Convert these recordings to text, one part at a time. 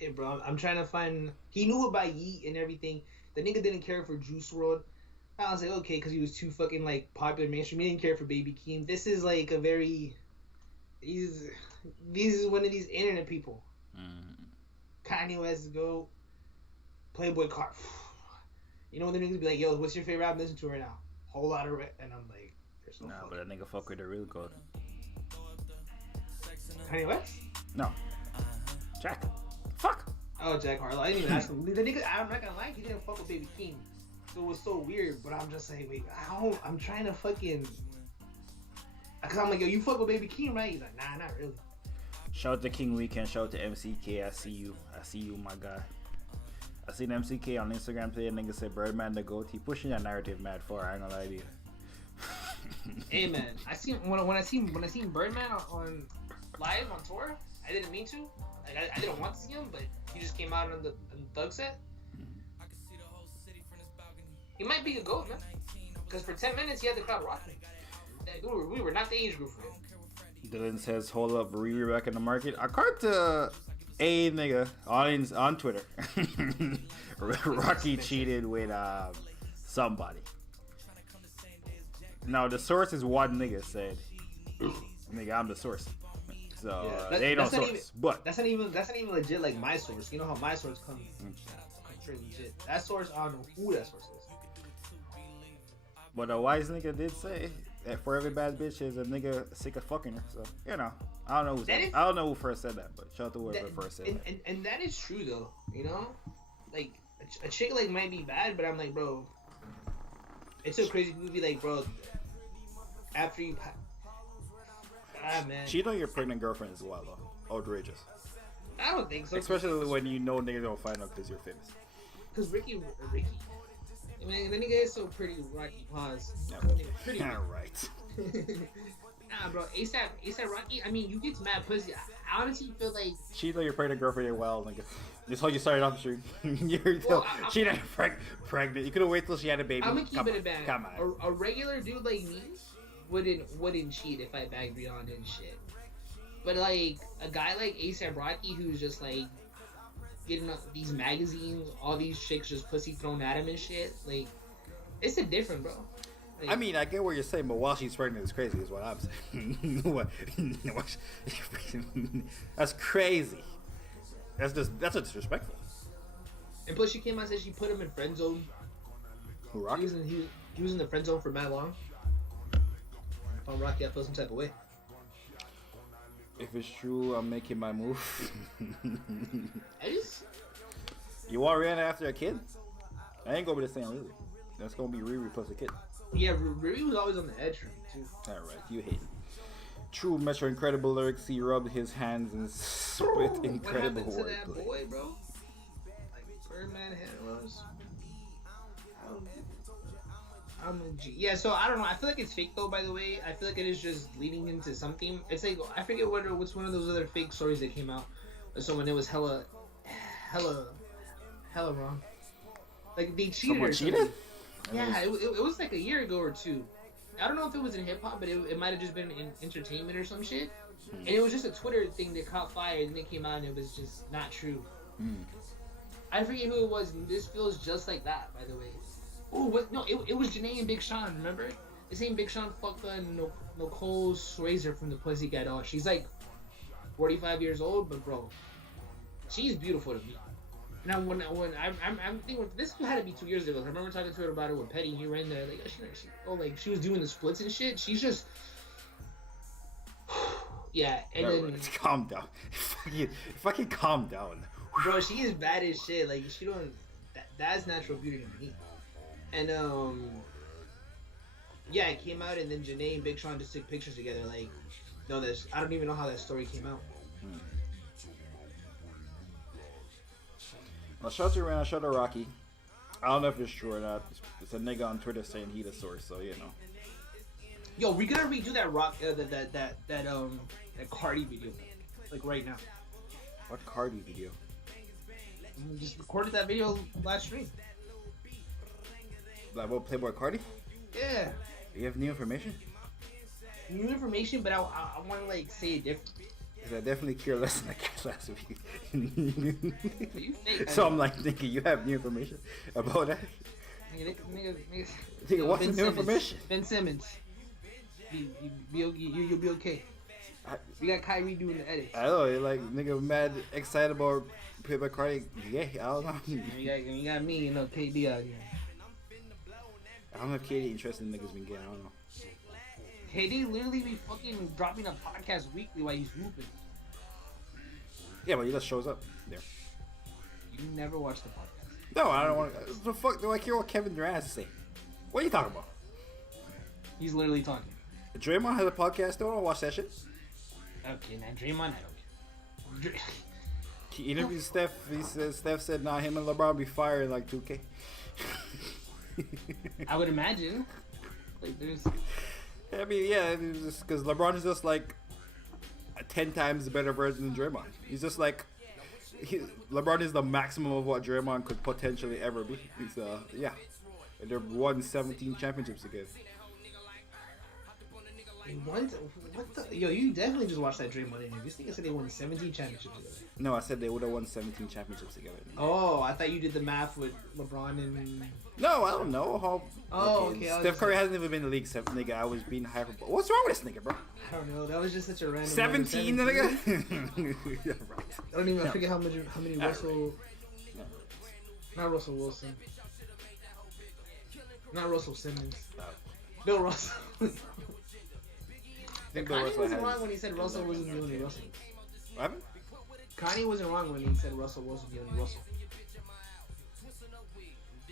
shit, bro. I'm trying to find. He knew about Yeet and everything. The nigga didn't care for Juice World. I was like, okay, because he was too fucking like popular mainstream. He didn't care for Baby Keem. This is like a very. He's. This is one of these internet people. Kanye West go. Playboy Card. You know when the niggas be like, yo, what's your favorite album to listen to right now? Whole lot of it, and I'm like, there's no. Nah, but that nigga fuck with the real gold. Kanye West? No. Jack. Fuck. Oh, Jack Harlow. I didn't even ask him. The nigga, I'm not gonna lie, he didn't fuck with Baby Keem. So it was so weird, but I'm just like, wait, I'm trying to fucking. Cause I'm like, yo, you fuck with Baby Keem, right? He's like, nah, not really. Shout out to King Weekend. Shout out to MCK. I see you. I see you, my guy. I seen MCK on Instagram today. Nigga said Birdman the GOAT. He pushing that narrative mad far. I ain't gonna lie to you. Hey man, I seen when I seen Birdman on live on tour. I didn't mean to. Like I didn't want to see him, but he just came out on the Thug set. He might be a GOAT, man. Because for 10 minutes he had the crowd rocking. We were not the age group for him. Dylan says, hold up, Riri back in the market. I caught a nigga on Twitter. Rocky cheated with somebody. Now the source is one nigga said, nigga, I'm the source. So they don't source. Even, but that's not even legit like my source. You know how my source comes straight legit. That source, I don't know who that source is. But a wise nigga did say that for every bad bitch is a nigga sick of fucking her. So you know, I don't know I don't know who first said that, but shout out to whoever first said that. And that is true though. You know, like a chick like might be bad, but I'm like, bro, it's so crazy. People be like, bro, after you, man. Cheat on your pregnant girlfriend as well though. Outrageous. I don't think so. Especially when you know niggas don't find out because you're famous. Because Ricky. I mean, the nigga is so pretty, Rocky. Pause. Pretty. Yeah, right. Nah, bro. ASAP Rocky. I mean, you get mad pussy. I honestly feel like cheat on your pregnant girlfriend. You're well, nigga. This how you started off the street. She not pregnant. You could have waited till she had a baby. I'm gonna keep it a band. Come on. A regular dude like me wouldn't cheat if I bagged Rihanna and shit. But like a guy like ASAP Rocky who's just like getting up these magazines, all these chicks just pussy thrown at him and shit. Like, it's a different, bro. Like, I mean, I get what you're saying, but while she's pregnant, it's crazy, is what I'm saying. That's crazy. That's disrespectful. And plus, she came out and said she put him in friend zone. Who, Rocky? He was in the friend zone for mad long. If I'm Rocky, I feel some type of way. If it's true, I'm making my move. You want Rihanna after a kid? I ain't gonna be the same Lily. That's gonna be Riri plus a kid. Yeah, Riri was always on the edge for me too. Alright, you hate. True Metro incredible lyrics. He rubbed his hands and spit incredible wordplay. What happened to that wordplay. boy, bro? Like Birdman handlers. I'm a G. Yeah, so I don't know. I feel like it's fake though. By the way, I feel like it is just leading into something. It's like I forget what's one of those other fake stories that came out. So when it was hella wrong. Like they cheated. Someone cheated? Yeah, it was like a year ago or two. I don't know if it was in hip hop, but it might have just been in entertainment or some shit. And it was just a Twitter thing that caught fire, and it came out and it was just not true. I forget who it was. And this feels just like that, by the way. Oh, no, it was Janae and Big Sean, remember? The same Big Sean fucked Nicole Swayzer from the Pussycat Dolls. She's like 45 years old, but bro, she's beautiful to me. Now when I'm thinking this had to be 2 years ago. I remember talking to her about it with Petty. You were in there like she was doing the splits and shit. She's just yeah. And then calm down, fucking calm down, bro. She is bad as shit. Like she don't. That's natural beauty to me. And yeah, it came out, and then Janae and Big Sean just took pictures together. Like, no, I don't even know how that story came out. Well, shout out to Rihanna, shout out to Rocky. I don't know if it's true or not. It's a nigga on Twitter saying he the source, so you know. Yo, we gotta redo that that Cardi video, like right now. What Cardi video? We just recorded that video last stream. Like what, Playboy Cardi? Yeah. You have new information? New information, but I want to like say it different. Because I definitely care less than I cared last week. So I'm like thinking you have new information about that. Nigga, what's the new information? Ben Simmons. You'll be okay. We got Kyrie doing the edits. I know, you're like nigga mad excited about Playboy Cardi. Yeah, I don't know. You got me, you know, KD out here. I don't know if KD interested in niggas been getting. I don't know. KD literally be fucking dropping a podcast weekly while he's whooping. Yeah, but he just shows up there. You never watch the podcast. No, I don't want. The fuck do I care what Kevin Durant has to say? What are you talking about? He's literally talking. Draymond has a podcast. Don't watch that shit. Okay, now Draymond, I don't care. He interviewed Steph. He said Steph said, "Nah, him and LeBron be fired in like 2K." I would imagine. Like there's. I mean, yeah, just because LeBron is just like 10 times the better version than Draymond. He's just like LeBron is the maximum of what Draymond could potentially ever be. He's yeah, and they've won 17 championships together. What the? Yo, you definitely just watched that Draymond interview. This nigga said they won 17 championships together. No, I said they would have won 17 championships together. Oh, I thought you did the math with LeBron and. No, I don't know how. Oh, okay. Steph Curry hasn't even been in the league, nigga. I was being hyper. What's wrong with this nigga, bro? I don't know. That was just such a random. 17, nigga. Yeah, right. I don't even. I forget how many Russell. Not Russell Wilson. Not Russell Simmons. Bill Russell. Kanye wasn't wrong when he said Russell wasn't the only Russell. What happened? Kanye wasn't wrong when he said Russell wasn't the only Russell.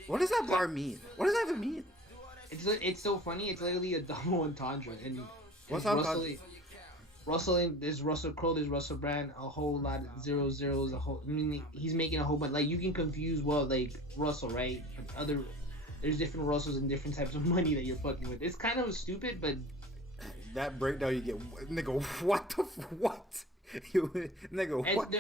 What does that bar mean? What does that even mean? It's so funny. It's literally a double entendre. And what's Russell, there's Russell Crowe, there's Russell Brand, a whole lot of zeros. I mean, he's making a whole bunch. Like you can confuse like Russell, right? But there's different Russells and different types of money that you're fucking with. It's kind of stupid, but. That breakdown you get, nigga. What the what? Nigga, what?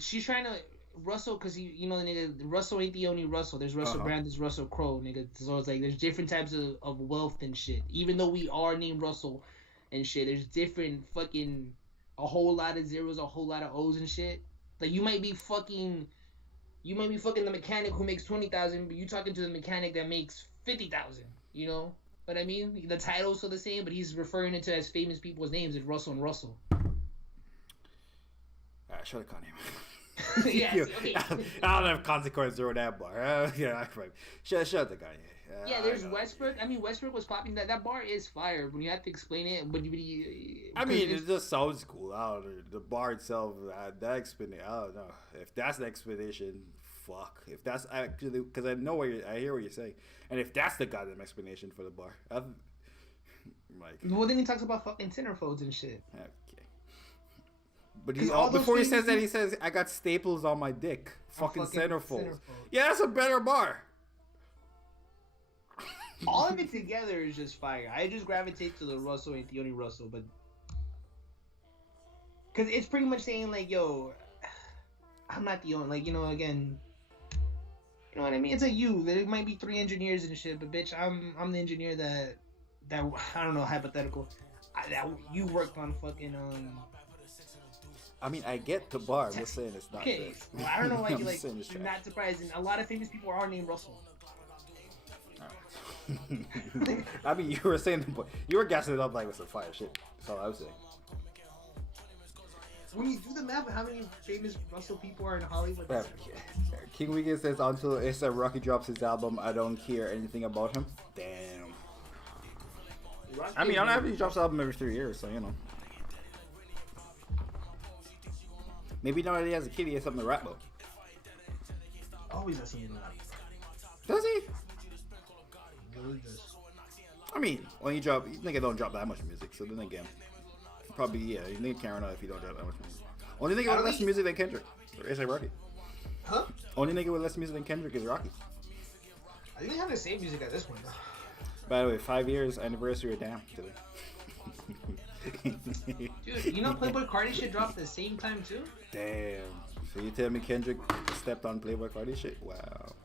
She's trying to Russell because nigga, Russell ain't the only Russell. There's Russell Brand, there's Russell Crowe, nigga. So it's like there's different types of wealth and shit. Even though we are named Russell and shit, there's different fucking a whole lot of zeros, a whole lot of O's and shit. Like you might be fucking the mechanic who makes 20,000, but you talking to the mechanic that makes 50,000. You know. But I mean, the title's still the same, but he's referring it to as famous people's names as Russell and Russell. Alright, shut the Kanye. Yes, okay. I don't have consequences or that bar. Yeah, right. Shut the Kanye. Yeah, there's Westbrook. I mean, Westbrook was popping. That bar is fire. When you have to explain it, I mean, it just sounds cool. I don't know. The bar itself, that explanation, I don't know. If that's the explanation, fuck. If that's actually, because I hear what you're saying. And if that's the goddamn explanation for the bar, I'm like. Well, then he talks about fucking centerfolds and shit. Okay. But before he says that, he says, I got staples on my dick. Fucking centerfolds. Yeah, that's a better bar. All of it together is just fire. I just gravitate to the Russell ain't the only Russell, but. Because it's pretty much saying, like, yo, I'm not the only, like, again. You know what I mean? It's like you. There might be 3 engineers and shit, but bitch, I'm the engineer that I don't know, hypothetical. That you worked on fucking I mean, I get the bar. I'm just saying it's not. Okay, well, I don't know why you're not surprised. And a lot of famous people are named Russell. I mean, you were gassing it up like with some fire shit. That's all I was saying. When you do the math of how many famous Russell people are in Hollywood, King Weekend says until A$AP Rocky drops his album, I don't care anything about him. Damn. I mean, I don't have he drops the album every 3 years, so Maybe now that he has a kid, he has something to rap about. Always has something to rap. Does he? Really does. I mean, when you nigga don't drop that much music, so then again. Probably, yeah. You nigga can't run out if you don't drop that much music. Only nigga with less music than Kendrick. Or A$AP Rocky. Huh? Only nigga with less music than Kendrick is Rocky. I think they have the same music at this point. By the way, 5 years anniversary of Damn today. Dude, Playboy Cardi shit dropped the same time too? Damn. So you tell me Kendrick stepped on Playboy Cardi shit? Wow.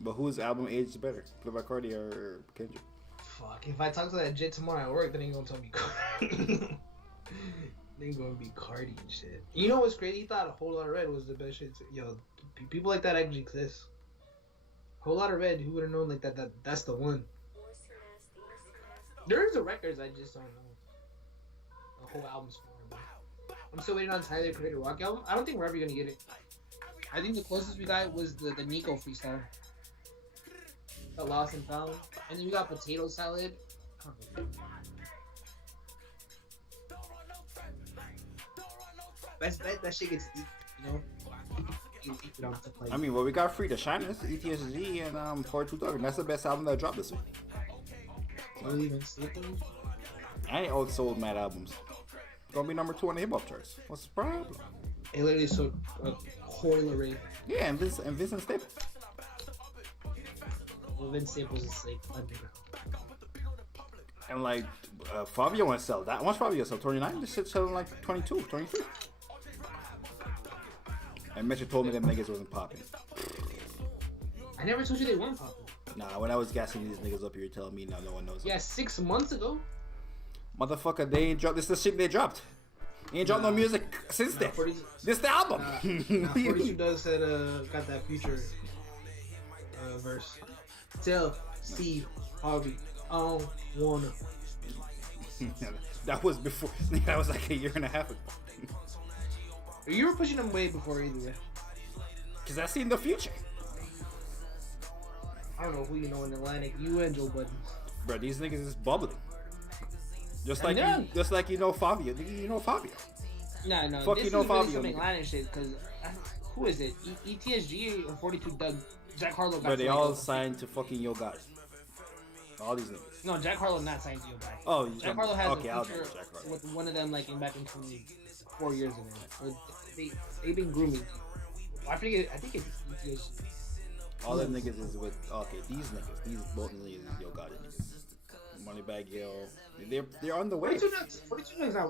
But whose album aged better? Playboy Cardi or Kendrick? Fuck, if I talk to that jit tomorrow at work, then he gonna tell me They gonna be Cardi and shit. You know what's crazy? He thought A Whole Lot of Red was the best shit. Yo, people like that actually exist. Whole Lot of Red. Who would have known like that's the one. There's the records. I just don't know. The whole album's for him. I'm still waiting on Tyler to create a rock album. I don't think we're ever gonna get it. I think the closest we got was the Nico freestyle. The Lost and Found. And then we got Potato Salad. That shit gets deep, you know? I mean, well, we got Free the Shiners, ETSG, and 42 Dog, and that's the best album that dropped this week. I ain't outsold mad albums. Gonna be number 2 on the hip hop charts. What's the problem? It literally sold Coil Array. Yeah, and Vincent Staples. Well, Vince Staples is like underground. And like Fabio wants to sell that. Once Fabio sell 29, this shit's selling like 22, 23. And Metro told me them niggas wasn't popping. I never told you they weren't popping. Nah, when I was gassing these niggas up, you're telling me now no one knows. Yeah, 6 months ago. Motherfucker, they ain't dropped. This is the shit they dropped. They ain't dropped no music since then. This the album. 42 Doug said got that future verse. Tell Steve Harvey I don't wanna. That was before. That was like a year and a half ago. You were pushing them way before either way. Cause I seen the future. I don't know who you know in Atlantic. You and Joe Budden. Bro, these niggas is bubbling. Just like you know Fabio. You know Fabio. No. Fuck this you know is really Fabio. Some Atlantic shit. Cause who is it? ETSG or 42 Doug? Jack Harlow. Bro, they all signed to fucking Yo Gotti. All these niggas. No, Jack Harlow not signed to Yo Gotti. Oh, Jack Harlow has okay, a feature with one of them like back in 4 years ago. They've been grooming. I think it's ETSG. All them niggas is with these niggas. These both niggas is Yo Gotti niggas. Moneybag Yo. They're on the way. 42 Doug's not.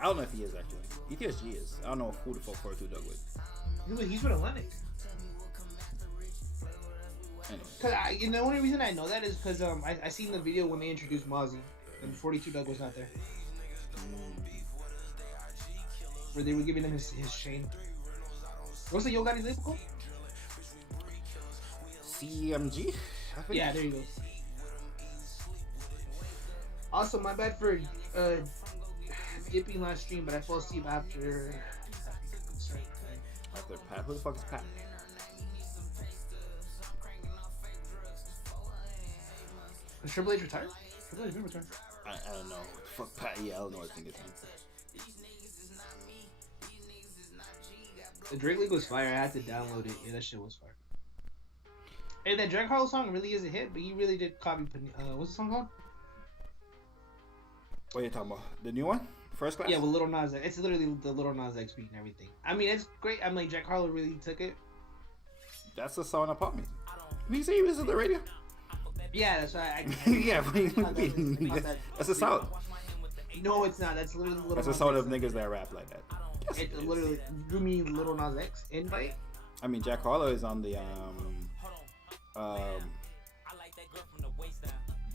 I don't know if he is actually. ETSG is. I don't know who the fuck 42 Doug with. He's with Atlantic. Cause the only reason I know that is because I seen the video when they introduced Mozzie and 42 Doug was not there. Where they were giving him his chain. What's the Yo Gotti's label called? CMG? Yeah, there you go. Also, my bad for dipping last stream, but I fell asleep after. After Pat? Who the fuck is Pat? Is Triple H retired? Triple H been retired. I don't know. Fuck Pat. Yeah, I don't know what I think it's name. The Drake League was fire. I had to download it. Yeah, that shit was fire. Hey, that Drake Harlow song really is a hit, but he really did copy. What's the song called? What are you talking about? The new one? First Class? Yeah, with Lil Nas X. It's literally the Lil Nas X beat and everything. I mean, it's great. I'm like, Jack Harlow really took it. That's the song that popped me. Did you say you listen to the radio? Yeah, that's right. Yeah, that's a sound. No, it's not. That's literally Lil Nas X. That's a sound of niggas that rap like that. Yes, it's literally. You mean Lil Nas X invite? I mean, Jack Harlow is on the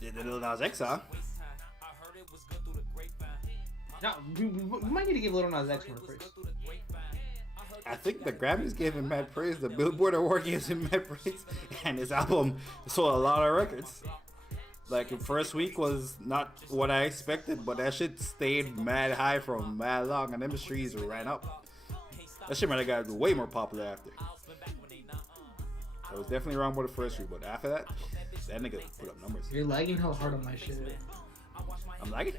Lil Nas X song. No, we might need to give Lil Nas X more praise. I think the Grammys gave him mad praise, the Billboard Award gives him mad praise, and his album sold a lot of records. Like, the first week was not what I expected, but that shit stayed mad high for mad long, and them streets ran up. That shit might have got way more popular after. I was definitely wrong with the first week, but after that nigga put up numbers. You're lagging hell hard on my shit. I'm lagging?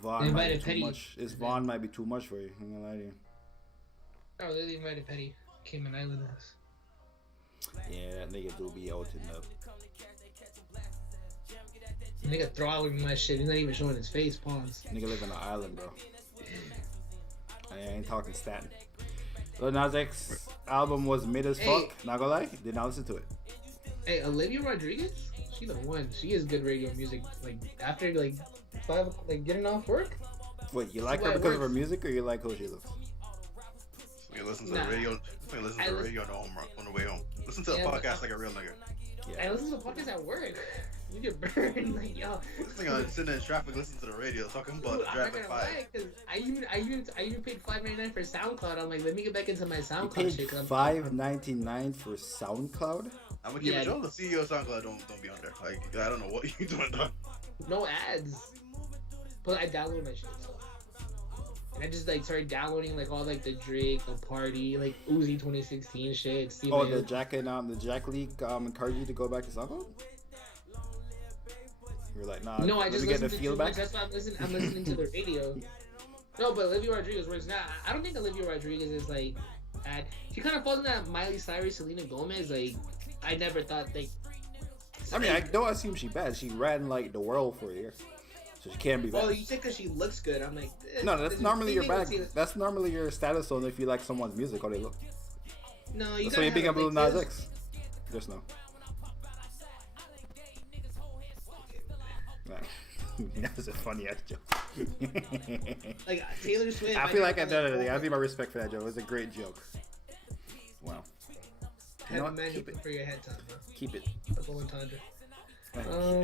Vaughn might be too much. This Vaughn might be too much for you. I'm gonna lie to you. Oh, they invited Petty. Cayman Islands. Yeah, that nigga do be out in the. Nigga throw out my shit. He's not even showing his face. Pawns. Nigga live on an island, bro. I ain't talking Staten. Lil Nas X album was mid as fuck. Not gonna lie, did not listen to it. Hey, Olivia Rodriguez, she the one. She is good radio music. Like after like 5, like getting off work. Wait, you like her because of her music, or you like who she looks? We listen to the radio. We listen to the radio on the way home. Listen to a podcast like a real nigga. I listen to podcasts at work. You get burned, like yo. This nigga sitting in traffic, listening to the radio, talking about Dude, driving by. I even paid $5.99 for SoundCloud. I'm like, let me get back into my SoundCloud You shit. paid $5.99 for SoundCloud? I'm gonna keep it real. The CEO of SoundCloud don't be on there. Like I don't know what you doing, dog. No ads. But I downloaded my shit. So. And I just like started downloading like all like the Drake, the Party, like Uzi 2016 shit. Steve Oh, the Jack League encouraged you to go back to SoundCloud? You're like, nah. No, I just get the listened to feel too back. much. That's why I'm listening to the radio. No, but Olivia Rodrigo's works now. I don't think Olivia Rodriguez is like. She kind of falls in that Miley Cyrus, Selena Gomez. Like, I never thought like. I mean, I don't assume she bad. She ran like the world for a year, so she can't be bad. Oh, you said because she looks good. I'm like. No, that's normally your bag. That's normally your status on if you like someone's music, how they look. No, you. So you being a Lil Nas X. Just no. That was a funny ass joke. Like Taylor Swift. I feel like I done it. I give my respect for that joke. It was a great joke. Wow. You know what? For your head top, bro. Keep it. Double entendre.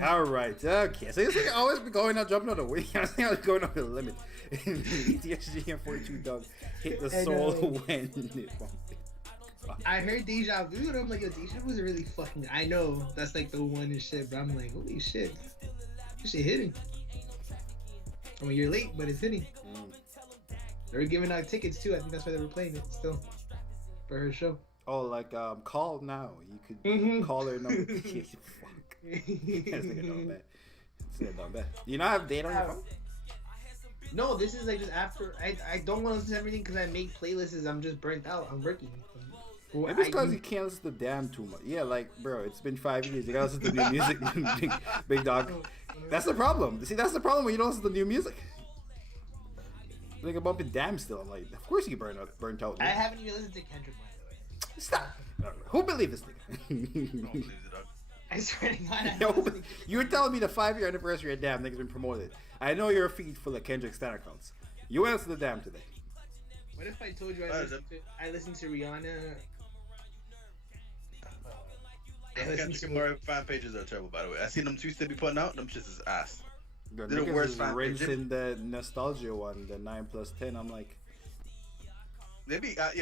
All right. Okay. So it's like always be going out, jumping on the wing. I think I was going over the limit. TSG and 42 Dog hit the soul when it bumped. I heard Deja Vu and I'm like, yo, Deja Vu's really fucking. I know that's like the one and shit, but I'm like, holy shit. This shit hitting. I mean, you're late, but it's hitting. They were giving out tickets too. I think that's why they were playing it still for her show. Oh, like call now. You could call her number. Fuck. That's not bad. It's not bad. Do you not have data on your phone? No, this is like just after. I don't want to listen to everything because I make playlists. I'm just burnt out. I'm working. Maybe it's because you can't listen to damn too much. Yeah, like, bro, it's been 5 years. You gotta listen to new music, big dog. That's the problem. See, that's the problem when you don't listen to new music. Like a bumping damn still. I'm like, of course you burnt out. Man. I haven't even listened to Kendrick, by the way. Stop. Who believe this nigga? Don't believe it, dog. I swear to God. Yo, you were telling me the 5-year anniversary of Damn nigga's been promoted. I know your feed full of Kendrick stan accounts. You went to the Damn today. What if I told you I listened to Rihanna? Kendrick Lamar fan pages are terrible, by the way. I seen them tweets they be putting out. Them shits is ass. They're the worst fan pages. Rinsing the nostalgia one, the 9+10. I'm like, they be I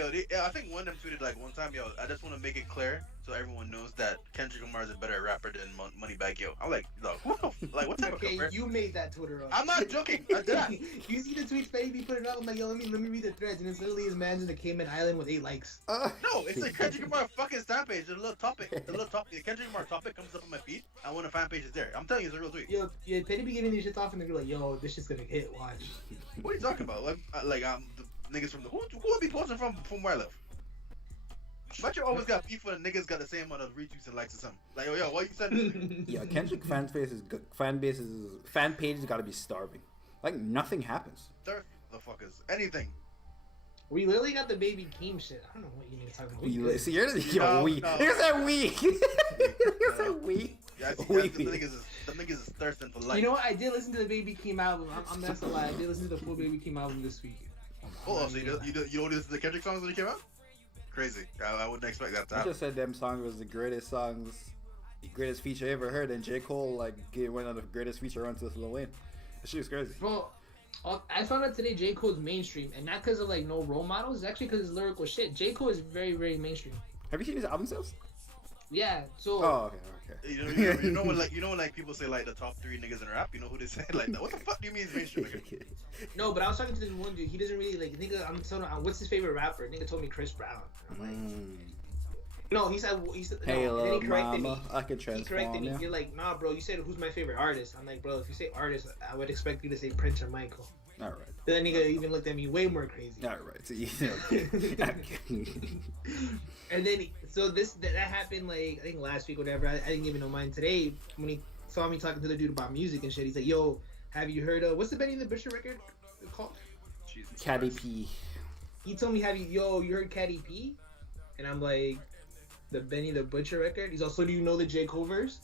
think one of them tweeted like one time, yo, I just want to make it clear so everyone knows that Kendrick Lamar is a better rapper than Moneybagg Yo. I'm like, look, what type of comparison? You made that Twitter up. I'm not joking. I did. You see the tweets Baby put it up? I'm like, yo, let me read the threads, and it's literally his man's in the Cayman Island with 8 likes. No, it's a Kendrick Lamar fucking stamp page. There's a little topic. The Kendrick Lamar topic comes up on my feed. I want a fan page is there. I'm telling you, it's a real tweet. Yo, Penny be getting these shits off, and they're like, yo, this shit's gonna hit. Watch. What are you talking about? Like the niggas from the who would be posting from where I live? But you always got beef when niggas got the same amount of retweets and likes or something. Like, yo, why you said this? Yeah, Kendrick fan pages gotta be starving. Like nothing happens. The fuckers, anything. We literally got the Baby Keem shit. I don't know what you need to talk about. See, you're we. Niggas said we. Niggas said we. Yeah, the niggas is thirsting for life. You know what? I did listen to the Baby Keem album. I'm not gonna lie. I did listen to the full Baby Keem album this week. Oh, so you don't listen to the Kendrick songs when they came out? Crazy. I wouldn't expect that to happen. I just said them songs was the greatest feature I ever heard, and J. Cole went on the greatest feature run to Lil Wayne. That shit was crazy. Bro, I found out today J. Cole's mainstream, and not because of like no role models. It's actually because his lyrical shit. J. Cole is very, very mainstream. Have you seen his album sales? Yeah. So. Oh, okay. You know when people say like the top 3 niggas in rap. You know who they say like that? What the fuck do you mean is mainstream? No, but I was talking to this one dude. He doesn't really like. Nigga, I'm telling him, what's his favorite rapper? Nigga told me Chris Brown. I'm like, no, he said hey, no. And then he corrected mama, me. I can transform. He corrected me. You're like, nah, bro. You said who's my favorite artist? I'm like, bro. If you say artist, I would expect you to say Prince or Michael. All right. Then nigga even looked at me way more crazy. All right. So, and then that happened like I think last week or whatever. I didn't even know mine today when he saw me talking to the dude about music and shit. He's like, yo, have you heard of what's the Benny the Butcher record called? Caddy P. He told me, you heard Caddy P? And I'm like, the Benny the Butcher record? He's also, do you know the J. Cole verse?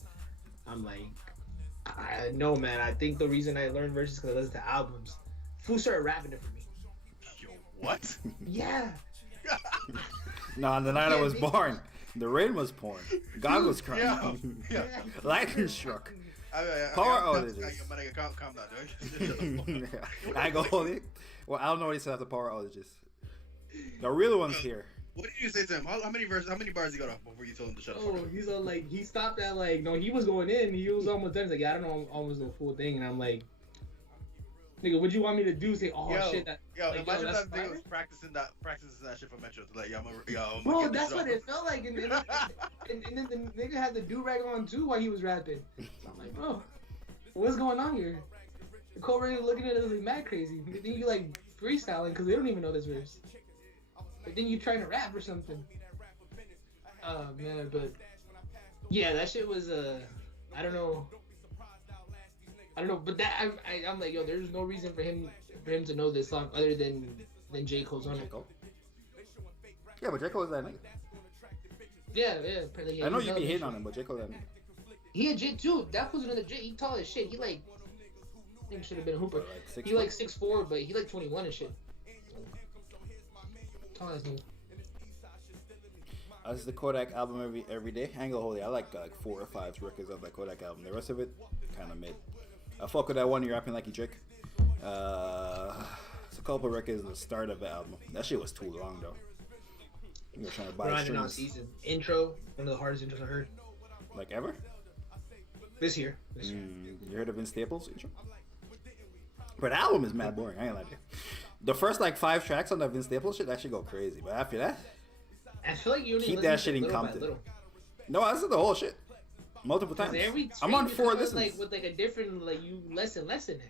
I'm like, I know, man. I think the reason I learned verses is because I listen to albums. Fool started rapping it for me. Yo, what? Yeah. No, on the night I was born. The rain was pouring. God was crying. Yeah. Lightning struck. Power outages. Calm down, dude. I ain't gonna hold it. Well, I don't know what he said after power outages. The real one's here. What did you say to him? How many bars he got off before you told him to shut up? Oh, he's on like, he stopped at like, no, he was going in. He was almost done. He's like, yeah, I don't know, almost the full thing. And I'm like, nigga, what you want me to do? Say, oh shit, that. Like, imagine that nigga was practicing that shit for Metro. Like, bro, that's what it felt like. And then the nigga had the do-rag on too while he was rapping. So I'm like, bro, what's going on here? The co-writer looking at it like mad crazy. They think you like freestyling because they don't even know this verse. But then you trying to rap or something. Oh man, but yeah, that shit was I don't know, but that I'm like, yo, there's no reason for him to know this song other than J. Cole's on it. Yeah, but J. Cole's that nigga. Yeah. I know you be hating on him, but J. Cole's that nigga. He a J too. That was another J. He tall as shit. He like, I think should have been a hooper. Like he like 6'4", but he like 21 and shit. Tall as nigga. This is the Kodak album every day. I ain't gonna hold it. I like 4 or 5 records of that Kodak album. The rest of it, kind of mid. I fuck with that one. You're rapping like you Drake. It's a couple of records in the start of the album. That shit was too long though. You were trying to buy streams. Season intro, one of the hardest intros I heard. Like ever? This year. You heard of Vince Staples' intro? But the album is mad boring. I ain't like it. The first like 5 tracks on that Vince Staples shit, that should go crazy. But after that, I feel like you only keep that shit in Compton. No, I listened to the whole shit multiple times. I'm on 4 listens. Like with like a different, like you less in it.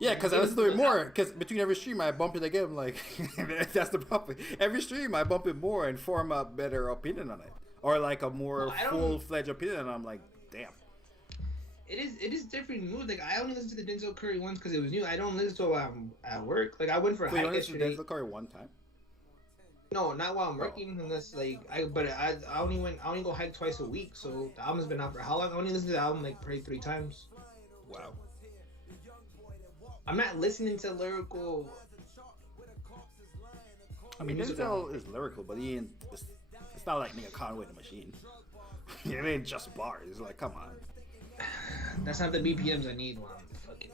Yeah, because I listen to it more. Because between every stream, I bump it again. Like that's the problem. Every stream, I bump it more and form a better opinion on it, or like a more full-fledged opinion. And I'm like, damn. It is different mood. Like I only listen to the Denzel Curry ones because it was new. I don't listen to it while I'm at work. Like I went for a hike yesterday. You Denzel Curry one time? No, not while I'm working. Unless like I only go hike twice a week. So the album's been out for how long? I only listen to the album like probably 3 times. Wow. I'm not listening to lyrical. I mean, Denzel is lyrical, but he ain't. It's not like nigga Conway the Machine. It ain't just bars. It's like, come on. That's not the BPMs I need while I'm fucking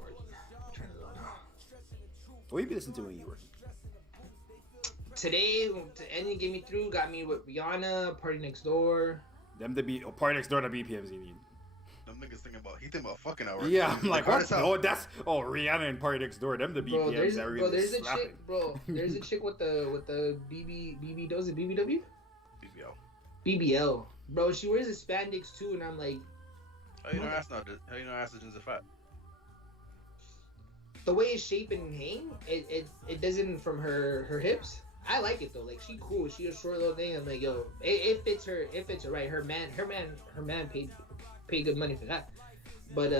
working. What you be listening to when you work? Today, Ending Get Me Through got me with Rihanna, Party Next Door. Party Next Door, the BPMs you need. Them niggas thinking about fucking hours. Yeah, I'm like, what? Rihanna and Party Next Door. Them the BPMs that really there's a chick with the BB does it BBW? BBL. Bro, she wears a spandex too, and I'm like, how you know ass is fat? The way it's shaped and hang, it doesn't from her hips. I like it though. Like she cool. She a short little thing. I'm like, yo, it fits her. It fits her right. Her man paid good money for that. But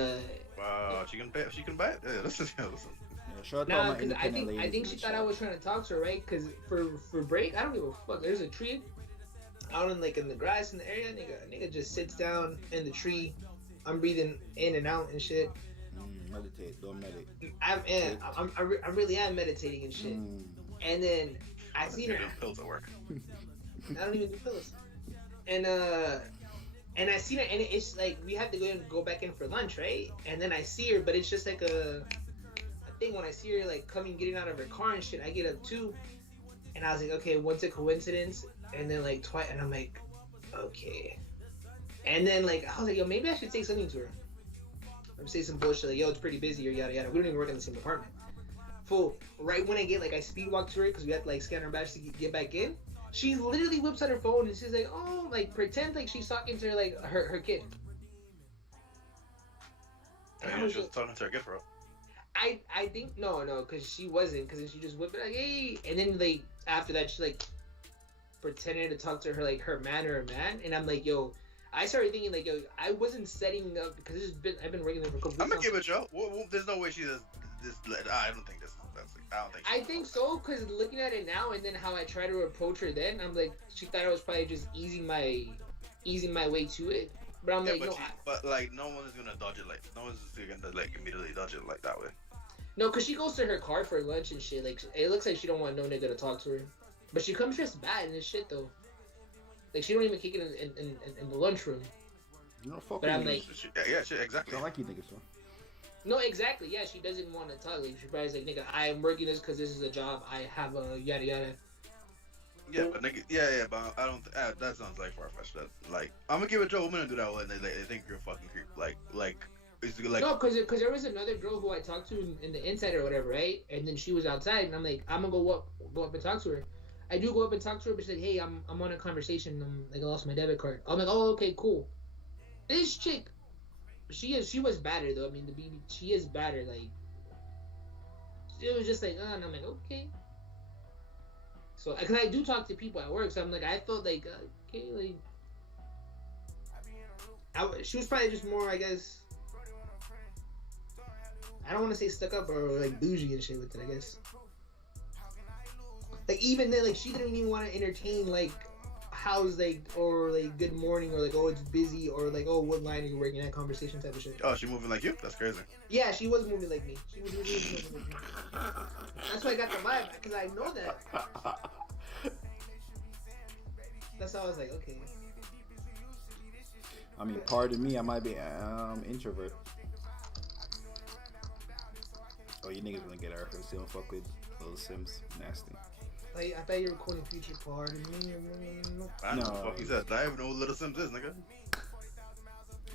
wow, she can buy it. Yeah, listen. Nah, cause I think she thought I was trying to talk to her, right? Cause for break, I don't give a fuck. There's a tree out in the grass in the area. Nigga just sits down in the tree. I'm breathing in and out and shit. Meditate, don't meditate. I really am meditating and shit. And then I seen her. Pills at work. I don't even do pills. And I seen her, and it's like we have to go back in for lunch, right? And then I see her, but it's just like a thing. When I see her like getting out of her car and shit, I get up too, and I was like, okay, what's a coincidence? And then like twice, and I'm like, okay. And then like I was like, yo, maybe I should say something to her. I'm saying some bullshit like, yo, it's pretty busy or yada yada. We don't even work in the same department. Fool, right when I speed walk to her because we had to like scan her badge to get back in. She literally whips out her phone and she's like, oh, like pretend like she's talking to her like her kid. And I was just talking to her kid, bro. I think no, because she wasn't, because then she just whipped it like, hey, and then like after that she like pretended to talk to her like her man, and I'm like, yo. I started thinking like, yo, I wasn't setting up because I've been working there for a couple weeks. I'm gonna give it a show. There's no way she does this. I don't think this. I think so, because looking at it now and then how I try to approach her then, I'm like, she thought I was probably just easing my way to it. But I'm like, no. But like, no one is gonna dodge it like. No one's just gonna like immediately dodge it like that way. No, because she goes to her car for lunch and shit. Like, it looks like she don't want no nigga to talk to her. But she comes dressed bad and this shit though. Like she don't even kick it in the lunchroom. No fucking. But I'm like, exactly. I like you niggas, so. no, exactly. Yeah, she doesn't want to talk. Like she probably's like, nigga, I am working this because this is a job. I have a yada yada. Yeah, but nigga, yeah, but I don't. That sounds like far fetched. That like, I'm gonna give it to a woman and do that one. They think you're a fucking creep. Like, it's like. No, because there was another girl who I talked to in the inside or whatever, right? And then she was outside, and I'm like, I'm gonna go up and talk to her. I do go up and talk to her, but she's like, hey, I'm on a conversation. Like I lost my debit card. I'm like, oh, okay, cool. This chick, she was badder though. I mean, she is badder. Like, it was just like, and I'm like, okay. So, because I do talk to people at work, so I'm like, I felt like, okay, like, she was probably just more, I guess, I don't want to say stuck up or like bougie and shit with it, I guess. Like, even then, like, she didn't even want to entertain, like, how's, like, or, like, good morning, or, like, oh, it's busy, or, like, oh, what line are you working at, conversation type of shit. Oh, she moving like you? That's crazy. Yeah, she was moving like me. She was moving like me. That's why I got the vibe, because I know that. That's how I was like, okay. I mean, pardon me, I might be introvert. Oh, you niggas gonna get our first. You don't fuck with little Sims. Nasty. Like, I thought you were quoting Future, pardon me. I know what the fuck he said. I don't even know who Little Sims is, nigga.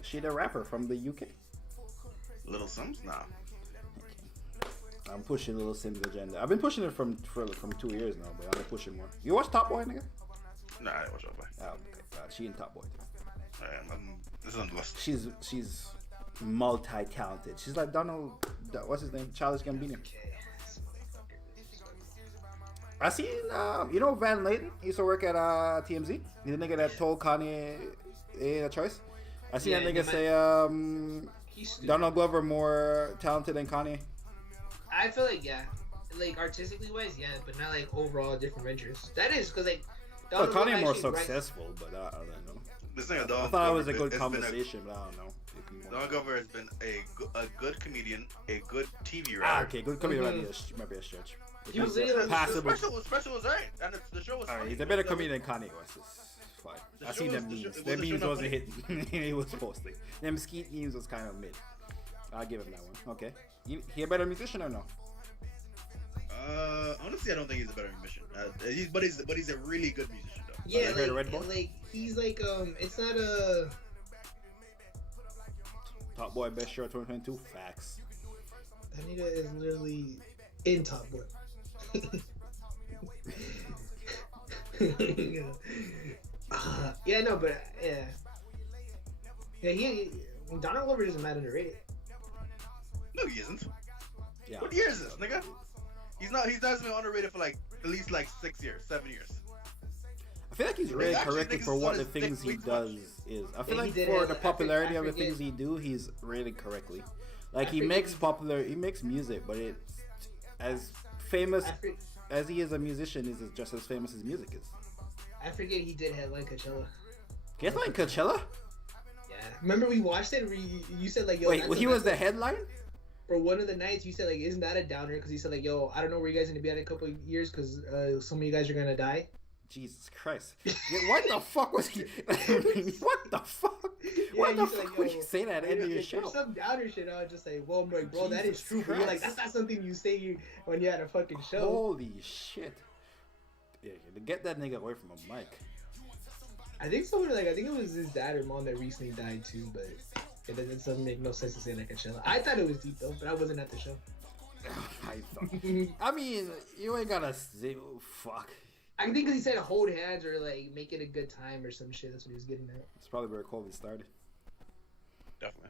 She the rapper from the UK. Little Sims? Nah. I'm pushing Little Sims agenda. I've been pushing it from 2 years now, but I'm gonna push it more. You watch Top Boy, nigga? Nah, I didn't watch Top Boy. Oh, okay. She in Top Boy too. This is on the list. She's multi-talented. She's like Donald. What's his name? Childish Gambino. I seen, you know, Van Layton. He used to work at TMZ. He's the nigga that told Kanye a choice. I seen that nigga say Donald Glover more talented than Kanye. I feel like, yeah. Like, artistically wise, yeah, but not like overall different ventures. That is, because, like, Donald Kanye more successful, but I don't know. This thing, I thought it was a good conversation, but I don't know. Donald Glover has been a good comedian, a good TV writer. Okay, good comedian might be a stretch. He was passable. Special was right, and the show was. Alright, he's a better comedian than Kanye West. It's fine. I seen them memes. Their memes wasn't hitting. He was posting. Them skeet memes was kind of mid. I'll give him that one. Okay. He a better musician or no? Honestly, I don't think he's a better musician. But he's a really good musician though. Yeah, like he's like it's not a Top Boy best show 2022. Facts. That nigga is literally in Top Boy. Yeah, no, but he Donald Glover isn't mad underrated. No, he isn't. Yeah. What year is this, nigga? He's not been underrated for like at least like 6 years, 7 years. I feel like he's really corrected for what the things he does is. I feel like for the popularity of the things he do, he's really correctly. Like he makes music, but it's as famous as he is a musician is just as famous as music is. I forget he did headline Coachella. He headlined Coachella? Yeah. Remember we watched it? You said like, yo. Wait, he was the headline? For one of the nights, you said like, isn't that a downer? Because he said like, yo, I don't know where you guys are gonna be at in a couple of years because some of you guys are gonna die. Jesus Christ! What the fuck was he? What the fuck? Yeah, what the fuck would you say that at the end of your show? Some downer shit. I was just like, well, I'm like, bro, that is true. But you're like, that's not something you say when you're at a fucking show. Holy shit! Yeah, get that nigga away from a mic. I think I think it was his dad or mom that recently died too, but it doesn't make no sense to say like a show. I thought it was deep though, but I wasn't at the show. I mean, you ain't gotta say, oh, fuck. I think because he said hold hands or like make it a good time or some shit. That's what he was getting at. It's probably where COVID started. Definitely.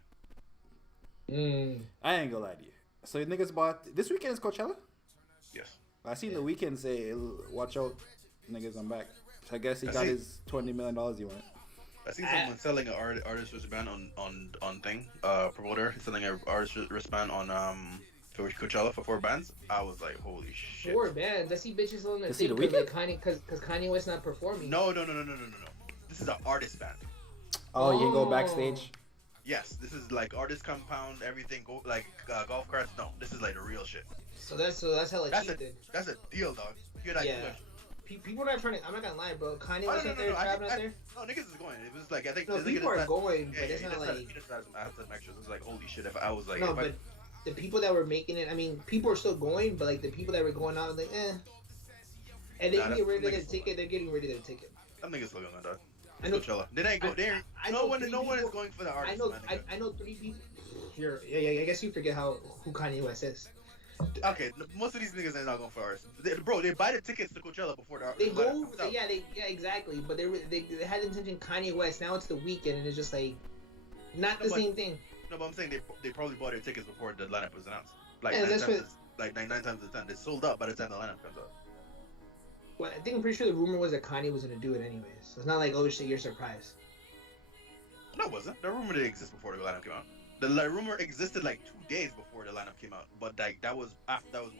I ain't gonna lie to you. So niggas bought this weekend is Coachella? Yes. I seen the weekend say, watch out, niggas, I'm back. So I guess he got his $20 million he wanted. I seen someone selling an artist wristband on thing. Promoter selling an artist wristband on for Coachella for 4 bands. I was like, holy shit. 4 bands? I see bitches selling that thing because Kanye West not performing. No. This is an artist band. Oh, you go backstage? Yes, this is like artist compound, everything. Go like golf carts. No, this is like the real shit. So that's hella cheap then. That's a deal, dog. You're like, people are not trying to. I'm not gonna lie, bro. Kanye Oh, was no, out there, trapping out there. no, niggas is going. It was like I think. No, people are going, but it's not like. He just had some extras. It was like holy shit. If I was like, No, but the people that were making it, I mean, people are still going, but like the people that were going out, like, eh. And they get rid of their ticket. They're getting rid of their ticket. Them niggas still going, dog. I know. Coachella. They ain't go there. No one is going for the artist. I know 3 people. I guess you forget who Kanye West is. Okay, most of these niggas ain't not going for artists. They buy the tickets to Coachella before the They go, exactly. But they had intention Kanye West. Now it's the weekend, and it's just like not the same thing. No, but I'm saying they probably bought their tickets before the lineup was announced. Like 9 times out of 10, they sold out by the time the lineup comes out. Well, I'm pretty sure the rumor was that Kanye was gonna do it anyways. So it's not like, oh shit, you're surprised. No, it wasn't. The rumor didn't exist before the lineup came out. The rumor existed like 2 days before the lineup came out, but like that was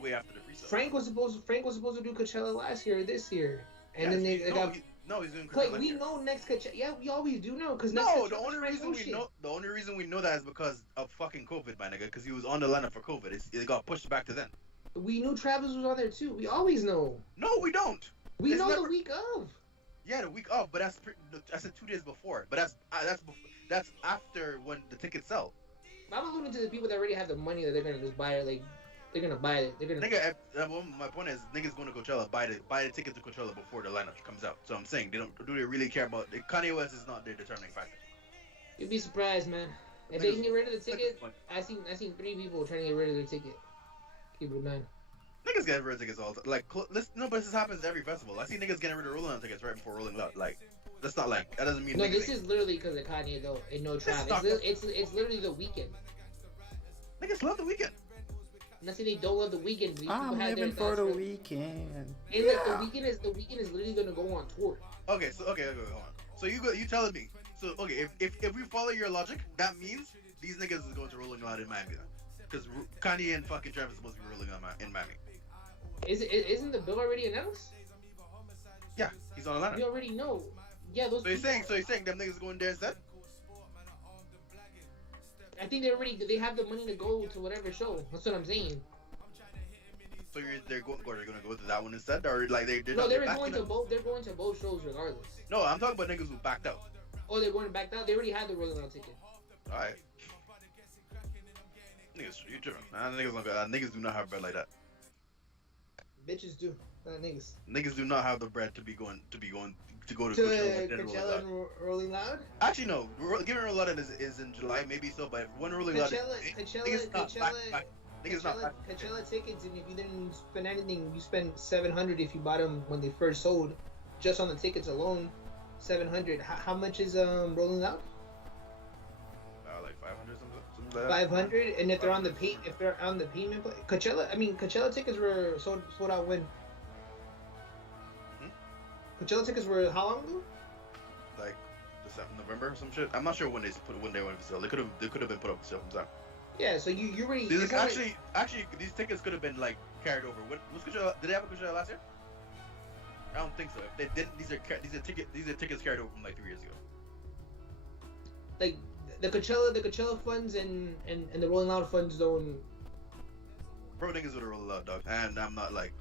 way after the freestyle. Frank was supposed to do Coachella last year or this year, and then he's doing Coachella. Like we know next Coachella. Yeah, we always do know because the only reason we know that is because of fucking COVID, my nigga. Because he was on the lineup for COVID. It got pushed back to then. We knew Travis was on there too. We always know. No, we don't. We know the week of. Yeah, the week of, but I said 2 days before. But that's after when the tickets sell. I'm alluding to the people that already have the money that they're gonna just buy it. Like they're gonna buy it. They're gonna. Nigga, my point is, niggas going to Coachella buy the ticket to Coachella before the lineup comes out. So I'm saying do they really care about Kanye West is not their determining factor. You'd be surprised, man. If they can get rid of the ticket, I seen 3 people trying to get rid of their ticket. Keep it in mind. Niggas get rid of tickets all the time. Like, but this happens every festival. I see niggas getting rid of Rolling Loud tickets right before Rolling Loud. Like, that's not like, that doesn't mean. No, this is literally because of Kanye though, and no Travis. It's literally the weekend. Niggas love the weekend. Not saying they don't love the weekend. I'm living for the weekend. And like the weekend is literally gonna go on tour. Okay, hold on. So you telling me? So okay, if we follow your logic, that means these niggas is going to Rolling Loud in Miami then, because Kanye and fucking Travis is supposed to be rolling on in Miami. Isn't the bill already announced? Yeah, he's on the lineup. We already know. Yeah, those. So you're saying them niggas going there instead? I think they have the money to go to whatever show. That's what I'm saying. So they're going to go to that one instead, or like they're going to both. They're going to both shows regardless. No, I'm talking about niggas who backed out. Oh, they're going back out. They already had the Rolling Loud ticket. All right. Niggas, you tripping? Niggas do not have bread like that. Bitches do. Not niggas. Niggas do not have the bread to go to Coachella and Rolling Loud. Actually, no. Giving Rolling Loud is in July, maybe so. But when Rolling Loud, Coachella tickets, and if you didn't spend anything, you spent $700 if you bought them when they first sold, just on the tickets alone. $700. How much is Rolling Loud? Like 500 something like that. 500, and if they're on the payment plan, Coachella tickets were sold out when? Coachella tickets were how long ago? Like November or some shit. I'm not sure when they went for sale. They could have been put up for sale sometime. Yeah, so you already. Actually, these tickets could have been like carried over. Was Coachella? Did they have a Coachella last year? I don't think so. If they didn't, these are tickets carried over from like 3 years ago. Like the Coachella funds and the Rolling Loud funds don't. Bro, niggas with a Rolling Loud, dog, and I'm not like.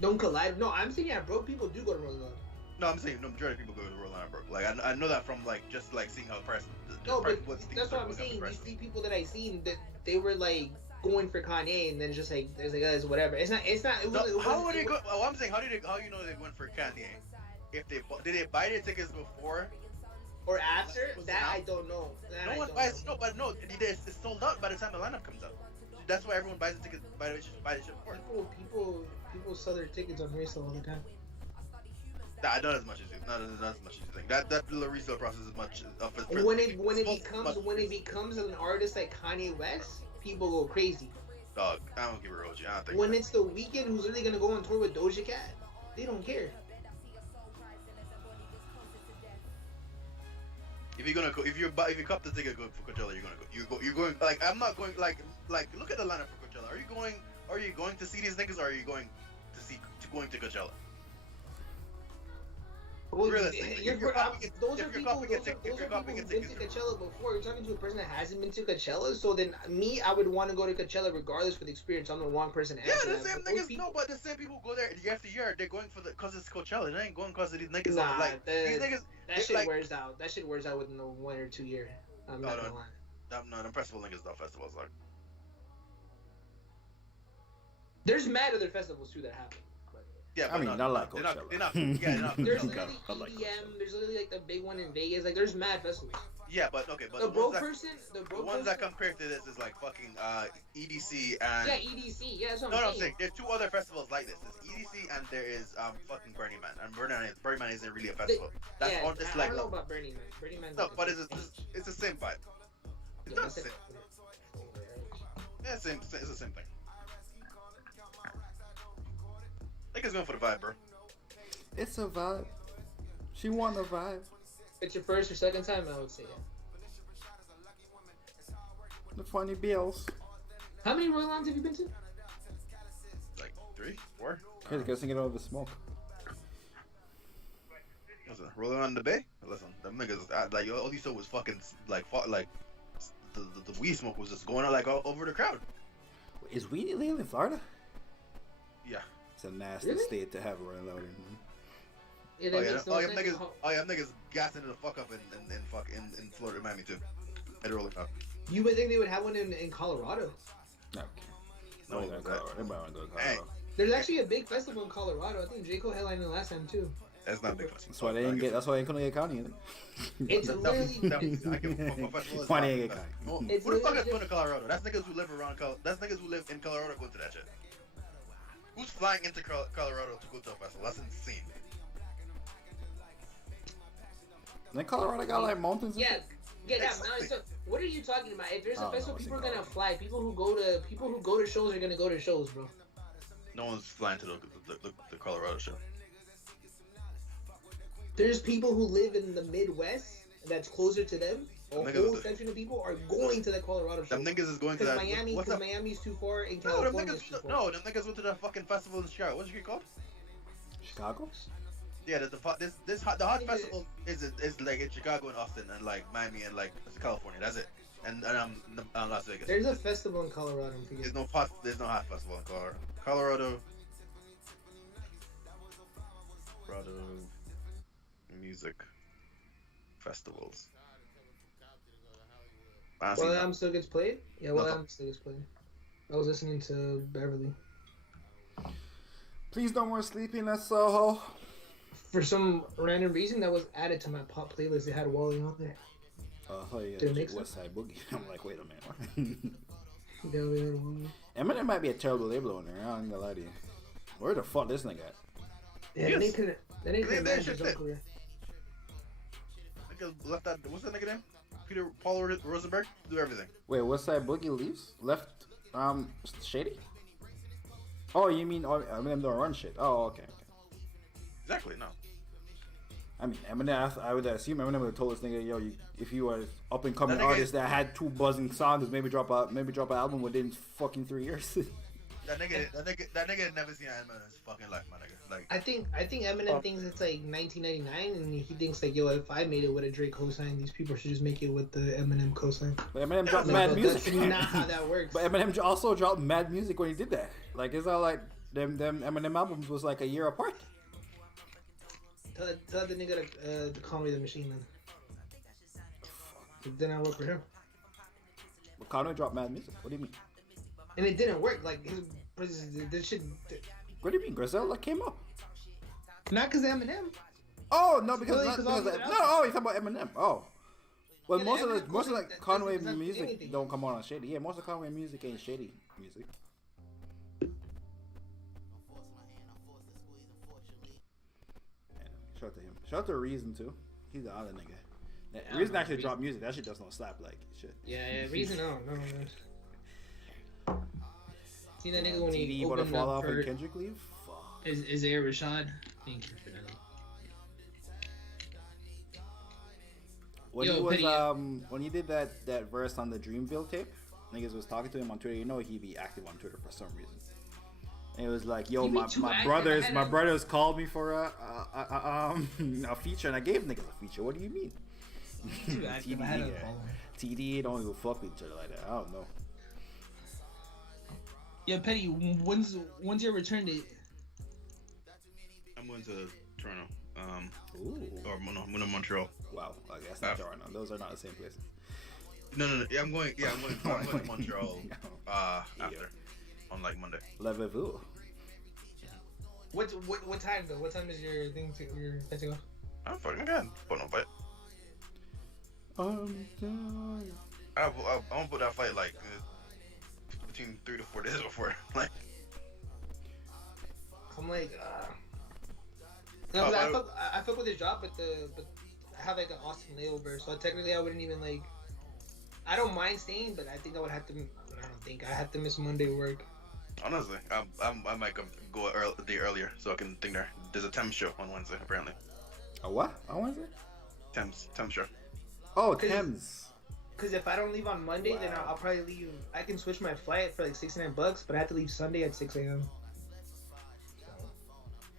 Don't collide. No, I'm saying broke people do go to Rolling Loud. No, I'm saying majority of people go to Rolling Loud, bro. Like I know that from like just like seeing how the price. That's what I'm saying. These 3 people that I seen that they were like going for Kanye, and then it's just like there's like guys whatever. It's not. How would they go? Oh, I'm saying how you know they went for Kanye? If did they buy their tickets before? Or after? That I don't know. No one buys. No, but no, it's sold out by the time the lineup comes out. That's why everyone buys the tickets. Buy the shit before. People sell their tickets on resale all the time. Nah, not as much as you. Not as much as you think. That resale process is much. When it becomes an artist like Kanye West, people go crazy. Dog, I don't give a roach. I don't think. When it's The Weeknd who's really gonna go on tour with Doja Cat, they don't care. If you cop the ticket for Coachella, you're going. Like I'm not going. Like look at the lineup for Coachella. Are you going to see these niggas, or are you going to Coachella? Well, Realistically, you're, if your coffee gets those are if your people. coffee Those gets are, if those your are coffee people who've gets been sick, to Coachella before. You're talking to a person that hasn't been to Coachella. So then, me, I would want to go to Coachella regardless for the experience. I'm the wrong person to yeah, answer the that. same But those niggas. people, No, but the same people go there year after year. They're going for the cause it's Coachella. They ain't going cause of these niggas. nah, Like these niggas, that they shit like. wears out. That shit wears out within a 1 or 2 year. I'm Oh not no, gonna lie. no, them festival niggas, not festivals. Like There's mad other festivals too that happen. But yeah, I but mean, not like Coachella. they're not. Yeah, they're not. there's Okay, literally I like EDM. Coachella. There's literally like the big one in Vegas. Like there's mad festivals. Yeah, but okay, but The the bro ones that person, the ones that compare to this is like fucking EDC and yeah, EDC. Yeah, that's what no, I'm I'm saying. saying there's two other festivals like this. There's EDC and there is fucking Burning Man. And Burning Man isn't really a festival. That's yeah, on this I like don't know about Burning Man. Burning Man. no, but it's the same vibe. It's Yeah, not that's the same. Yeah, same. It's the same thing. I think it's going for the vibe, bro. It's a vibe. She want a vibe. It's your first or second time, I would say. Yeah. The funny bills. How many Royal Lines have you been to? Like 3, 4. He's guessing it all the smoke. Listen, rolling on the bay. Listen, them niggas like all you saw was fucking like the weed smoke was just going on like all over the crowd. Is weed illegal in Florida? Yeah. It's a nasty Really? state to have running out in. Yeah, Oh that yeah, makes no all them sense. niggas gassing the fuck up in Florida, Miami too. At the rolling up. You would think they would have one in Colorado. Okay. No, Everybody want to go to Hey. Colorado. There's actually a big festival in Colorado. I think J. Cole headlined it last time too. That's not big. That's why they didn't get. That's why they couldn't get county in it. It's literally. I can fuck my festival is Funny not ain't big. get Who It's the fuck is literally going to Colorado? That's niggas who live around. That's niggas who live in Colorado going to that shit. Who's flying into Colorado to go to a festival? That's insane. Then Colorado got like mountains. And Yeah, shit? get out. Now, so what are you talking about? If there's a I don't know festival, what's people in are gonna Colorado. fly. People who go to shows are gonna go to shows, bro. No one's flying to the Colorado show. There's people who live in the Midwest that's closer to them. A Niggas whole are- section of people are going to the Colorado show. Them niggas is going to Because that. Miami, What's because up? Miami's too far, and No, them California's too niggas. far. No, them niggas went to that fucking festival in Chicago. What's it called? Chicago. Yeah, the hot Nigga. festival is like in Chicago and Austin and like Miami and like California. That's it. And Las Vegas. There's a festival in Colorado. I forget. There's no hot festival in Colorado. Colorado music festivals. I Well, I'm still gets played. Yeah, well, I'm still gets played. I was listening to Beverly. Please no more sleeping at Soho. For some random reason, that was added to my pop playlist. It had Wally on there. Oh yeah, Did it make West Side Boogie. I'm like, wait a minute. Yeah, we had Wally. Eminem might be a terrible label owner. I ain't gonna lie to you. Where the fuck this nigga at? Yeah, Yes. they couldn't. They didn't They manage should his own fit. career. Nigga left that. What's that nigga name? Paul Rosenberg. Do everything. Wait, West Side Boogie leaves? Left Shady? Oh, you mean Eminem don't run shit? Oh, okay. Exactly. No. I mean, Eminem, I would assume Eminem would have told this nigga, yo, if you were up and coming That nigga- artist that had 2 buzzing songs, maybe drop an album within fucking 3 years. That nigga never seen Eminem in his fucking life, my nigga. Like, I think Eminem thinks it's like 1999, and he thinks like, yo, if I made it with a Drake cosign, these people should just make it with the Eminem cosign. But Eminem dropped No, mad but music. that's not how that works. But Eminem also dropped mad music when he did that. Like, it's not like them Eminem albums was like a year apart. Tell the nigga to call me the machine then. It did not work for him, But Conway dropped mad music. What do you mean? and it didn't work. Like this shit. What do you mean? Griselda came up. Not because Eminem. Oh no, because, Really? not, 'Cause all because the no. albums- Oh, you're talking about Eminem. Oh, well, Yeah, most of Eminem the music, Conway that's music anything. don't come on Shady. Yeah, most of Conway music ain't Shady music. Shout out to him. Shout out to Reason too. He's the other nigga. Yeah, Reason I actually don't know. dropped music. That shit does not slap like shit. Yeah, Reason. No. See that nigga when TD he about to opened fall up off for and Kendrick leave. Fuck. Isaiah Rashad. Thank you for that. When Yo, he was Petty, when he did that verse on the Dreamville tape, niggas was talking to him on Twitter. You know he'd be active on Twitter for some reason. And it was like, yo, You mean my too active? brothers, I had my a- brothers called me for a feature, and I gave niggas a feature. What do you mean? Too active. I had to TDE, follow. TDE don't even fuck with each other like that. I don't know. Yeah, Petty. When's your return date? I'm going to Toronto. Ooh. Or no, I'm going to Montreal. Wow. Okay, that's not Toronto. Those are not the same places. No. Yeah, I'm going to Montreal. After on like Monday. Levez-vous. What time though? What time is your thing to your flight to go? I'm fucking good. Put no fight. I won't put that fight like between 3 to 4 days before. Like. I'm like, no, I fuck with his job, but I have like an Austin layover, so technically I wouldn't even like. I don't mind staying, but I think I would have to. I don't think I have to miss Monday work. Honestly, I might go a day earlier so I can think there. There's a Thames show on Wednesday apparently. A what? On Wednesday? Thames show. Oh, Thames. Because if I don't leave on Monday, then I'll probably leave. I can switch my flight for like $69, but I have to leave Sunday at 6 a.m.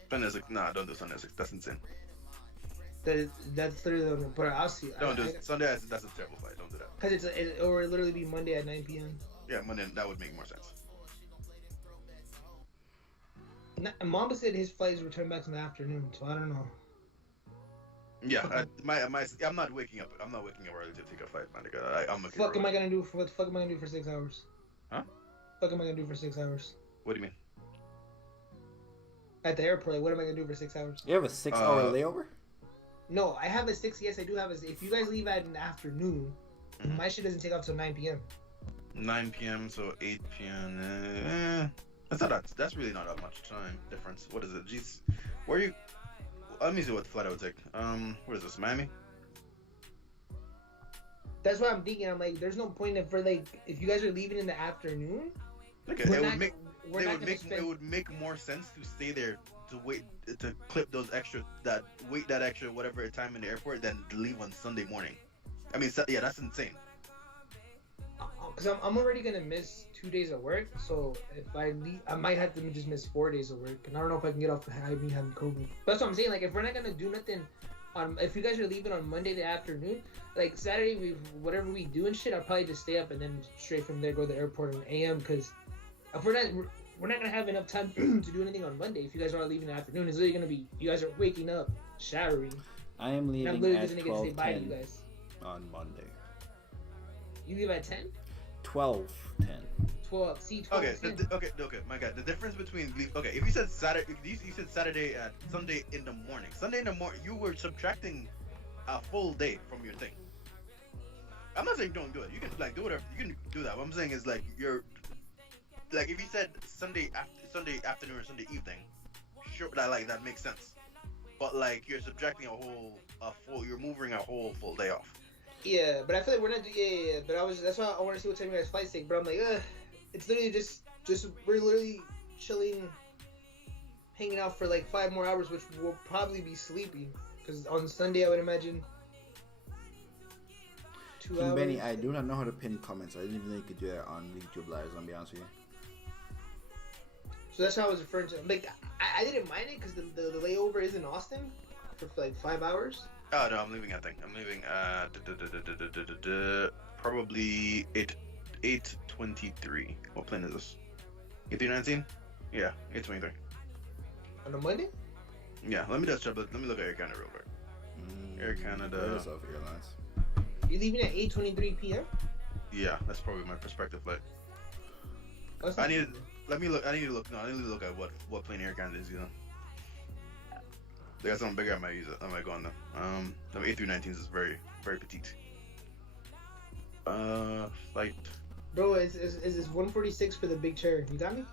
Sunday 6. Nah, don't do Sunday 6. That's insane. That's literally the but I'll see. Don't do it. Sunday. That's a terrible flight. Don't do that. Because it will literally be Monday at 9 p.m. Yeah, Monday. That would make more sense. Mamba said his flight is returned back in the afternoon, so I don't know. Yeah, I'm not waking up. I'm not waking up early to take a flight, man. I'm What the fuck am I gonna do for 6 hours? Huh? What am I gonna do for 6 hours? What do you mean? At the airport, like, what am I gonna do for 6 hours? You have a 6-hour layover? No, I have a 6. Yes, I do have a. If you guys leave at an afternoon, my shit doesn't take off till 9 p.m. 9 p.m. so 8 p.m. That's not that. That's really not that much time difference. What is it? Jeez, where are you? Let me see what flight I would take. Where is this? Miami? That's what I'm thinking. I'm like, there's no point for like, if you guys are leaving in the afternoon. Okay, it would make more sense to stay there to wait to clip those extra that extra whatever time in the airport than leave on Sunday morning. I mean, yeah, that's insane. Because I'm already gonna miss 2 days of work, so if I leave, I might have to just miss 4 days of work, and I don't know if I can get off me having COVID. That's what I'm saying. Like, if we're not gonna do nothing if you guys are leaving on Monday the afternoon, like Saturday, whatever we do and shit, I'll probably just stay up and then straight from there go to the airport on AM. Because if we're not gonna have enough time to do anything on Monday. If you guys are leaving in the afternoon, it's literally gonna be you guys are waking up, showering. I am leaving at 12:10 on Monday. You leave at 10? 12:10. 12. See, 12. Okay, my God. The difference between if you said Saturday, you said Saturday at Sunday in the morning. Sunday in the morning, you were subtracting a full day from your thing. I'm not saying don't do it. You can like do whatever. You can do that. What I'm saying is like you're like if you said Sunday afternoon or Sunday evening, sure that makes sense. But like you're subtracting you're moving a whole full day off. Yeah, but I feel like we're not. Yeah. But that's why I want to see what time you guys flight take. But I'm like, it's literally just we're literally chilling, hanging out for like 5 more hours, which will probably be sleeping. Because on Sunday, I would imagine 2 hours. Benny, I do not know how to pin comments. I didn't even know you could do that on YouTube Live. I'll be honest with you. So that's how I was referring to. Like, I didn't mind it because the layover is in Austin for like 5 hours. Oh no, I'm leaving. I think I'm leaving. Probably 8:23. What plane is this? A319? Yeah, 8:23. On a Monday? Yeah. Let me just check. Let me look at Air Canada real quick. Air Canada. Airlines. You're leaving at 8:23 p.m. Yeah, that's probably my prospective flight. Let me look. I need to look. No, I need to look at what plane Air Canada is. You know. They got something bigger. I might use it. I might go on them. The A319s is very, very petite. Flight. Bro, is this 146 for the big chair? You got me?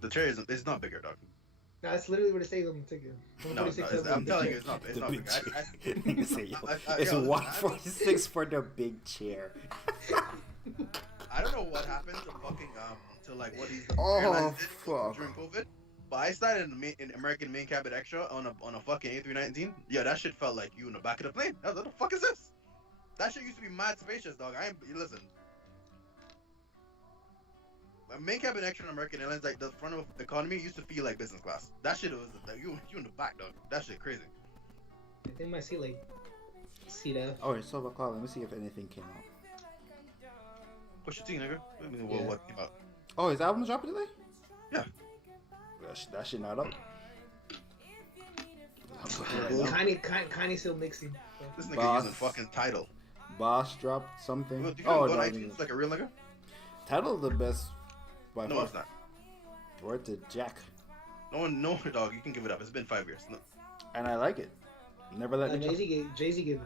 The chair is not bigger, dog. No, that's literally what it says on the ticket. No, I'm telling you, it's not bigger. It's 146 for the big chair. I don't know what happened to fucking to like what these airlines did fuck. during COVID. But I started in American main cabin extra on a fucking A319. Yeah, that shit felt like you in the back of the plane. What the fuck is this? That shit used to be mad spacious, dog. Listen. main cabin extra on American Airlines, like the front of the economy used to feel like business class. That shit was like, you in the back, dog. That shit crazy. I think my seat like seat F. Alright, so o'clock. Let me see if anything came out. Pusha T, nigga. I mean, Yeah. what came out? Oh, his album dropping today? Yeah. That shit not up. Kanye still mixing. This nigga Boss. using fucking Tidal. Boss dropped something. Well, do you Oh, go no, on iTunes like a real nigga? Tidal the best by No, far. it's not. Word to Jack. No, dog. You can give it up. It's been 5 years. No. And I like it. Never let me Jay Z gave it.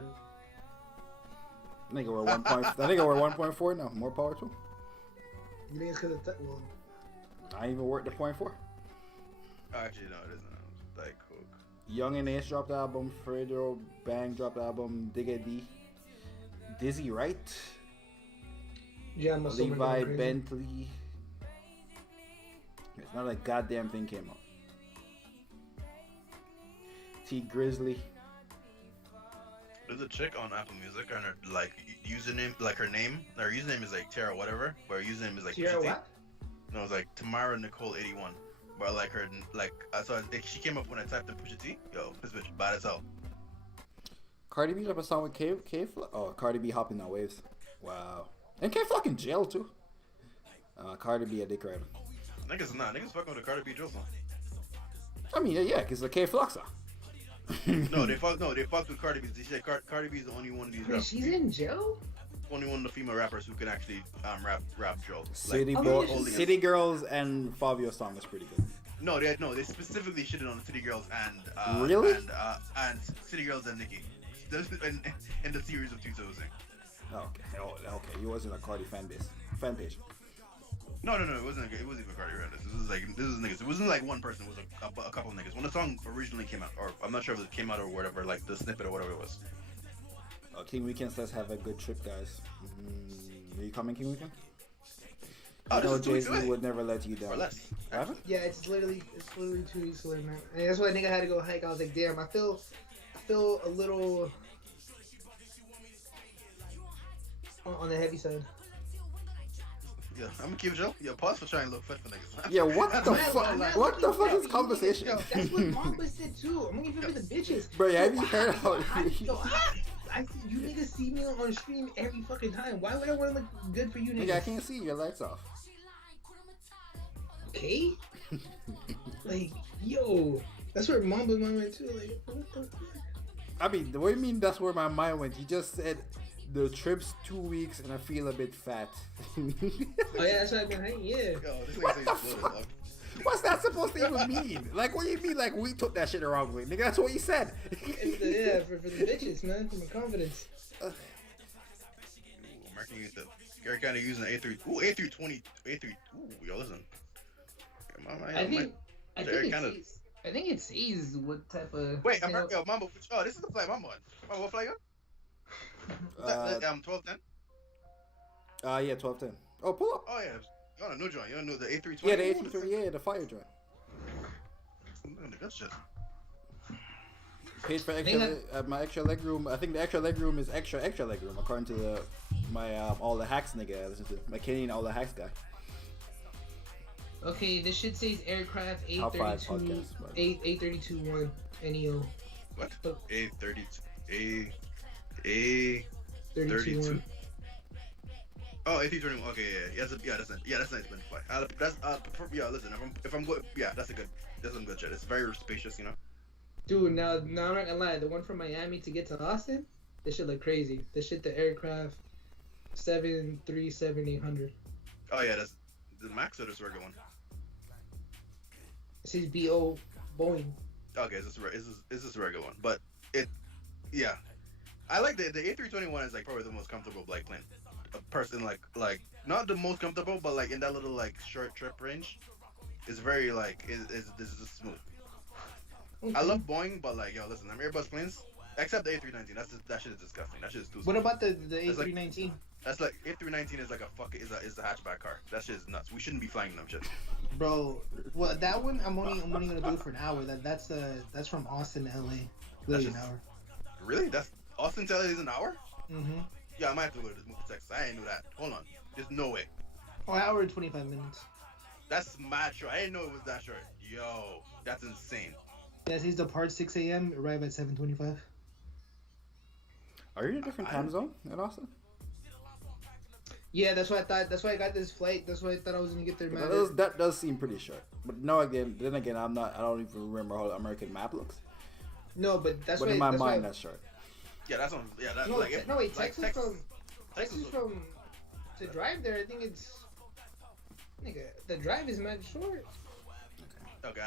I think we're 1. I think we're 1.4 now. More power to him. You think it's because of well? I ain't even worked the 0.4. Oh, actually, no, it isn't. Like, cook. Young and Ace dropped the album. Fredo Bang dropped the album. Digga D. Dizzy Wright. Yeah, I'm Levi Bentley. It's not a goddamn thing came out. T Grizzly. There's a chick on Apple Music and her like username, like her username is like Tara whatever, but her username is like Tierra Pusha T. what? No, it was like Tamara Nicole 81. But like her she came up when I typed in Pusha T. Yo, this bitch bad as hell. Cardi B dropped a song with K. Oh, Cardi B hopping on waves. Wow. And K Flock in jail too. Cardi B a dick rider. Niggas fucking with the Cardi B drill song. I mean, yeah, because the K Flock song. No, they fucked with Cardi B. They said Cardi B is the only one of these Wait, she's in jail? only one of the female rappers who can actually rap drill. City Like, City Girls and Fabio's song was pretty good. No, they specifically shitted on City Girls and Really? and City Girls and Nicki. In the series of 2000. Okay. You wasn't a Cardi fan page. No, it wasn't even Cardi B. This is niggas. It wasn't like one person. It was a couple of niggas. When the song originally came out, or I'm not sure if it came out or whatever, like the snippet or whatever it was. King Weekend says have a good trip, guys. Are you coming, King Weekend? Oh, No, this is 2 weeks Jay-Z away. would never let you down. Or less. What happened? Yeah, it's literally 2 weeks away, man. And that's why nigga had to go hike. I was like, damn, I feel a little on the heavy side. Yeah, I'm gonna keep it chill. Yo, pause for trying to look fit for niggas. Yeah, what the Man, fuck? I'm not What the looking fuck at is you. conversation? Yo, that's what Mamba said too. I'm gonna give it to the bitches. Bro, Yo, have you heard how? I see you niggas see me on stream every fucking time. Why would I want to look good for you niggas? Nigga, I can't see your lights off. Okay. Like, yo, that's where Mamba went too. Like, what the fuck? I mean, what do you mean that's where my mind went? You just said the trip's 2 weeks and I feel a bit fat. Oh yeah, that's why I've been hanging. Yeah. Yo, this What nigga the says fuck? What's that supposed to even mean? Like, what do you mean? Like, we took that shit the wrong way, nigga. That's what you said. Yeah, for the bitches, man, for my confidence. Marking it the Gary kind of using the A3. Ooh, A320. A3. Ooh, yo, listen. I think kinda- I think it says what type of. Wait, yo, Mambo. Oh, this is the flight Mambo on. Mambo, what flight you on? 1210. Yeah, 1210. Oh, pull up. Oh yeah, you're on a new joint. You're on the A320. Yeah, the A330. Yeah, the fire joint. Good shit. Paid for extra my extra leg room. I think the extra leg room is extra leg room according to my all the hacks nigga I listen to. My Kenny and all the hacks guy. Okay, this shit says aircraft Top 5 A32 podcasts, but- A321 NEO. What? Oh. A32. A32. Oh, A321. Okay, yeah, that's nice. Been fly. Listen, if I'm good, yeah, that's some good shit. It's very spacious, you know. Dude, now I'm not gonna lie. The one from Miami to get to Austin, this shit look crazy. This shit, the aircraft 737-800. Oh yeah, that's the Max or the regular one. It says BO Boeing. Okay, is this a regular one? But yeah, I like the A321 is like probably the most comfortable like plane. A person like not the most comfortable, but like in that little like short trip range, it's very like is smooth. Okay. I love Boeing, but like yo, listen, I'm Airbus planes. Except the A319, that shit is disgusting. That shit is too. What about the It's like- A319? That's like A319 is like is a hatchback car. That shit is nuts. We shouldn't be flying them shit. Bro, well that one I'm only gonna do it for an hour. That's from Austin to LA. Literally an just- hour. Really? That's Austin to LA is an hour? Mm-hmm. Yeah, I might have to go to this move to Texas. I ain't knew that. Hold on. There's no way. Oh, an hour and 25 minutes. That's mad short. I didn't know it was that short. Yo, that's insane. Yeah, he's depart 6 a.m. Arrive at 7:25. Are you in a different time zone in Austin? Yeah, that's what I thought. That's why I got this flight. That's why I thought I was gonna get there. That does seem pretty short. But no, then again, I'm not. I don't even remember how the American map looks. No, but that's but why. In my mind, that's short. Yeah, that's on. Yeah, that's no, like no, wait, like Texas from to drive there. I think it's. Nigga, the drive is mad short. Okay,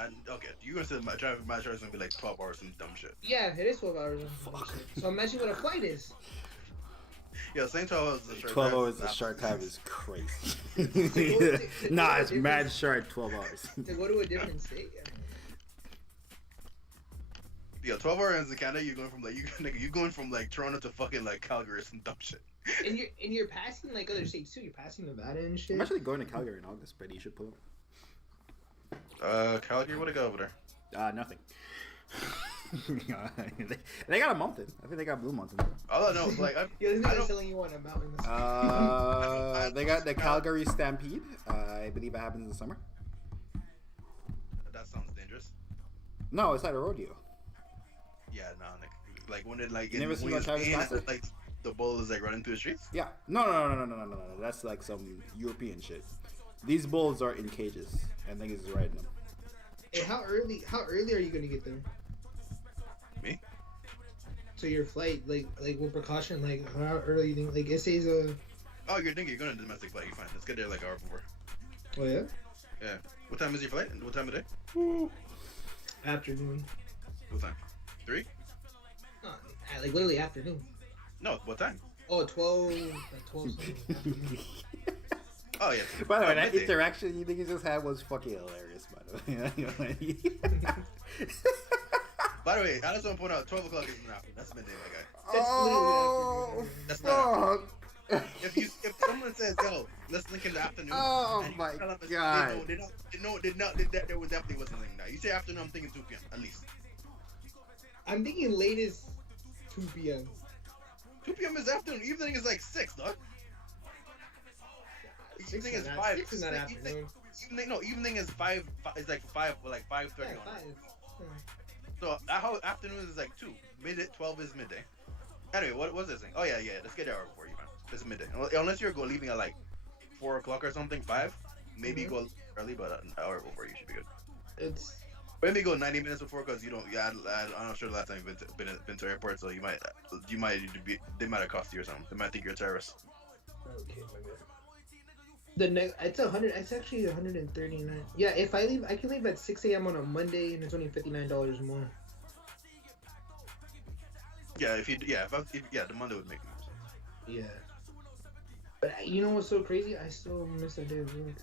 you're gonna say my drive my drive is gonna be like 12 hours and dumb shit. Yeah, it is 12 hours. Fuck. So imagine what a flight is. Yeah, same 12 hours. 12 hours of short time is crazy. Nah, it's mad short. 12 hours. To go to a different state. Yeah, 12 hours in Canada, you're going from like Toronto to fucking like Calgary or some dumb shit. And you're passing like other states too. You're passing Nevada and shit. I'm actually going to Calgary in August, but you should pull up. Calgary, what do you got over there? Nothing. They got a mountain. I think they got Blue Mountain. All I know, like, this nigga's telling you on a mountain. They got the Calgary Stampede. I believe it happens in the summer. That sounds dangerous. No, it's at a rodeo. Yeah, no, like when it like you never seen Travis Classic? Like the bull is like running through the streets. Yeah, no. That's like some European shit. These bulls are in cages, and niggas is riding them. Hey, how early are you gonna get there? Me? So your flight, like with precaution, like how early you think? Like it says Oh, you're thinking you're going to domestic flight? You're fine. Let's get there like an hour before. Oh yeah. Yeah. What time is your flight? What time of day? Afternoon. What time? 3? No, like literally afternoon. No, what time? Oh, 12. Like 12 something. Oh yeah. By the way, that interaction you think you just had was fucking hilarious. By the way. By the way, I just want to point out 12 o'clock isn't afternoon. That's midday, my guy. Oh, that's not afternoon. If someone says, "Yo, let's link in the afternoon," oh my god, they there was definitely wasn't like that. You say afternoon, I'm thinking 2 p.m. at least. I'm thinking latest 2 p.m. 2 p.m. is afternoon. Evening is like 6, dog. Evening is 5. 6 is not afternoon. Evening is 5. It's like 5 or like 5:30. Yeah, 5. So how afternoon is like 2. Midday 12 is midday. Anyway, what was this thing? Oh yeah. Let's get an hour before you, man. It's midday. Unless you're leaving at like 4 o'clock or something, 5. Maybe go early, but an hour before you should be good. It's maybe go 90 minutes before because you don't. Yeah, I'm not sure the last time you've been to airport, so you might they might have cost you or something. They might think you're a terrorist. Okay, my bad. The next, it's 100. It's actually 139. Yeah, if I leave, I can leave at 6 a.m. on a Monday, and it's only $59 more. Yeah, if the Monday would make more sense. Yeah. But you know what's so crazy? I still miss a day of work.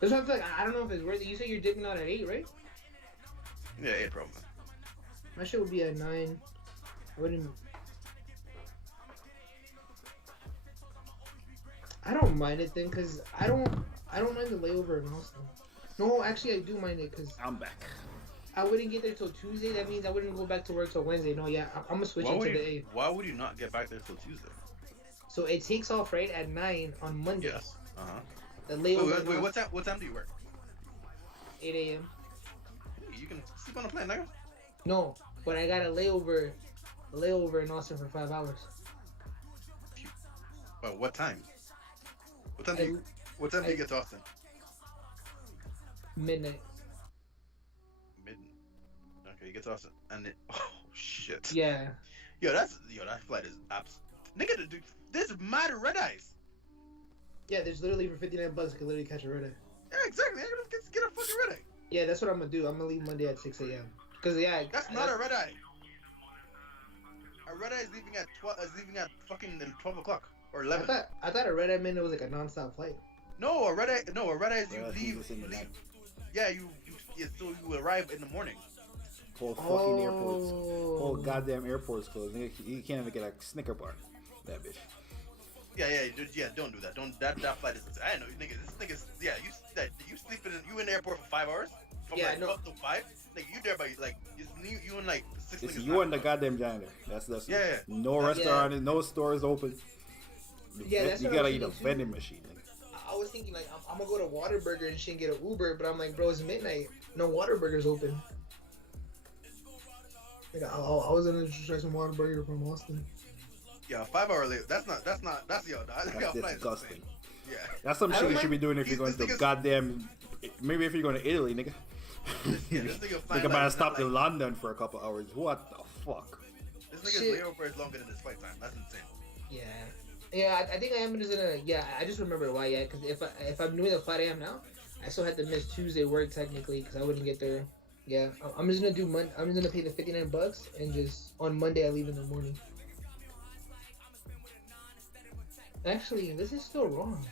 That's why I feel like I don't know if it's worth it. You say you're dipping out at 8, right? Yeah, 8 probably. My shit would be at 9. I wouldn't. I don't mind it then, cause I don't mind the layover in Austin. No, actually I do mind it, cause I'm back. I wouldn't get there till Tuesday. That means I wouldn't go back to work till Wednesday. No, yeah, I'm gonna switch it to the 8th. Why would you not get back there till Tuesday? So it takes off right at 9 on Monday. Yes. The layover. Wait, what time do you work? 8 a.m. You can sleep on a plane, nigga. No, but I got a layover in Austin for 5 hours. But what time? What time do you get to Austin? Midnight. Okay, you get to Austin, and oh shit. Yeah. That flight is nigga, dude, this is mad red eyes. Yeah, there's literally for $59 I can literally catch a red eye. Yeah, exactly. Let's get a fucking red eye. Yeah, that's what I'm gonna do. I'm gonna leave Monday at 6 a.m. Cause that's not a red eye. A red eye is leaving at fucking 12 o'clock or 11. I thought a red eye meant it was like a non-stop flight. No, a red eye is you leave. Yeah, so you arrive in the morning. Whole fucking airports. Whole goddamn airports closed. You can't even get a Snicker bar. That bitch. Yeah, don't do that. That flight is. I know, nigga. This nigga's. Yeah, you sleeping in the airport for 5 hours. From like 12 to 5. Nigga, you there by like you and like 6 niggas. You and the goddamn janitor. That's yeah. No restaurant, no stores open. Yeah, that's you what I gotta was eat a thinking, vending machine. I was thinking like I'm gonna go to Whataburger and shit and get an Uber, but I'm like, bro, it's midnight. No Whataburger's open. Like I was gonna try some Whataburger from Austin. Yeah, 5 hour late. That's yo. That's disgusting. Yeah. That's some I shit don't you should be doing if you're going This to nigga's- goddamn. Maybe if you're going to Italy, nigga. Yeah, this nigga flying Nigga might like- have stopped in like- London for a couple hours. What the fuck? This nigga's Shit. layover is longer than his flight time. That's insane. Yeah. Yeah, I think I am just gonna. Yeah, I just remember why. Yeah, because if I'm doing the flight I am now, I still had to miss Tuesday work technically because I wouldn't get there. Yeah, I'm just gonna do I'm just gonna pay the $59 and just on Monday I leave in the morning. Actually, this is still wrong.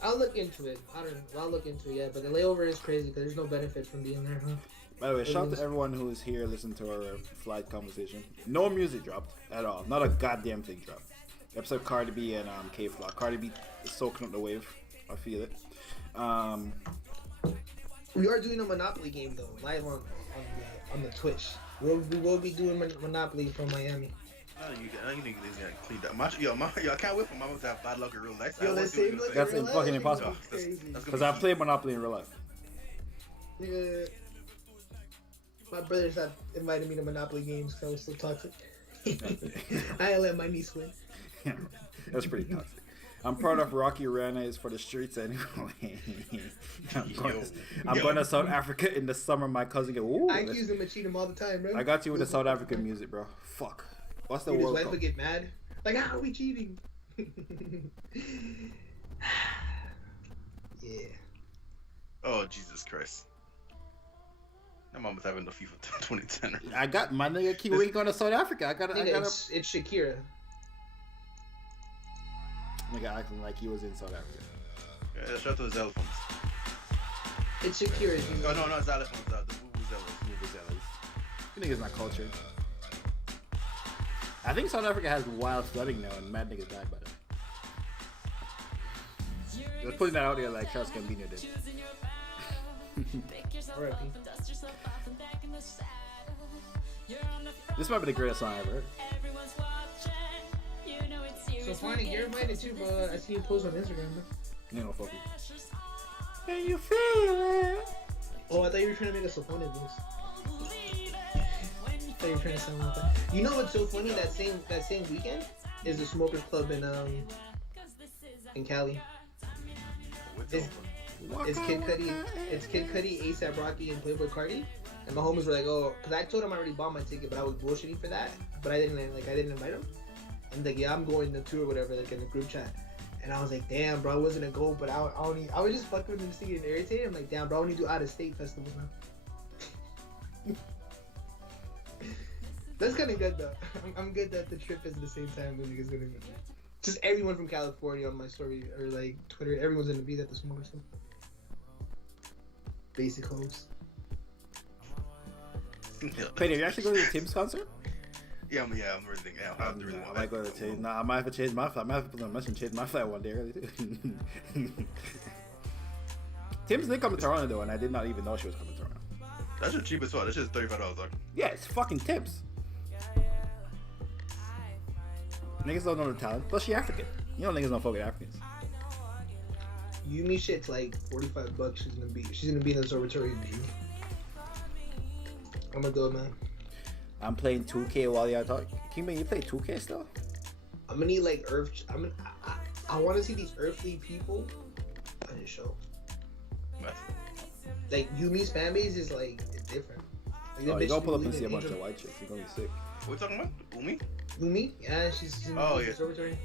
I'll look into it. I don't know. I'll look into it. Yeah, but the layover is crazy because there's no benefit from being there, huh? By the way, shout out to everyone who is here listening to our flight conversation. No music dropped at all. Not a goddamn thing dropped. Episode Cardi B and K-Flock. Cardi B is soaking up the wave. I feel it. We are doing a Monopoly game though, live on the Twitch. We will be doing Monopoly from Miami. You niggas got cleaned up. Yo, I can't wait for my mom to have bad luck in real life. Yo, I let's want to save see what luck. That's in real fucking life. impossible. That's Crazy. Because I played Monopoly in real life. Nigga, my brothers have invited me to Monopoly games because I was so toxic. I ain't let my niece win. That's pretty toxic. I'm proud of Rocky Rihanna is for the streets anyway. I'm going to South Africa in the summer. My cousin get. Ooh, I accuse him of cheating him all the time, bro. I got you with the South African music, bro. Fuck. What's the Dude, his World wife Cup? would get mad. Like, how are we cheating? Yeah. Oh, Jesus Christ. My mom was having the FIFA 2010. I got my nigga. Keep waiting going to South Africa. I got. Nigga, it's Shakira. Nigga acting like he was in South Africa. Yeah, shout out to his elephants. It's Shakira. Dude. Oh, no, it's elephants. The Vuvuzelas. You niggas not cultured. I think South Africa has wild flooding now, and mad niggas died by that. Just putting that out there like Charles Gambino did. R.I.P. This might be the greatest song I've ever heard. So funny, you're invited too, bro. I see you post on Instagram, bro. You know, fuck you. Can you feel it? Oh, I thought you were trying to make a Sophonic voice. I thought you were trying to sound like that. You know what's so funny? That same weekend is the Smokers Club in Cali. It's Kid Cudi, A$AP Rocky, and Playboy Cardi. And my homies were like, "Oh," because I told them I already bought my ticket, but I was bullshitting for that. But I didn't invite them. I'm like, "Yeah, I'm going to tour or whatever," like in the group chat. And I was like, "Damn, bro, I wasn't gonna go, but I was just fucking with them, just getting irritated. I'm like, damn, bro, I want to do out of state festivals now." That's kind of good though. I'm good that the trip is at the same time music is gonna be. Just everyone from California on my story or like Twitter, everyone's gonna be at this moment. So. Basic hopes. Peter, you actually going to the Tim's concert? Yeah, I'm really thinking. Yeah, I really want I might go to change. Nah, I might have to change my flight. I might have to put on a message and change my flight one day early too. Tim's did come to Toronto though, and I did not even know she was coming to Toronto. That's just cheap as well. That's just $35, dog. Yeah, it's fucking Tim's. Niggas don't know the talent. Plus, she African. You know niggas don't fuck with Africans. Yumi shit's like $45. She's gonna be in the observatory in June. I'm gonna go, man. I'm playing 2K while y'all talk. Kingman, you play 2K still? I'm gonna need like Earth. I want to see these earthly people on the show. What? Like Yumi's fan base is like different. Like, Oh, you gonna pull up and see a Angel- bunch of white chicks. You're gonna be sick. What are we talking about? Umi? Yumi, yeah, she's in Oh, the yeah. observatory.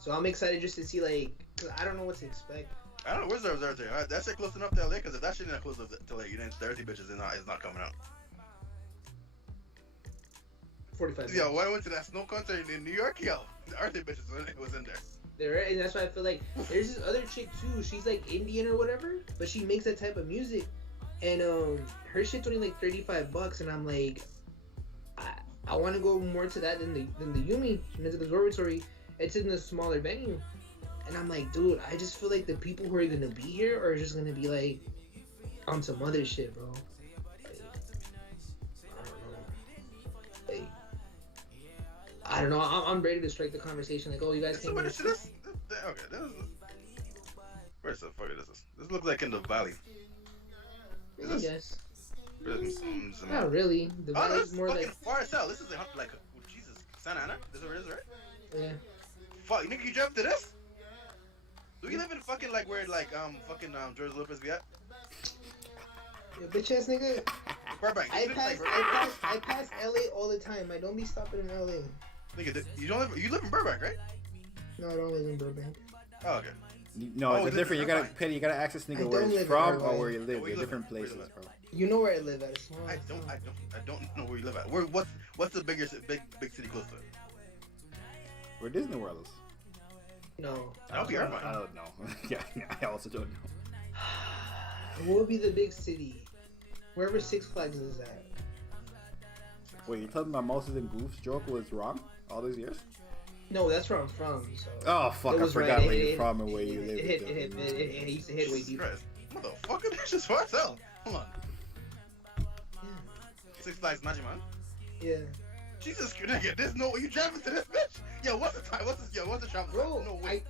So I'm excited just to see like, 'cause I don't know what to expect. I don't know. Where's the observatory? That shit close enough to LA? Because if that shit not close enough to LA, you didn't. Dirty bitches is not coming out. 45. Yo, when I went to that snow concert in New York, yo, the Earthy bitches was in there. There, and that's why I feel like there's this other chick too. She's like Indian or whatever, but she makes that type of music, and her shit's only like $35, and I'm like, I want to go more to that than the Yumi, and to the observatory. It's in the smaller venue, and I'm like, dude, I just feel like the people who are gonna be here are just gonna be like on some other shit, bro. Like, I don't know. Like, I don't know. I'm ready to strike the conversation. Like, oh, you guys This is came what here. this is. Okay, this is. Where's the fuck is this? This looks like in the valley. Is I this? guess. Some, Not really. The oh, valley this is is more fucking like. far as hell. This is like Jesus, Santa Ana. This is where it is, right? Yeah. Fuck, nigga, you drive to this? Do you live in fucking like where like George Lopez be at? Yo, bitch ass nigga. Burbank. I pass LA all the time. I don't be stopping in LA. Nigga, you live in Burbank, right? No, I don't live in Burbank. Oh, okay. No, Oh, it's different. You gotta pay. You gotta ask this I nigga where don't he's live in from Irvine. or where you live. Where you They're different live? Where you places, live? bro. You know where I live at. It's small. I don't know where you live at. What's the big city close to it? Where Disney World is. No. That'll be Irvine. I don't know. Yeah, I also don't know. What would be the big city? Wherever Six Flags is at. Wait, you telling me my Moses and Goofs joke was wrong all these years? No, that's where I'm from. So. Oh fuck! It I was forgot right. where you're from and where you live. It used to hit way Jesus deep. Christ. Motherfucker, that's just far as hell. Hold on. Yeah. Six Flags Magic Man. Yeah. Jesus Christ, nigga, there's no way you driving to this bitch. Yo, what's the time? What's the travel Bro, time? No way.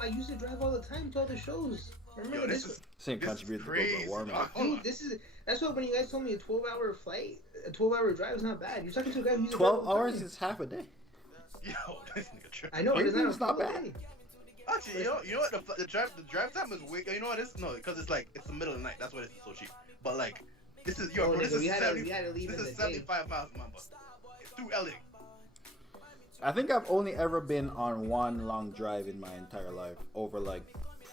I used to drive all the time to all the shows. Remember Yo, this? this is Same this is contribute to crazy. global warming. dog. Hold on. Dude, that's what when you guys told me a 12-hour flight, a 12-hour drive is not bad. You're talking to a guy who used to drive 12 all the hours time. is half a day. Yo, this nigga trip. I know, What but do it's you not, mean it's not bad? day. Actually, you know what? The drive time is way. You know what it is? No, because it's like it's the middle of the night. That's why it's so cheap. But like, this is Oh, bro, this nigga, is we had to leave this in is the day. 75 miles a month through LA. I think I've only ever been on one long drive in my entire life over like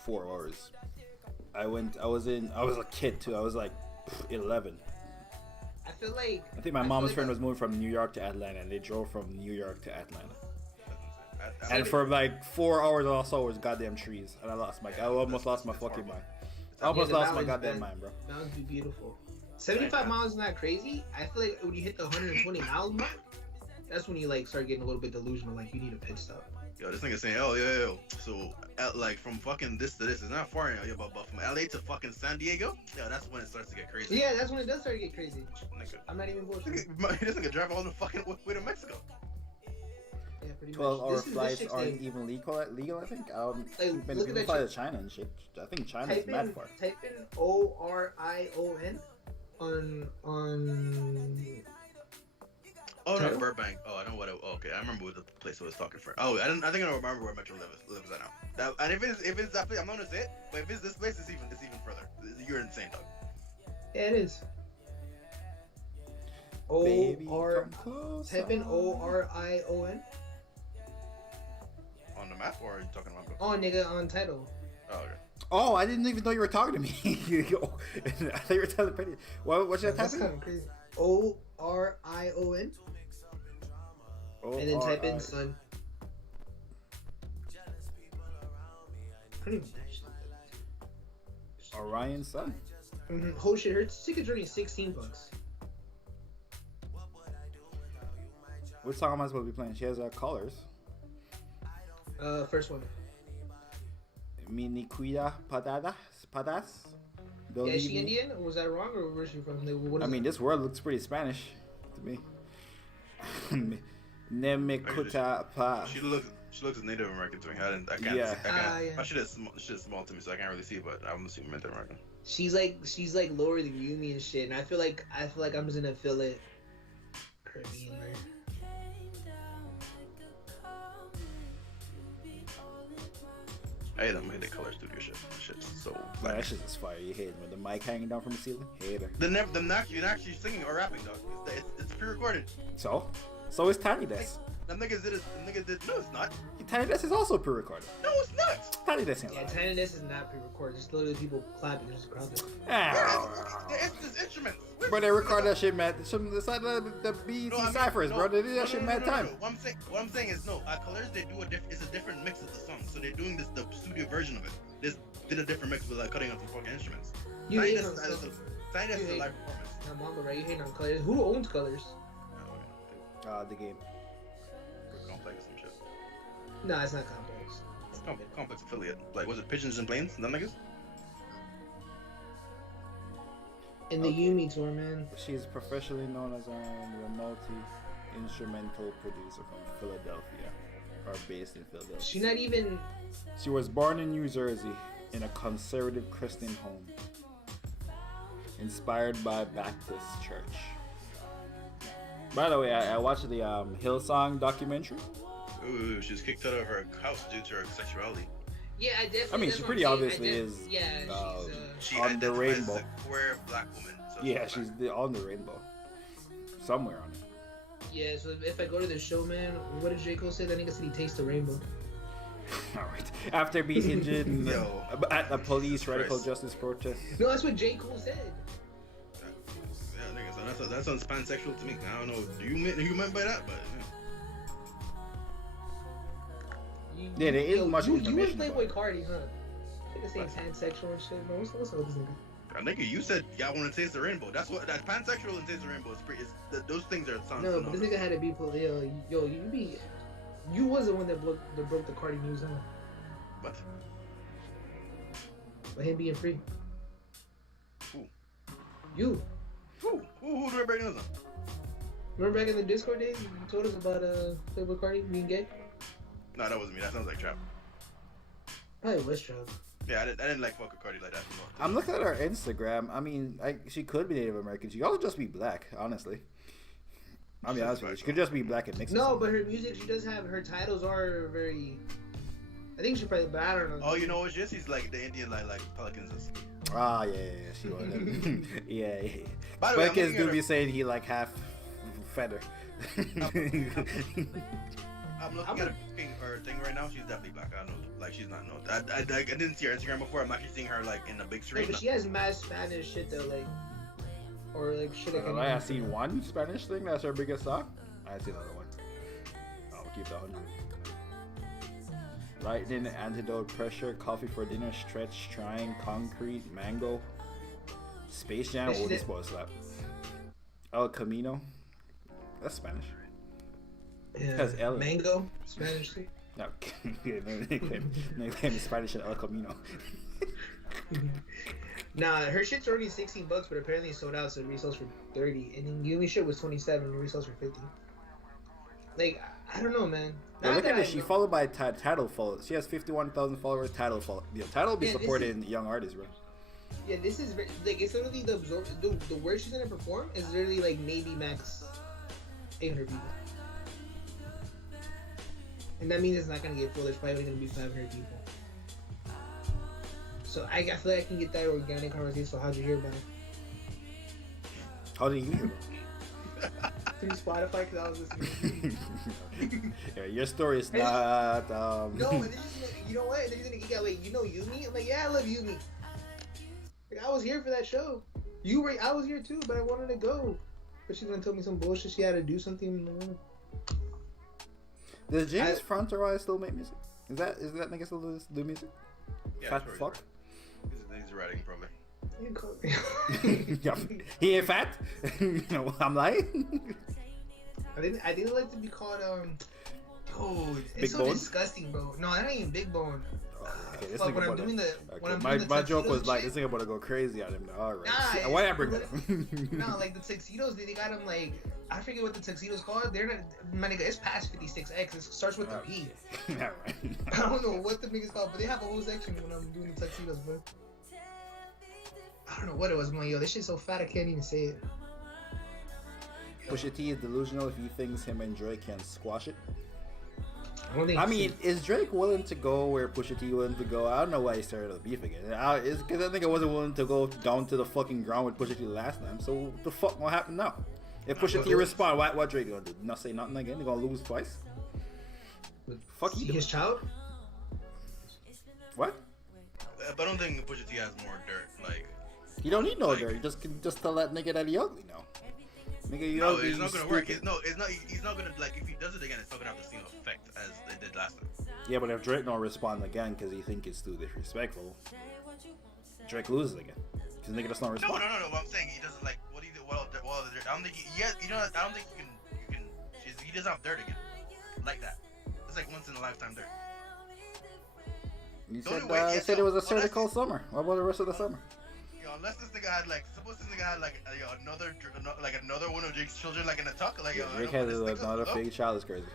4 hours. I was a kid too. I was like 11. I feel like. I think my mom's friend was moving from New York to Atlanta, and they drove from New York to Atlanta. And for like 4 hours, all I saw was goddamn trees, and I almost lost my fucking mind. I almost the lost my mountains, goddamn man. mind, bro. Mountains be beautiful. 75 miles is not crazy. I feel like when you hit the 120 miles mark, that's when you like start getting a little bit delusional. Like you need a pit stop. Yo, this nigga saying, oh yo. So like from fucking this to this, it's not far, but from LA to fucking San Diego, yo, that's when it starts to get crazy. Yeah, that's when it does start to get crazy. Nigga. I'm not even bullshit. This nigga drive all the fucking way to Mexico. Yeah, pretty 12-hour much. This flights chick's aren't name. even legal, I think. Like, Been look at that fly to shit. China and shit. I think China is Type mad in far. ORION on. Oh no, Title? Burbank. Oh, I know what. Okay, I remember what the place I was talking for. Oh, I think I don't remember where Metro lives at now. And if it's that place, I'm not gonna say it. But if it's this place, it's even further. You're insane, dog. Yeah, it is. Baby, O-R. come close. Type in ORION. On the map, or are you talking about? Oh, nigga, on title. Oh, okay. Oh, I didn't even know you were talking to me. I thought you were telling Penny. What should I type That's in? kind of crazy. ORION. And then type in son. I don't even Orion's son. Oh shit, her ticket's only $16. What song am I supposed to be playing? She has colors. First one. Mini cuida padas. Yeah, is she Indian? Or was that wrong? Or where's she from? What I is mean, it? this word looks pretty Spanish to me. Nemekuta pa. She looks Native American to me. I can't. Yeah. Yeah. My shit is small to me, so I can't really see. But I'm assuming Native American. She's like lower than Yumi and shit, and I feel like I'm just gonna feel it. Caribbean, man. I hate them. I hate the color studio shit. Shit's so. Man, that shit is fire. You hate with the mic hanging down from the ceiling. Hater. Them actually singing or rapping, dog. It's pre-recorded. So is Tiny Desk. Them niggas did. No, it's not. Tiny Desk is also pre-recorded. No, it's not. Tiny Desk ain't Yeah, lying. Tenderness is not pre-recorded. Just literally people clapping and just crowding. It's instruments. Bro, they record that shit, man. It's like the BET ciphers, bro. They do that shit mad time. What I'm saying is no. Colors, they do it's a different mix of the song. So they're doing the studio version of it. They did a different mix with cutting out some fucking instruments. You Tiny hate Desk on is a live performance. No, Mamba, right? You hating on Colors. Who owns Colors? The game. Complex or some shit. Nah, it's not Complex. Complex affiliate. Like, was it Pigeons and Planes? Them niggas? In the Yumi tour, man. She's professionally known as the multi instrumental producer from Philadelphia, or based in Philadelphia. She not even. She was born in New Jersey in a conservative Christian home, inspired by Baptist church. By the way, I watched the Hillsong documentary. Ooh, she was kicked out of her house due to her sexuality. Yeah, I definitely. I mean, she pretty obviously is. Yeah, She on the identifies rainbow. as a queer black woman. So Yeah, she's on the rainbow. Somewhere on it. Yeah, so if I go to the show, man, what did J. Cole say? That nigga said he tastes the rainbow. Alright. After being injured at a police radical justice protest. No, that's what J. Cole said. Yeah, nigga, so that sounds pansexual to me. I don't know. Do you meant by that? But Yeah, there is much You information was Playboy about it. Cardi, huh? Nigga saying pansexual and shit, bro. What's up with this nigga? nigga, you said y'all want to taste the rainbow. That's what that pansexual and taste the rainbow is pretty. Those things are sound. No, but this nigga had to be you was the one that broke the Cardi news, huh? What? By him being free. Who? You. Who do I break news on? Remember back in the Discord days, you told us about Playboy Cardi being gay? No, that wasn't me. That sounds like trap. Probably was Trump. Yeah, I didn't like fuck with Cardi like that. No. I'm looking at her Instagram. I mean, she could be Native American. She could also just be black, honestly. I'll be honest with you. She could just be black and mixed. No, but her music, she does have, her titles are very, I think she probably, but I don't know. Oh, you know what? She's like the Indian like Pelicans is. Ah, yeah, she was. yeah. By the way, Pelicans do be saying he like half feather. I'm looking at her thing right now. She's definitely black. I don't know. Like, she's not. No, I didn't see her Instagram before. I'm actually seeing her like in the big screen. Yeah, but she has mad Spanish shit though, like, or like shit. I seen one Spanish thing. That's her biggest song. I see another one. I'll keep the 100. Lightning, Antidote, Pressure, Coffee for Dinner, Stretch, Trying, Concrete, Mango, Space Jam. Oh, this boy slap. El Camino. That's Spanish. Yeah. Mango, Spanish too. No, they claim Spanish in El Camino. Nah, her shit's already $16, but apparently it sold out, so it resells for $30. And then Yumi shit was $27, and it resells for $50. Like, I don't know, man. Yeah, look at this. She followed by Tidal follow. She has 51,000 followers. Tidal follow. Yeah, Tidal be supporting young artists, bro. Yeah, this is like, it's literally the where she's gonna perform is literally like maybe max 800 people. And that means it's not gonna get full. There's probably only gonna be 500 people. So I feel like I can get that organic conversation. So how'd you hear about it? How did you hear? Through Spotify, because I was listening. Yeah, your story is not. No, and then you know what? And then he's gonna get like, you know Yumi? I'm like, yeah, I love Yumi. Like, I was here for that show. I was here too, but I wanted to go. But she's gonna tell me some bullshit. She had to do something. Does James Fronteroy still make music? Is that nigga still do music? Yeah, fat fuck. He's writing probably. Yeah, he ain't fat. No, I'm lying. I didn't like to be called dude, it's Big so bone? Disgusting, bro. No, that ain't big bone. Okay, this Fuck, nigga when I'm doing the my joke was tuxedos like, shit. this nigga about to go crazy on him. All right. Nah, Why I bring that up? No, like the tuxedos, they got them like, I forget what the tuxedos called. They're not, my nigga, it's past 56X. It starts with the P. All right. I don't know what the niggas called, but they have a whole section when I'm doing the tuxedos, bro. I don't know what it was, man. Yo, this shit's so fat I can't even say it. Pusha T is delusional if he thinks him and Drake can squash it. I mean, is Drake willing to go where Pusha T willing to go? I don't know why he started the beef again. It's because I think I wasn't willing to go down to the fucking ground with Pusha T last time. So the fuck what happened now? If Pusha T respond, what Drake gonna do? Not say nothing again? They gonna lose twice? Fuck you. His child? What? But I don't think Pusha T has more dirt. Like, you don't need no dirt. You just tell that nigga that he ugly now. Nigga, you ugly. It's not gonna work. He's not gonna, like, if he does it again, it's not gonna have the same effect as it did last time. Yeah, but if Drake don't respond again because he think it's too disrespectful, Drake loses again. Because nigga does not respond. No. What I'm saying, he doesn't like what he did. Well, I don't think he doesn't have dirt again like that. It's like once in a lifetime dirt. You said it was a surgical summer. What about the rest of the summer? Yeah, unless this nigga had like, suppose this nigga had like another one of Drake's children like in a tuck, like Drake has another fake child is crazy.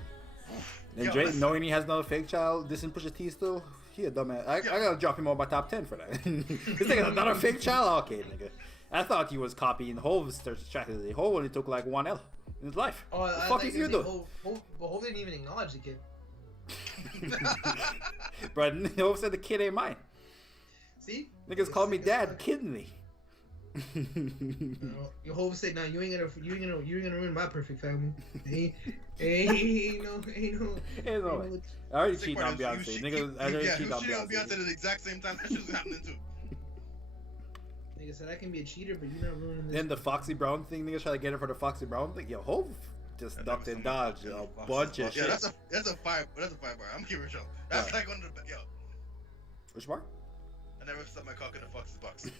And Yo, Drake, listen. knowing he has another fake child, this and Pusha T still, he a dumbass. I gotta drop him on my top 10 for that. This nigga another fake child? Okay, nigga. I thought he was copying Hove's strategy. Hove only took like one L in his life. Oh, What the fuck is you doing? Hov didn't even acknowledge the kid. But Hove said the kid ain't mine. See? Niggas call me dad, kidding me. Your Hov said, "Nah, you ain't gonna ruin my perfect family. Ain't no. Ain't no way. I already cheated on Sick part Beyonce. is Niggas, I already cheated on cheating on Beyonce Beyonce. at the exact same time that shit was happening too. Nigga said I can be a cheater, but you're not ruining this. Then the Foxy Brown thing, niggas try to get her for the Foxy Brown thing. Yo, Hove just ducked and dodged a bunch of shit. Yeah, that's a fire bar. I'm keeping it real. That's like one of the yo. Which part? I never stuck my cock in a fox's box.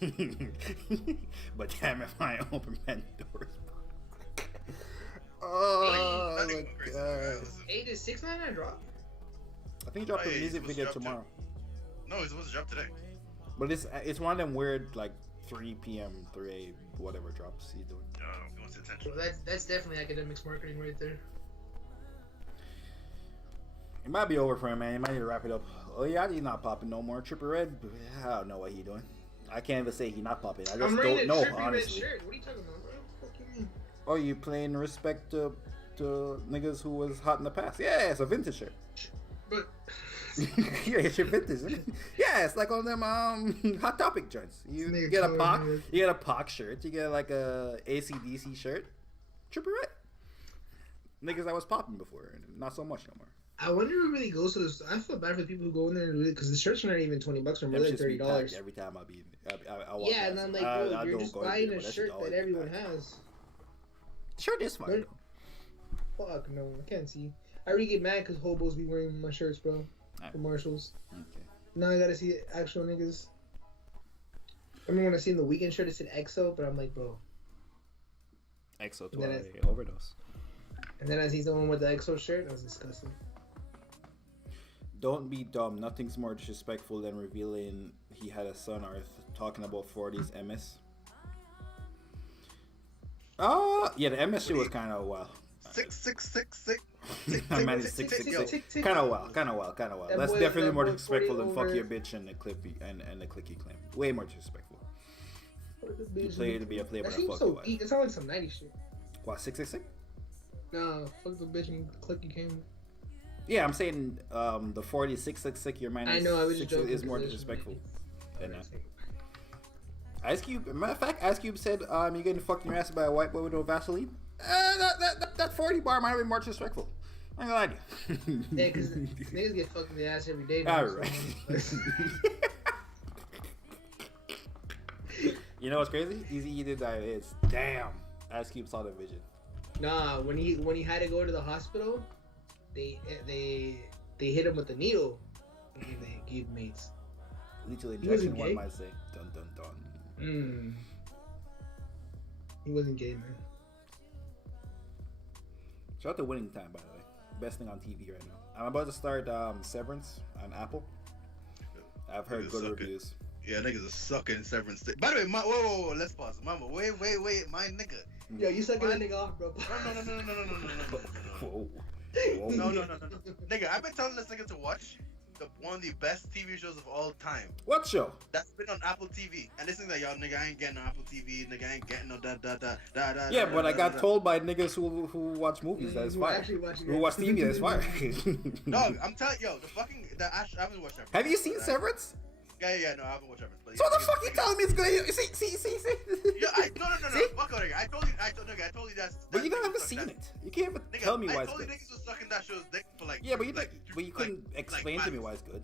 But damn if I open Pandora's box. Oh That my nigga went crazy. god. Listen. Hey, did 6ix9ine drop? I think he dropped Hey, a he's music supposed to video drop tomorrow. No, he's supposed to drop today. But it's one of them weird like 3 p.m., 3 a.m., whatever drops he's doing. No, he wants attention. Well, that's definitely academics marketing right there. It might be over for him, man. He might need to wrap it up. Oh yeah, he's not popping no more. Trippie Redd, I don't know what he's doing. I can't even say he's not popping. I just I'm wearing don't know, a Trippie Redd honestly. shirt. What are you talking about, bro? What the fuck you mean? Oh, you playing respect to niggas who was hot in the past? Yeah, it's a vintage shirt. But Yeah, it's your vintage. Isn't it? Yeah, it's like on them Hot Topic joints. You Nigga get a calling Pac, me. you get a Pac shirt. You get like a AC/DC shirt. Trippie Redd. Niggas that was popping before, not so much no more. I wonder who really goes to this. I feel bad for the people who go in there and do it because the shirts are not even $20 or more, Them like shits be $30. packed every time I walk Yeah, and past I'm them. like, bro, I you're don't just go in buying there, a but that shirt shit always that be everyone packed. has. Shirt is fine. They're- Fuck no, I can't see. I really get mad because hobos be wearing my shirts, bro. Alright. For Marshalls. Okay. Now I gotta see actual niggas. I remember when I seen the weekend shirt, it said EXO, but I'm like, bro. EXO And then 12 overdose. And then I see someone with the EXO shirt, I was disgusted. Don't be dumb. Nothing's more disrespectful than revealing he had a son or talking about 40s MS. Yeah, the MS shit was kind of wild. 666. I managed 666. Kind of wild. That That's boy- definitely that more boy disrespectful 40 than fuck over. your bitch and the clicky claim. Way more disrespectful. You play to be a player, That but I seems fuck so your wife. deep. It sounds like some 90s shit. What, 666? Nah, fuck the bitch and clicky came. Yeah, I'm saying the 4666 your minus I know, I was just 6 joking. is more because disrespectful than that. it's- Ice Cube, matter of fact, Ice Cube said, "You getting fucked in your ass by a white boy with no Vaseline." That 40 bar might be more disrespectful. I'm gonna lie to you. Yeah, because niggas get fucked in the ass every day. Now, Alright. You know what's crazy? Easy did that. It's damn. Ice Cube saw the vision. Nah, when he had to go to the hospital, they hit him with the needle, and they gave mates. Lethal He wasn't injection, one gay? might say. Dun dun dun. He wasn't gay, man. Shout out to Winning Time, by the way. Best thing on TV right now. I'm about to start Severance on Apple. I've heard Niggas good suck it. reviews. Yeah, niggas are sucking Severance. By the way, whoa, let's pause. Mama, wait, my nigga. Yo, you sucking that nigga off, bro. Whoa. No. Nigga, I've been telling this nigga to watch one of the best TV shows of all time. What show? That's been on Apple TV. And this thing that, yo, nigga, I ain't getting on Apple TV. Nigga, I ain't getting no da. Yeah, but I got told by niggas who watch movies that it's Who fire. actually watching Who it. watch TV that it's fire. Dog, I'm telling yo, I haven't watched Severance. Have you seen Severance? Yeah, no, I haven't watched Severance. But So what the fuck you telling me it's good? See. Yeah, no. See? Fuck out of here. I told you that's. But you haven't seen it. You can't even Nigga, tell me why I it's told you good. niggas was sucking that show's dick for like. Yeah, but you like, couldn't explain to me months. why it's good.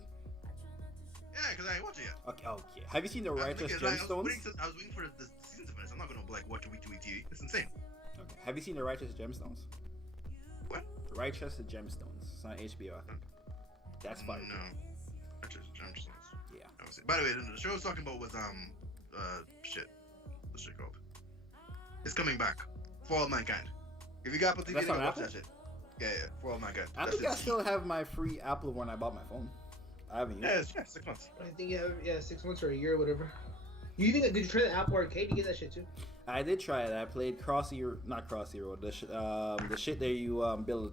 Yeah, because I ain't watched it yet. Okay. Have you seen the Righteous Nigga, like, Gemstones? I was waiting for the season to finish. I'm not gonna like watch week to week TV. It's insane. Okay. Have you seen the Righteous Gemstones? What? Righteous Gemstones. It's on HBO, I think. That's fire. No. Righteous Gemstones. Yeah. I was- By the way, the show I was talking about was shit. What's shit called? It's coming back. For All Mankind. If you got Apple TV, That's then on watch Apple? that shit. Yeah, For All Mankind. I That think I shit's- still have my free Apple when I bought my phone. I haven't used Yeah, it. it's 6 months. I think you have 6 months or a year or whatever. You think? Did you try the Apple Arcade? You get that shit too? I did try it. I played not Crossy Road. The shit that you build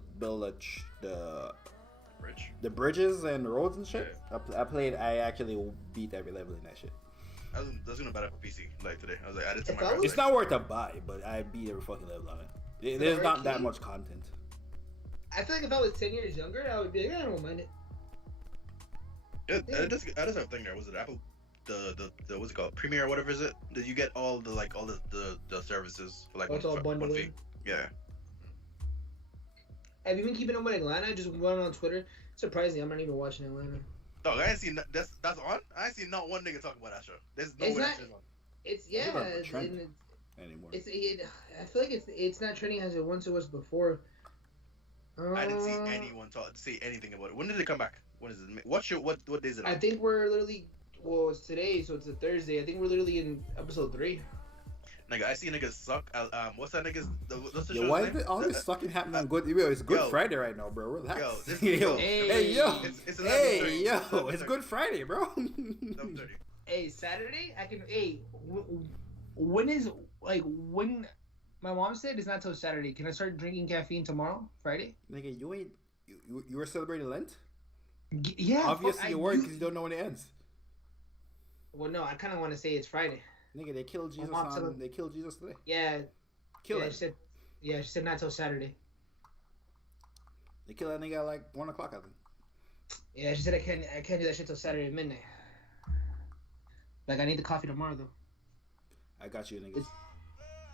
Bridge. the bridges and the roads and shit. Yeah. I actually beat every level in that shit. I was gonna buy it for PC like today. I was like, I did some. It's not worth a buy, but I beat every fucking level on it. There's not that much content. I feel like if I was 10 years younger, I would be like, I don't mind it. I just have a thing there. Was it Apple? The what's it called? Premiere or whatever is it? That you get all the services for like one fee. Yeah. Have you been keeping up with Atlanta? I just went on Twitter. Surprisingly, I'm not even watching Atlanta. Dog, I ain't seen that's on. I ain't seen not one nigga talk about that show. There's no way that shit's on. It's anymore. I feel like it's not trending as it once it was before. I didn't see anyone say anything about it. When did it come back? When is it? What day is it on? I think we're literally. Well, it's today, so it's a Thursday. I think we're literally in episode 3. Nigga, I see niggas suck. What's that nigga's? What's the yo, why is all this sucking happening on Good? It's Good Friday right now, bro. Relax. It's Good Friday, bro. Hey, Saturday? I can. Hey, when my mom said it's not till Saturday. Can I start drinking caffeine tomorrow, Friday? Nigga, you were celebrating Lent? Yeah. Obviously, you weren't because you don't know when it ends. Well, no, I kind of want to say it's Friday. Nigga, they killed Jesus they killed Jesus today. Yeah. Killed him. She said not till Saturday. They killed that nigga at like 1 o'clock, I think. Yeah, she said I can't do that shit till Saturday at midnight. Like, I need the coffee tomorrow though. I got you, nigga.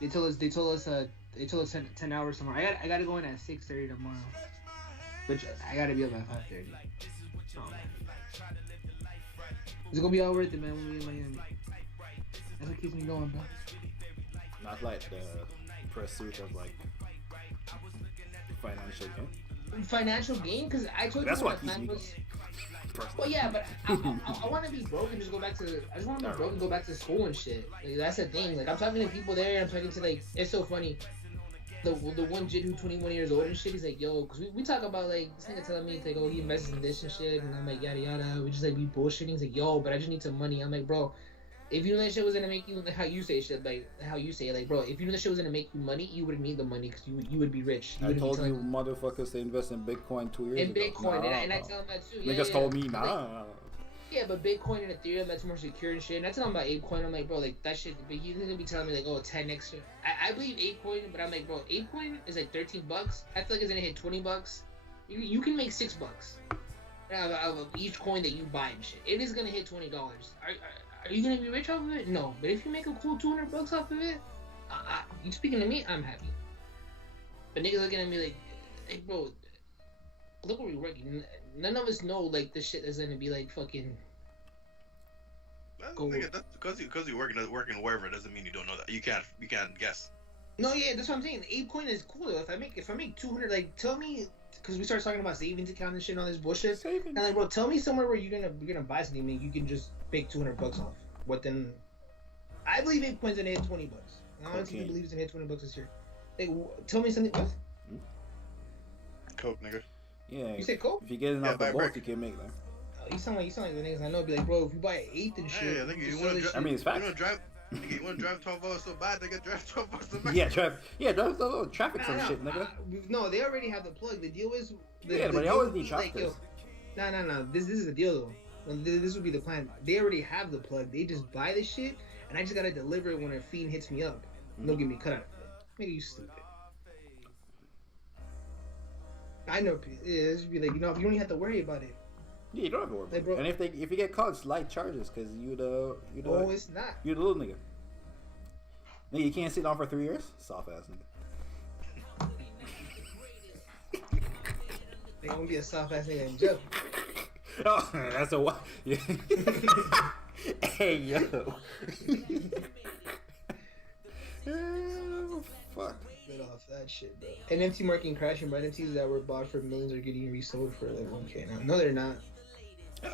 They told us 10 hours tomorrow. I gotta go in at 6:30 tomorrow. Which I gotta be up at 5:30. Oh, man. It's gonna be all worth it, man, when we in Miami. That's what keeps me going, bro. Not like the pursuit of like financial gain. Financial gain? Because I told you that's what my plan was. Well, yeah, but I want to be broke and just go back to. I just want to be broke and go back to school and shit. Like, that's the thing. Like, I'm talking to people there. I'm talking to like. It's so funny. The one jit who's 21 years old and shit. He's like, yo, because we talk about like this nigga telling me it's like, oh, he invests in this and shit, and I'm like, yada yada. We just like be bullshitting. He's like, yo, but I just need some money. I'm like, bro, if you knew that shit was gonna make you how you say shit, like how you say it, like, bro, if you knew that shit was gonna make you money, you wouldn't need the money because you would be rich. I told you motherfuckers to invest in Bitcoin 2 years ago. In Bitcoin, and I tell him that too. Niggas told me nah. Like, yeah, but Bitcoin and Ethereum, that's more secure and shit. And I tell him about ApeCoin. I'm like, bro, like that shit. But he's gonna be telling me like, oh, 10x. I believe ApeCoin, but I'm like, bro, ApeCoin is like $13. I feel like it's gonna hit $20. You can make $6 out of each coin that you buy and shit. It is gonna hit $20. Are you gonna be rich off of it? No. But if you make a cool $200 off of it, you speaking to me, I'm happy. But niggas looking at me like, hey, bro, look where we're working. None of us know like this shit is gonna be like fucking. That's because you're working wherever doesn't mean you don't know that. You can't guess. No, yeah, that's what I'm saying. ApeCoin is cool though. If I make 200, like tell me, because we started talking about savings account and shit and all this bullshit. And like, bro, tell me somewhere where you're gonna buy something and you can just make $200 off. What then? I believe ApeCoin's gonna hit $20. I honestly believe it's gonna hit $20 this year. Like, tell me something. What? Coke, nigga. Yeah. You said Coke? If you get enough the both, you can make them. You sound like the niggas I know. Be like, bro, if you buy an eighth and shit. Yeah, nigga, you want to. I mean, it's facts. You want to drive 12 hours so bad, nigga, drive 12 hours so bad. Drive traffic some shit, nigga. No, they already have the plug. The deal is. But they always need traffic. No. This is the deal though. This would be the plan. They already have the plug. They just buy the shit, and I just gotta deliver it when a fiend hits me up. They'll get me cut out of it. Nigga, you stupid. I know. Yeah, it should be like, you know, you don't even have to worry about it. Yeah, you don't have to worry about it. And if you get caught, it's light charges because you the. Oh, it's not. You're the little nigga. Nigga, you can't sit down for 3 years. Soft ass nigga. They gonna be a soft ass nigga in jail. Oh, that's a what? Hey yo. Oh, fuck. Get off that shit, bro. NFT market crashing, but NFTs that were bought for millions are getting resold for like 1K now. No, they're not.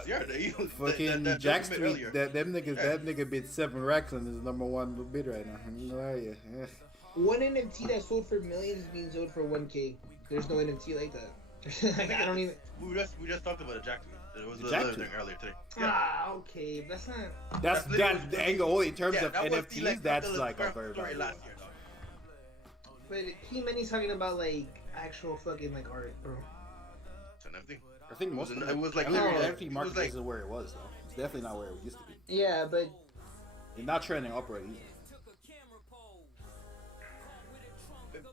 Yeah, they fucking Jack Street. That nigga bid 7 racks on his #1 bid right now. Yeah. One NFT that sold for millions is being sold for 1K. There's no NFT like that. Like, I don't even. We just talked about a Jack Tweet. It was Jack the thing earlier today. Yeah. Ah, okay, that's not. That's the angle only in terms of that was NFTs. the, That's the like a current very story valuable. last year, dog. But Key talking about like actual fucking like art, bro. It's an NFT. I think most of it was like I think literally, the like- NFT it market was like- isn't where it was though. It's definitely not where it used to be. Yeah, but It's not trending upward either.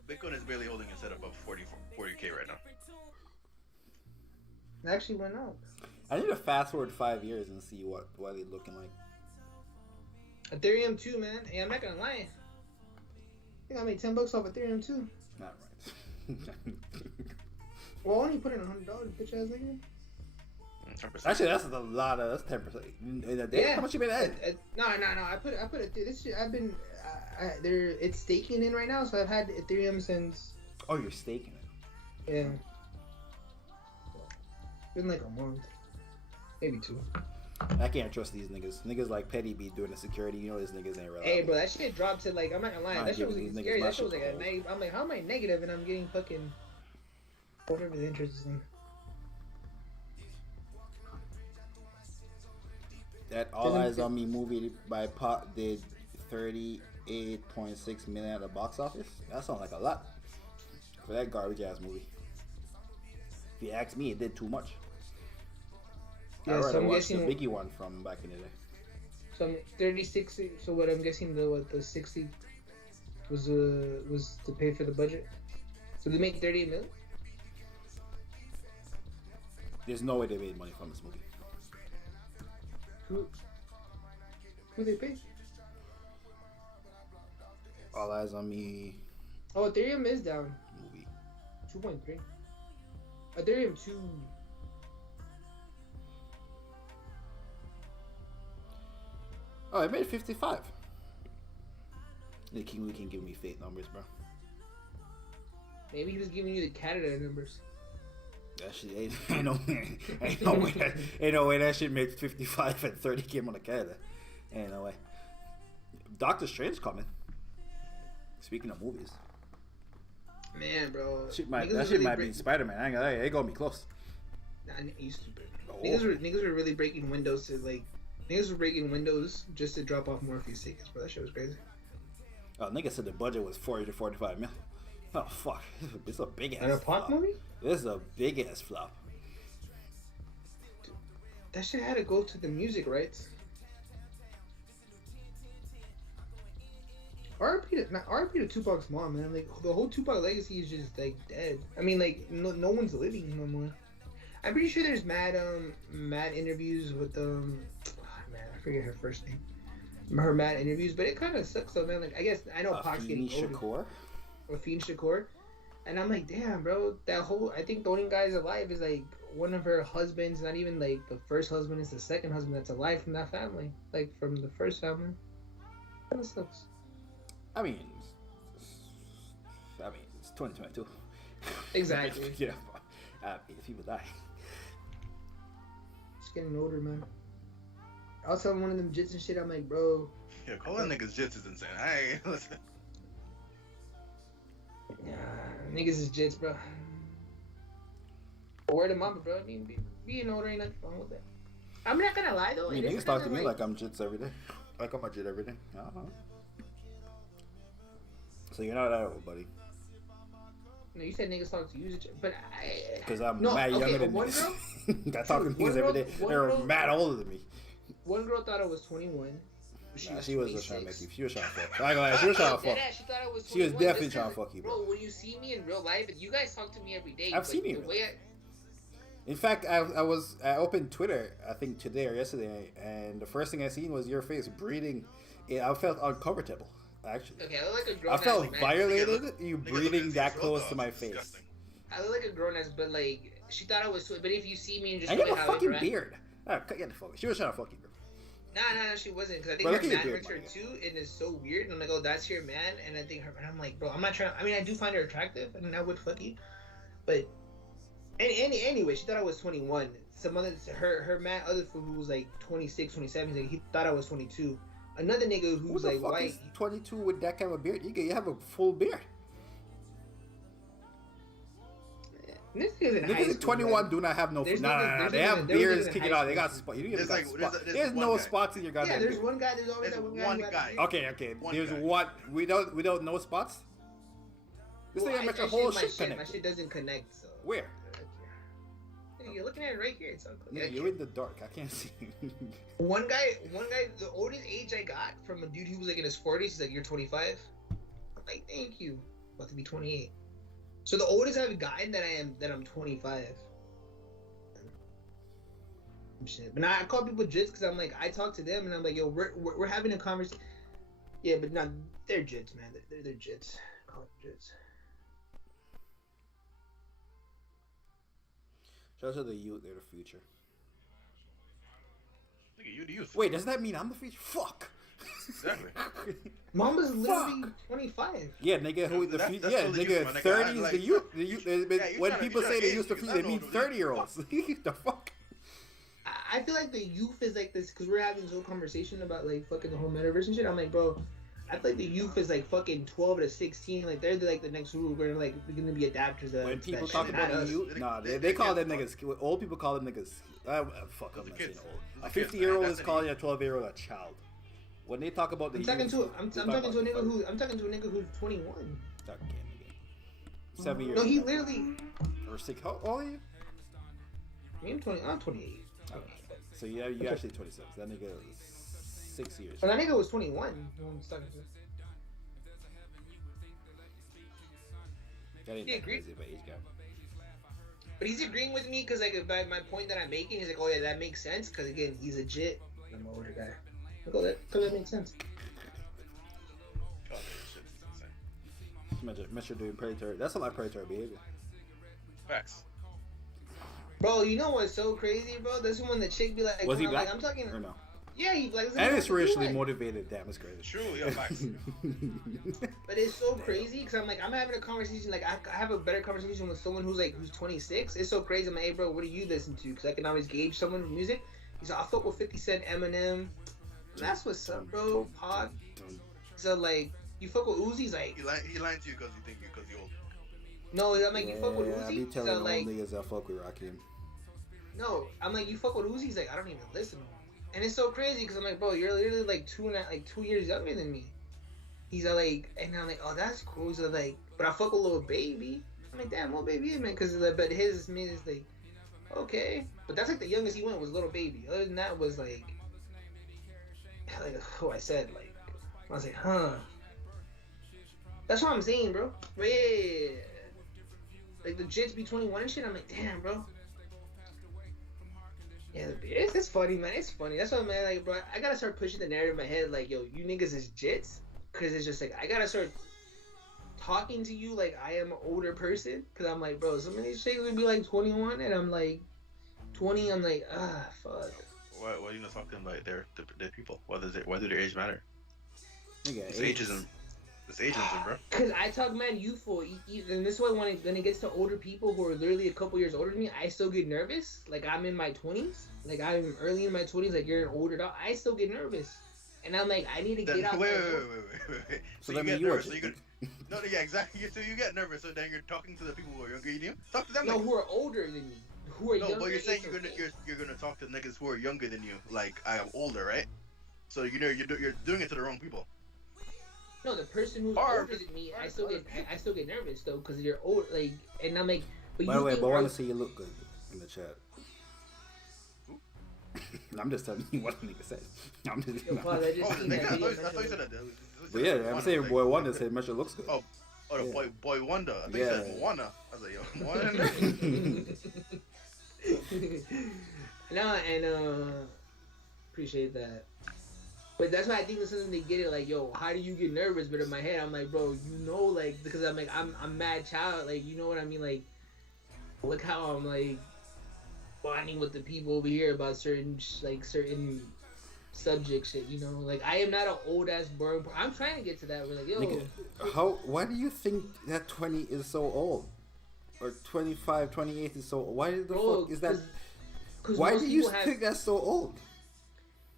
Bitcoin is barely holding its head above 40K right now. it actually went up. I need to fast forward 5 years and see what it's looking like. Ethereum too, man. Hey, I'm not gonna lie. I think I made $10 off Ethereum too. Not right. Well, I only put in $100, bitch ass nigga. 10%. Actually, that's a lot of. That's 10%. In a day, Yeah. how much you been at? No. I put it. This shit, I've been. There. It's staking in right now, so I've had Ethereum since. Oh, you're staking it. Yeah. Been like a month, maybe 2. I can't trust these niggas. Niggas like Petty be doing the security. You know, these niggas ain't reliable. Hey, bro, that shit dropped to like, I'm not gonna lie, I that shit was giving these scary. niggas That my shit was shit like a cold. negative. I'm like, how am I negative and I'm getting fucking whatever the interest is in. That All Eyes on Me movie by Pop did 38.6 million at the box office. That sounds like a lot for that garbage ass movie. If you ask me, it did too much. Yeah, I'd so rather I'm watch the guessing. Biggie one from back in the day. So I'm 36. So what I'm guessing the 60 was to pay for the budget. So they make 38 million. There's no way they made money from this movie. Who they pay? All Eyes on Me Oh, Ethereum is down movie. 2.3. Ethereum 2. Oh, it made 55. We can give me fake numbers, bro. Maybe he was giving you the Canada numbers. That shit ain't no way that shit made 55 and 30 came on the Canada. Ain't no way. Doctor Strange coming. Speaking of movies, Man, bro. that shit Niggas might really be Spider-Man. I ain't gonna lie, it gonna be close. Nah, you stupid. Oh. Niggas were really breaking windows to like. Niggas were breaking windows just to drop off Morpheus tickets, bro. That shit was crazy. Oh, nigga said the budget was 40 to 45 million. Oh fuck, it's a big ass. And a pop flop. movie? This is a big ass flop. That shit had to go to the music rights. RP to Tupac's mom, man. Like the whole Tupac legacy is just like dead. I mean, like no one's living no more. I'm pretty sure there's mad interviews with man, I forget her first name. Her mad interviews, but it kind of sucks though, man. Like I guess I know Pac's getting Afeni older. Shakur. Or Fiend Shakur. And I'm like, damn, bro, that whole, I think the only guys alive is like one of her husbands, not even like the first husband, it's the second husband that's alive from that family, like from the first family. Kind of sucks. I mean, it's 2022. Exactly. Yeah, people die. Just getting older, man. I was telling one of them jits and shit, I'm like, bro. Yeah, calling niggas jits is insane. I ain't listen. Yeah, niggas is jits, bro. Word of mama, bro. I mean, being older ain't nothing wrong with that. I'm not gonna lie though. I mean, it is niggas talk to kinda me like I'm jits every day. Like I'm a jit every day. So you're not that old, buddy. No, you said niggas talk to you, but I. Because I'm No, mad okay, younger than one niggas. girl- I talk to one niggas girl- every day. one They're girl- mad older than me. One girl thought I was 21. She was just trying to 26. make you. She was trying to fuck. I ain't gonna lie, she was trying to fuck. She thought I was 21. She was definitely That's trying to 'cause, fuck you, bro. bro. When you see me in real life, you guys talk to me every day. I've seen you in the real way In fact, I opened Twitter, I think today or yesterday, and the first thing I seen was your face breathing. I felt uncomfortable, actually. Okay, I look like a grown I ass felt man. violated. You Nigga, breathing look at that his close throat, to dog. my It's face. disgusting. I look like a grown ass, but like she thought I was. But if you see me and just I look got at a how I fucking interact- beard. Get the fuck. She was trying to fuck you, bro. Nah, she wasn't. Because I think Bro, her look at your man beard, hurts her my too, and it's so weird. And I'm like, oh, that's your man. And I think her, and I'm like, bro, I'm not trying. I mean, I do find her attractive, and I would fuck you, but anyway, she thought I was 21. Some other her man, other fool who was like 26, 27, like, he thought I was 22. Another nigga Who who's the like fuck white. is 22 with that kind of beard? You have a full beard. This is in high Niggas school, 21 man. do not have no. There's Nah, niggas- they there's have niggas- beers there's kicking niggas out. They in got high spots. You There's got like- spots. there's There's one no guy. spots in your goddamn. Yeah, there's beer. one guy. There's always There's that one guy. one who has guy. a beer. Okay. One There's guy. what we don't know spots. This Well, thing I- makes your that whole my shit My connect. shit doesn't connect. So. Where? You're looking at it right here. It's all Yeah, you're in the dark. I can't see. One guy, the oldest age I got from a dude who was like in his 40s, he's like, "You're 25." I'm like, "Thank you." About to be 28. So the oldest I've gotten that I'm 25. Shit. But now I call people jits because I'm like, I talk to them and I'm like, "Yo, we're having a conversation." Yeah, but not they're jits, man. They're jits. Call it jits. Shout out to the youth. They're the future. Look at you, the youth. Wait, does that mean I'm the future? Fuck. Exactly. Mama's literally 25. Yeah, nigga, who the That's future? still Yeah, the youth, nigga, my nigga. 30s, Like- the youth. The youth. you When tryna- people you say tryna they age used the me, future, I they know mean those 30-year-olds. The fuck? I feel like the youth is like this because we're having this whole conversation about like fucking the whole metaverse and shit. I'm like, bro, I feel like the youth is like fucking 12 to 16. Like they're like the next group. We're like we're gonna be adapters. When to people that talk shit, about not the us. youth, nah, They they call can't them niggas. Old people call them niggas. Fuck, I'm Those are not saying kids. old. Those A are kids, 50-year-old man. is That's calling a 12-year-old a child. When they talk about the I'm talking youth, to I'm they talking talk to a about nigga the who I'm talking to a nigga who's 21. fuck, okay, nigga. 7 years. No, he literally. Or 6. How old are you? I mean, I'm 28. Okay. So you actually 27. So that nigga is 6 years. Oh, that nigga was 21. Who I'm talking to. That ain't He that agreed. crazy of an age gap. But he's agreeing with me because like by my point that I'm making, he's like, oh yeah, that makes sense because again, he's a jit. I'm an older guy. Like, oh, that makes sense. Oh, shit's insane. Metro doing predatory. That's a lot of predatory behavior. Facts. Bro, you know what's so crazy, bro? This is when the chick be like, Was he I'm black? like, I'm talking. Or no? Yeah, he like. And it's racially like. motivated. Damn, it's crazy. True, yeah, facts. But it's so crazy because I'm like, I'm having a conversation. Like, I have a better conversation with someone who's 26. It's so crazy. I'm like, hey, bro, what do you listen to? Because I can always gauge someone's music. He's like, I fuck with 50 Cent, Eminem. That's what's up, bro. Pod. So like, you fuck with Uzi's like. He lying to you because you think because you're old. No, I'm like, you fuck with I be Uzi. telling So old like, niggas I fuck with Rakim. no, I'm like, you fuck with Uzi's like, I don't even listen to him. And it's so crazy because I'm like, bro, you're literally like 2 years younger than me. He's like, and I'm like, oh, that's cool. He's like, but I fuck with Lil Baby. I'm like, damn, Lil Baby, man, because but his man is like, okay, but that's like the youngest he went was Lil Baby. Other than that was like who I said like, I was like, huh. That's what I'm saying, bro. But yeah. Like the jits be 21 and shit. I'm like, damn, bro. Yeah, it's funny, man. It's funny. That's what, man. Like, bro, I gotta start pushing the narrative in my head. Like, yo, you niggas is jits, cause it's just like I gotta start talking to you like I am an older person. Cause I'm like, bro, some of these chicks would be like 21, and I'm like 20. I'm like, fuck. Why are you not talking about their people? Why do their age matter? Nigga, It's ageism. It's ageism, bro. Cause I talk mad youthful, and this way when it gets to older people who are literally a couple years older than me, I still get nervous. Like I'm in my 20s, like I'm early in my 20s. Like you're an older dog, I still get nervous, and I'm like, I need to get out. Wait. So So that you mean get you are nervous. So you no, yeah, exactly. So you get nervous. So then you're talking to the people who are younger than you. Talk to them. No, niggas. who are older than me, who are No, younger. but you're saying it's okay. you're gonna talk to niggas who are younger than you. Like I am older, right? So you're doing it to the wrong people. No, the person who's Or- older than me, I still get nervous though, cause you're old. Like, and I'm like, but By you the way, think but I want we're- to see you look good in the chat. I'm just telling you what the nigga said. I'm just. Yo, pause, I just Oh, seen nigga, that I video. thought you said that. But yeah, I'm saying boy Wonder said Metro looks good. Oh, the Yeah. boy Wonder. I think Yeah. you said Moana. I was like, yo, Moana. No, and appreciate that. But that's why I think it's something they get it like, yo, how do you get nervous? But in my head, I'm like, bro, you know, like, because I'm like, I'm mad child, like, you know what I mean? Like, look how I'm like bonding with the people over here about certain subject shit, you know? Like, I am not an old ass boring. I'm trying to get to that. We're like, yo, Nigga, why do you think that 20 is so old? Or 25, 28 is so old? Why the bro, fuck is that? 'cause Why most do you people have- think that's so old?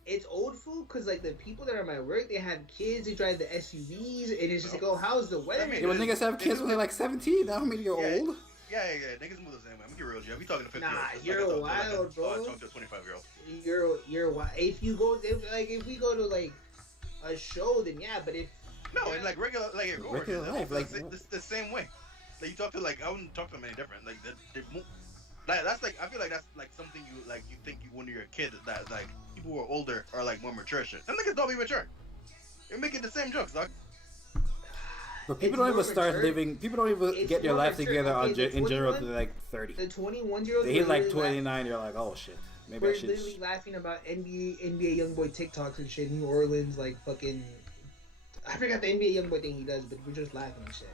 It's old food because like the people that are at my work, they have kids, they drive the SUVs, and it's just like, oh, how's the weather? I mean, Yeah, but niggas have kids when they're like 17. That don't mean you're Yeah. old. Yeah. Niggas move the same way. I'm gonna get real, G. I be talking to 50 Nah, year olds. you're wild, bro. Talking to a 25-year-old. You're wild. If we go to like a show, then yeah. But if no, in like regular life, like the same way. Like you talk to I wouldn't talk to them any different. Like that's like I feel like that's like something you think when you're a kid that like people who are older are like more mature shit. Them niggas don't be mature. You're making the same jokes, dog. But people don't even start living. People don't even get their life together in general to like 30. The 21-year-olds. They hit like 29. You're like, oh shit. Maybe we're literally laughing about NBA YoungBoy TikToks and shit. New Orleans, like fucking. I forgot the NBA YoungBoy thing he does, but we're just laughing and shit.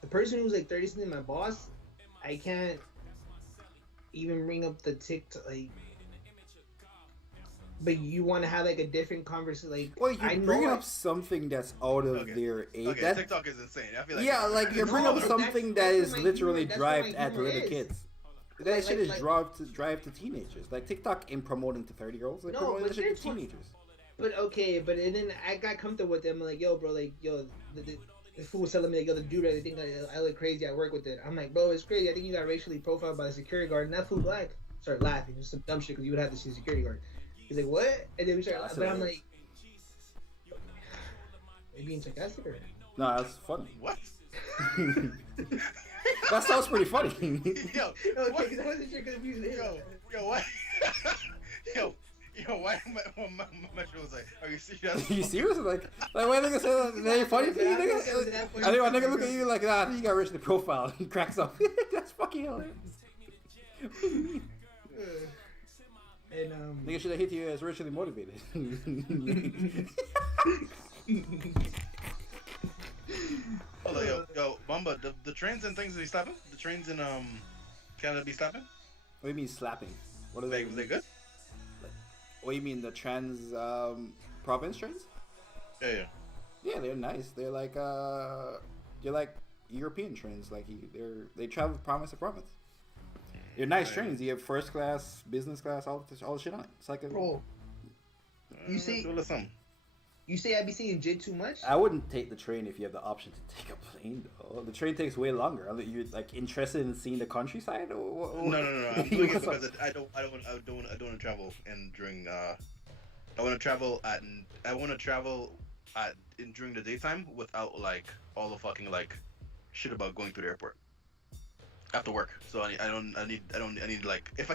The person who's like 30 something, my boss, I can't even bring up the TikTok like. But you want to have like a different conversation, like well, you bring up something that's out of their age. Okay, TikTok is insane. I feel like like you bring up something that is literally drived at little kids. That shit is drive to teenagers. Like TikTok ain't promoting to 30-year-olds. Like promoting that shit to teenagers. But okay, but and then I got comfortable with them. Like, yo, bro, like, yo, the fool was telling me, like, yo, the dude, I think I look crazy. I work with it. I'm like, bro, it's crazy. I think you got racially profiled by the security guard, and that fool black. Started laughing, just some dumb shit because you would have to see the security guard. He's like, what? And then we started laughing. But I'm like, are you being sarcastic or? No, that's funny. What? That sounds pretty funny. Yo, okay, because I wasn't sure because yo, what? yo, why my metro was like, are you serious? Are you serious? Like why nigga say that ain't funny for you, nigga? I think my nigga look at you like, nah, I think you got racially profiled. He cracks up. That's fucking hilarious. And nigga should have hit you as racially motivated. Hold on, yo, Bamba, the trains and things be slapping? The trains in Canada be slapping? What do you mean slapping? What are they good? What do you mean the trans province trains? Yeah. Yeah, they're nice. They're like European trains. Like they travel province to province. They're nice trains. You have first class, business class, all the shit on it. It's like a bro. You say I be seeing Jid too much? I wouldn't take the train if you have the option to take a plane, though. The train takes way longer. You're like interested in seeing the countryside? Or no. I'm doing it because I don't want to travel and during I want to travel during the daytime without like all the fucking like shit about going through the airport after work. So I need like if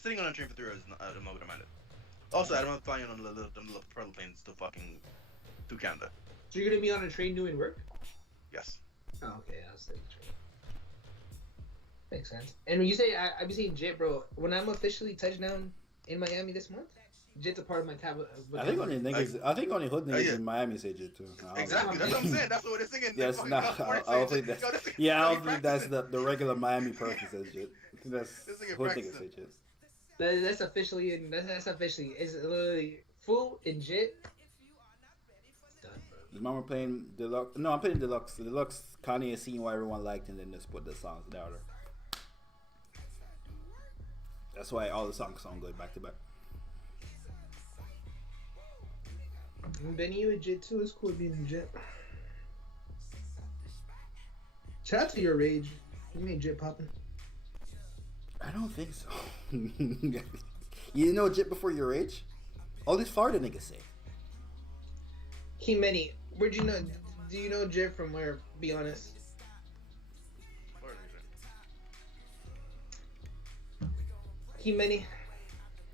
sitting on a train for 3 hours, I'm not gonna mind it. Also, I don't want to fly on the little propeller planes to Canada. So you're gonna be on a train doing work? Yes. Oh, okay. I'll stay the train. Makes sense. And when you say I be saying Jit, bro, when I'm officially touchdown in Miami this month, Jit's a part of my tablet. I think only hood niggas in Miami say Jit too. Exactly. That's what I'm saying. That's what they're singing. Yes, I don't think that's. I don't think that's the regular Miami person says Jit. I think that's hood niggas say Jit. That's officially it's literally full and Jit. Done, bro. Is Mama playing deluxe? No, I'm playing deluxe. The deluxe Kanye is seeing what everyone liked and then just put the songs in order. That's why all the songs sound good back to back. Benny, you a Jit too. It's cool being a Jit. Shout out to your rage. You made Jit poppin'. I don't think so. You didn't know Jit before your age? All these Florida niggas say. Kimeni, where'd you know? Do you know Jit from where? Be honest. Kimeni.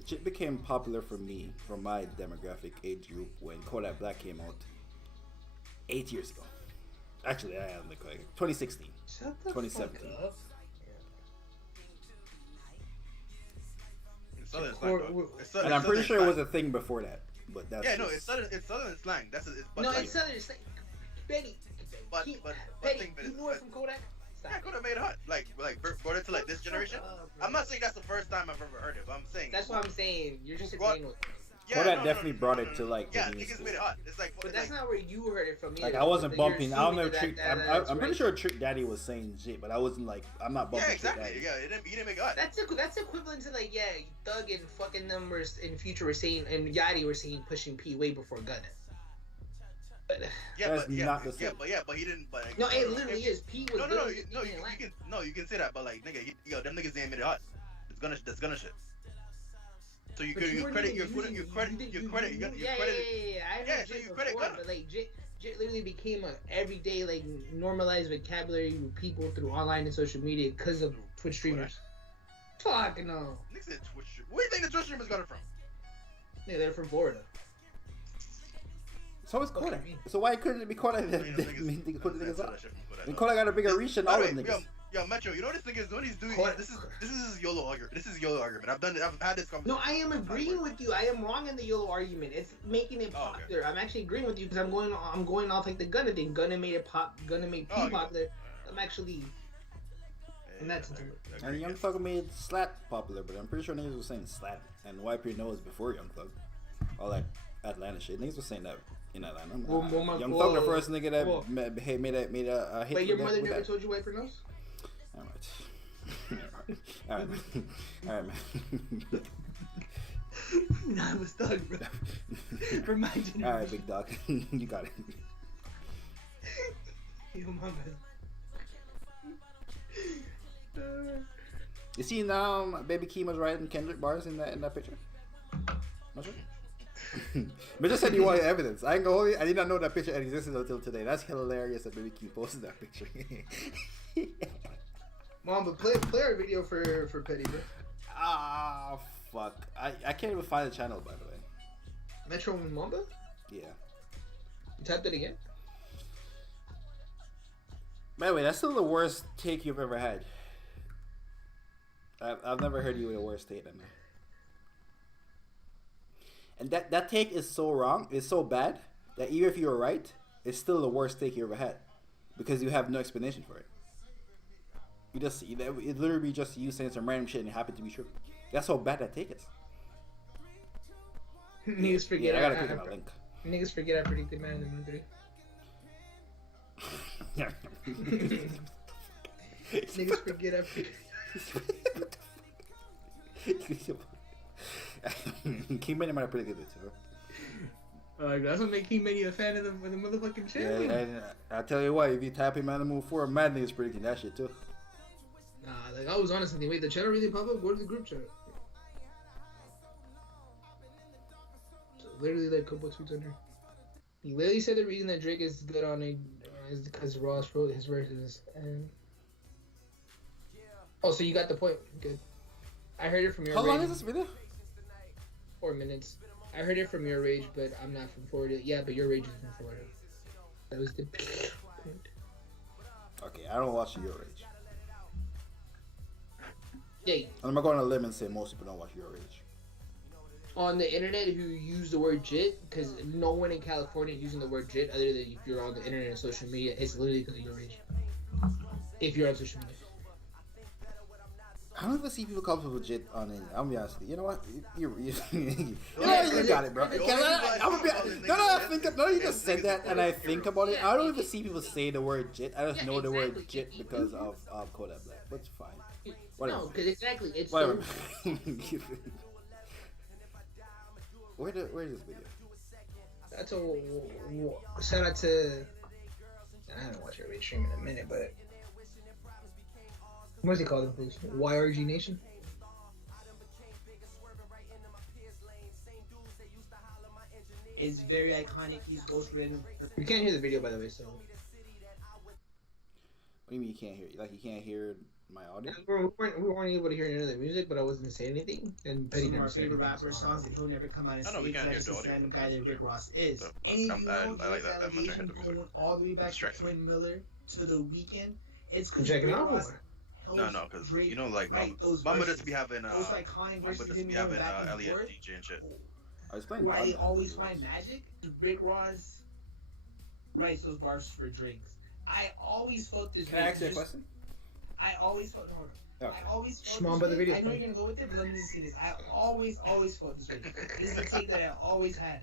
Jit became popular for me, from my demographic age group, when Kodak Black came out 8 years ago. Actually, I am like 2016. Shut the 2017. fuck up. And I'm pretty sure it was a thing before that, but that's it's southern slang. It's southern slang. Benny, Benny, you knew it from Kodak. Yeah, Kodak made it hot. Like brought it to like this generation. I'm not saying that's the first time I've ever heard it, but I'm saying that's what I'm saying. You're just agreeing with me. Kodak definitely brought it to like. Yeah, niggas made it hot. It's like, but that's not where you heard it from. Like I wasn't bumping. I don't know. I'm pretty sure Trick Daddy was saying shit, but I wasn't like. I'm not bumping. Yeah, exactly. Trick Daddy. Yeah, he didn't make it hot. That's equivalent to like Thug and fucking numbers in Future were saying and Yachty were saying pushing P way before Gunna. Not the same. But he didn't. But like, No, it literally is. Pete was you can say that, but like nigga, them niggas ain't made it hot. That's gonna shit. So you credit. Yeah. I heard Jit before, but like Jit literally became a everyday like normalized vocabulary with people through online and social media because of Twitch streamers. Fuck no. Nigga said Twitch. Where do you think the Twitch streamers got it from? Yeah, they're from Florida. So it's Kodak. So why couldn't it be Kodak that put the niggas up? And Kodak got a bigger reach than all of the niggas. Yo, Metro, you know what this thing is? What he's doing? This is his YOLO argument. This is his YOLO argument. I've had this conversation. No, I am agreeing with you. I am wrong in the YOLO argument. It's making it popular. I'm actually agreeing with you because I'm going off like the Gunna thing. Gunna made it pop. Gunna made P popular. I'm actually. And that's and Young Thug made Slat popular, but I'm pretty sure niggas were saying Slat and YP knows before Young Thug. All that Atlanta shit. Niggas were saying that in Atlanta. Young Thug, the first nigga that made a hit. Wait, your mother never told you YP knows? Alright, man. Nah, I was Thug, bro. For my generation. Alright, big dog. You got it. Yo, mama. You see now, Baby Keem was writing Kendrick bars in that picture. Not sure. But just said you wanted evidence. I ain't gonna hold you. I did not know that picture existed until today. That's hilarious that Baby Keem posted that picture. Mom, but play our video for Petty, bro. Ah, fuck. I can't even find the channel, by the way. Metro and Mamba? Yeah. You tapped it again? By the way, that's still the worst take you've ever had. I've never heard you with a worse take than that. And that take is so wrong, it's so bad, that even if you were right, it's still the worst take you ever had. Because you have no explanation for it. It literally just you saying some random shit and it happened to be true. That's how bad that take is. Niggas forget. I gotta click on that link. Niggas forget I predicted Man in the Moon 3. Niggas forget I predicted. King Many might have predicted it too. That's what make King Many a fan of the motherfucking channel. Yeah, and I tell you what, if you type in Man in the Moon 4, Mad niggas predicting that shit too. Nah, like I was honest with you. Wait, the channel really pop up? Go to the group chat. So literally, like a couple of tweets under. He literally said the reason that Drake is good on it is because Ross wrote his verses. And oh, so you got the point. Good. I heard it from your. How long is this video? 4 minutes. I heard it from your rage, but I'm not from Florida. Yeah, but your rage is from Florida. That was the point. Okay, I don't watch Your Rage. Yeah. I'm not going on a limb and say most people don't watch Your Rage. On the internet, who use the word jit, because no one in California is using the word jit other than if you're on the internet and social media, it's literally because of your rage. If you're on social media. I don't even see people come up with jit on it. I'm gonna be honest with you. You know what? You got it, bro. You just said that, and I think about it. I don't even see people say the word jit. I just know the word jit because of Kodak Black. But it's fine. Whatever. No, because exactly, it's whatever. Where is this video? That's a shout out to. I haven't watched every stream in a minute, but what's he called? YRG Nation. It's very iconic. He's ghost written. You can't hear the video, by the way. So. What do you mean you can't hear? Like you can't hear my audio? We weren't able to hear any of the music, but I wasn't saying anything. And Petty some of our favorite rappers' songs that he'll never come out and say that's the random guy that Rick Ross is. So, and you know, I like that allegation going all the way back to Quinn Miller to The Weeknd. It's because Rick Ross. No, because you know, like Mama just be having those iconic verses just be going having back and Elliot forth. DJ and shit. I was playing. Why they always find magic? Rick Ross writes those bars for drinks. I always felt this. Can I ask you a question? I always felt. Hold on. Okay. I always felt Shmon, this by the way. video I know phone. you're gonna go with it, but let me just say this. I always felt this way. This is a take that I always had.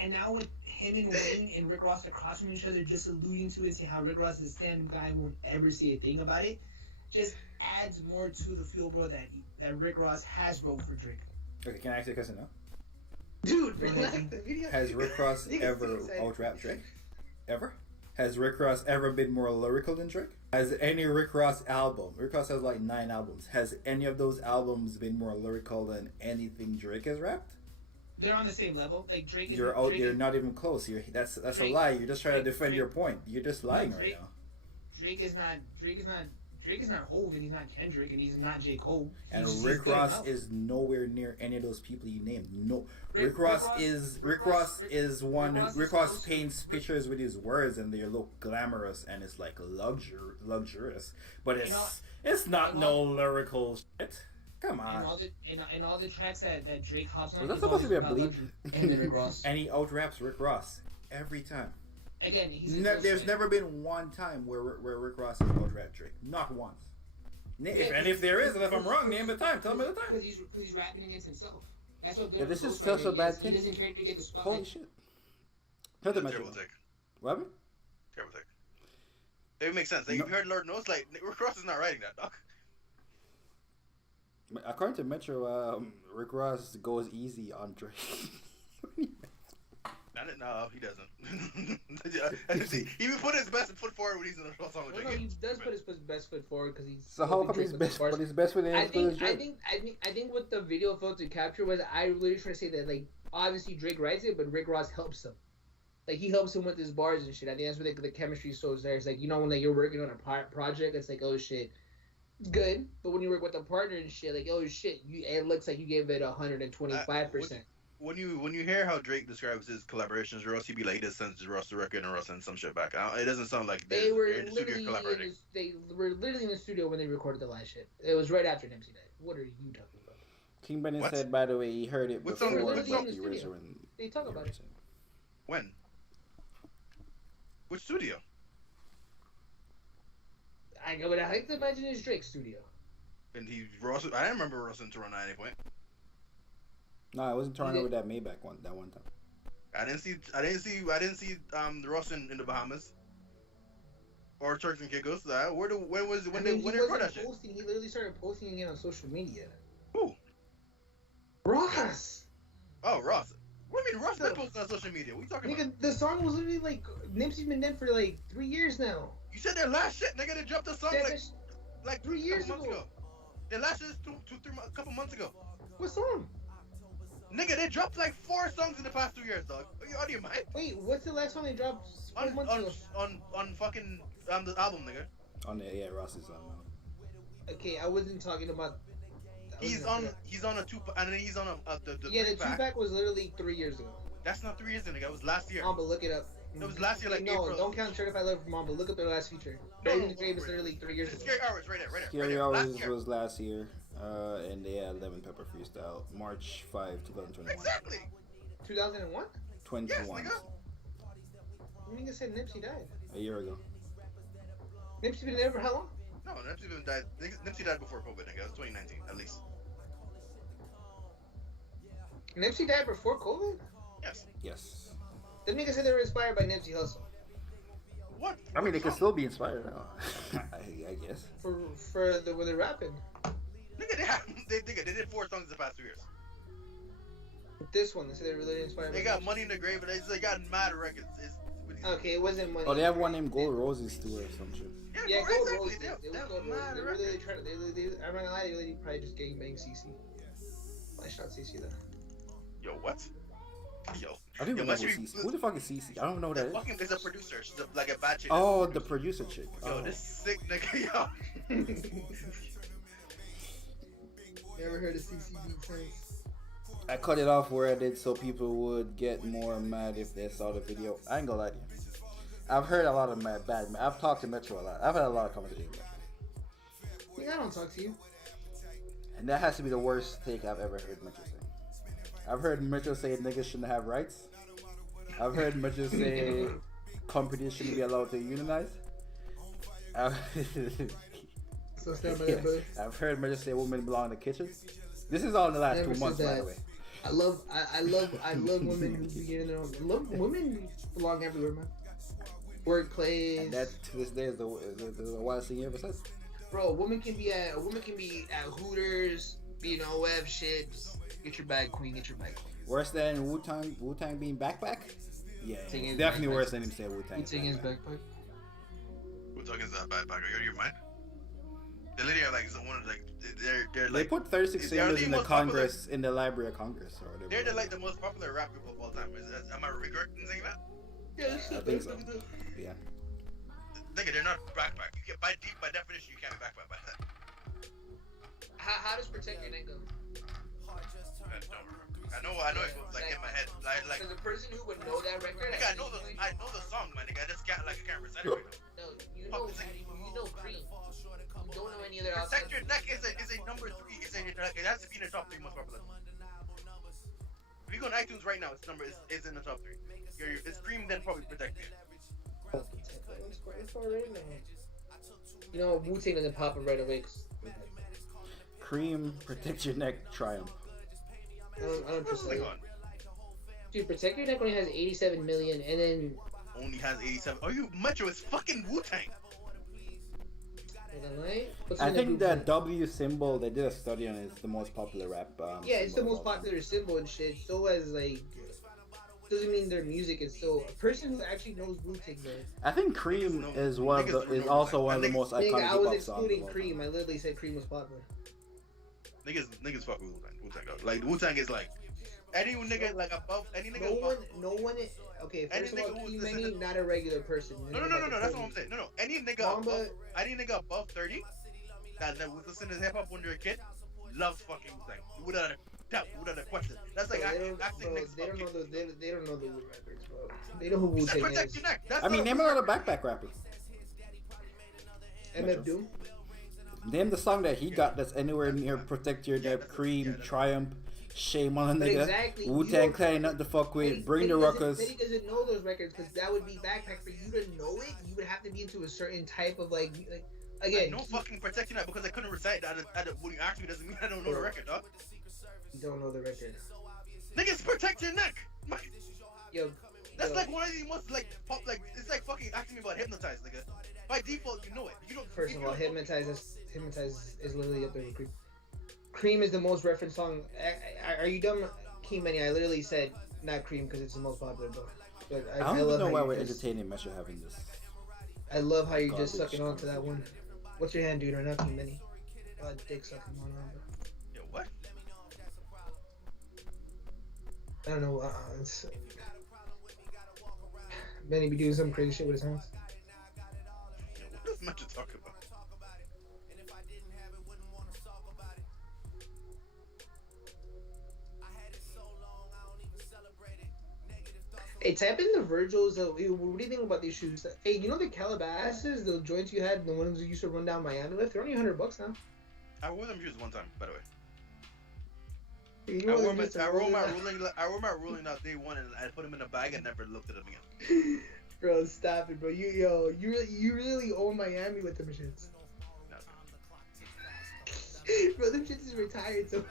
And now with him and Wayne and Rick Ross across from each other, just alluding to it, say how Rick Ross is a stand-up guy, won't ever say a thing about it, just adds more to the feel, bro, that Rick Ross has wrote for Drake. Okay, can I ask you a question now? Dude, relax. The video. Has Rick Ross ever out-rapped Drake? ever? Has Rick Ross ever been more lyrical than Drake? Has any Rick Ross album? Rick Ross has like 9 albums. Has any of those albums been more lyrical than anything Drake has rapped? They're on the same level. Like Drake. You're not even close. That's Drake, a lie. You're just trying to defend Drake, your point. You're just lying right now. Drake is not Hov, and he's not Kendrick, and he's not J. Cole. And Rick Ross is nowhere near any of those people you named. No, Rick Ross paints pictures with his words, and they look glamorous, and it's like luxurious. But it's not no lyrical shit. Come on. And all the tracks that Drake hops on. Was that supposed to be a bleep? And then Rick Ross. And he out raps Rick Ross every time. Again, there's never been one time where Rick Ross has out rapped Drake. Not once. If there is, and if I'm wrong, name the time. Tell me the time. Because he's rapping against himself. That's what. Yeah, this is such a bad thing. He doesn't care to get the spotlight. Holy shit. Terrible take. What happened? Terrible take. It makes sense. Like, no. You've heard Lord knows, like Rick Ross is not writing that, dog. According to Metro, Rick Ross goes easy on Drake. No, he doesn't. He would put his best foot forward when he's in a song with Drake. No, he does put his best foot forward because he's. So how come his best foot in I think what the video failed to capture was I literally trying to say that like obviously Drake writes it, but Rick Ross helps him. Like he helps him with his bars and shit. I think that's where the chemistry is so there. It's like when like you're working on a project, it's like oh shit, good. But when you work with a partner and shit, like oh shit, it looks like you gave it 125%. When you hear how Drake describes his collaborations, Ross, he'd be like, he just sends Ross the record and Ross sends some shit back. It doesn't sound like they were in the studio collaborating. They were literally in the studio when they recorded the last shit. It was right after Nipsey died. What are you talking about? King Bennett said, by the way, he heard it before They talk about it. When? Which studio? I know, but I like to imagine it's Drake's studio. And Ross. I didn't remember Ross in Toronto at any point. No, I wasn't Toronto with that Maybach one time. I didn't see Ross in the Bahamas or Turks and Caicos. When they recorded that shit? He literally started posting it on social media. Who? Ross. Oh, Ross. What do you mean Ross been posting on social media? What are you talking about? The song was literally like Nipsey's been dead for like 3 years now. You said their last shit, nigga. They dropped a song like 3 years ago. Their last shit is a couple months ago. What song? Nigga, they dropped like 4 songs in the past 2 years, dog. Are you out of your mind? Wait, what's the last song they dropped 4 months ago? On fucking the album, nigga. Ross's album. Okay, I wasn't talking about. He's on a 2, and then he's on the the 2-pack was literally 3 years ago. That's not 3 years ago, nigga. It was last year. But look it up. It was last year, like no, April. Don't count Certified Lover from Mom, but look up their last feature. Baby in the Grave is literally 3 years ago. Scary Hours, right there. Scary Hours was last year, and they had Lemon Pepper Freestyle, March 5, 2021. Exactly. 2001? 21. Yes, nigga. Nigga said Nipsey died. A year ago. Nipsey been there for how long? No, Nipsey died before COVID, nigga. It was 2019, at least. Nipsey died before COVID? Yes. The nigga said they were inspired by Nipsey Hussle. What? I mean, they could still be inspired now. I guess. For when they're rapping. Nigga, they did 4 songs in the past 2 years. This one, they said they were really inspired. They got Money in the Grave, but they got mad records. Okay, it wasn't Money. Oh, they have one named Gold Roses too, or some shit. Yeah, Gold exactly. Roses. They were literally trying to. I'm not gonna lie, they really probably just gangbang CC. I shot CC though. Yo, what? Yo. I don't even know who the fuck is CC? I don't even know who that is. There's a producer. She's like a bad chick. Oh, the producer chick. Yo, this sick nigga, yo. Never heard of CC beat since. I cut it off where I did so people would get more mad if they saw the video. I ain't gonna lie to you. I've heard a lot of bad. I've talked to Metro a lot. I've had a lot of conversations. I don't talk to you. And that has to be the worst take I've ever heard Metro say. I've heard Metro say niggas shouldn't have rights. I've heard Metro say companies shouldn't be allowed to unionize. So stand by that, brother. I've heard Metro say women belong in the kitchen. This is all in the last 2 months, by the way. I love women who be in their own. Women belong everywhere, man. Workplace. And that to this day is the wildest thing you ever said. Bro, a woman can be at Hooters, web shit. Get your bag, queen. Get your bag, queen. Worse than Wu-Tang being backpack? Yeah, Wu-Tang it's is definitely backpack. worse than him saying Wu-Tang. Wu-Tang is backpack. Wu-Tang is that bad, Are you out of your mind? They literally are like one of like they're They like put 36 they are Chambers the in the most popular- Congress, in the Library of Congress, or whatever. they're like the most popular rap group of all time. Am I correct in saying that? Yeah, I think so. Yeah. Nigga, they're not backpack. You can by definition you can't be backpack by that. How does Protect Your Neck go? I know it was like in my head. Like Because the person who would know that record, nigga, I know the song, man. Nigga, I just can't recite it right now. No, you know Cream. You don't know any other outside. Protect Your Neck is a number 3. It has to be in the top 3 most popular. If you go on iTunes right now, its number is in the top 3. It's Cream, then probably Protect Me. It's already now. You know, Wu-Tang doesn't pop up right away. Cream, Protect Your Neck, Triumph. I don't trust Like that. on. Dude, Protect Your Neck only has 87 million, and then Only has 87. Are you Metro? It's fucking Wu-Tang. I think that W symbol, they did a study on it, it's the most popular rap. Yeah, it's the symbol most of all popular symbol and shit. So as like, doesn't mean their music is so. A person who actually knows Wu-Tang, though. I think Cream is also one of the most iconic Nigga, I was hip-hop songs. excluding Cream. I literally said Cream was popular. Niggas fuck with Wu-Tang. Like Wu-Tang is like any nigga like above any nigga. No one. Okay, first of all, who's Keem listening- not a regular person. No. That's what I'm saying. No. Any nigga above 30 that was listening to hip hop when you're a kid loves fucking Wu-Tang. Without a doubt, without a question. That's like They acting niggas. don't know the Wu records, bro. They know who Wu-Tang Protect is. Your Neck. That's I mean, not name another backpack rapper. MF Doom. Name the song that he got that's anywhere near Protect Your Neck, Cream, Triumph, Shame on a But Nigga, exactly, Wu-Tang Clan, Not to Fuck With, Bring the Ruckus. He doesn't know those records because that would be backpack. For you to know it, you would have to be into a certain type of like again. I know fucking Protect Your Neck because I couldn't recite that. When you ask me, doesn't mean I don't know the record, dog. You don't know the record. Niggas Protect Your Neck. Yo, That's like one of the most like pop like it's like fucking asking me about Hypnotize, nigga. By default, you know it. You don't. First of all, Hypnotize is literally up there with Cream. Cream is the most referenced song. Are you dumb, Keem? I literally said not Cream because it's the most popular, but I don't even love know how why you we're just- entertaining Metro having this. I love how you're just Garbage sucking onto that one. What's your hand, dude? Or not too many. Dick sucking one on. Yo, what? I don't know. It's... Benny be doing some crazy shit with his hands. Yo, what does Metro talk about? Hey, type in the Virgils. What do you think about these shoes? Hey, you know the Calabasas, the joints you had, the ones you used to run down Miami with? They're only $100 now. I wore them shoes one time, by the way. You I know wore them my just to roll I wore my ruling out day one, and I put them in a bag and never looked at them again. Bro, stop it, bro. You really own Miami with them shits. Bro, them shits is retired, so.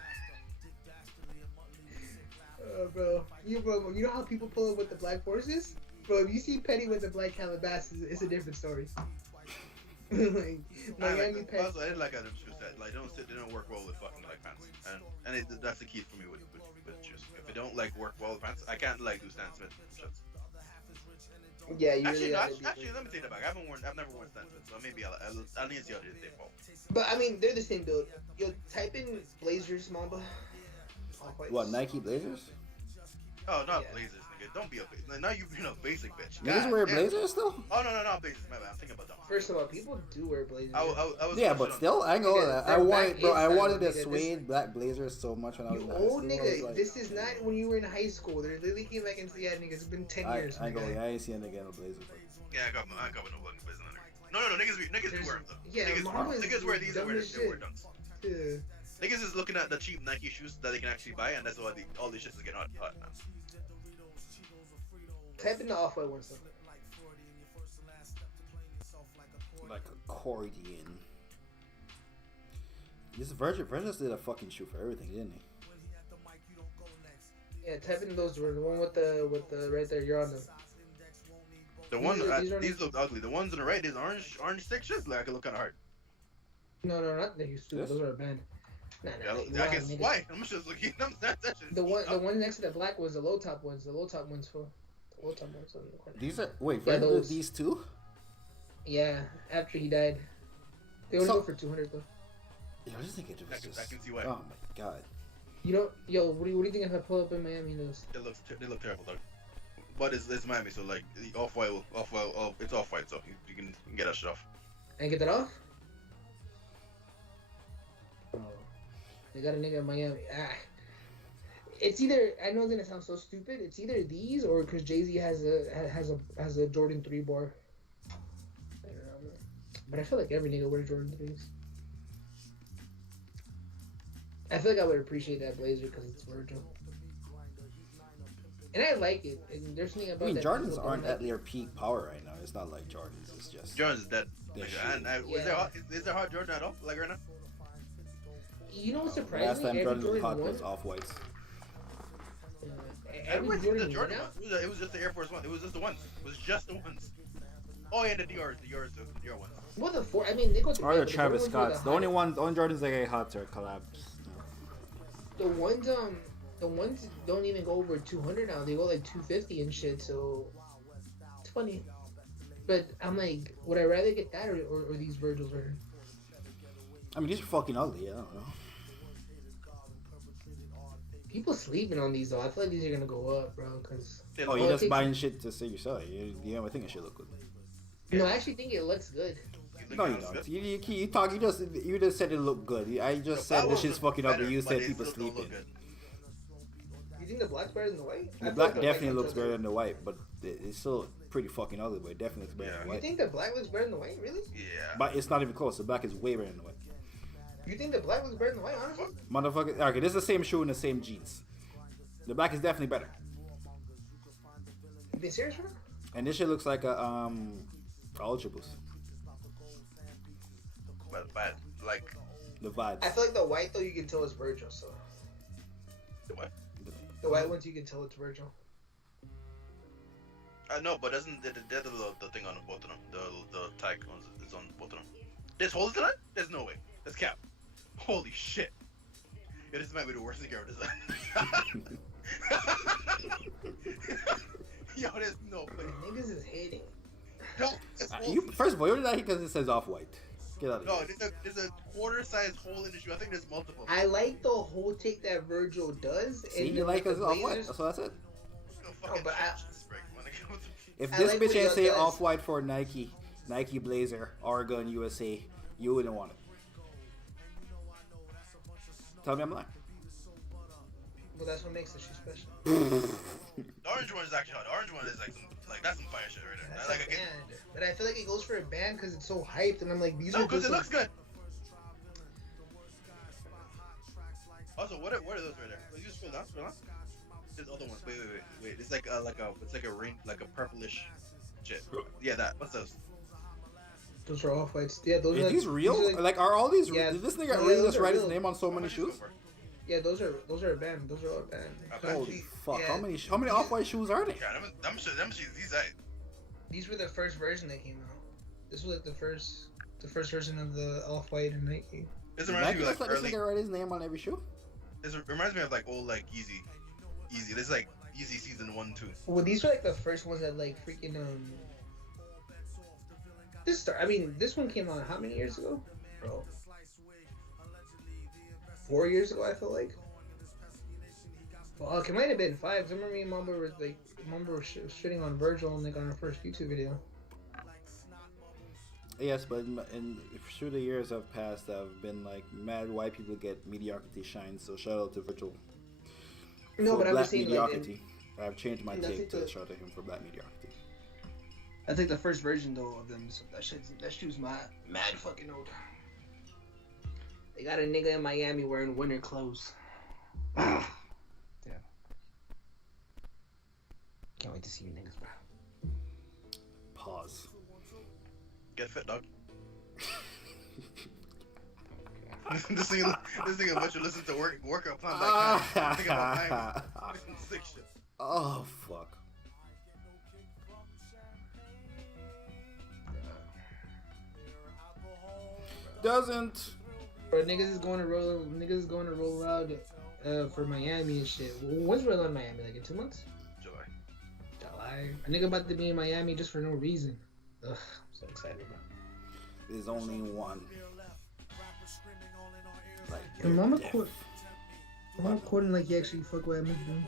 Bro, you know how people pull up with the black forces? Bro, if you see Petty with the black Calabasas, it's a different story. Like, Miami Petty. Also, I didn't like how them shoes that like they don't work well with fucking like pants, and that's the key for me with shoes. If they don't like work well with pants, I can't like do Stan Smith shirts. Yeah, you Actually, really no, gotta be actually, let me take that back. I've never worn Stan Smith, so maybe I'll need to see how they fall. But I mean, they're the same build. Yo, type in Blazers, Mamba. What, Nike Blazers? Oh, not Yeah. Blazers, nigga. Don't be a bitch. Now you've been a basic bitch. Niggas God wear damn. Blazers still? Oh no, Blazers. My bad. I'm thinking about them. First of all, people do wear Blazers. I was Yeah, but still, I know that. I wanted nigga, a suede black Blazers so much when I was You in high school. old I was nigga, like, this is not when you were in high school. They literally came back and said, yeah, nigga, it's been 10 years. Oh, I go, nigga. yeah, I ain't seen a nigga in a Blazer. Yeah, I got no fucking Blazers on there. No, niggas be wear them though. Yeah, niggas wear these. They dumb wear as shit. dunks. Yeah. Niggas is looking at the cheap Nike shoes that they can actually buy, and that's why all these shits is getting hot now. Type in the off-white one, so. Like accordion. This Virgil did a fucking shoe for everything, didn't he? Yeah, type in those words. The one with the right there. You're on them. The ones these look ugly. The ones on the right, these orange textures, like it look kind of hard. No, not the stupid. This? Those are a band. Nah, Yeah, I guess nigga. why? I'm just looking. That shit. The one next to the black ones, the low top ones for. We'll talk about something. These are wait. Yeah, Virgil did those- these two? Yeah, after he died, they only So- go for 200 though. Yeah, I just think it was just. I can see why. Oh my god. You know, yo, what do you think if I pull up in Miami? Those They look terrible, dog. But it's Miami, so like off-white, it's off-white, so you can get that shit off. and get that off. Oh, they got a nigga in Miami. It's either, I know it's gonna sound so stupid. It's either these or because Jay-Z has a Jordan 3 bar. I don't know, man. But I feel like every nigga wears Jordan 3s. I feel like I would appreciate that blazer because it's Virgil. And I like it. And there's something about I mean, that Jordans people aren't don't at their peak power right now. It's not like Jordans. It's just. Jones is dead. They're Nigga. shit. Is there hot Jordan at all? Like right now? You know what's Last surprising? time Every Jordan was Jordan hot one, was off whites. every The Jordan Jordan one out, one. It was just the Air Force One. It was just the ones. It was just the ones. Oh yeah, the Dior's the Dior ones. well, the four. I mean, they go to Or the but Travis Jordan ones Scotts. were The only Jordans that get hot are collabs. the ones don't even go over 200 now. They go like 250 and shit. So it's funny. But I'm like, would I rather get that or these Virgils? Or I mean, these are fucking ugly. I don't know. people sleeping on these though. I feel like these are gonna go up, bro. Cause Oh, it you're just takes- buying shit to say you sell it. You don't think it should look good. no, I actually think it looks good. No, you don't. You talk. You just said it looked good. I just said this shit's fucking ugly. You said people sleeping. You think the black's better than the white? The black definitely looks better than the white, but it's still pretty fucking ugly. But it definitely looks better than the You white. think the black looks better than the white? Really? Yeah. But it's not even close. The black is way better than the white. You think the black looks better than the white? Honestly? Motherfucker. Okay, this is the same shoe and the same jeans. The black is definitely better. You being serious, bro? And this shit looks like a Ultra Boost. But like The vibes. I feel like the white though you can tell it's Virgil. So the what? the white ones you can tell it's Virgil. I know, but doesn't the thing on both of them? The tag ones is on both of them. There's holes in it? There's no way. That's cap. Holy shit. Yeah, this might be the worst thing ever designed. Yo, there's no way. Niggas is hating. No, it's First of all, you did that because it says off white. Get out of no, here. there's a quarter-sized hole in the shoe. I think there's multiple. I like the whole take that Virgil does. See, and you like the us off white. blazers. So that's it. Fucking but I- If I this like bitch what ain't y'all say does. off white for Nike Blazer, Oregon, USA, you wouldn't want it. Tell me I'm lying. Well, that's what makes the shoe special. The orange one is actually hot. The orange one is like that's some fire shit right there. That's Like, a again, band. But I feel like it goes for a band because it's so hyped, and I'm like, these no, are because just it like- looks good. Also, what are those right there? You just scroll down. There's other ones. Wait. It's like a ring, like a purplish shit. Yeah, that. What's those? Those are off whites. Yeah, those Are are these real? these are Like, are all these? Yeah. Did this nigga Yeah, really those just are write his real. name on so How many much you shoes? go for? yeah, those are a band. Those are all a band. Holy fuck! Yeah. How many off white shoes are they? Yeah, them shoes. These were the first version that came out. This was like the first version of the off white and Nike. This Nike reminds me just of like let this early. nigga write his name on every shoe. This reminds me of like old like Yeezy. This is like Yeezy season 1, 2. Well, these were like the first ones that like freaking this one came out how many years ago, bro? 4 years ago, I feel like. Fuck, it might have been 5. 'Cause I remember me and Mamba were shitting on Virgil on our first YouTube video. Yes, but through the years have passed, I've been like mad white people get mediocrity shine. So shout out to Virgil. No, for but I'm black just saying mediocrity. I've changed my Nothing take to to- shout out to him for black mediocrity. I think the first version though of them, so that shoe's mad fucking old. They got a nigga in Miami wearing winter clothes. Yeah. Can't wait to see you niggas, bro. Pause. Get fit, dog. this nigga let you listen to workout plan like think about sick shit. Oh fuck. Doesn't. Bro, niggas is going to roll out for Miami and shit. When's roll out Miami? Like in 2 months? July. July. A nigga about to be in Miami just for no reason. Ugh, I'm so excited, bro. There's only one. Like, And Mama recording like you actually fuck with Eminem, dude.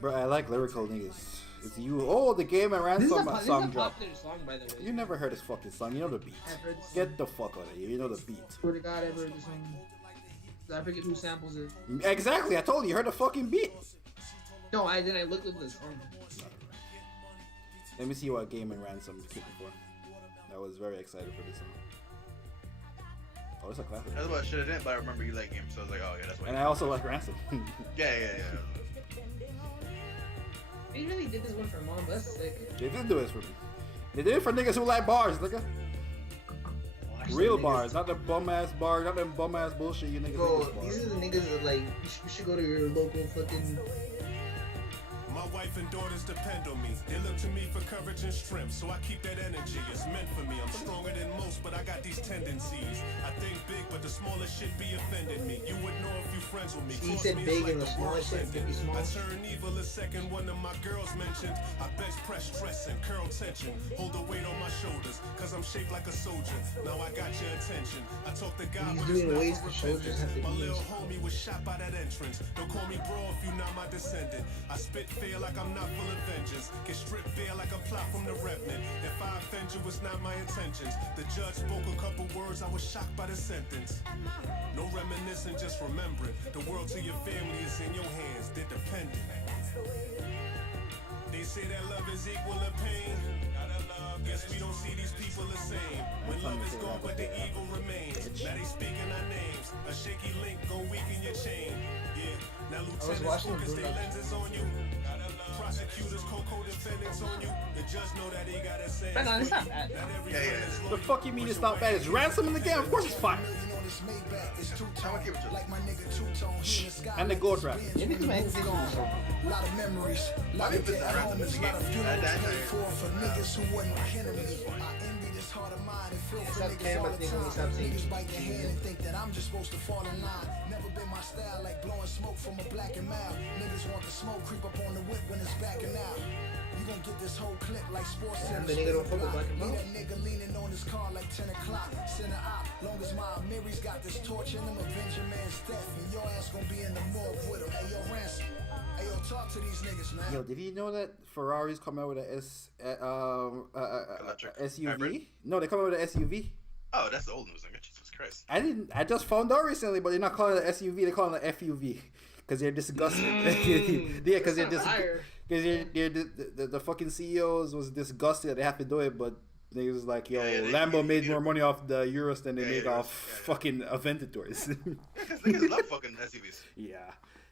bro, I like lyrical niggas. It's you. Oh, the Game and Ransom song drop. Popular song, by the way. You never heard this fucking song. You know the beat. I've heard this Get the fuck out of here. You know the beat. Swear to God, I've heard this song. I forget who samples it. Exactly. I told you. You heard the fucking beat. No, I looked up the song. Let me see what Game and Ransom is kicking for. I was very excited for this song. Oh, it's a classic. That's what I should have done, but I remember you like him, so I was like, oh yeah, that's why. And I also like Ransom. Yeah. They really did this one for Mom. That's sick. They did do this for me. They did it for niggas who like bars, nigga. Real bars, not the bum ass bars, not them bum ass bullshit you niggas. Bro, think these is are the niggas that like you should go to your local fucking. My wife and daughters depend on me. They look to me for courage and strength, so I keep that energy. It's meant for me. I'm stronger than most, but I got these tendencies. I think big, but the smallest shit be offended me. You would know if you friends with me. She Cross said me, big it's and the like smallest world shit be ending. small. I turn evil a second. One of my girls mentioned. I bench press stress and curl tension. Hold the weight on my shoulders, cause I'm shaped like a soldier. Now I got your attention. I talk to God, He's but it's doing not ways for the soldiers have to My be little used. homie was shot by that entrance. Don't call me bro if you not my descendant. I spit fear like I'm not full of vengeance. Get stripped bare like a plot from the Revenant. If I offend you, it's not my intentions. The judge spoke a couple words, I was shocked by the sentence. No reminiscing, just remembering. The world to your family is in your hands, they're dependent. They say that love is equal to pain. Guess we don't see these people the same. When love is gone, but the evil remains. Now they speaking our names. A shaky link gon' weaken your chain. Yeah, now lieutenants watching focus Bruno. their lenses on you. Prosecutors, co-defendants on you. The judge know that he got a say. But no, it's not bad. Not every Yeah. friend is The loyal. fuck you mean it's not bad? It's Ransom in the game? Of course it's fine. I'ma give it to you. And the gold rap. Yeah, niggas might think A lot of memories, lot of dead homies, lot of funerals paid for niggas who wasn't kin to me. I envy this heart of mine and feel for Stop niggas caring all about the niggas when they stop time. saying Niggas bite their hand and think that I'm just supposed to fall in line. Never been my style like blowing smoke from a black and mild. Niggas want the smoke creep up on the whip when it's backing out. You gon' get this whole clip like sports Yeah, center. the nigga don't fuck with black and Leave mild. that nigga leaning on his car like 10 o'clock. Center out, long as my Mary's got this torch in him, avenge your man's death. And your ass gon' be in the morgue with him. Hey, yo, Ransom. Hey, yo, talk to these niggas, man. Yo, did you know that Ferrari's come out with a Electric. SUV? Hybrid? No, they come out with an SUV. Oh, that's the old news, nigga. Jesus Christ. I just found out recently, but they're not calling it an SUV. They're calling it an FUV because they're disgusted. Yeah, because they're just Fire. because the fucking CEOs was disgusted that they have to do it, but they was like, yo, Lambo made more money off the Urus than they make Urus. off fucking Aventadors. Because niggas love fucking SUVs.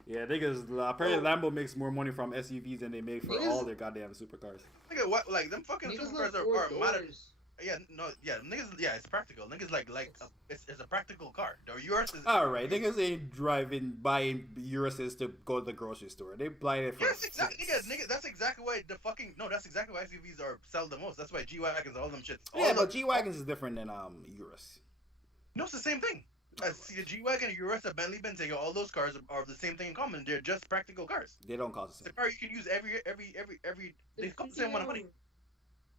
Yeah, niggas. Apparently, Lambo makes more money from SUVs than they make for Niggas- all their goddamn supercars. Nigga, what? Like them fucking Niggas supercars love are four modern. doors. Yeah, no, yeah, niggas. Yeah, it's practical. Niggas it's a practical car. No, yours is. All right, niggas ain't buying Uruses to go to the grocery store. They buy it for. Yes, exactly. Nigga, that's exactly why that's exactly why SUVs are sell the most. That's why G wagons, all them shits. Yeah, but G wagons is different than Urus. No, it's the same thing. See, a G wagon, a Urus, a Bentley, Bentayga, all those cars are the same thing in common. They're just practical cars. They don't cost the It's a same. car you can use every. They cost the same amount of money.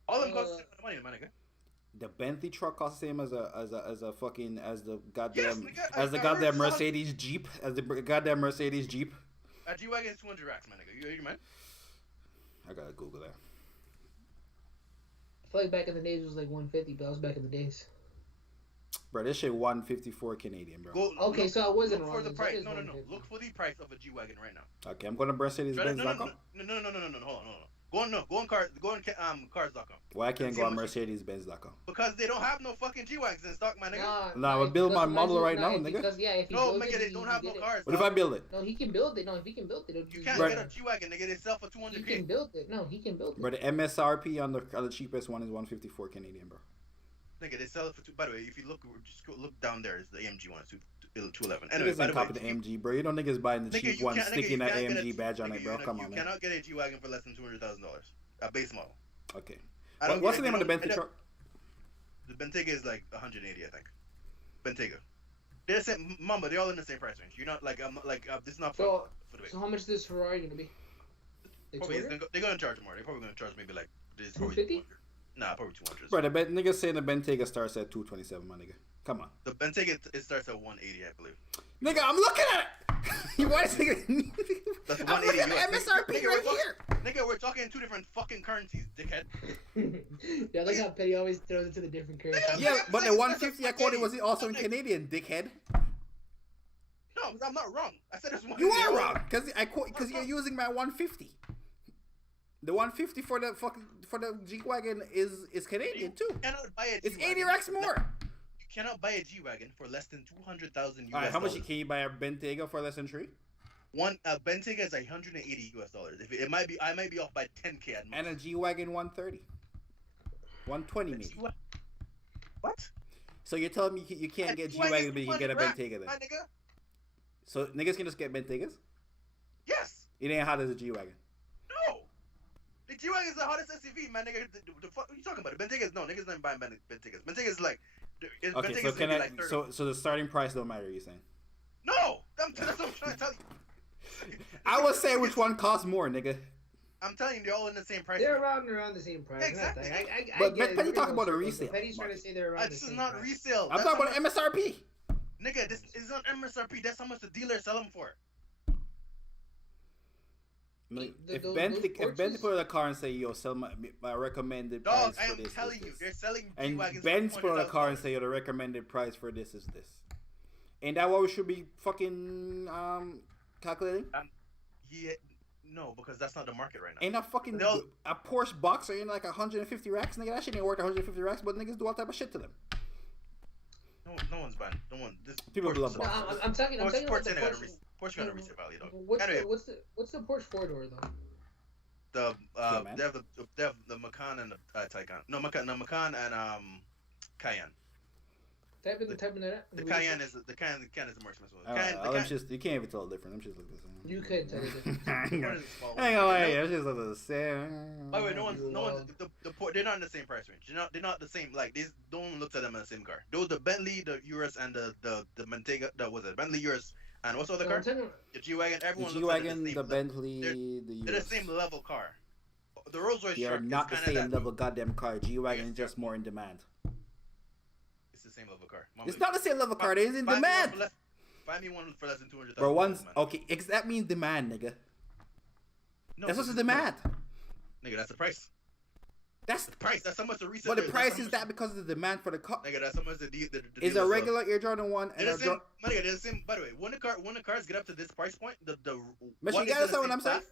All of them cost the same amount of money, my nigga. The Bentley truck costs the same as the goddamn nigga, as the I goddamn heard Mercedes Jeep Jeep. A G wagon is 200 racks, my nigga. You man? I gotta Google that. I feel like back in the days it was like 150, but that was back in the days. Bro, this shit 154 Canadian, bro. Okay, so I wasn't look wrong. for the So it price. is No. 150. Look for the price of a G wagon right now. Okay, I'm going to Mercedes-Benz.com. No. Hold on. Go on cars.com. Why I can't go on Mercedes-Benz.com? Because they don't have no fucking G wagons in stock, my nigga. Nah, we'll build my model right now, nigga. Because, yeah, if he No, builds nigga, it, they he don't have can no get cars. What if I build it? No, he can build it. No, if he can build it, You can't Right. get a G wagon, nigga. They sell for he 200 can build it. No, he can build it. But the MSRP on the cheapest one is 154 Canadian, bro. Nigga, they sell it for two. By the way, if you look, just go look down there. Is the AMG one? It's 211. Niggas Anyway, by ain't the way, copying the AMG, bro. You know niggas buying the nigga, cheap you one, can't- nigga, sticking you that can't get AMG badge on nigga, it, bro. Come on, You man. cannot get a G wagon for less than $200,000. A base model. Okay. I don't What's get the it. name of the They Bentley don't- truck? The Bentayga is like 180, I think. Bentayga. They're the same, they're all in the same price range. You're not like this is not So, for the base. so how much is this Ferrari gonna be? Like Probably Twitter? they're gonna charge more. They're probably gonna charge maybe like this. 250? Nah, probably 200. Bro, the niggas saying the Bentayga starts at 227, my nigga. Come on. The Bentayga it starts at 180, I believe. Nigga, I'm looking at it! You want to nigga? That's I'm looking at 180 US. the MSRP Nigga, right we're here! Nigga, we're talking two different fucking currencies, dickhead. Yeah, look how Petty always throws it to the different currency. Yeah, but the 150 I quoted was also in Canadian, dickhead. No, I'm not wrong. I said it's 180. You are wrong, because you're using my 150. The 150 for the G-Wagon is Canadian too. You cannot buy a It's G-Wagon 80 racks more. You cannot buy a G-Wagon for less than 200,000 US. Alright, how much can you buy a Bentayga for less than 3? One Bentayga is 180 US dollars. If it might be, I might be off by 10K at most. And a G-Wagon 130. 120 maybe. What? So you're telling me you can't get G-Wagon, but you can get a Bentayga then? My nigga. So niggas can just get Bentaygas? Yes. It ain't hot as a G-Wagon. No. The G-Wagon is the hottest SUV, man, nigga. The fuck are you talking about? The Bentaygas, no, niggas not buying Bentaygas. Bentaygas like. Okay, Bentaygas so can I? like So the starting price don't matter. You saying? No, that's what I'm trying to tell you. I would say which one costs more, nigga. I'm telling you, they're all in the same price. They're around the same price. Exactly. But get it. Petty We're talking going about a circles, resale but Petty's trying to say they're around the This is same not price. resale. I'm talking about MSRP. Nigga, this is not MSRP. That's how much the dealers sell them for. If Bentley put on a car and say, "Yo, sell my recommended Dog, price I for am this," telling is you, this. they're selling And G-Wagons Ben's for put on a car and $200,000. say, "Yo, the recommended price for this is this." Ain't that what we should be fucking calculating? Yeah, no, because that's not the market right now. Ain't that fucking a Porsche box or in like 150 racks, nigga? That shit ain't worth 150 racks, but niggas do all type of shit to them. No one's buying. No one. This People Porsche love is- boxes. I'm talking about the Porsche got a resale value though. What's Anyway, what's the Porsche 4-door though? they have the Macan and the Taycan. No, Macan and Cayenne. Type in that. The Cayenne is the Cayenne is the more expensive one. You can't even tell the difference. Them just look the same. You could tell the difference. I ain't gonna lie, them just look the same. By the way, no one's they're not in the same price range. They're not the same. Like these, no one looks at them as the same car. Those the Bentley, the Urus, and the Bentayga. That was it. Bentley, Urus, and what's the other car? The G-Wagon. Everyone The looks at G-Wagon, the Bentley, they're the same level car. The Rolls Royce They are Shark not the is kinda same level goddamn car. G-Wagon is just more in demand. It's the same level car. It's not the same level car. It is in demand. Buy me one for less than 200,000. Bro, one's okay. That means demand, nigga. No, That's what's the demand. Nigga, that's the price. That's The price. That's how much the resale. But the price is that because of the demand for the car. Nigga, that's how much the Is a regular Air Jordan 1 and They're a the same. Nigga, they're the same. By the way, when the cars get up to this price point, the But one you is gotta in the know what same I'm saying? class.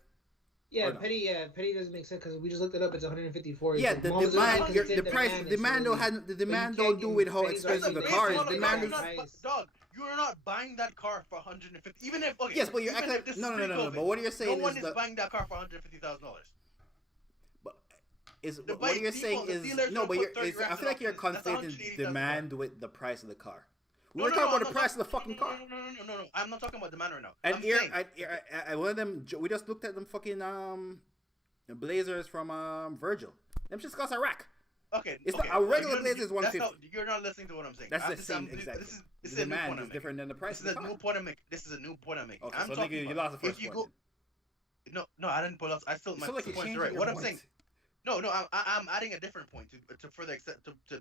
Yeah, Or no? Petty doesn't make sense because we just looked it up. It's 154. Yeah, the demand, the price, demand don't have the demand don't do with how Petty's expensive the arguing car that is. it's Demand not is. the Not, price. dog, you're not buying that car for 150. Even if okay. Yes, but you're even acting if like this no. is pre-COVID, But what you're saying no one is is the. buying that car for $150,000. What by you're saying default, the is dealers no, don't but put 30 I racks feel like you're on it. That's conflating $180,000. demand with the price of the car. We No, were no, talking no, about the no, price of the fucking car. No. I'm not talking about demand right now. And I'm here, saying, one of them, we just looked at them fucking blazers from Virgil. Them just cost a rack. okay, It's okay, not a regular you're- blazer is 150. You're not listening to what I'm saying. That's the This same is- exactly. This The is a new demand point is I'm different than the price making. of the car. This is a new point I'm making. This is a new point I'm making. Okay, I'm so talking nigga, you about lost the first if you point. go. No, I didn't pull out. I still my So like you points changed are right. your What I'm point. saying. No, I'm adding a different point to further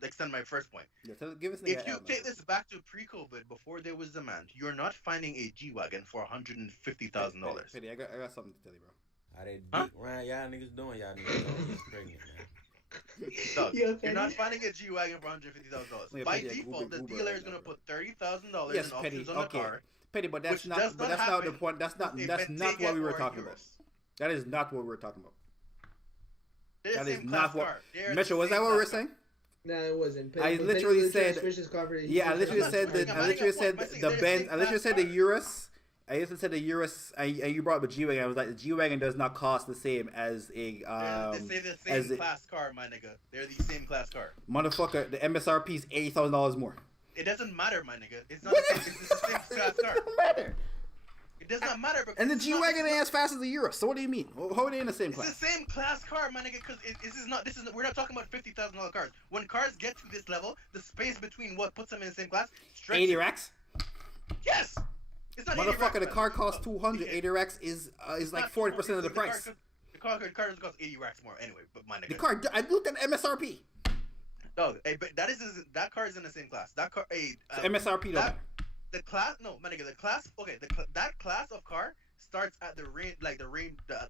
extend my first point. Yeah, give us If you take this back to pre-COVID, before there was demand, you're not finding a G-Wagon for $150,000. Pity, I got something to tell you, bro. How they dick around y'all niggas doing? Y'all niggas don't get pregnant, man. Dog, Yeah, you're not finding a G-Wagon for $150,000. Yeah, By Petty, default, Uber the dealer is right gonna now, bro. put $30,000 Yes, in Petty. options on the Okay, car. Petty, but that's which not. does But not that's not the happen point. That's not. with a That's not Bentayga what we were or a talking about. Urus. That is not what we were talking about. They're That the is same not class what. car. They're Metro, the was that same what we were class car. saying? No, it wasn't. I Petty literally was trying to said- switch his car for- Yeah, I literally not said switching. that. I'm I adding literally a said point. I'm the saying Ben. they're I the literally same said the class Urus. I used to say the Urus, and you brought up the G-Wagon. I was like, the G-Wagon does not cost the same as a They say the as same a class car, my nigga. They're the same class car. motherfucker. The MSRP is $80,000 more. It doesn't matter, my nigga. It's not. What? It's the same class car. It don't matter. It does not matter. Because And the it's not- G-Wagon ain't as fast as the Urus. So what do you mean? How are they in the same It's class? the same class car, my nigga. Because this is not. We're not talking about $50,000 cars. When cars get to this level, the space between what puts them in the same class stretches. 80 racks. Yes. It's not 80 Motherfucker, racks, the man. car costs 200. Okay. 80 racks is like 40% of the price. The car doesn't cost 80 racks more anyway. But my nigga, The car, I looked at MSRP. dog, hey, but that car is in the same class. That car, MSRP don't matter. the class, no, my nigga, the class, okay, that class of car starts at the range, like the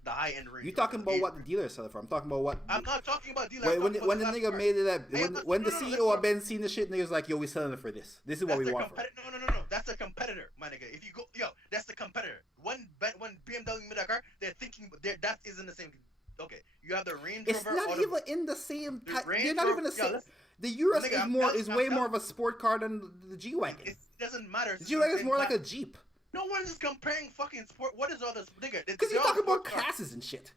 high end range. You talking about what the dealer sell it for? I'm talking about what. I'm not talking about dealer. When the nigga made it up, when the CEO of Ben seen the shit, niggas like, yo, we selling it for this. This is what we want for it. No. That's a competitor, my nigga. If you go, yo, that's the competitor. When BMW made that car, they're thinking, that isn't the same. Okay, you have the Range Rover. It's not even in the same. They're not even the same. Yo, the Urus is way more of a sport car than the G wagon. It doesn't matter. The G wagon is more like a Jeep. No one is comparing fucking sport. What is all this, nigga? Because you're talking about classes and shit.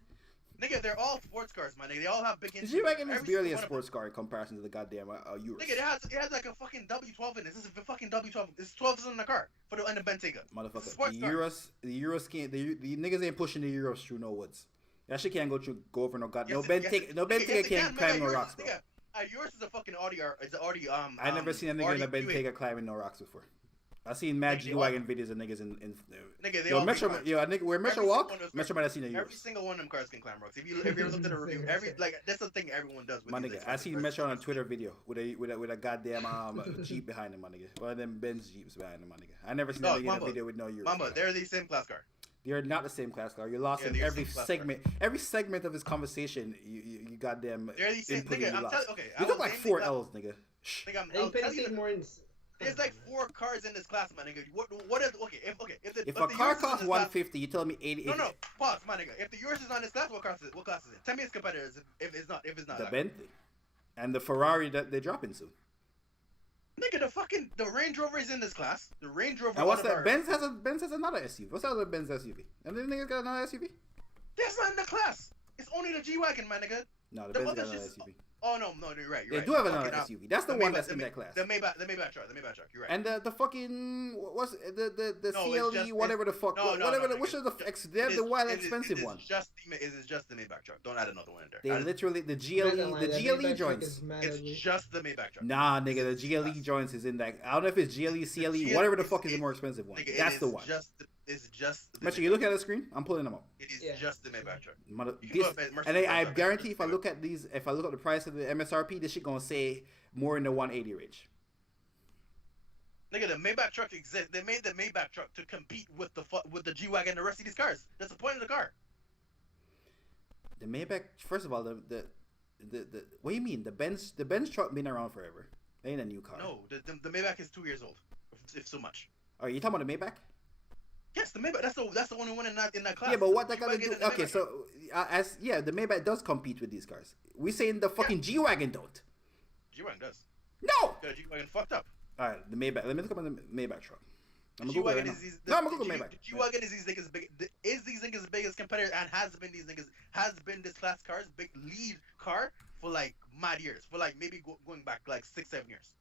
Nigga, they're all sports cars, my nigga. They all have big engines. The G-Wagon is barely a sports car in comparison to the goddamn Urus. Nigga, it has like a fucking W12 in it. This is a fucking W12. It's 12 in the car for the Bentayga. Motherfucker, the Urus can't. The niggas ain't pushing the Urus through no woods. That shit can't go over no goddamn. No Bentayga can't climb no rocks, bro. Yours is a fucking Audi. It's an Audi. I never seen a nigga in a Bentayga climbing no rocks before. I seen mad G-Wagon videos of niggas in nigga, they yo, all Metro, yo, nigga, where Metro walk, Metro might have seen a Every single one of them cars can climb rocks. If you ever looked at a review, that's the thing everyone does. With my nigga, I seen Metro on a Twitter video with a goddamn Jeep behind him, my nigga. One of them Benz Jeeps behind him, my nigga. I never seen that nigga in a video with no Urus. Mamba, they're the same class car. They're not the same class car. You're lost in every segment. Every segment of his conversation, you goddamn. They're the same. Nigga, I'm telling. Okay, you look like 4 L's, nigga. There's like 4 cars in this class, my nigga. What is if a car costs 150, you tell me 80. No, pause, my nigga. If the yours is on this class, what class is it? Tell me its competitors if it's not. The Bentley, and the Ferrari that they're dropping soon. Nigga, the Range Rover is in this class. The Range Rover. And what's that? Benz has another SUV. What's that other Benz SUV? And the niggas got another SUV? That's not in the class. It's only the G-Wagon, my nigga. No, the Benz got another SUV. Oh no, you're right. They do have another SUV. That's the one that's in that class. The Maybach truck. You're right. And the fucking what's the no, CLE whatever the fuck which is they have the wild expensive one. It's just the Maybach truck. Don't add another one in there. They literally the GLE joints. It's just the Maybach truck. Nah, nigga, the GLE joints is in that. I don't know if it's GLE, CLE, whatever the fuck is the more expensive one. That's the one. It's just. Metro, you look at the screen. I'm pulling them up. It is just the Maybach truck. And I guarantee if I look at the price of the MSRP, this shit gonna say more in the 180 range. Nigga, the Maybach truck exists. They made the Maybach truck to compete with the G-Wagon and the rest of these cars. That's the point of the car. The Maybach, first of all, the what do you mean? The Benz truck been around forever. They ain't a new car. No, the Maybach is 2 years old, if so much. Are you talking about the Maybach? Yes, the Maybach. That's the only one in that class. Yeah, but what that got to do? Okay, so the Maybach does compete with these cars. We saying the fucking G-Wagon don't. G-Wagon does. No. The G-Wagon fucked up. All right, the Maybach. Let me look up on the Maybach truck. I'm gonna Google Maybach. The G-Wagon is these niggas' biggest competitor and has been this class car's big lead car for like mad years, for like maybe going back like 6-7 years.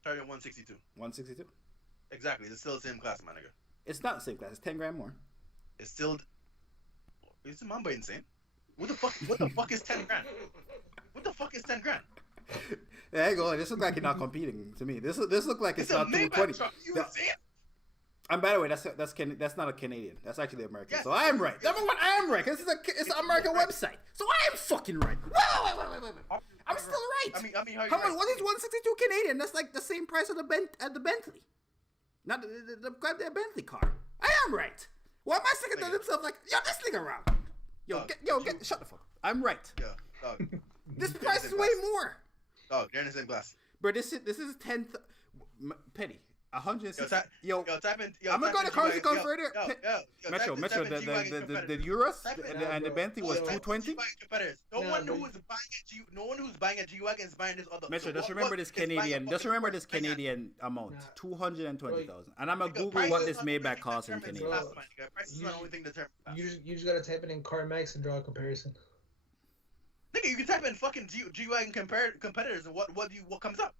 Starting at 162. 162. Exactly. It's still the same class, my nigga. It's not the same class. It's 10 grand more. It's still. Is the Mamba insane? What the fuck is 10 grand? What the fuck is 10 grand? Yeah, hang on. This looks like you're not competing to me. This look like it's not 220. And by the way, that's not a Canadian. That's actually American. Yes, so I am right. Number one, I am right. It's an American website. So I am fucking right. Wait. I'm still right. I mean, how much? What is 162 Canadian? That's like the same price of the Bentley. Not the goddamn Bentley car. I am right. Why am I sticking to himself like, yo, this nigga around? Shut the fuck up. I'm right. Yeah, this price is way more. Oh, they're in the same class. Bro, this is 10 penny. 160. Type in. I'm gonna go to currency converter. Metro, the Urus and the Bentley was 220. No one who's buying a G-Wagon is buying this other. Metro, just remember this Canadian. Just remember this Canadian amount, 220,000. And I'm gonna Google what this Maybach costs in Canadian. You just gotta type it in CarMax and draw a comparison. Nigga, you can type in fucking G-Wagon competitors and what comes up?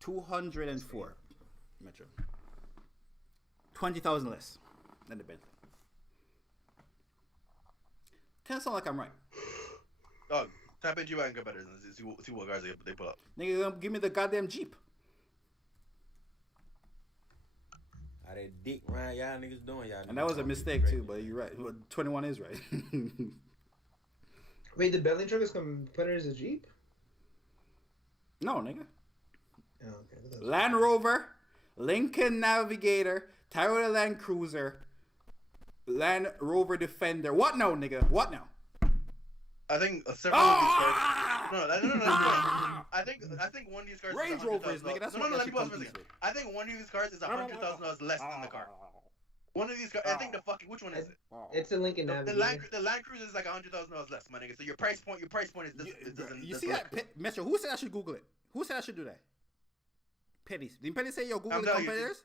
204 Metro. 20,000 less than the Bentley. Kind of sound like I'm right. Dog, Type in G-Wagon competitors and see what cars they pull up. Nigga, give me the goddamn Jeep. How that dick ride y'all niggas doing? Y'all And that was a mistake too, but you're right. 21 is right. Wait, the Bentley truck is competitors of Jeep? No, nigga. Oh, okay. Land Rover, Lincoln Navigator, Toyota Land Cruiser, Land Rover Defender. What now, nigga? What now? I think several of these cars. No. I think one of these cars. Range is Rovers, nigga. That's what let me pause for a competes second. with. I think one of these cars is $100,000 less than the car. One of these cars. I think the fucking. Which one is it? It's a Lincoln The Navigator. Land Cruiser is like $100,000 less, my nigga. So your price point is You see that, Metro? Who said I should Google it? Who said I should do that? Petty. Didn't Petty say yo Google the competitors?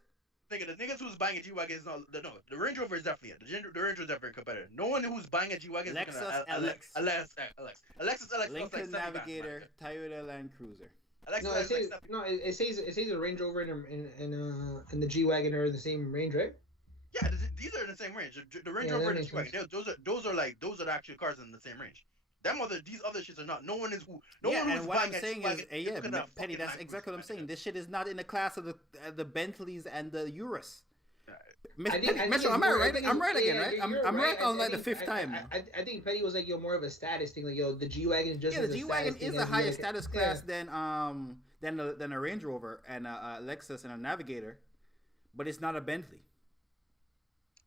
Nigga, the niggas who's buying a G-Wagon is not the Range Rover is definitely it. The Range Rover is definitely a competitor. No one who's buying a G-Wagon is Lexus looking at Lexus LX. Lincoln Navigator, Toyota Land Cruiser. It says a Range Rover and the G Wagon are the same range, right? Yeah, these are in the same range. The Range Rover and the G-Wagon, those are the actual cars in the same range. These other shits are not. No one is who. No one who's and what buying I'm saying G-Wagon is, Petty, that's exactly what I'm saying. This shit is not in the class of the Bentleys and the Urus. Metro, am I right? I'm right again, right? I'm right on like the fifth time. I think Petty was like, yo, more of a status thing. Like, yo, the G Wagon is just the G Wagon is a higher status class than a Range Rover and a Lexus and a Navigator, but it's not a Bentley,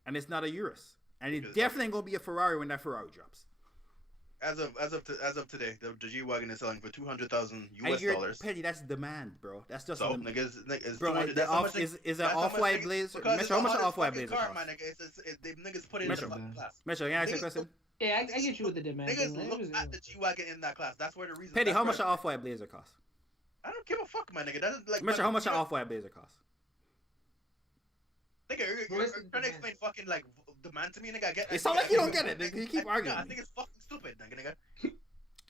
and it's not a Urus, and it definitely ain't gonna be a Ferrari when that Ferrari drops. As of today, the G-Wagon is selling for $200,000 US. Petty, that's demand, bro. That's just so niggas. Bro, is an off-white Blazer? Metro, how much an off-white Blazer cost? They niggas put it in the fucking class. Metro, you answer a question? Yeah, I get you with the demand. Niggas look at the G-Wagon in that class. That's where the reason. Petty, how much an off-white Blazer cost? I don't give a fuck, my nigga. That is like. Metro, how much an off-white Blazer cost? Nigga, you're trying to explain fucking like demand to me, nigga. It sounds like you don't get it, nigga. You keep arguing. I think it's fucking stupid, nigga.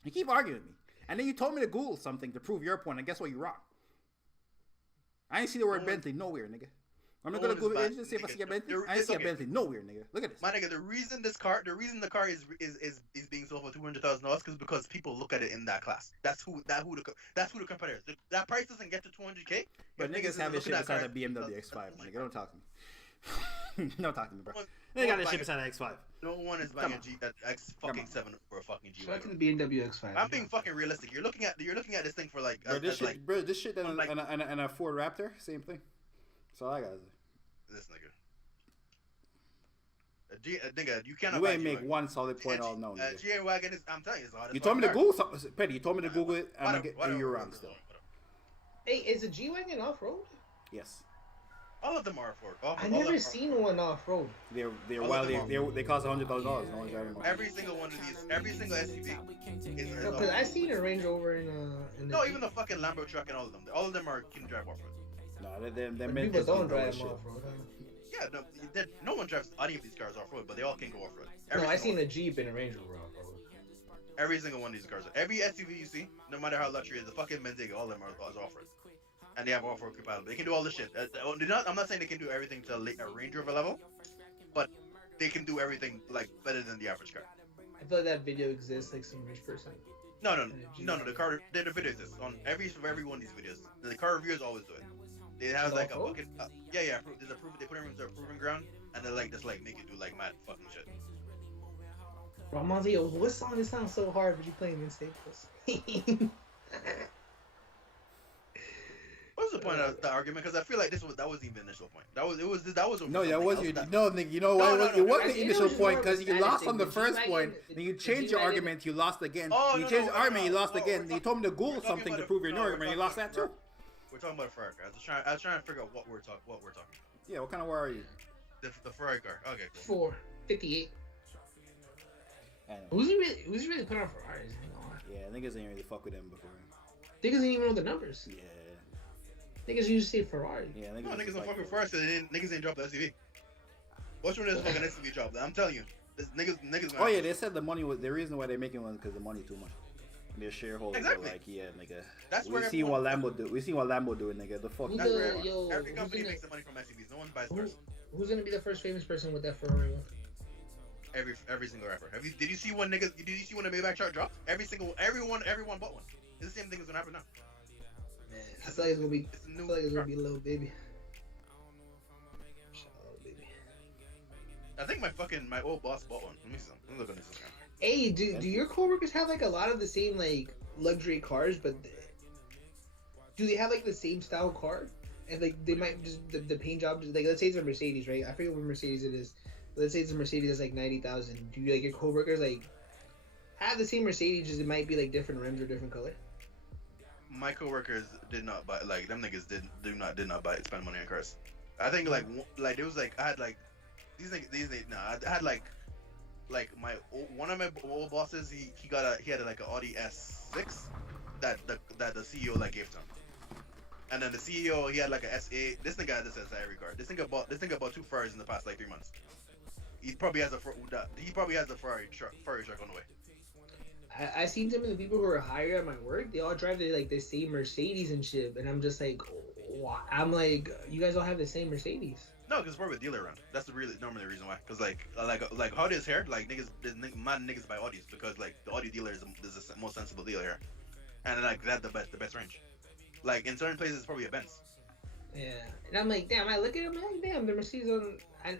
You keep arguing with me. And then you told me to Google something to prove your point, and guess what? You're wrong. I ain't see the word Bentley nowhere, nigga. I'm not gonna Google it and see if I see a Bentley. I ain't see a Bentley nowhere, nigga. Look at this. My nigga, the reason the car is being sold for $200,000 because people look at it in that class. That's who the competitors. That price doesn't get to $200K. But niggas have this shit beside a BMW X5, my nigga. Don't talk to me. Don't talk to me, bro. They got this shit beside an X5. No one is buying an X7 for a fucking G Wagon. Shout out to the BMW X5. I'm being fucking realistic. You're looking at this thing for like. This shit and a Ford Raptor, same thing. That's all I got. This nigga. Nigga, you cannot. You ain't make one solid point all known. G Wagon is. I'm telling you, it's hard. You told me to Google something, Petty. You told me to Google it, and you're wrong still. Hey, is a G Wagon off road? Yes. All of them are off-road. I've never seen one off-road. They cost $100,000. Every single one of these, every single SUV. No, because I seen a Range Rover in no, even the fucking Lambo truck and all of them can drive off-road. No, they're meant to don't drive them off-road. Yeah, no one drives any of these cars off-road, but they all can go off-road. No, I seen a Jeep and a Range Rover off-road. Every single one of these cars, every SUV you see, no matter how luxury it is, the fucking Bentayga, all of them are off-road. And they have off-road compatible. They can do all this shit. I'm not saying they can do everything to a Range Rover level, but they can do everything like better than the average car. I feel like that video exists, like some rich person. No. The video exists on every one of these videos. The car reviewers always do it. It has like a fucking yeah. There's a proof. They put it into a proving ground, and they just make you do like mad fucking shit. Ramonzi, what song? It sounds so hard, but you playing in Staples. What was the point of the argument? Because I feel like that was the initial point. That was nigga. You know what? It wasn't the initial point because you lost on the first point. Then you changed your argument. You lost again. You changed the argument. You lost again. Then you told me to Google something to prove your argument. You lost that too. We're talking about a Ferrari car. I was trying to figure out what we're talking about. Yeah, what kind of war are you? The Ferrari car. Okay, cool. 458. Who's he really put on Ferraris? Yeah, niggas ain't really fuck with them before. Niggas didn't even know the numbers. Yeah. Niggas used to say Ferrari. Yeah, niggas don't fuck with Ferrari because niggas ain't drop the SUV. Watch when this fucking SUV drop. I'm telling you, niggas. Oh yeah, they said the money was the reason why they're making one because the money too much. Their shareholders are like, yeah, nigga. That's we see what Lambo do. We see what Lambo doing, nigga. The fuck. Every company makes the money from SUVs. No one buys cars. Who's gonna be the first famous person with that Ferrari one? Every single rapper. Did you see when niggas? Did you see when the Maybach chart dropped? Everyone bought one. It's the same thing that's gonna happen now. Man, I feel like it's gonna be. It's a I new feel like it's gonna chart. be Lil Baby. Shout out Lil Baby. I think my old boss bought one. Let me see. Let me look on his Instagram. Hey, do your coworkers have like a lot of the same like luxury cars, but do they have like the same style car? And like they might just the paint job, like let's say it's a Mercedes, right? I forget what Mercedes it is. Let's say it's a Mercedes that's like 90,000. Do you like your coworkers like have the same Mercedes, just it might be like different rims or different color? My coworkers did not buy, like, them niggas did not buy, spend money on cars. I think like it was like I had like these niggas nah, I had like one of my old bosses, he had like an Audi S6 that the CEO like gave to him. And then the CEO, he had like a S8. This nigga had this as every car. This nigga bought 2 Ferraris in the past like 3 months. He probably has a Ferrari truck on the way. I seen some of the people who are hired at my work. They all drive the same Mercedes and shit, and I'm just like, why? I'm like, you guys all have the same Mercedes. No, because we're with dealer around. That's normally the reason why. Because like how it is here, like mad niggas buy Audis because like the Audi dealer is the most sensible dealer here, and like that's the best range. Like in certain places, it's probably a Benz. Yeah, and I'm like, damn. I look at them, I'm like, damn, the Mercedes on. I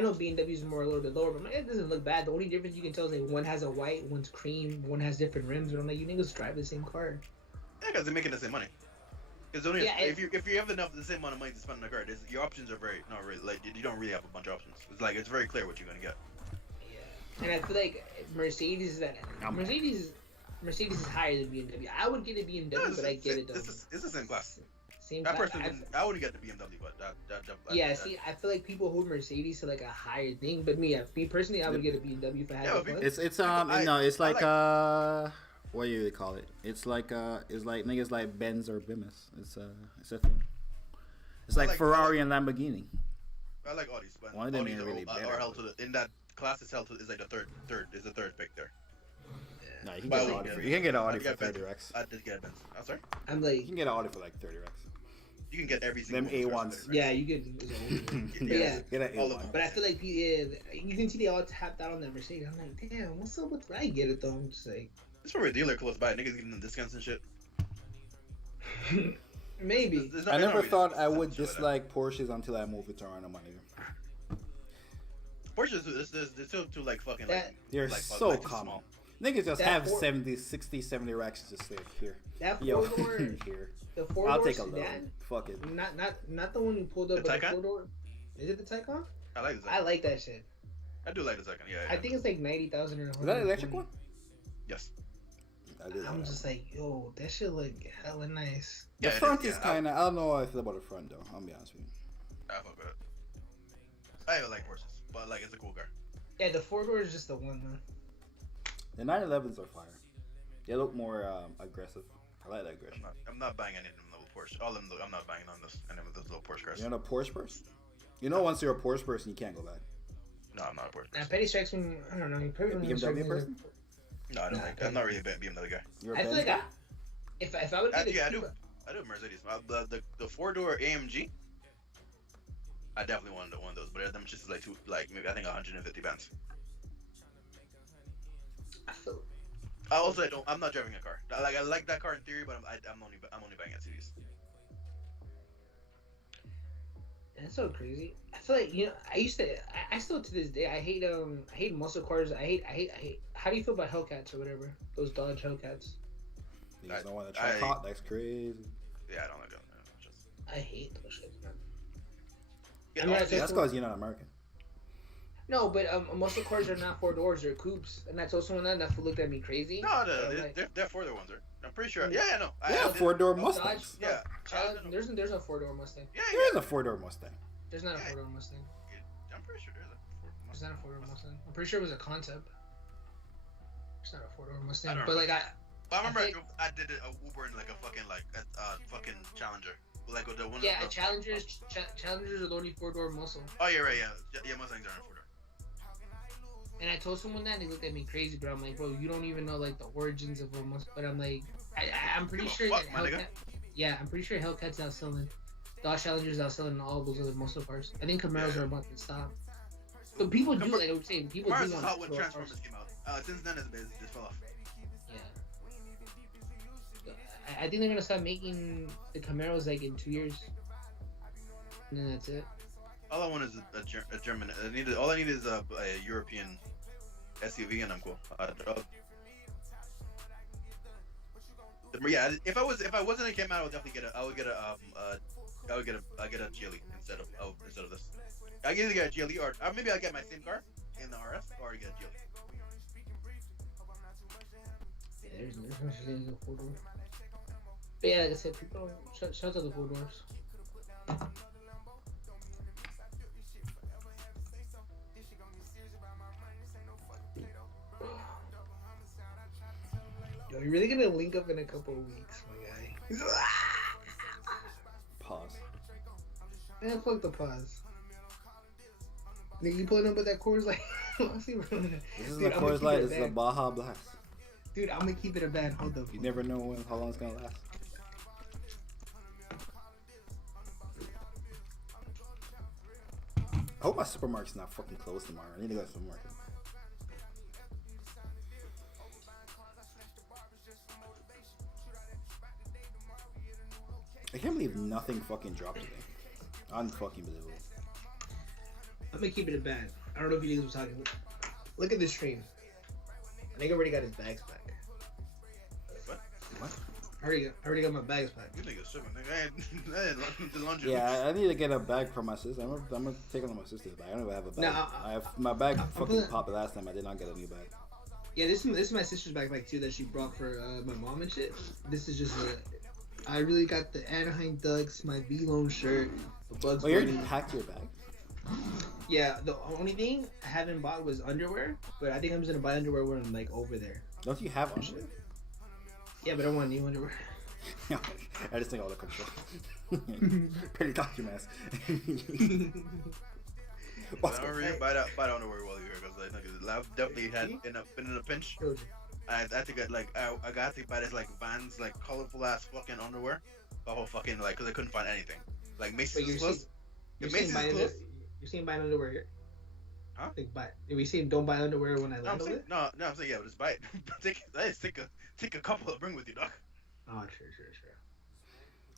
know BMWs are a little bit lower, but it doesn't look bad. The only difference you can tell is like one has a white, one's cream, one has different rims. But I'm like, you niggas drive the same car. Yeah, because they're making the same money. Because only if you have the same amount of money to spend on a car, your options are not really like you don't really have a bunch of options. It's very clear what you're gonna get. Yeah, and I feel like Mercedes is higher than BMW. I would get a BMW, No, but I get it though. It's the same class. Same That class. person, I wouldn't get the BMW, but See, I feel like people hold Mercedes to like a higher thing, but me personally, I would get a BMW if I had Yeah, the funds. It's like what do you call it? It's like niggas like Benz or Bemis. It's a thing. It's like Ferrari and Lamborghini. I like Audis, but One of them Audis ain't really better. are held to in that class. It's held to is like the third pick there. No, you can get an Audi. You can get an Audi for 30 racks. I did get a Benz. I'm sorry. I'm like, You can get an Audi for like 30 racks. You can get every single Them one A1s. for 30 yeah, racks. you could. Yeah. Get an All A1. of them. But I feel like you can see they all tapped out on that Mercedes. I'm like, damn, what's up with? I get it though. I'm just like, It's for a dealer close by. Niggas giving them discounts and shit. maybe. I never thought I would dislike Porsches until I moved to Toronto, my nigga. Porsches, they're still too like fucking like. They're like, so like, common. small. Niggas just That have four- 70 racks just like here. That Yo, four-door, here. the 4-door I'll take a sedan, load. Fuck it. not the one you pulled up, The but the Taycan? 4-door. Is it the Taycan? I like the I like that shit. I do like the second. Yeah. I think it's like 90,000 or 100. Is that an electric one? Yes. I do. I'm just like, yo, that shit look hella nice. The Yeah, it front is, is yeah. kind of. I don't know how I feel about the front though. I'll be honest with you. I fuck with it. I even like Porsches, but like it's a cool car. Yeah, the 4-door is just the one, man. The 911s are fire. They look more aggressive. I like that aggression. I'm not buying any of them little Porsche. All of them. I'm not buying any of those little Porsche cars. You're not a Porsche person. You know, once you're a Porsche person, you can't go back. No, I'm not a Porsche Now, person. Petty strikes me. I don't know. You probably BMW person? No, I don't Nah, like. I'm not really a BMW guy. You're a I feel Benz like guy? if I would get Actually, a I do. I do a Mercedes. The 4-door AMG. I definitely wanted one of those, but them just like maybe I think 150 bands. I feel I'm not driving a car. Like I like that car in theory, but I'm only buying SUVs. that's so crazy. I feel like I still to this day I hate muscle cars. I hate. How do you feel about Hellcats or whatever? Those Dodge Hellcats. You just don't want to try hot. That's crazy. Yeah, I don't like them. I hate those shit, man. Yeah, I mean, honestly, That's because you're not American. No, but muscle cars are not 4 doors; they're coupes, and that's also one that looked at me crazy. no, Like, they're 4-door ones. I'm pretty sure. Yeah, no. Yeah, 4-door Mustangs. Dodge, Yeah. there's no 4-door Mustang. Yeah, There is a 4-door Mustang. There's not a Yeah. 4-door Mustang. I'm pretty sure there's a 4-door There's not a 4-door Mustang. I'm pretty sure it was a concept. It's not a 4-door Mustang, I don't but like But I remember I think- I did a Uber in like a fucking fucking Challenger. Like with the one. yeah, Challengers are the only 4-door muscle. Oh, you're right. Yeah, Mustangs are in 4-door. And I told someone that, and they looked at me crazy, bro. I'm like, bro, you don't even know like the origins of a muscle. But I'm like, I'm pretty Give a sure fuck, that my nigga. Hellcat. Yeah, I'm pretty sure Hellcat's outselling. Dodge Challengers outselling all those other muscle cars. I think Camaros are about to stop. So people do, like I was saying, people Mars do was want hot when Transformers came out. Since then, it's just fell off. Yeah. I think they're gonna start making the Camaros like in 2 years, and then that's it. All I want is a German. All I need is a European SUV, and I'm cool. Yeah, if I wasn't a Camaro, I would definitely get a GLE instead of this. I either get a GLE or maybe I'll get my same car in the RS or I get a GLE. Yeah, there's no such thing as a 4-door. But yeah, like I said, people don't shout out the 4 doors. Yo, you're really gonna link up in a couple of weeks, my guy. Pause. Man, fuck the pause. Nigga, you pulling up with that Coors Light? This is the Coors Light. This is the Baja Blast. Dude, I'm gonna keep it a band. Hold up. You never know how long it's gonna last. I hope my supermarket's not fucking closed tomorrow. I need to go to the supermarket. I can't believe nothing fucking dropped today. Unfucking believable. I'm gonna keep it a band. I don't know if you niggas was talking. Look at this stream. I nigga already got his bags back. What? I already got my bags back. You niggas shipping, nigga. I ain't the laundry. Yeah, I need to get a bag for my sister. I'm gonna take one of my sister's bag. I don't even have a bag. No, I have my bag fucking popped the last time. I did not get a new bag. Yeah, this is my sister's backpack too that she brought for my mom and shit. This is just I really got the Anaheim Ducks, my V-Lone shirt, the Bugs Well, you Bunny. already packed your bag. Yeah, the only thing I haven't bought was underwear, but I think I'm just gonna buy underwear when I'm like over there. Don't you have underwear? Yeah, but I don't want new underwear. I just think I'll look control. Pretty documents. I don't really buy the underwear while you're here because I've definitely been in a pinch. I had to get I got to buy this Vans colorful ass fucking underwear. The whole fucking because I couldn't find anything. Macy's is closed. Macy's is closed. You're saying buying underwear here? Huh? Are we saying don't buy underwear when I No, land over? I'm saying yeah, but just buy it. take a couple to bring with you, dog. Oh, sure.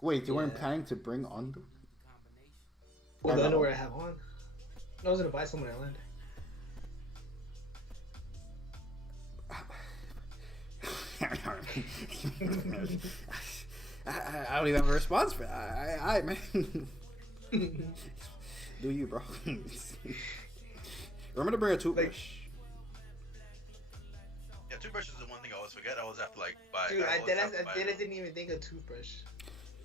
Wait, you weren't planning to bring underwear? Well, the underwear I have on. I was gonna buy some when I land. I don't even have a response for that. I man. Do you, bro? Remember to bring a toothbrush. Yeah, toothbrush is the one thing I always forget. I always have to buy. Dude, I didn't even think of toothbrush.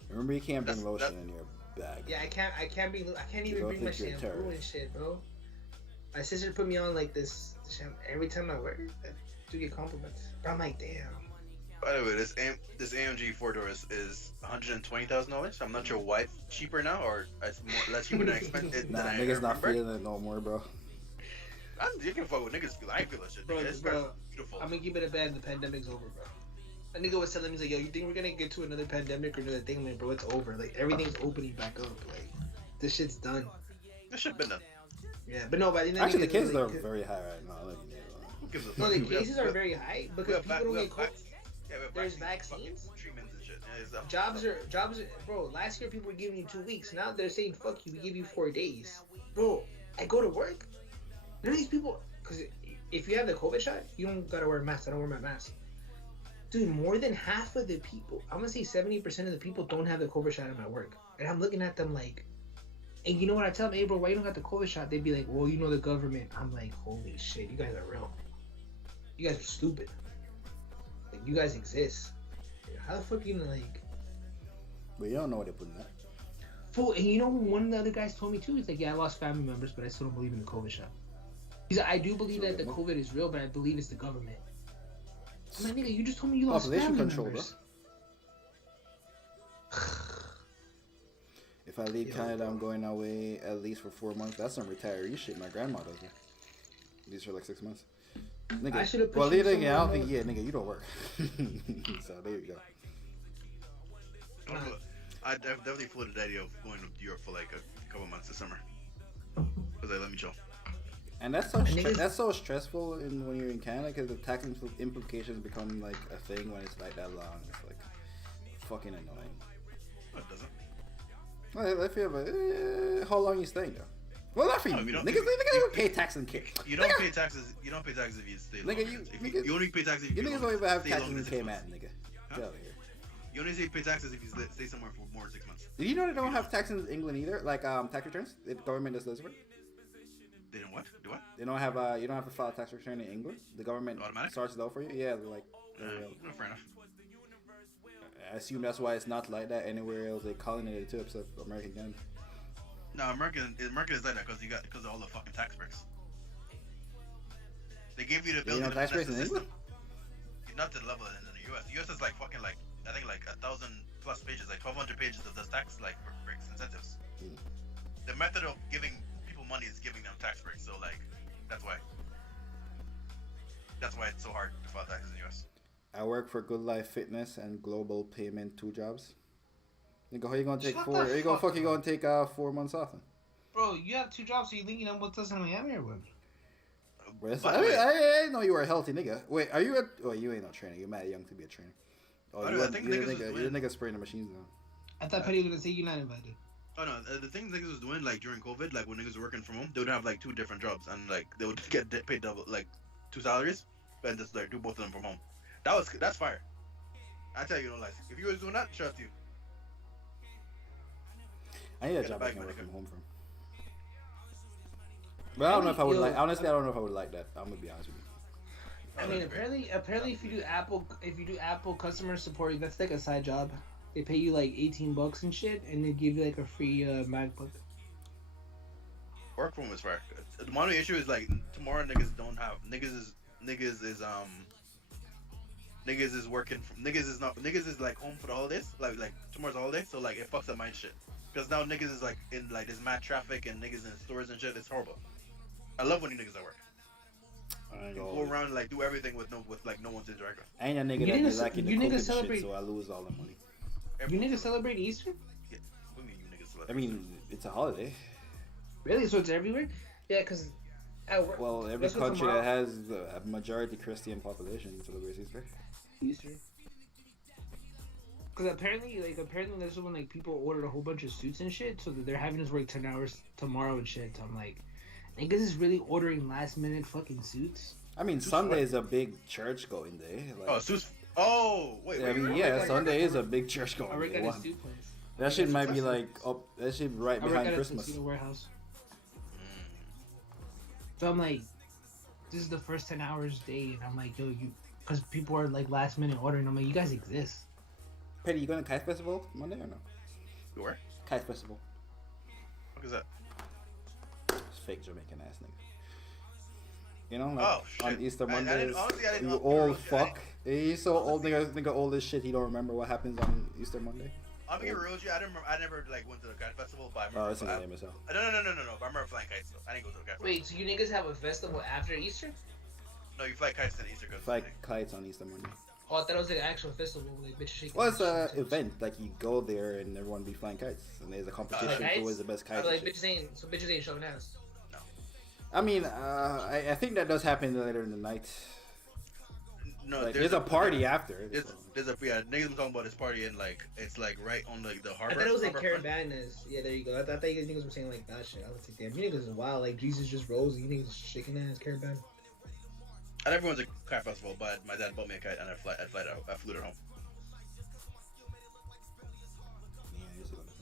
Remember, you can't bring lotion in your bag. Yeah, I can't even bring my shampoo and shit, bro. My sister put me on this shampoo every time I wear it. I do get compliments. But I'm like, damn. By the way, this AMG 4-door is $120,000. I'm not sure why it's cheaper now, or it's less cheaper than I expected. Nah, niggas not feeling it no more, bro. You can fuck with niggas. I ain't feel that shit. Bro, It's beautiful. I'm gonna keep it a bad. The pandemic's over, bro. A nigga was telling me, he's like, yo, you think we're gonna get to another pandemic or another thing? I'm like, bro, it's over. Everything's opening back up. This shit's done. This shit been done. Yeah, but no, but actually, the cases are very high right now. No, the cases are very high because people don't get COVID. Yeah, there's vaccines, treatments and shit. Yeah, jobs are, bro. Last year people were giving you 2 weeks. Now they're saying fuck you. We give you 4 days, bro. I go to work. None of these people, because if you have the COVID shot, you don't gotta wear a mask. I don't wear my mask. Dude, more than half of the people, I'm gonna say 70% of the people don't have the COVID shot at my work, and I'm looking at them and you know what I tell them? Hey, bro, why you don't got the COVID shot? They'd be like, well, you know the government. I'm like, holy shit, you guys are real. You guys are stupid. You guys exist. How the fuck you But you don't know what they're putting that. Fool, and you know one of the other guys told me too? He's like, yeah, I lost family members, but I still don't believe in the COVID shot. He's like, I do believe that the COVID is real, but I believe it's the government. I'm like, nigga, you just told me you lost family members. If I leave Canada, I'm going away at least for 4 months. That's some retiree shit. My grandma does it. These for 6 months. Nigga, I should have put I don't think, nigga, you don't work. So there you go. I definitely floated the idea of going to Europe for a couple months this summer. Cause they let me chill. And that's so And niggas- that's so stressful when you're in Canada because the tax implications become like a thing when it's like that long. It's like fucking annoying. No, it doesn't. Well, I feel, but how long you staying though? Well, not for you. No, you don't- Niggas don't pay tax in K. You don't pay taxes. You don't pay taxes if you stay. Nigga, longer. you- If niggas- you only pay taxes if You you niggas longer- don't even have stay taxes longer in than 6 K, months. man, nigga. Huh? Get out of here. You only pay taxes if you stay somewhere for more than 6 months. Did you know they don't have taxes in England either? Like tax returns, the government just does it. They don't what? Do what? They don't have you don't have to file a tax return in England. The government Automatic? sorts it out for you. Yeah, like. No, fair enough. I assume that's why it's not like that anywhere else. They colonize it too, except American Canada. No, American is like that because of all the fucking tax breaks. They gave you the You ability know to tax finesse breaks the in system. England? Not to the level in the US. The US is like fucking like I think like 1,000+ pages, like 1,200 pages of the tax like breaks incentives. Hmm. The method of giving people money is giving them tax breaks. So like that's why it's so hard to file taxes in the US. I work for Good Life Fitness and Global Payment, 2 jobs. Nigga, how you gonna take Shut 4? the Are you gonna fuck fuck? You gonna take 4 months off? Then? Bro, you have 2 jobs, so you linking up with us in Miami or what? Bro, that's- By the way- I know you were a healthy nigga. Wait, are you a? Oh, you ain't no trainer. You're mad young to be a trainer. Oh, By the you way, I a- think you're niggas a was nigga. doing- You're a nigga spraying the machines now. I thought Petty was gonna say you're not invited. Oh no, the things niggas was doing like during COVID, like when niggas were working from home, they would have like 2 different jobs and like they would get paid double, like 2 salaries, and just like do both of them from home. That's fire. I tell you no lies. If you was doing that, shout out to you. I need a Get job a I bag, can my work nigga. from home from. But I don't know if I would Yo, like. Honestly, I don't know if I would like that. I'm gonna be honest with you. I mean, apparently, if you do Apple customer support, that's like a side job. They pay you like $18 and shit, and they give you like a free MacBook. Work from home is fire. The only issue is like tomorrow niggas don't have niggas is working from niggas is like home for the holidays, like tomorrow's a holiday, so like it fucks up my shit. Because now niggas is like in like this mad traffic and niggas in stores and shit. It's horrible. I love when you niggas at work. I ain't You gonna- go around like do everything with no one's interacting. I ain't a nigga You that be niggas- lacking the you niggas cooking shit, celebrate- so I lose all the money. You niggas celebrate Easter? Yeah. What do you mean you niggas I mean, it's a holiday. Really? So it's everywhere? Yeah, cause at work. Well, every That's what country tomorrow- that has a majority Christian population celebrates Easter. Easter. Because apparently this is when like people ordered a whole bunch of suits and shit, so that they're having us work 10 hours tomorrow and shit. So I'm like, niggas is really ordering last minute fucking suits. I mean, Sunday is a big church going day. Like, Oh, Sue's. Oh, wait. I mean, wait, yeah, wait. Sunday is a big church I going work day. at a One. suit place. That shit might be like up. That shit right I work behind at a Christmas. tuxedo warehouse. So I'm like, this is the first 10 hours day, and I'm like, yo, because people are like last minute ordering. I'm like, you guys exist. Petty, you going to Kite Festival Monday or no? You were? Kite Festival. What is that? It's fake Jamaican ass nigga. You know, like Oh, shit. on Easter I Monday, didn't- honestly, I didn't you know- old I- fuck. He's so old, nigga old as shit. He don't remember what happens on Easter Monday. I'm being real with you. I never like went to the kite festival, but I remember. Oh, that's a name as hell. No. But I remember flying kites though. I didn't go to the kite festival. Wait, so you niggas have a festival after Easter? No, you fly kites in Easter. Fly kites on Easter Monday. Oh, I thought it was like an actual festival, like bitches shaking. Well, it's hands. a event. Like you go there and everyone be flying kites, and there's a competition for kites? who is the best Oh, kite. like and shit. bitches ain't showing ass. I mean, I think that does happen later in the night. No, Like, there's a party after. There's a niggas been talking about this party and like it's like right on like the I harbor. thought it was like harbor front. caravanas. Yeah, there you go. I thought you niggas were saying like that shit. I was like, damn, you niggas is wild. Like Jesus just rose and you niggas just shaking ass caravan. I never went to a kite festival, but my dad bought me a kite and I flew it home.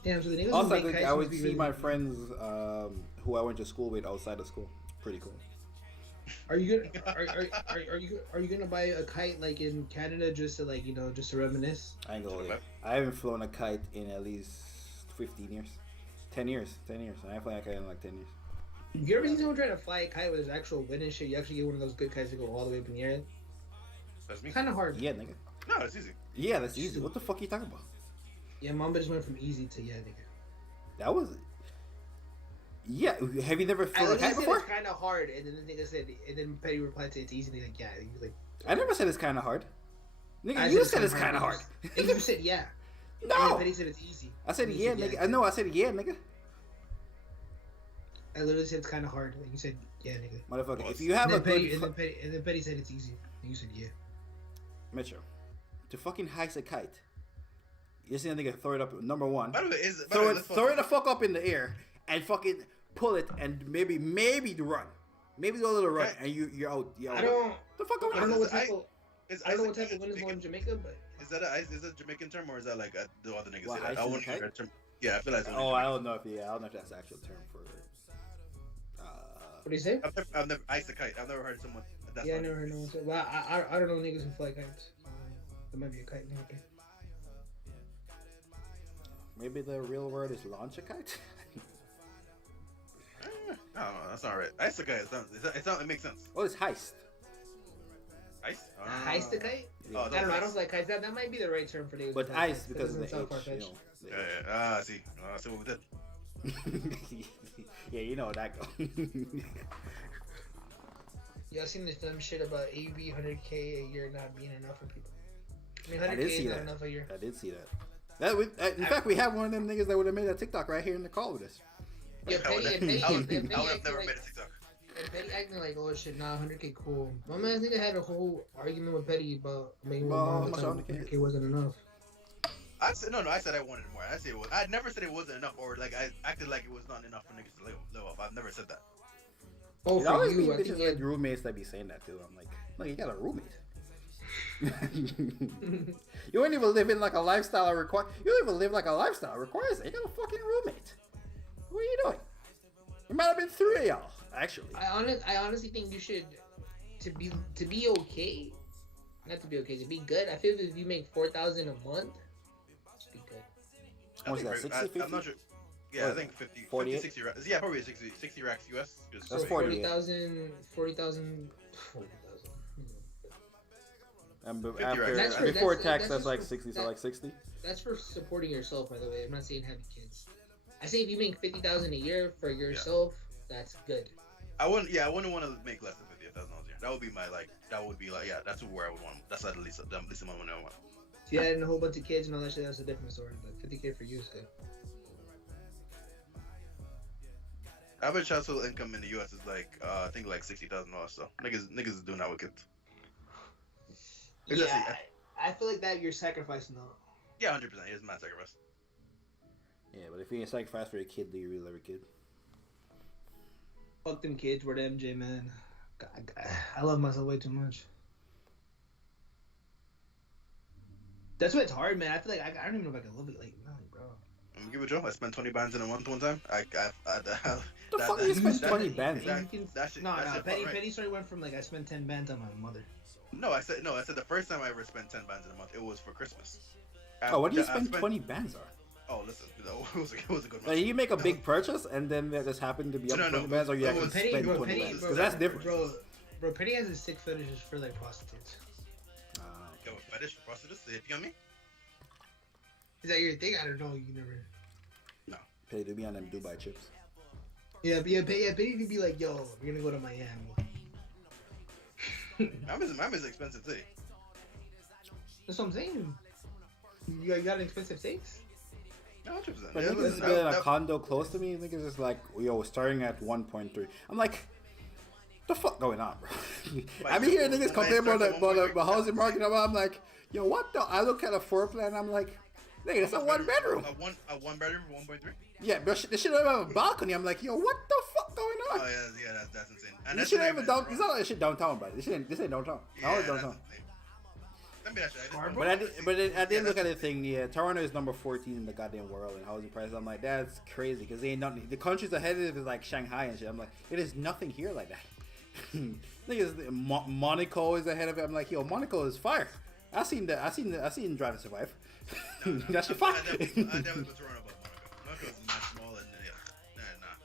Damn, so the niggas Also, who I make kites I must would be see really- my friends who I went to school with outside of school. Pretty cool. Are you gonna are you gonna buy a kite like in Canada just to like just to reminisce? I ain't gonna lie. I haven't flown a kite in at least 15 years. 10 years. I haven't flown a kite in like 10 years. You ever seen someone try to fly a kite with there's actual wind and shit? You actually get one of those good kites that go all the way up in the air. That's me. Kind of hard. Yeah, nigga. No, it's easy. Yeah, that's easy. What the fuck are you talking about? Yeah, Mamba just went from easy to yeah, nigga. That was. Yeah, have you never I flown a literally kite said before? it's kind of hard, and then the nigga said, and then Petty replied to it's easy. And he's like, yeah. And he was like, I never said it's kind of hard. Nigga, I you said it's kind of kinda hard. And you said yeah. And then No, Petty said it's easy. I said And he yeah, said, nigga. I know, I said yeah, nigga. I literally said it's kind of hard. And you said, yeah, nigga. Motherfucker, if you have a And then, good... Petty said it's easy. And you said, yeah. Mitchell, to fucking heist a kite, you see a nigga throw it up, number one. By the way, Throw it the fuck up in the air and fucking pull it and maybe the run. Maybe do a little run and you're out. I don't... The fuck I don't know what type I- of... Is I don't know what Isaac type of wind is more in Jamaica, but... Is that a Jamaican term or is that like the other niggas What, say that? ice I is wouldn't kite? hear that term. Yeah, I feel like. It's Oh, only I don't know if that's the actual term for it. What do you say? I've never iced a kite. I've never heard someone. That's Yeah, I not never heard no one say... Well, I don't know niggas who fly kites. There might be a kite in there. Maybe the real word is launch a kite. I don't know. That's not right. Ice a kite. It makes sense. Oh, it's heist. Ice. Heist a kite? Oh, I don't know. I don't fly kites. That might be the right term for niggas. But who fly ice kites. That because of the doesn't H. sound far-fetched. I see. I see what we did. Yeah, you know how that go. Y'all seen this dumb shit about AB 100K a year not being enough for people? I mean, I 100K did is see not that. enough a year. I did see that. In fact, we have one of them niggas that would have made a TikTok right here in the call with us. Yeah, I would Petty have acting never like, made a TikTok. and Petty acting like, oh shit, nah, 100K cool. My man, nigga had a whole argument with Petty about making Well, more how much 100K wasn't enough. I said no. I said I wanted more. I said it was. I never said it wasn't enough, or like I acted like it was not enough for niggas to live off. I've never said that. Oh, It for always be you, I think bitches like roommates that be saying that too. I'm like, no, you got a roommate. You ain't even live in like a lifestyle require. You don't even live like a lifestyle requires it. You got a fucking roommate. What are you doing? It might have been three of y'all, actually. I honestly think you should to be okay, not to be okay, to be good. I feel if you make 4,000 a month, just be good. How much is that, 60, 50? I'm not sure. Yeah, I think 50, 48? 60 racks. Yeah, probably 60 racks US. That's So 40. 40,000. And 50 after, racks. before That's tax, just that's like for- 60, so that- like 60. That's for supporting yourself, by the way. I'm not saying having kids. I say if you make 50,000 a year for yourself, that's good. I wouldn't want to make less than $50,000 a year. That would be my yeah. That's where I would want. That's at least the least amount I want. If you had a whole bunch of kids and all that shit, that's a different story. But 50K for you is good. Average household income in the US is like I think like $60,000. So niggas is doing that with kids. It's just- Yeah, I feel like that you're sacrificing though. Yeah, 100%. It's mad sacrifice. Yeah, but if you ain't sacrifice for a kid, do you really love a kid? Fuck them kids, we're the MJ, man. God, I love myself way too much. That's why it's hard, man. I feel like I don't even know if I can love it like, no, bro. I'm gonna give it a Joe. I spent 20 bands in a month one time. The fuck you spend 20 bands? Petty story went from like I spent 10 bands on my mother. No, I said the first time I ever spent 10 bands in a month, it was for Christmas. Oh, what do you spend 20 bands on? Oh, listen, it was a good month. Like, you make a big purchase and then that just happened to be up 20 bands, or you actually spend 20 bands? Because that's different. Bro, Petty has a sick fetish for like prostitutes. You have a fetish for prostitutes? They hit you on me? Is that your thing? I don't know. You never. No. Pay to be on them Dubai chips. Yeah, Petty could be like, yo, we're gonna go to Miami. Miami's expensive too. That's what I'm saying. You got an expensive taste? No, 100%. But Yeah, niggas listen, get in a that- condo close to me, niggas just like, yo, starting at 1.3. I'm like, the fuck going on, bro? I be hearing niggas complain about the housing market. I'm like, yo, what the? I look at a floor plan, I'm like, nigga, it's a one bedroom. A one bedroom for 1.3? Yeah, but this shit don't have a balcony. I'm like, yo, what the fuck going on? Oh yeah, that's insane. And This that's shit not ain't even even down. It's not like this shit downtown, bro. This ain't downtown. Yeah, I was that's downtown. insane. Let me actually. But I didn't look at the thing. Yeah, Toronto is number 14 in the goddamn world in housing prices. I'm like, that's crazy because they ain't nothing. The countries ahead of it is like Shanghai and shit. I'm like, it is nothing here like that. Niggas, Monaco is ahead of it. I'm like, yo, Monaco is fire. I seen Drive to Survive. That shit fire. I definitely put Toronto above Monaco. Monaco is mad small and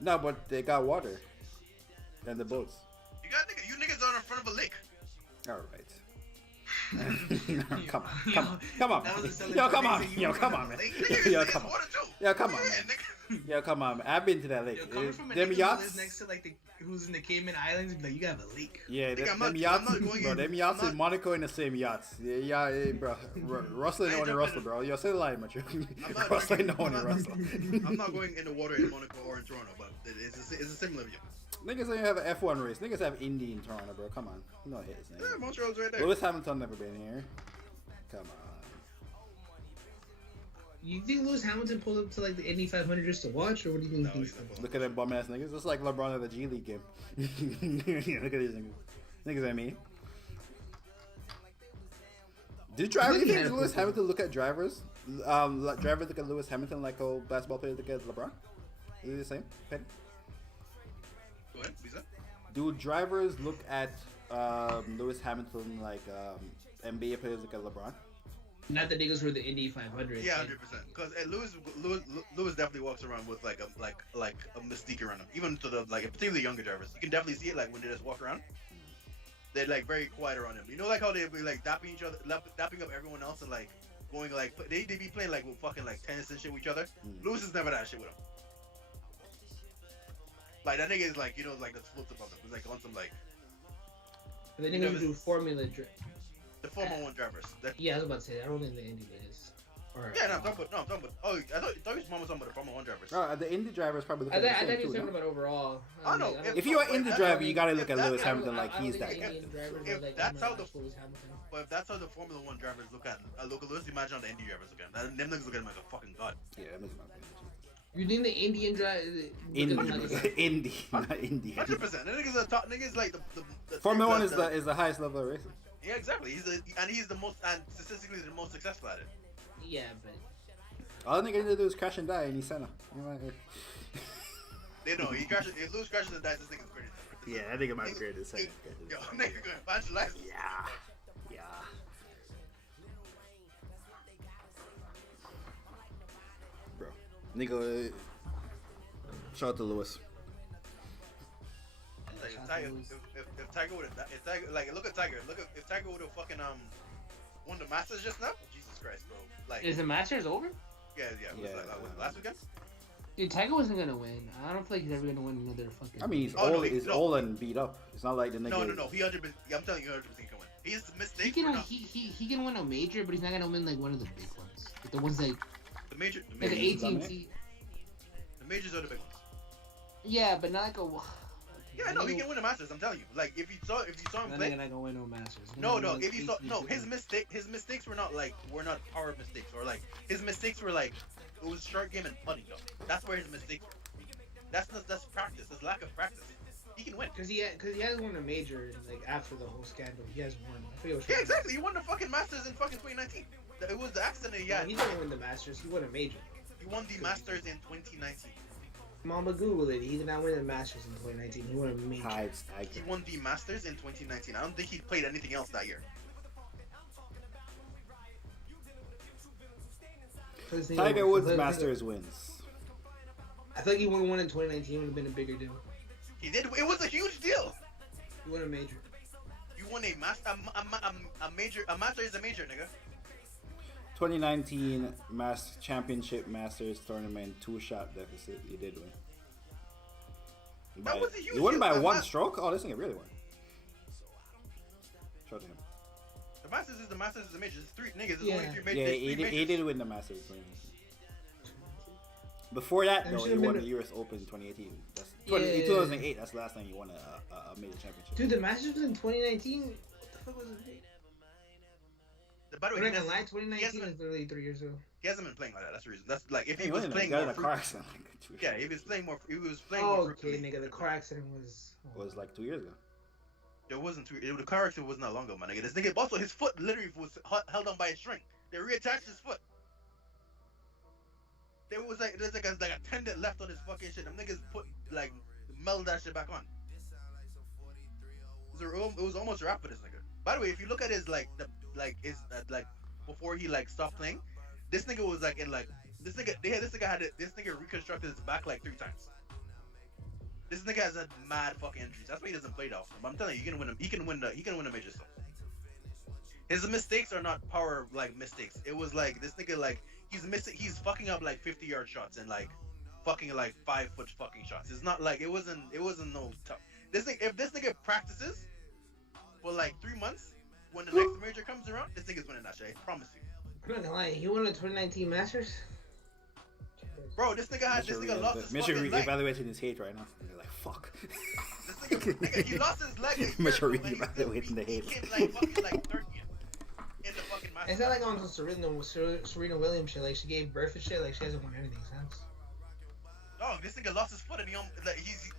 No, but they got water and the boats. you niggas are in front of a lake. All right. come on, yo, come on, man, yo, come on, yo, come on, man, yo, come on, man. I've been to that lake. Yo, coming from a Them nigga who yachts, lives next to like who's in the Cayman Islands, be like, you have a leak. yeah, Nigga, them yachts, bro. Them yachts I'm in Monaco in the same yachts. Yeah, bro. Russell ain't only Russell, bro. Yo, say the line, Macho. Russell ain't only Russell. I'm not going in the water in Monaco or in Toronto, but It's a similar view. Niggas don't have an F1 race. Niggas have Indy in Toronto, bro. Come on. You know hit his name. Yeah, Montreal's right there. Lewis Hamilton never been here. Come on. You think Lewis Hamilton pulled up to like the Indy 500 just to watch, or what do you think? He's not. Look at them bum ass niggas. It's like LeBron at the G League game. Look at these niggas. Niggas I mean. Do drivers Look at think him. Lewis Hamilton look at drivers? Drivers look at Lewis Hamilton like how basketball players look at LeBron? Is it the same? Penny? Go ahead, Lisa. Do drivers look at Lewis Hamilton like NBA players look at LeBron? Not the niggas who are the Indy 500. Yeah, 100%. Because Lewis definitely walks around with like a mystique around him. Even to the like particularly younger drivers, you can definitely see it like when they just walk around. They're like very quiet around him. You know, like how they be like dapping each other, dapping up everyone else, and like going like they be playing like with fucking like tennis and shit with each other. Lewis is never that shit with him. Like that nigga is like like the floats above him. He's like on some like. And then niggas do Formula Drift. The Formula One drivers. Yeah, I was about to say that. I don't think the Indy niggas. Or, Yeah, no, I'm talking about. Oh, I thought you was talking about the Formula One drivers. The Indy drivers probably look I at the thought same he was too, talking no? about overall. I know. If you're an Indy driver, you gotta look at that- Lewis I don't- Hamilton like he's that guy. If that's how the But if that's how the Formula One drivers look at Lewis, imagine how the Indy drivers look at him. Them niggas look at him like a fucking god. Yeah, that makes my opinion. You think the Indian driver? Indy, not Indy. 100%. The niggas are top. Niggas like the Formula One is the highest level of racing. Yeah, exactly. He's the most and statistically the most successful at it. Yeah, but All the nigga need to do is crash and die, and he's Senna. You know, like, They know he crashes. If Lewis crashes and dies, this nigga's great. yeah, I think it might be great to say. Yo, nigga gonna evangelize. Yeah. Bro, nigga, shout out to Lewis. Like, if Tiger would have, like look at Tiger. If Tiger would have fucking won the Masters just now. Jesus Christ, bro. Like is the Masters over? yeah. Was it last weekend? Dude, Tiger wasn't gonna win. I don't feel like he's ever gonna win another fucking. I mean, he's Oh, no, he's no. old and beat up. It's not like the nigga. No. He 100%. I'm telling you, 100% can win. He's he mistakes. can were not, he can win a major, but he's not gonna win like one of the big ones. Like the ones like the major. like the majors, AT&T. The majors are the big ones. Yeah, but not like a. Yeah, no, he can win the Masters. I'm telling you. Like if you saw him That play. nigga not gonna win no Masters. No. If you saw, his mistakes were not power mistakes or like his mistakes were like it was short game and putting though. That's where his mistakes were. That's practice. That's lack of practice. He can win. Cause he has won a major like after the whole scandal. He has won. I forget what. Yeah, exactly. He won the fucking Masters in fucking 2019. It was the accident he had. He didn't win the Masters. He won a major. He won the Masters in 2019. Mama Google it. He did not win the Masters in 2019. He won a major. He won the Masters in 2019. I don't think he played anything else that year. Tiger Woods Masters wins. I think he won one in 2019. Would have been a bigger deal. He did. It was a huge deal. He won a major. You won a master. A major. A master is a major, nigga. 2019 Championship Masters Tournament 2-shot deficit. You did win. That was a huge You won deal. by The one Mas- stroke? Oh, this nigga really won. Shout out to him. The Masters is the major. It's three niggas. There's Yeah. only three majors. Yeah, There's three he majors. did win the Masters. Before that, That though, should he have won been the US Open 2018. That's Yeah. 2008. That's the last time he won a major championship. Dude, the Masters was in 2019. What the fuck was it? By the way, I'm he not gonna lie. hasn't, 2019 is literally 3 years ago. he hasn't been playing like that. That's the reason. That's like if He he was won, playing got in more. a car accident. Like 2 years Yeah, ago. he was playing more. He was playing Oh, more. okay, frequently. nigga. The car accident was. It was like 2 years ago. It wasn't too. The car accident was not long ago, my nigga. This nigga also his foot literally was held on by a string. They reattached his foot. There's like a tendon left on his fucking shit. Them niggas meld that shit back on. It was almost a wrap for this nigga. By the way, if you look at his before he stopped playing, this nigga was this nigga reconstructed his back 3 times. This nigga has had mad fucking injuries. That's why he doesn't play that often. But I'm telling you, he can win a major stuff. His mistakes are not power mistakes. It was this nigga he's fucking up 50-yard shots and fucking 5-foot fucking shots. It's not it wasn't no tough. If this nigga practices for 3 months, when the next major comes around, this nigga's winning that shit. I promise you. I'm not gonna lie. He won the 2019 Masters. Bro, this nigga lost his fucking leg. Reevaluating his hate right now. He's like, fuck. This nigga, he lost his leg. Mitchell reevaluating the hate. He came like fucking like 30th in the fucking match. It's not like on some Serena Williams shit. Like she gave birth and shit. Like she hasn't won anything since. Dog, this nigga lost his foot and he's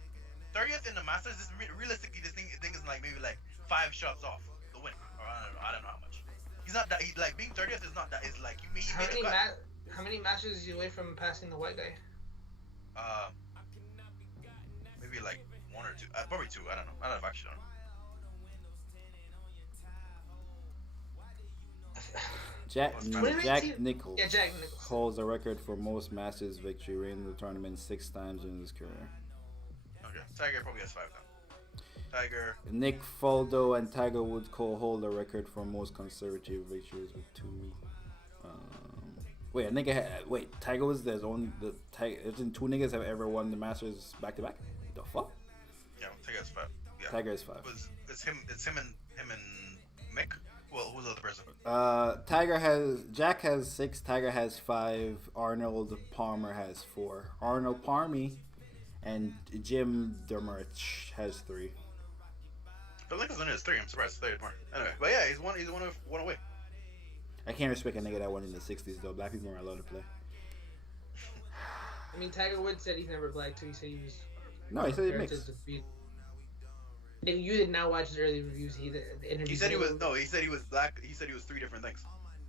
30th in the Masters. This realistically, this thing is like maybe like 5 shots off the win, or I don't know how much. He's not that. He's like being 30th is not that. It's like he made a cut. How many matches is he away from passing the white guy? Maybe like 1 or 2. Probably 2. I don't know. I don't actually know. Jack Nicklaus Yeah, Jack Nicklaus holds the record for most Masters victory, winning the tournament 6 times in his career. Okay, Tiger probably has 5 then. Tiger. Nick Faldo and Tiger Woods co-hold the record for most conservative victories with 2. Tiger Woods. There's 2 niggas have ever won the Masters back to back. The fuck? Yeah, Tiger has 5. Yeah. Tiger has 5. It's him and Mick. Well, who's the other person? Jack has 6. Tiger has 5. Arnold Palmer has 4. Arnold Palmy and Jim Dermich has 3. But Lincoln's only has 3. I'm surprised. 3 more. Anyway, but yeah, he's one away. I can't respect a nigga that won in the 60s though. Black people weren't allowed to play. I mean, Tiger Woods said he's never black too. He said he was. No, he said he mixed. Nigga, you did not watch his early reviews. The interview. He said he was He said he was black. He said he was 3 different things.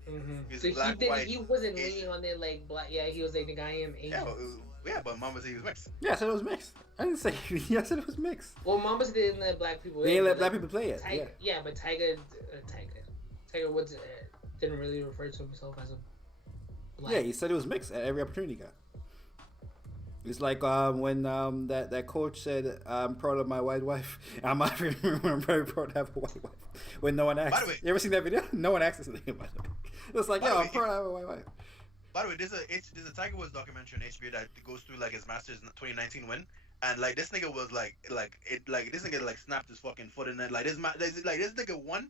Mm-hmm. So black, white, he wasn't Asian. leaning on it like black. Yeah, he was like, nigga, I am Asian. Yeah, but Mama said he was mixed. Yeah, I said it was mixed. I didn't say. I said it was mixed. Well, Mamba didn't let black people. They didn't let black people play it. Yeah, but Tiger Woods didn't really refer to himself as a black. Yeah, he said it was mixed at every opportunity he got. It's like when that coach said, "I'm proud of my white wife." I'm very proud to have a white wife. When no one asked. By the way, you ever seen that video? No one asked this thing. By the way, it's like, I'm proud to have a white wife. By the way, there's a Tiger Woods documentary on HBO that goes through like his Masters 2019 win, and like this nigga was this nigga like snapped his fucking foot in it. Like this nigga won,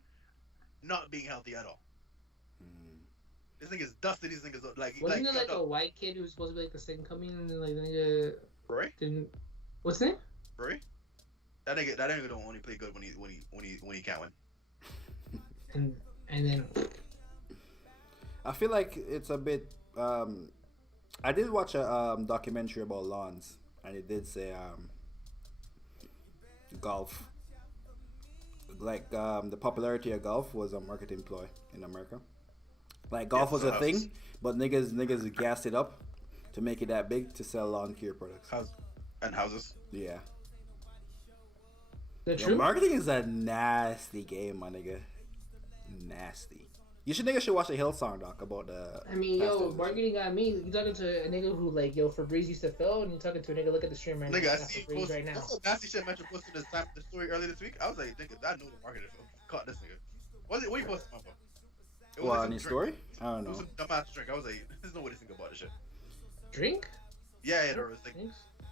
not being healthy at all. This nigga's dusted. These niggas like. Wasn't there like a white kid who was supposed to be like the second coming, and then like the nigga Roy didn't. What's his name? Roy. That nigga don't only play good when he can't win. And then. I feel like it's a bit. I did watch a documentary about lawns, and it did say golf. Like the popularity of golf was a marketing ploy in America. Like golf was a thing, but niggas gassed it up to make it that big to sell lawn care products. Houses. Yeah. True? Marketing is a nasty game, my nigga. Nasty. Niggas should watch a Hillsong doc about the. I mean, marketing got me. You talking to a nigga who like, Febreze used to fail, and you talking to a nigga. Look at the stream right now. Nigga, I see you right now. That's what nasty shit Metro posted the story earlier this week. I was like, nigga, I knew the marketer caught this nigga. What you posted, motherfucker? What, any story? I don't know. It was some dumbass drink. I was like, there's no way to think about this shit. Drink? Yeah, there was like.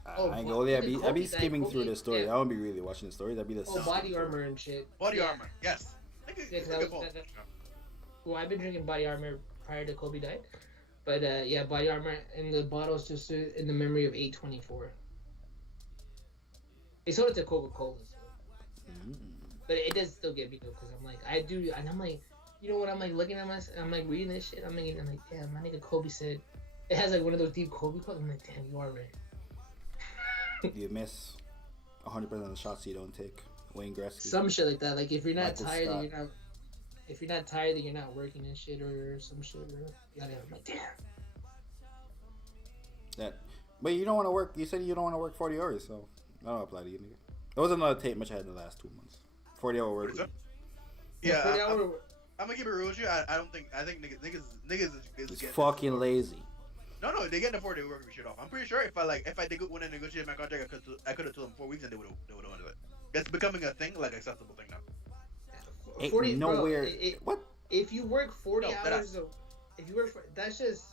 I be skimming through the story. I won't be really watching the stories. I'd be the. Body armor and shit. Body armor, yes. Well, I've been drinking body armor prior to Kobe died, but body armor, and the bottle's just in the memory of 824. They sold it to Coca-Cola, but it does still get me though, because I'm like, I'm like, when I'm like looking at I'm like reading this shit, I'm like, damn, my nigga Kobe said, it has like one of those deep Kobe quotes. I'm like, damn, you are right. You miss 100% of the shots you don't take. Wayne Gretzky. Some shit like that. Like if you're not Michael tired, Scott. then you're not. If you're not tired, then you're not working and shit or some shit. I'm like, damn. But you don't want to work. You said you don't want to work 40 hours, so I don't apply to you, nigga. There was another tape much I had in the last 2 months. 40-hour work. Yeah, I'm gonna keep it real with you. I think niggas is fucking lazy. No, they get the 4-day work shit off. I'm pretty sure if I did want to negotiate my contract, I could have told them 4 weeks and they would have done it. That's becoming a thing, like acceptable thing now. 40 nowhere. What? If you work 40 hours, if you work that's just.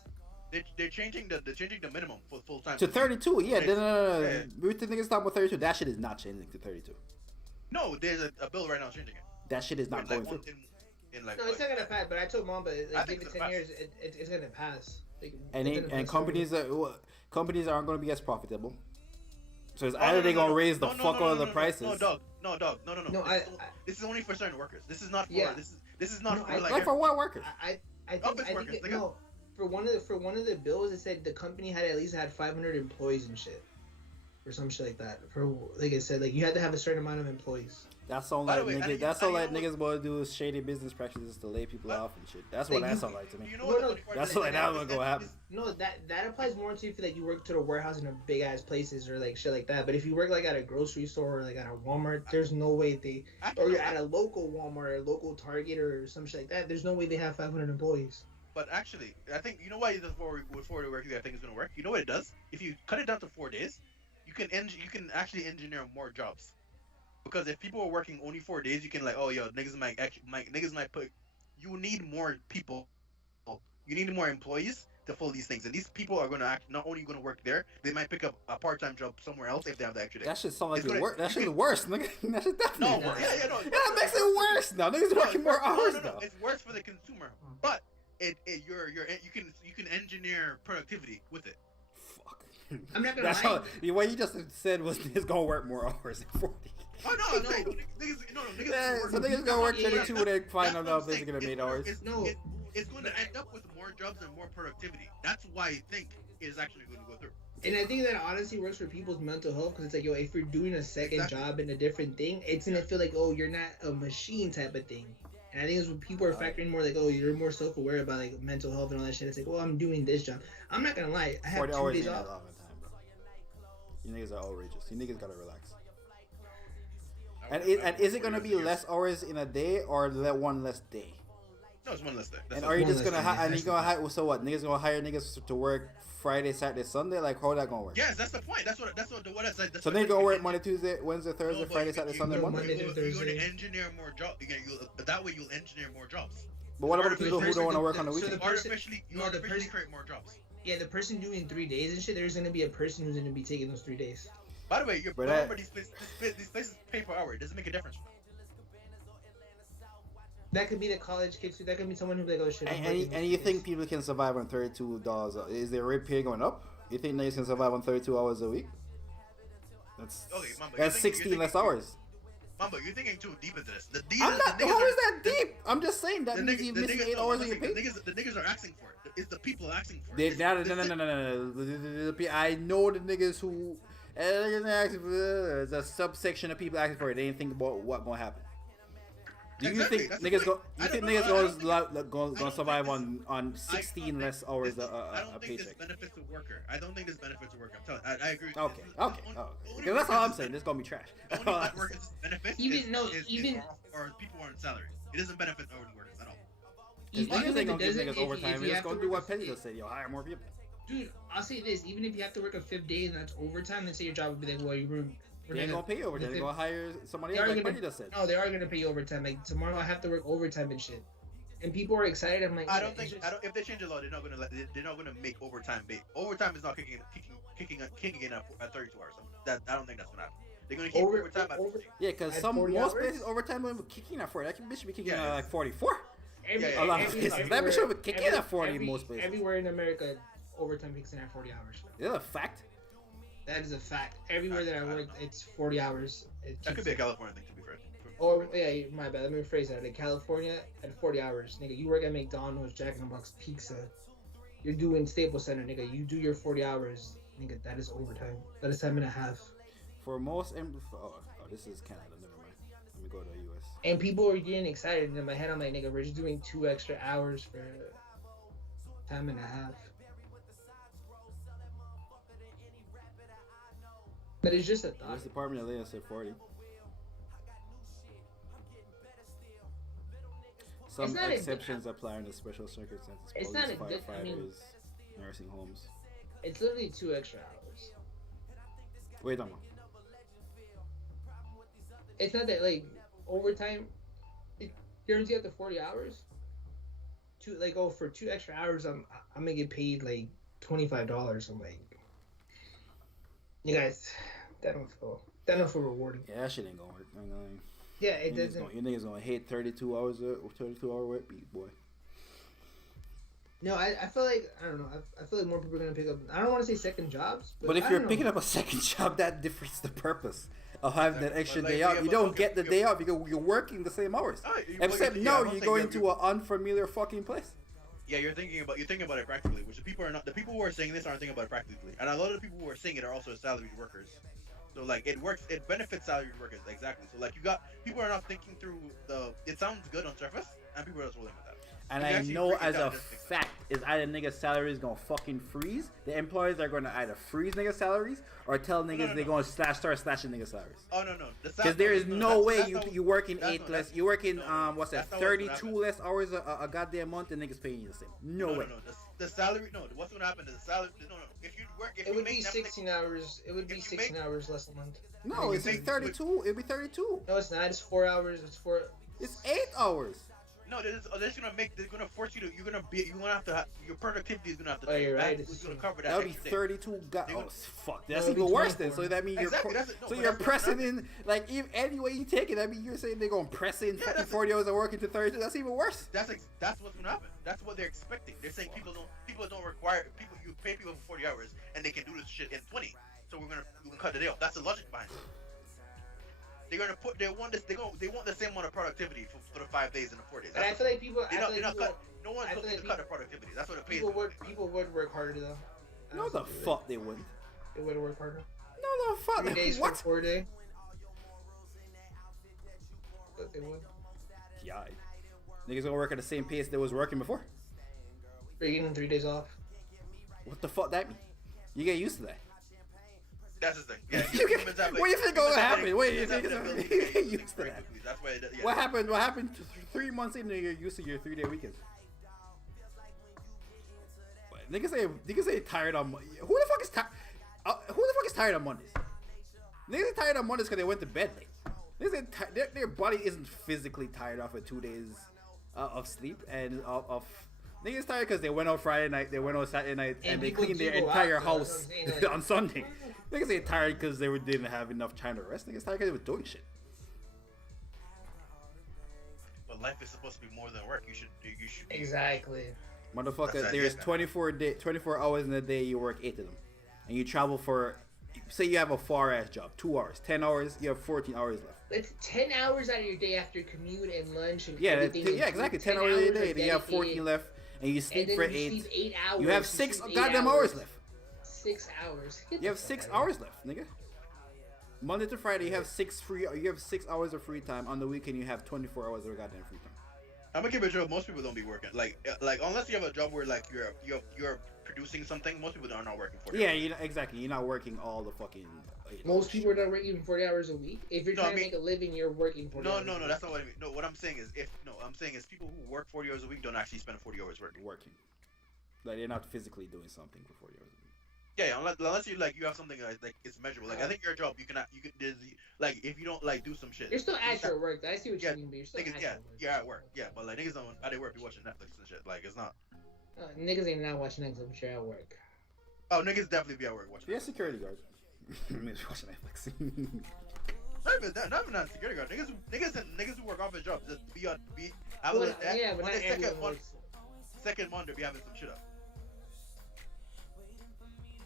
They're changing the minimum for full time to 32. Yeah, no. We think niggas talking about 32. That shit is not changing to 32. No, there's a bill right now changing it. That shit is not going through. It's not gonna pass. But I told Mom, but give it 10 years, it's gonna pass. And companies that companies aren't going to be as profitable. So it's either they're going to raise the fuck out of the prices. No, dog. No. No, This is only for certain workers. This is not for. Yeah. This is not No, for Like for what workers? I think Office workers, it, no. For one of the bills, it said the company had at least had 500 employees and shit, or some shit like that. For like it said, like you had to have a certain amount of employees. That sound By like the way, niggas. and That sound you like know niggas want to do shady business practices to lay people off and shit. That's what Like, that you- sound like to me. You know what? No, the funny part That's is like that that was gonna happen. No, that applies more to if like you work to the warehouse in a big ass places or like shit like that. But if you work like at a grocery store or like at a Walmart, there's no way or you're at a local Walmart or a local Target or some shit like that. There's no way they have 500 employees. But actually, I think you know why the four work I think is gonna work. You know what it does? If you cut it down to 4 days, you can actually engineer more jobs. Because if people are working only 4 days, you can like, oh yo, niggas might put. You need more people. You need more employees to fill these things, and these people are gonna not only gonna work there, they might pick up a part-time job somewhere else if they have the extra day. That shit sound like It's the gonna- worst. That you shit can- worse, nigga. That shit definitely. No, worse. yeah, no. Yeah, that makes it worse now. Niggas working more hours now. It's worse for the consumer, but you can engineer productivity with it. Fuck. I'm not gonna That's lie. how. What you just said was it's gonna work more hours than 40. Oh no, I'm saying niggas. Yeah, work- so niggas gonna work Yeah, 32 when they find That's out what I'm they're saying. gonna make hours. It's going to end up with more jobs and more productivity. That's why I think it is actually going to go through. And I think that honestly works for people's mental health because it's like, yo, if you're doing a second Exactly. job and a different thing, it's gonna feel like, oh, you're not a machine type of thing. And I think it's when people are factoring more like, oh, you're more self-aware about like mental health and all that shit. It's like, well, I'm doing this job. I'm not gonna lie, I have 40 2 hours days ain't a off. lot of time, bro. You niggas are outrageous. You niggas gotta relax. And is it gonna be less hours in a day or one less day? No, it's one less day. And are you one just less gonna day. and you gonna hire? So what? Niggas gonna hire niggas to work Friday, Saturday, Sunday? Like how that gonna work? Yes, that's the point. That's what I said. So they gonna work Monday, Tuesday, Wednesday, Thursday, Friday, Saturday, Sunday, go Monday. Monday through You're Thursday. going to engineer more jobs. That way you'll engineer more jobs. But what about the people who person- don't want to work on the so the weekend? person- Artificially create more jobs. Yeah, the person doing 3 days and shit, there's gonna be a person who's gonna be taking those 3 days. By the way, you're But remember these places pay per hour. It doesn't make a difference. That could be the college kids. That could be someone who's like, oh shit. I'm And working you these 3 think days. people can survive on $32? Is their rate pay going up? You think niggas can survive on 32 hours a week? That's Okay, Mamba, that's you're 16 thinking- less hours. Mamba, you're thinking too deep into this. I'm not. How is that deep? I'm just saying that The means you missing 8 hours of your pay. the niggas are asking for it. It's the people asking for They, it. no. I know the niggas who. There's a subsection of people asking for it. They didn't think about what gonna happen. Do you Exactly, think that's the niggas point. go? You I think don't know, niggas I don't think- gonna survive on 16 less hours I a don't think this paycheck? benefits the worker. I don't think this benefits the worker. I'm telling. I agree. Okay. The only Because that's all I'm worker saying. This gonna be trash. The only that workers benefits Even- no, is even- or people on salary. It doesn't benefit hourly workers at all. Because Even niggas if ain't it gonna give doesn't- niggas if overtime. you They're just have to gonna do work what a Penny fifth- just said. Yo, hire more people. Dude, I'll say this: even if you have to work a 5th day and that's overtime, then say your job would be like, well, They ain't gonna pay you overtime. They're gonna hire somebody They else are like gonna- Penny just said. No, they are gonna pay you overtime. Like tomorrow, I have to work overtime and shit. And people are excited. I'm like, I yeah, don't it's think. just- If they change the law, they're not gonna make overtime bait. Overtime is not kicking in at 32 hours. I don't think that's gonna happen. They're gonna keep overtime at 40. Yeah, because At some 40 most hours? places overtime will be kicking at 40. That bitch be kicking Yeah, at like 44. Every, Yeah, A lot of every- places. That everywhere- bitch will be kicking every- at 40 in every- most places. Everywhere in America, overtime kicks in at 40 hours. Is that a fact? That is a fact. Everywhere that I work, it's 40 hours. It That could kicks be a in. California thing, to be fair. Or yeah, my bad. Let me rephrase that. In California, at 40 hours, nigga, you work at McDonald's, Jack in the Box Pizza. You're doing Staples Center, nigga. You do your 40 hours, nigga. That is overtime. That is time and a half. For most, this is Canada. Never mind. Let me go to the U.S. And people are getting excited. And in my head, I'm like, nigga, we're just doing 2 extra hours for time and a half. But it's just a thought. U.S. Department of Labor said 40. Some It's not a- exceptions apply under special circumstances. It's Police, not a good- firefighters, I mean- nursing homes. It's literally 2 extra hours. Wait, no. It's not that like overtime. It guaranteed up to 40 hours. For 2 extra hours, I'm gonna get paid like $25. I'm like, you guys, that don't feel rewarding. Yeah, that shit ain't gonna work. I ain't gonna- Yeah, it You doesn't. niggas gonna hate 32 hours, 32 hour work week, boy. No, I feel like I don't know. I feel like more people are gonna pick up. I don't want to say second jobs, But if I you're don't picking know. up a second job, that defeats the purpose of having that extra But, like, day out. yeah, You but don't okay, get the okay. day out because you're working the same hours. Except yeah, no, I'm you're saying going you're- to an unfamiliar fucking place. Yeah, you're thinking about it practically, which the people are not. The people who are saying this aren't thinking about it practically, and a lot of the people who are saying it are also salaried workers. So like it works, it benefits salaried workers exactly. So like you got people are not thinking through the. It sounds good on surface, and people are just rolling with that. And If you I actually know break it as down, a it just makes sense. fact is either niggas' salaries gonna fucking freeze. The employers are gonna either freeze niggas' salaries or tell niggas no, they're no. gonna start slashing niggas' salaries. Oh no. Because there is no way you working that's 8 not- less. that's- You working no, what's that? that's not what's gonna 32 happen. less hours a goddamn month and niggas paying you the same. No way. No. The salary. No. What's gonna happen is the salary. No. If you work, if It you would make be them- 16 hours. It would be if you 16 make- hours less a month. No, it's 32. It'd be 32. No, it's not. It's 4 hours. It's 4. It's 8 hours. No, they're gonna force you to. You're gonna have to. Your productivity is gonna have to. Oh, you're right, It's it's gonna true. cover that. That would be extra day. 32. They Oh would- fuck, No, that's it'd be even worse then. 24. So that means Exactly, you're that's it. No, so but you're that's what pressing happened. in like if any way you take it. That means you're saying they're gonna press in Yeah, fucking that's 40 hours of working to 32. That's even worse. That's what's gonna happen. That's what they're expecting. They're saying people don't require people. You pay people for 40 hours and they can do this shit in 20. So we're gonna cut the day off. That's the logic behind it. They're gonna put. They want this. They want the same amount of productivity for the 5 days and the 4 days. But I feel like people. They're not cut. No one's I feel looking like to cut the productivity. That's what it pays. people would work harder though. No, the Absolutely. fuck they wouldn't. They would work harder. No, the fuck. 3 days for What? 4 day. But they would. Yeah. Niggas gonna work at the same pace they was working before. Bringing them 3 days off. What the fuck that mean? You get used to that. That's the thing. Yeah, You get- humans have, what do you think gonna humans have happen? the- What do you humans think have is the gonna- ability you get do used things to very that. quickly. That's why. Yeah. What happened? What happened 3 months in? You're used to your 3-day weekends. Niggas say tired on. Who the fuck is tired? Who the fuck is tired on Mondays? Niggas are tired on Mondays because they went to bed late. Niggas their body isn't physically tired after 2 days of sleep and of. Niggas tired because they went out Friday night, they went out Saturday night, and they people cleaned do their go entire out, though, house that's what I'm saying, like- on Sunday. Niggas ain't tired because didn't have enough time to rest. Niggas tired because they were doing shit. But life is supposed to be more than work. You should. Be, Exactly. Motherfucker, That's there's it. 24 hours in a day, you work 8 of them. And you travel for, say you have a far ass job, 2 hours, 10 hours, you have 14 hours left. It's 10 hours out of your day after commute and lunch and Yeah, everything. yeah, exactly. 10 hours a day, then you have 14 left, and you sleep and then for you 8. sleep 8 hours. You have 6 sleep 8 goddamn hours left. 6 hours. Get You the have fuck 6 outta here. hours left, nigga. Monday to Friday, you have 6 hours of free time. On the weekend, you have 24 hours of goddamn free time. I'm gonna keep it real. Most people don't be working. Like unless you have a job where like you're producing something. Most people are not working for. Yeah, exactly. You're not working all the fucking. 8 Most hours. people are not working 40 hours a week. If you're No, trying I mean- to make a living, you're working 40 hours. No, that's not what I mean. No, what I'm saying is people who work 40 hours a week don't actually spend 40 hours working. Working. Like, they're not physically doing something for 40 hours a week. Yeah, unless you you have something like it's measurable. Like I think your job you can there's like if you don't do some shit. You're still at your work. I see what Yeah, you mean, but you're still niggas, at yeah, your work. you're at work. Yeah, but like niggas don't at their work be watching Netflix and shit. Like it's not. Niggas ain't not watching Netflix, but you're at work. Oh, niggas definitely be at work watching. Yeah, security guards. Maybe watching Netflix. Not even that. Not even that security guard. Niggas who work office jobs just be have Well, a, yeah, but on not the second everyone month, works. second month they be having some shit up.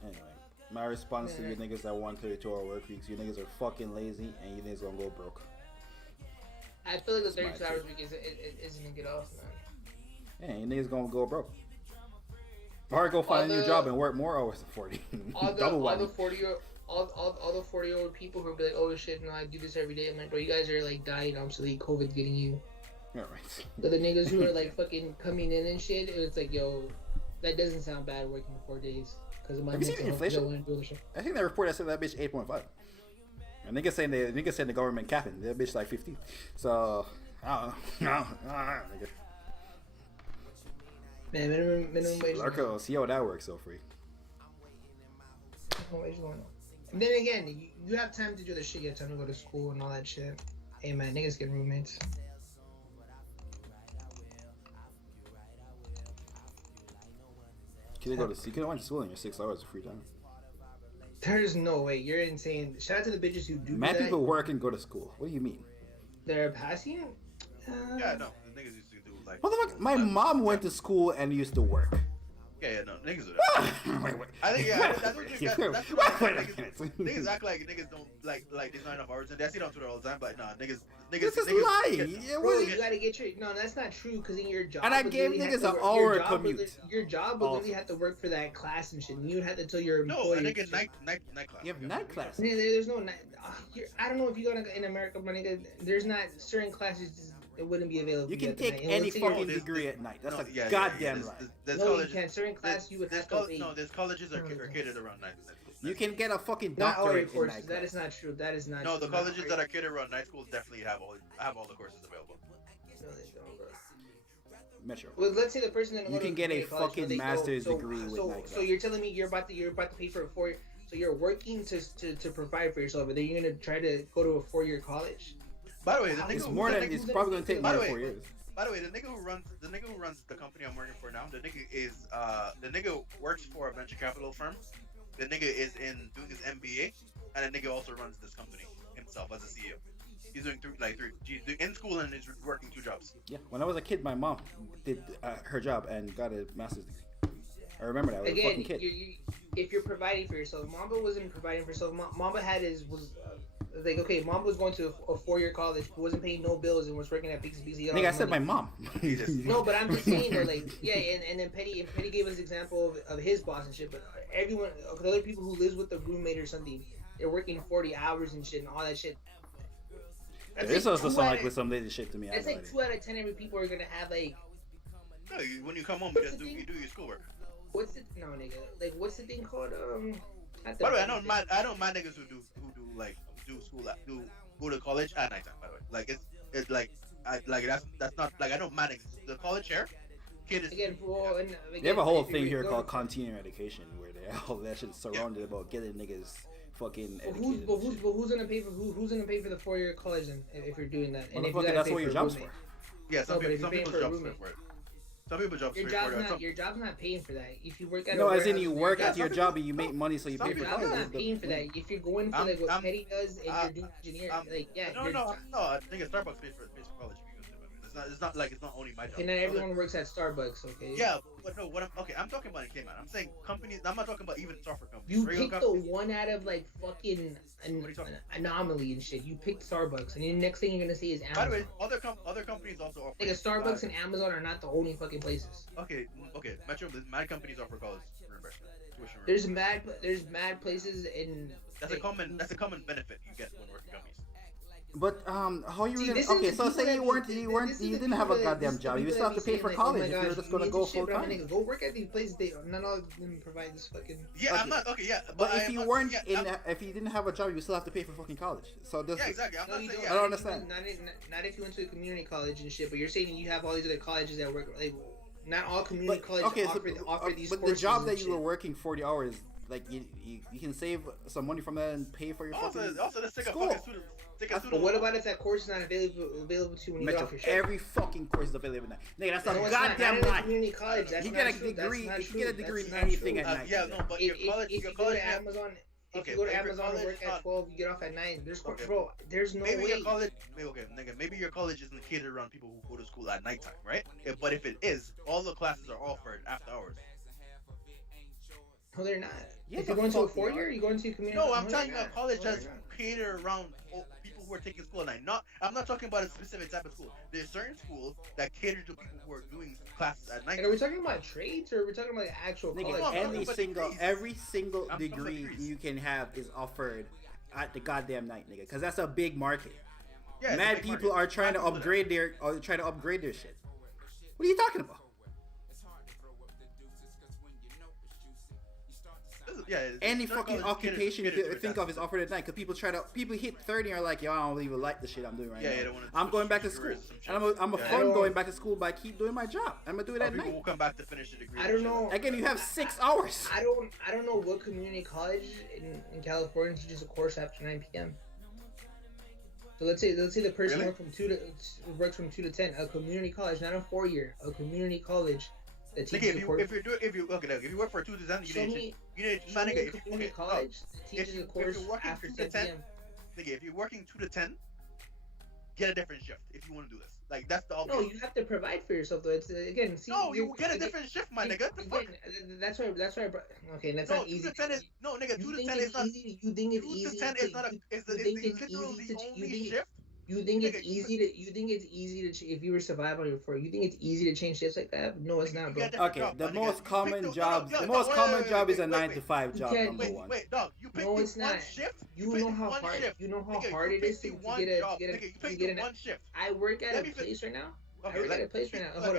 Anyway, my response to you niggas that want 32-hour work weeks, you niggas are fucking lazy and you niggas gonna go broke. I feel like the That's my 32 hours take. week isn't a good off, man. Yeah, you niggas gonna go broke. Or go find a new the- job and work more hours than 40. Double All the whammy. 40-year-old people who are like, oh shit, no, I do this every day. I'm like, bro, you guys are like dying obsolete. COVID's getting you. Yeah, right. So the niggas who are like fucking coming in and shit, it's like, yo, that doesn't sound bad working 4 days because of my Have you seen mental health, 'cause I inflation? wanna do other shit. I think that report that said that bitch 8.5. And niggas saying the government capping. That bitch like 15. So, I don't know. Nigga. Man, minimum wage. Larko, see how that works so free. Minimum wage going on. And then again, you have time to do the shit. You have time to go to school and all that shit. Hey man, niggas get roommates. You could have went to school in your 6 hours of free time. There's no way. You're insane. Shout out to the bitches who do Mad that. people work and go to school. What do you mean? They're passing. Yeah, no, the niggas used to do like. Motherfucker, my mom went to school and used to work. Yeah, no, niggas do that. Wait. I think that's what niggas act like niggas don't like there's not enough hours and I see it on Twitter all the time, but nah, niggas This is niggas, lying. yeah, Bro, you gotta get your no. That's not true because in your job. And I would gave literally niggas have an to hour your job would commute. Your job would literally have to work for that class and shit. And you would have to tell your no, employer. a nigga night class. You have night class. There's no night. I don't know if you go in America, but nigga, there's not certain classes that wouldn't be available. You can at the take night. And any let's say you're- fucking degree at night. That's a yeah, goddamn yeah, lie. There's No, colleges, you can't. Certain class you would have to pay. there's colleges are catered around night. You can get a fucking Not all your doctorate in courses. night That class. is not true. That is not. No, true. the colleges that are catered around night schools definitely have all the courses available. No, they don't, bro. Metro. Well, let's say the person that You can get a fucking master's degree with night So class. you're telling me you're about to pay for a 4 year. So you're working to provide for yourself, but then you're gonna try to go to a 4-year college. By the way, the nigga It's who- more the than nigga it's who- probably gonna take by more the than way- 4 years. By the way, the nigga who runs the company I'm working for now, the nigga works for a venture capital firm. The nigga is doing his MBA, and the nigga also runs this company himself as a CEO. He's doing he's in school and is working 2 jobs. Yeah, when I was a kid, my mom did her job and got a master's degree. I remember that. I was a Again, fucking kid. if you're providing for yourself, Mamba wasn't providing for himself. Mamba like okay, Mamba was going to a 4-year college, but wasn't paying no bills and was working at Bixby. Nigga, I said my mom. No, but I'm just saying that, like, yeah, and then Petty gave us an example of his boss and shit, but everyone, the other people who lives with a roommate or something, they're working 40 hours and shit and all that shit. This also sound like with some lazy shit to me. That's like 2 out of 10 every people are gonna have like. No, when you come home, you do your schoolwork. What's the nigga? Like, what's the thing called? By the way, I don't mind niggas who do school go to college at nighttime. By the way, like it's like that's not like I don't mind niggas. The college here, kid is again. Well, and again, They have a whole if thing you're here going- called continuing education, where all that shit is surrounded about getting niggas fucking But educated. who's gonna pay for who's gonna pay for the 4-year college then if you're doing that? And if you Motherfucker, gotta that's pay what your a job's roommate. for. yeah. Some No, but if people's you're paying for a jobs roommate. for it. Some people's jobs Your pay for job's it. not your job's not paying for that. If you work at No, a as in warehouse, you work your at your some job and you make money, so you some pay for people- job's college. not paying for that. If you're going for like what Petty does and you're doing engineering, like yeah, No, your job- I think Starbucks pays for college. It's not like it's not only my job. and then everyone works at Starbucks, okay? Yeah, but no, I'm talking about in Cayman. I'm saying companies. I'm not talking about even software companies. You Regular picked the companies. one out of like fucking What are you talking an anomaly and shit. You picked Starbucks, and the next thing you're gonna say is By Amazon. the way, other companies also offer. Like Starbucks and Amazon are not the only fucking places. Okay, Metro. My companies offer college reimbursement, tuition There's reimbursement. mad places in. That's a common benefit you get when working companies. But how you See, gonna? this is Okay, the so people say that you be- weren't, this is the you didn't people have a that- goddamn this is the job. You people still that have to be pay for saying, like, oh my college if you're gosh, just you gonna need go this shit, full bro. time. Nigga, go work at these places. Not all of them provide this fucking. Yeah, Okay. I'm not okay. Yeah, But I if am you not- weren't yeah, if you didn't have a job, you still have to pay for fucking college. So this, yeah, exactly. I'm No, not you saying. don't. I don't Yeah, understand. Not if you went to a community college and shit. But you're saying you have all these other colleges that work. Like, not all community colleges offer these but the courses job and that you were shit. working 40 hours, like you can save some money from that and pay for your fucking Also, let's take a school. fucking student. Take a That's- student. But what about if that course is not available to you when you get Metro, off your shift? every fucking course is available now. Nigga, that's a No, it's not. goddamn Not in a lie. community college. That's You not get a true. That's degree. not You can get a true. degree That's in not anything true. at night. Yeah, no, but your college, If your you go college. to Amazon, if Okay, you go to but your Amazon and college work at not- 12, you get off at 9. There's Okay. bro, there's no Maybe way. your college, maybe your college isn't catered around people who go to school at nighttime, right? But if it is, all the classes are offered after hours. No, they're not. Yeah, if you're the going to a fuck they 4-year, are. you're going to a community. No, I'm they're talking about not. college No, that's they're not. catered around people who are taking school at night. I'm not talking about a specific type of school. There's certain schools that cater to people who are doing classes at night. And are we talking about trades or are we talking about actual Nigga, college? I'm talking every about single degrees. every single I'm talking about degree degrees. you can have is offered at the goddamn night, nigga. Cause that's a big market. Yeah, it's a Mad big people market. are trying to Mad people upgrade their shit. What are you talking about? Any fucking occupation you could think of is offered at night. Cause people hit 30 and are like, yo, I don't even like the shit I'm doing right Yeah, now. they don't wanna I'm going switch back to careers school, or some and I'm a shit. fun Yeah. going back to school, but I keep doing my job. I'm gonna do it at People night. will come back to finish the degree. I don't know. Again, you have 6 hours. I don't know what community college in California teaches a course after 9 p.m. So let's say the person Really? works from 2 to 10. A community college, not a 4-year, a community college that Nigga, teaches a course. if you work for 2 to 10, you Show need me, you need show me a okay, community no. college that If teaches you- a if course you're working after 2 10 to 10, p.m. Nigga, if you're working 2 to 10, get a different shift if you want to do this. Like that's the No, obvious. you have to provide for yourself though. It's again, see, No, you get a different shift, my nigga. The fuck? Again, that's why. Okay, that's No, not 2 easy. to 10 is no, nigga. You 2 to think 10 it's is not. easy? You think it's 2 easy? to 10 is not a. Is the think it's literally easy the to? only shift? You think it's Nigga, easy to? You think it's easy to? If you were survive on your floor, you think it's easy to change shifts like that? No, it's not, bro. Okay, the most common jobs. The most common job is a 9 to 5 job. Number one. Wait, dog. You pick No, the it's one not. shift. You know how hard. You know how hard it is to get an one shift. I work at a place right now. Okay, I work at a place right now. Hold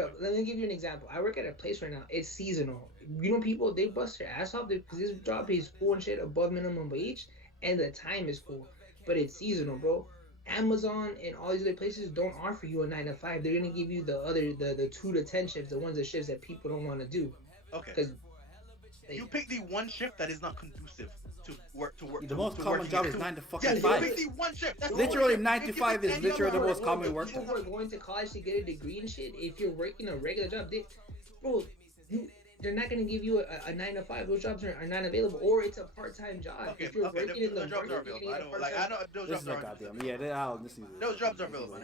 up. Let me give you an example. I work at a place right now. It's seasonal. You know, people they bust their ass off because this job pays cool and shit above minimum wage, and the time is cool, but it's seasonal, bro. Amazon and all these other places don't offer you a 9 to 5. They're gonna give you the 2 to 10 shifts, the shifts that people don't want to do. Okay. Because you pick the one shift that is not conducive to work. The most common job is 9 to fucking 5. Yeah, you pick the one shift. That's literally 9 to 5 is literally the most common work. People who are going to college to get a degree and shit. If you're working a regular job, they're not going to give you a 9 to 5. Those jobs are not available, or it's a part-time job. Okay, if you're working in the jobs are available. I know those jobs are available. Those jobs are available.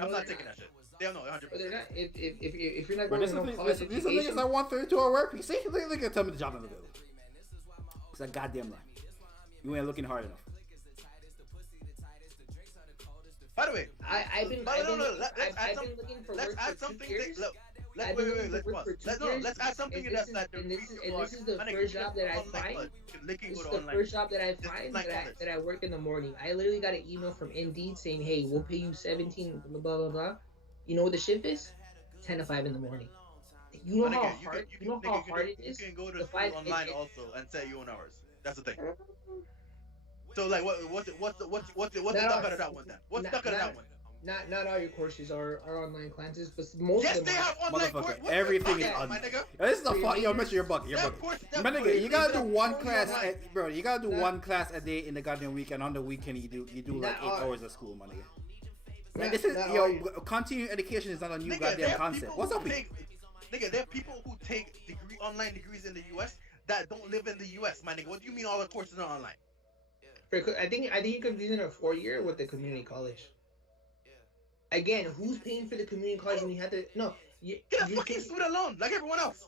I'm not taking that shit. They don't know 100%. But they're not. If you're not going to college education, these are niggas I want to our work. You see, they can tell me the job is available. It's a goddamn lie. You ain't looking hard enough. By the way, I've been looking for work for 2 years. Let's add something in that. This is the first job that I find. This is the first job that I find that I work in the morning. I literally got an email from Indeed saying, "Hey, we'll pay you 17, blah blah blah." You know what the shift is? 10 to 5 in the morning. You know how hard. You know how hard it is. You can go to school online also and set your own hours. That's the thing. So like, what's stuck out of that one then? What's stuck out of that one? Not all your courses are online classes, but most of them. Yes, they have online courses. Everything is online. This is the fuck. Yo, Mr. You're bucket. My nigga, you gotta do one class, bro. You gotta do one class a day in the goddamn week, and on the weekend you do like 8 hours of school, my nigga. Like this is continuing education is not a new goddamn concept. What's up? Nigga, there are people who take online degrees in the U.S. that don't live in the U.S. My nigga, what do you mean all the courses are online? I think you're confusing a 4-year with the community college. Again, who's paying for the community college when you have to? No, get a fucking student loan like everyone else.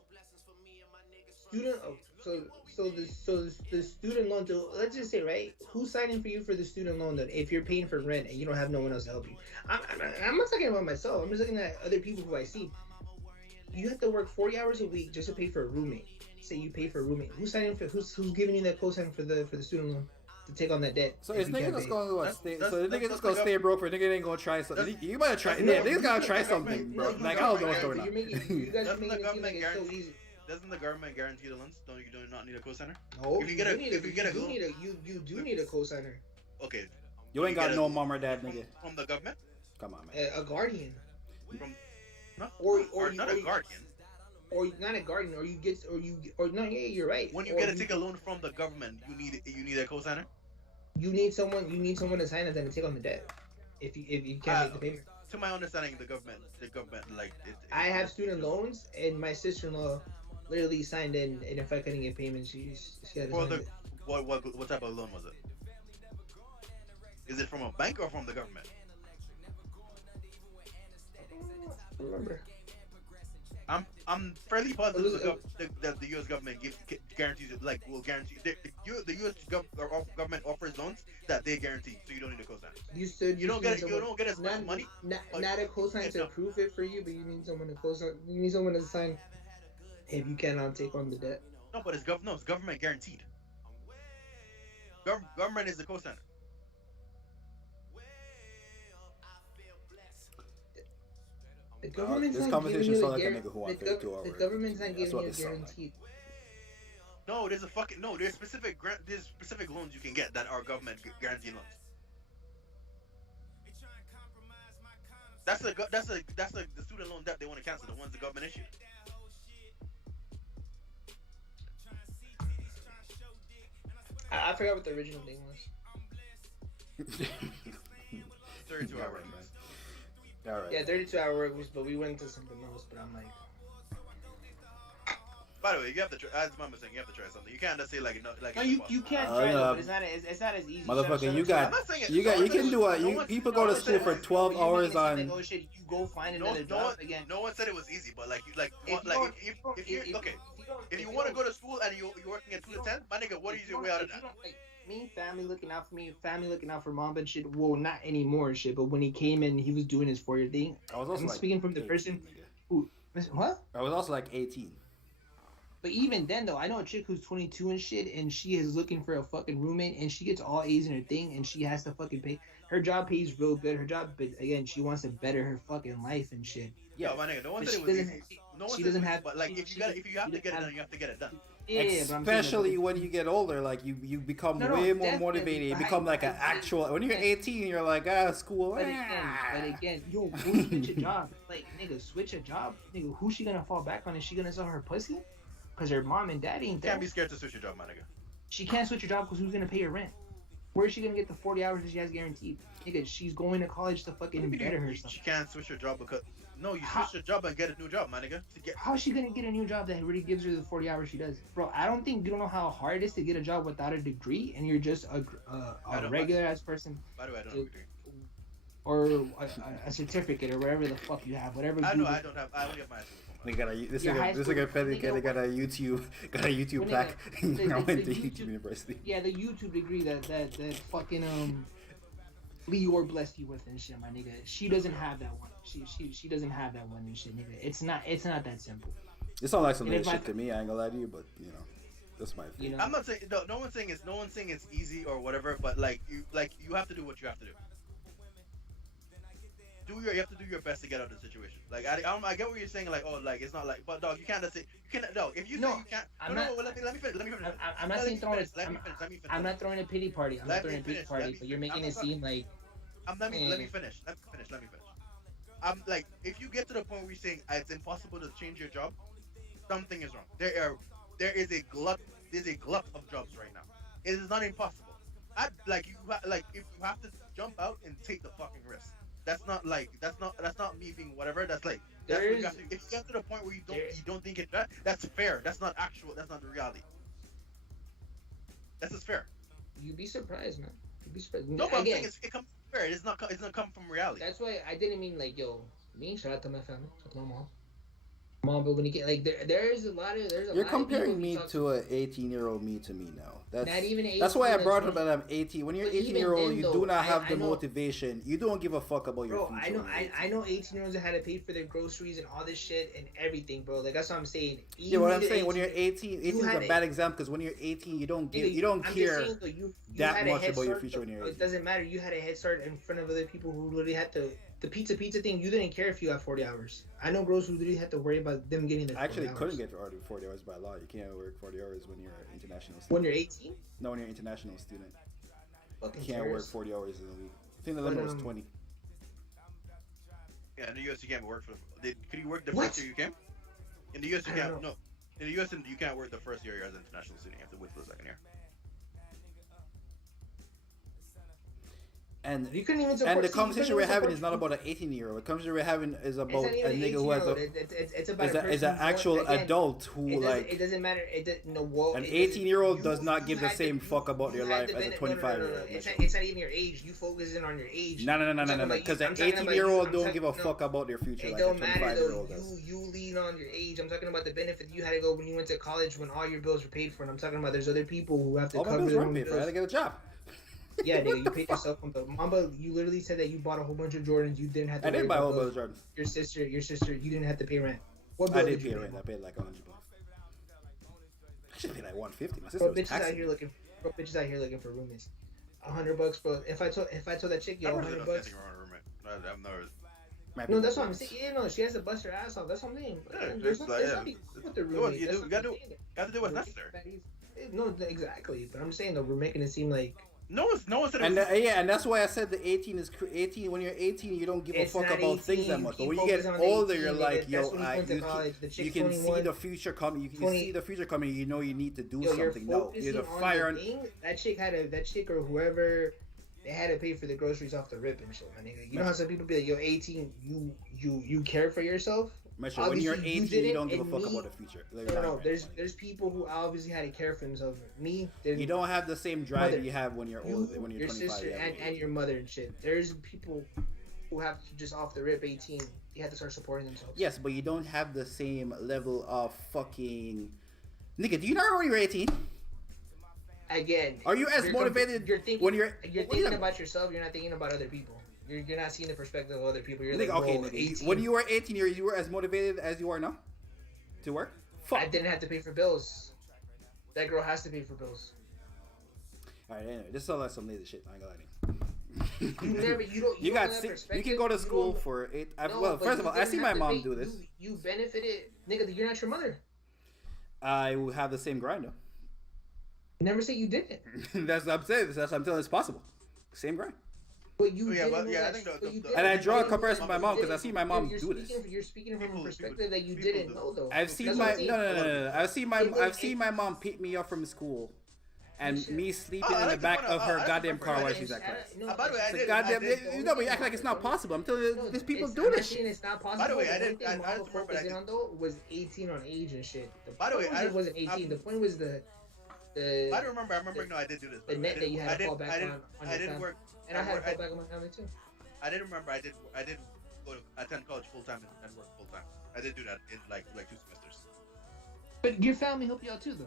So the student loan. Let's just say, right? Who's signing for you for the student loan? Then, if you're paying for rent and you don't have no one else to help you, I'm not talking about myself. I'm just looking at other people who I see. You have to work 40 hours a week just to pay for a roommate. Say you pay for a roommate. Who's signing for? Who's giving you that cosign for the student loan to take on that debt? So is nigga just gonna stay? So the nigga just gonna stay broke? Or nigga ain't gonna try something? You better try. Yeah, niggas gotta try something, bro. Like I don't know what's going on. You guys are making it seem like it's so easy. Doesn't the government guarantee the loans? Don't you not need a cosigner? No, if you get a loan, you do need a cosigner. Okay. You ain't got no mom or dad, nigga. From the government? Come on, man. A guardian. Or not a guardian. Or not a guardian, you're right. When you get to take a loan from the government, you need a cosigner. You need someone to sign it then to take on the debt. If you can't make the payment. To my understanding, the government like it. I have student loans, and my sister-in-law literally signed in, and if I couldn't get payment, she had to sign it. What type of loan was it? Is it from a bank or from the government? I don't remember. I'm fairly positive that the U.S. government guarantees it. Like will guarantee the U.S. government offers loans that they guarantee, so you don't need a cosign. You don't get as much money. Not a cosign to approve it for you, but you need someone to cosign. You need someone to sign. If you cannot take on the debt. No, but it's government guaranteed. Government is the cosigner. The government's this not conversation giving you like a nigga who wants to the government's not giving you a guarantee. No, there's specific loans you can get that are government guaranteed loans. That's the student loan debt they want to cancel, the ones the government issued. I forgot what the original thing was. 32-hour work. All right. Yeah, 32-hour work weeks, but we went to something else. But I'm like, By the way, you have to try. As Mama saying, you have to try something. You can't just say like no, like. No, it's you impossible. can't try it, but it's not as easy. Motherfucker, you I'm got not saying it- you got no you one can said do it- it. no You one- people no go to one school said for it. 12 But you're hours making it seem on. like, oh shit, you go find No, another no job one, again. no one said it was easy, but like you If you like don't- if you okay, if you want to go to school and you're working at 2 to 10, my nigga, what is your way out of that? Me, family looking out for me, family looking out for mom and shit. Well, not anymore and shit. But when he came in, he was doing his 4-year thing. I was also I'm like speaking from the 18, person nigga. who. What? I was also like 18. But even then, though, I know a chick who's 22 and shit, and she is looking for a fucking roommate, and she gets all A's in her thing, and she has to fucking pay. Her job pays real good. Her job, but again, she wants to better her fucking life and shit. Yeah, my nigga, no one But said she it was doesn't- easy. No one she said it doesn't was have- easy, but like if she you have doesn't- to get it done, you have to get it done. Yeah, but I'm saying that- Especially when you get older, like you become No, way more definitely, motivated. You but become like an actual. When you're 18, you're like, school. But again, yo, go switch a job. Like, nigga, switch a job. Nigga, who's she gonna fall back on? Is she gonna sell her pussy? Because her mom and dad ain't there. Can't be scared to switch your job, my nigga. She can't switch her job because who's gonna pay her rent? Where is she gonna get the 40 hours that she has guaranteed? Nigga, she's going to college to fucking better herself. She can't switch her job because you switch your job and get a new job, my nigga. How's she gonna get a new job that really gives her the 40 hours she does? Bro, I don't think you don't know how hard it is to get a job without a degree, and you're just a regular ass person. By the way, I don't have a degree. Or a certificate or whatever the fuck you have, whatever. I know I don't have. I only have my high school diploma. They got a this Your high nigga school- they got a YouTube When plaque. nigga, I went to YouTube- YouTube University. Yeah, the YouTube degree that fucking Leor blessed you with and shit, my nigga. She doesn't have that one. She doesn't have that one and shit, nigga. It's not that simple. It sounds like some And good if shit I- to me. I ain't gonna lie to you, but that's my You opinion. know, I'm not saying no one's saying it's easy or whatever, but like you have to do what you have to do. You have to do your best to get out of the situation. Like I get what you're saying. Like it's not like, but dog, you can't just say you can't. No, if you say you can't, I'm no, not- let me finish. I'm not saying throwing. Let me finish. I'm not throwing a pity party. I'm not throwing a pity party, but you're making it seem like. Let me finish. I'm like, if you get to the point where you're saying it's impossible to change your job, something is wrong. There is a glut of jobs right now. It is not impossible. If you have to jump out and take the fucking risk. That's not me being whatever. That's like that's what you have to, if you get to the point where you don't think it that's fair. That's not the reality. That's just fair. You'd be surprised, man. You'd be surprised. No, but I'm Again, saying it comes fair. It's not come from reality. that's why I didn't mean like, yo, me. Shout out to my family. Shout out to my mom. But when you get like there's a lot of You're lot of comparing people me who talk- to an 18-year-old me to me now. That's Not even 18, that's why I brought that's up that I'm 18. When you're But even 18-year-old, then, you though, do not have I the know- motivation. You don't give a fuck about your Bro, future. I know, when you're 18. I know 18-year-olds that had to pay for their groceries and all this shit and everything, bro. Like that's what I'm saying. Yeah, what I'm Even saying, when 18 you're 18 is had a bad example because when you're 18, you don't Nigga, you don't I'm just care saying, though, you that had a much head about your start, future when you're though. 18. It doesn't matter. You had a head start in front of other people who literally had to. The pizza thing, you didn't care if you had 40 hours. I know girls who literally had to worry about them getting their 40 I actually hours. couldn't get 40 hours by law. You can't work 40 hours when you're an international student. When you're 18? No, when you're an international student. Fucking You can't work terrorist. 40 hours in a week. I think the limit was 20. Yeah, in the US you can't work could you work the What? first year you came? In the US you I don't can't. know. No, in the US you can't work the first year as an international student. You have to wait for the second year. And You couldn't even support. and the see, you conversation couldn't we're even having support is not people. about an 18-year-old. The conversation we're having is It's about not a even nigga who has an a 18-year-old. It's about is a a person who's actual going- again, adult who it doesn't matter. an 18-year-old does not give the same fuck about your life as a 25-year-old. It's not even your age. You focusing on your age. No. Because an 18-year-old don't give a fuck about their future It like a don't matter though. 25-year-old does. You lean on your age. I'm talking about the benefit you had to go when you went to college when all your bills were paid for. And I'm talking about there's other people who have to All my cover bills their weren't own paid for. I had to bills. get a job. Yeah, nigga, you paid yourself on the Mamba. You literally said that you bought a whole bunch of Jordans. You didn't have to. I did worry buy a about whole bunch bills. of Jordans. Your sister, you didn't have to pay rent. What I bill did you pay pay? rent. I paid like $100. I should pay like $150. My sister Bro, was bitches out taxing here me. looking. Bro, bitches out here looking for roommates. $100, bro. If I told that chick, yo, I really $100. don't think around a roommate. I've never. Might No, be that's what $100. I'm saying. Yeah, no, she has to bust her ass off. That's what I'm saying. Yeah, There's it's nothing like, there's yeah, nothing it's- with the do what roommate. you That's do. what You I'm gotta do. saying. You have to do what's necessary. No, exactly. But I'm saying that we're making it seem like No one said it And was. and that's why I said the 18 is 18. When you're 18, you don't give a it's fuck not about 18, things that much. But keep when you get focused on older, 18, you're nigga. like, That's yo, when you went to college. The you chick can 21, see the future coming. You can 20 see the future coming. You know you need to do Yo, you're something. No, focusing you're the on fire. the thing. That chick or whoever, they had to pay for the groceries off the rip and shit, my nigga. You know how some people be like, yo, 18, you care for yourself? Metro, when you're Obviously, you 18, did you it, don't give a and fuck me- about the future. No, no. There's people who obviously had to care for themselves. Me, there's You don't have the same drive Mother, you have when you're old, when you're your 25. sister, yeah, and your mother and shit. There's people who have to just off the rip 18. You have to start supporting themselves. Yes, but you don't have the same level of fucking. Nigga, do you know when you're 18? Again, Are you as motivated You're thinking when you're thinking about yourself. You're not thinking about other people. You're not seeing the perspective of other people. You're Nigga, like, okay, bro, nigga, 18. when you were 18, you were as motivated as you are now to work? Fuck. I didn't have to pay for bills. That girl has to pay for bills. Alright, anyway, just sound like some lazy shit. I ain't gonna lie to you. You don't. You don't got have that 6. You perspective. can go to You school don't- for 8. No, Well, but first you of all, I didn't see have my to mom pay- do this. You benefited, nigga. You're not your mother. I will have the same grind though. Never say you didn't. That's what I'm saying. That's what I'm telling it's possible. Same grind. But you Yeah, didn't. but- know yeah, I that- think but the- you the- didn't. And I You draw a didn't- comparison with my you mom because I didn't. see my mom You're do this. You're speaking from People- a perspective people- that you people didn't do. know, though. I've seen That's my what I'm saying. no. I've seen It- my mom pick me up from school, and Shit. me sleeping Oh, I in like the to back point out- of her I like to goddamn point car out- while I she's at didn't- class. no, By the way, I It's did. goddamn, I did- you know, but you act like it's not possible. I'm telling you, these people do this shit. It's not possible. By the way, I only did- thing I Mama just remember focused I in on though was 18 on age and shit. By the way, point I wasn't 18. The point was the. I don't remember. I remember. No, I did do this. The net that you had to fall back I did, on I your did family. work. And I had to I- fall back on my family too. I did remember. I did go to attend college full time and work full time. I did do that in like 2 semesters. But your family helped you out too, though.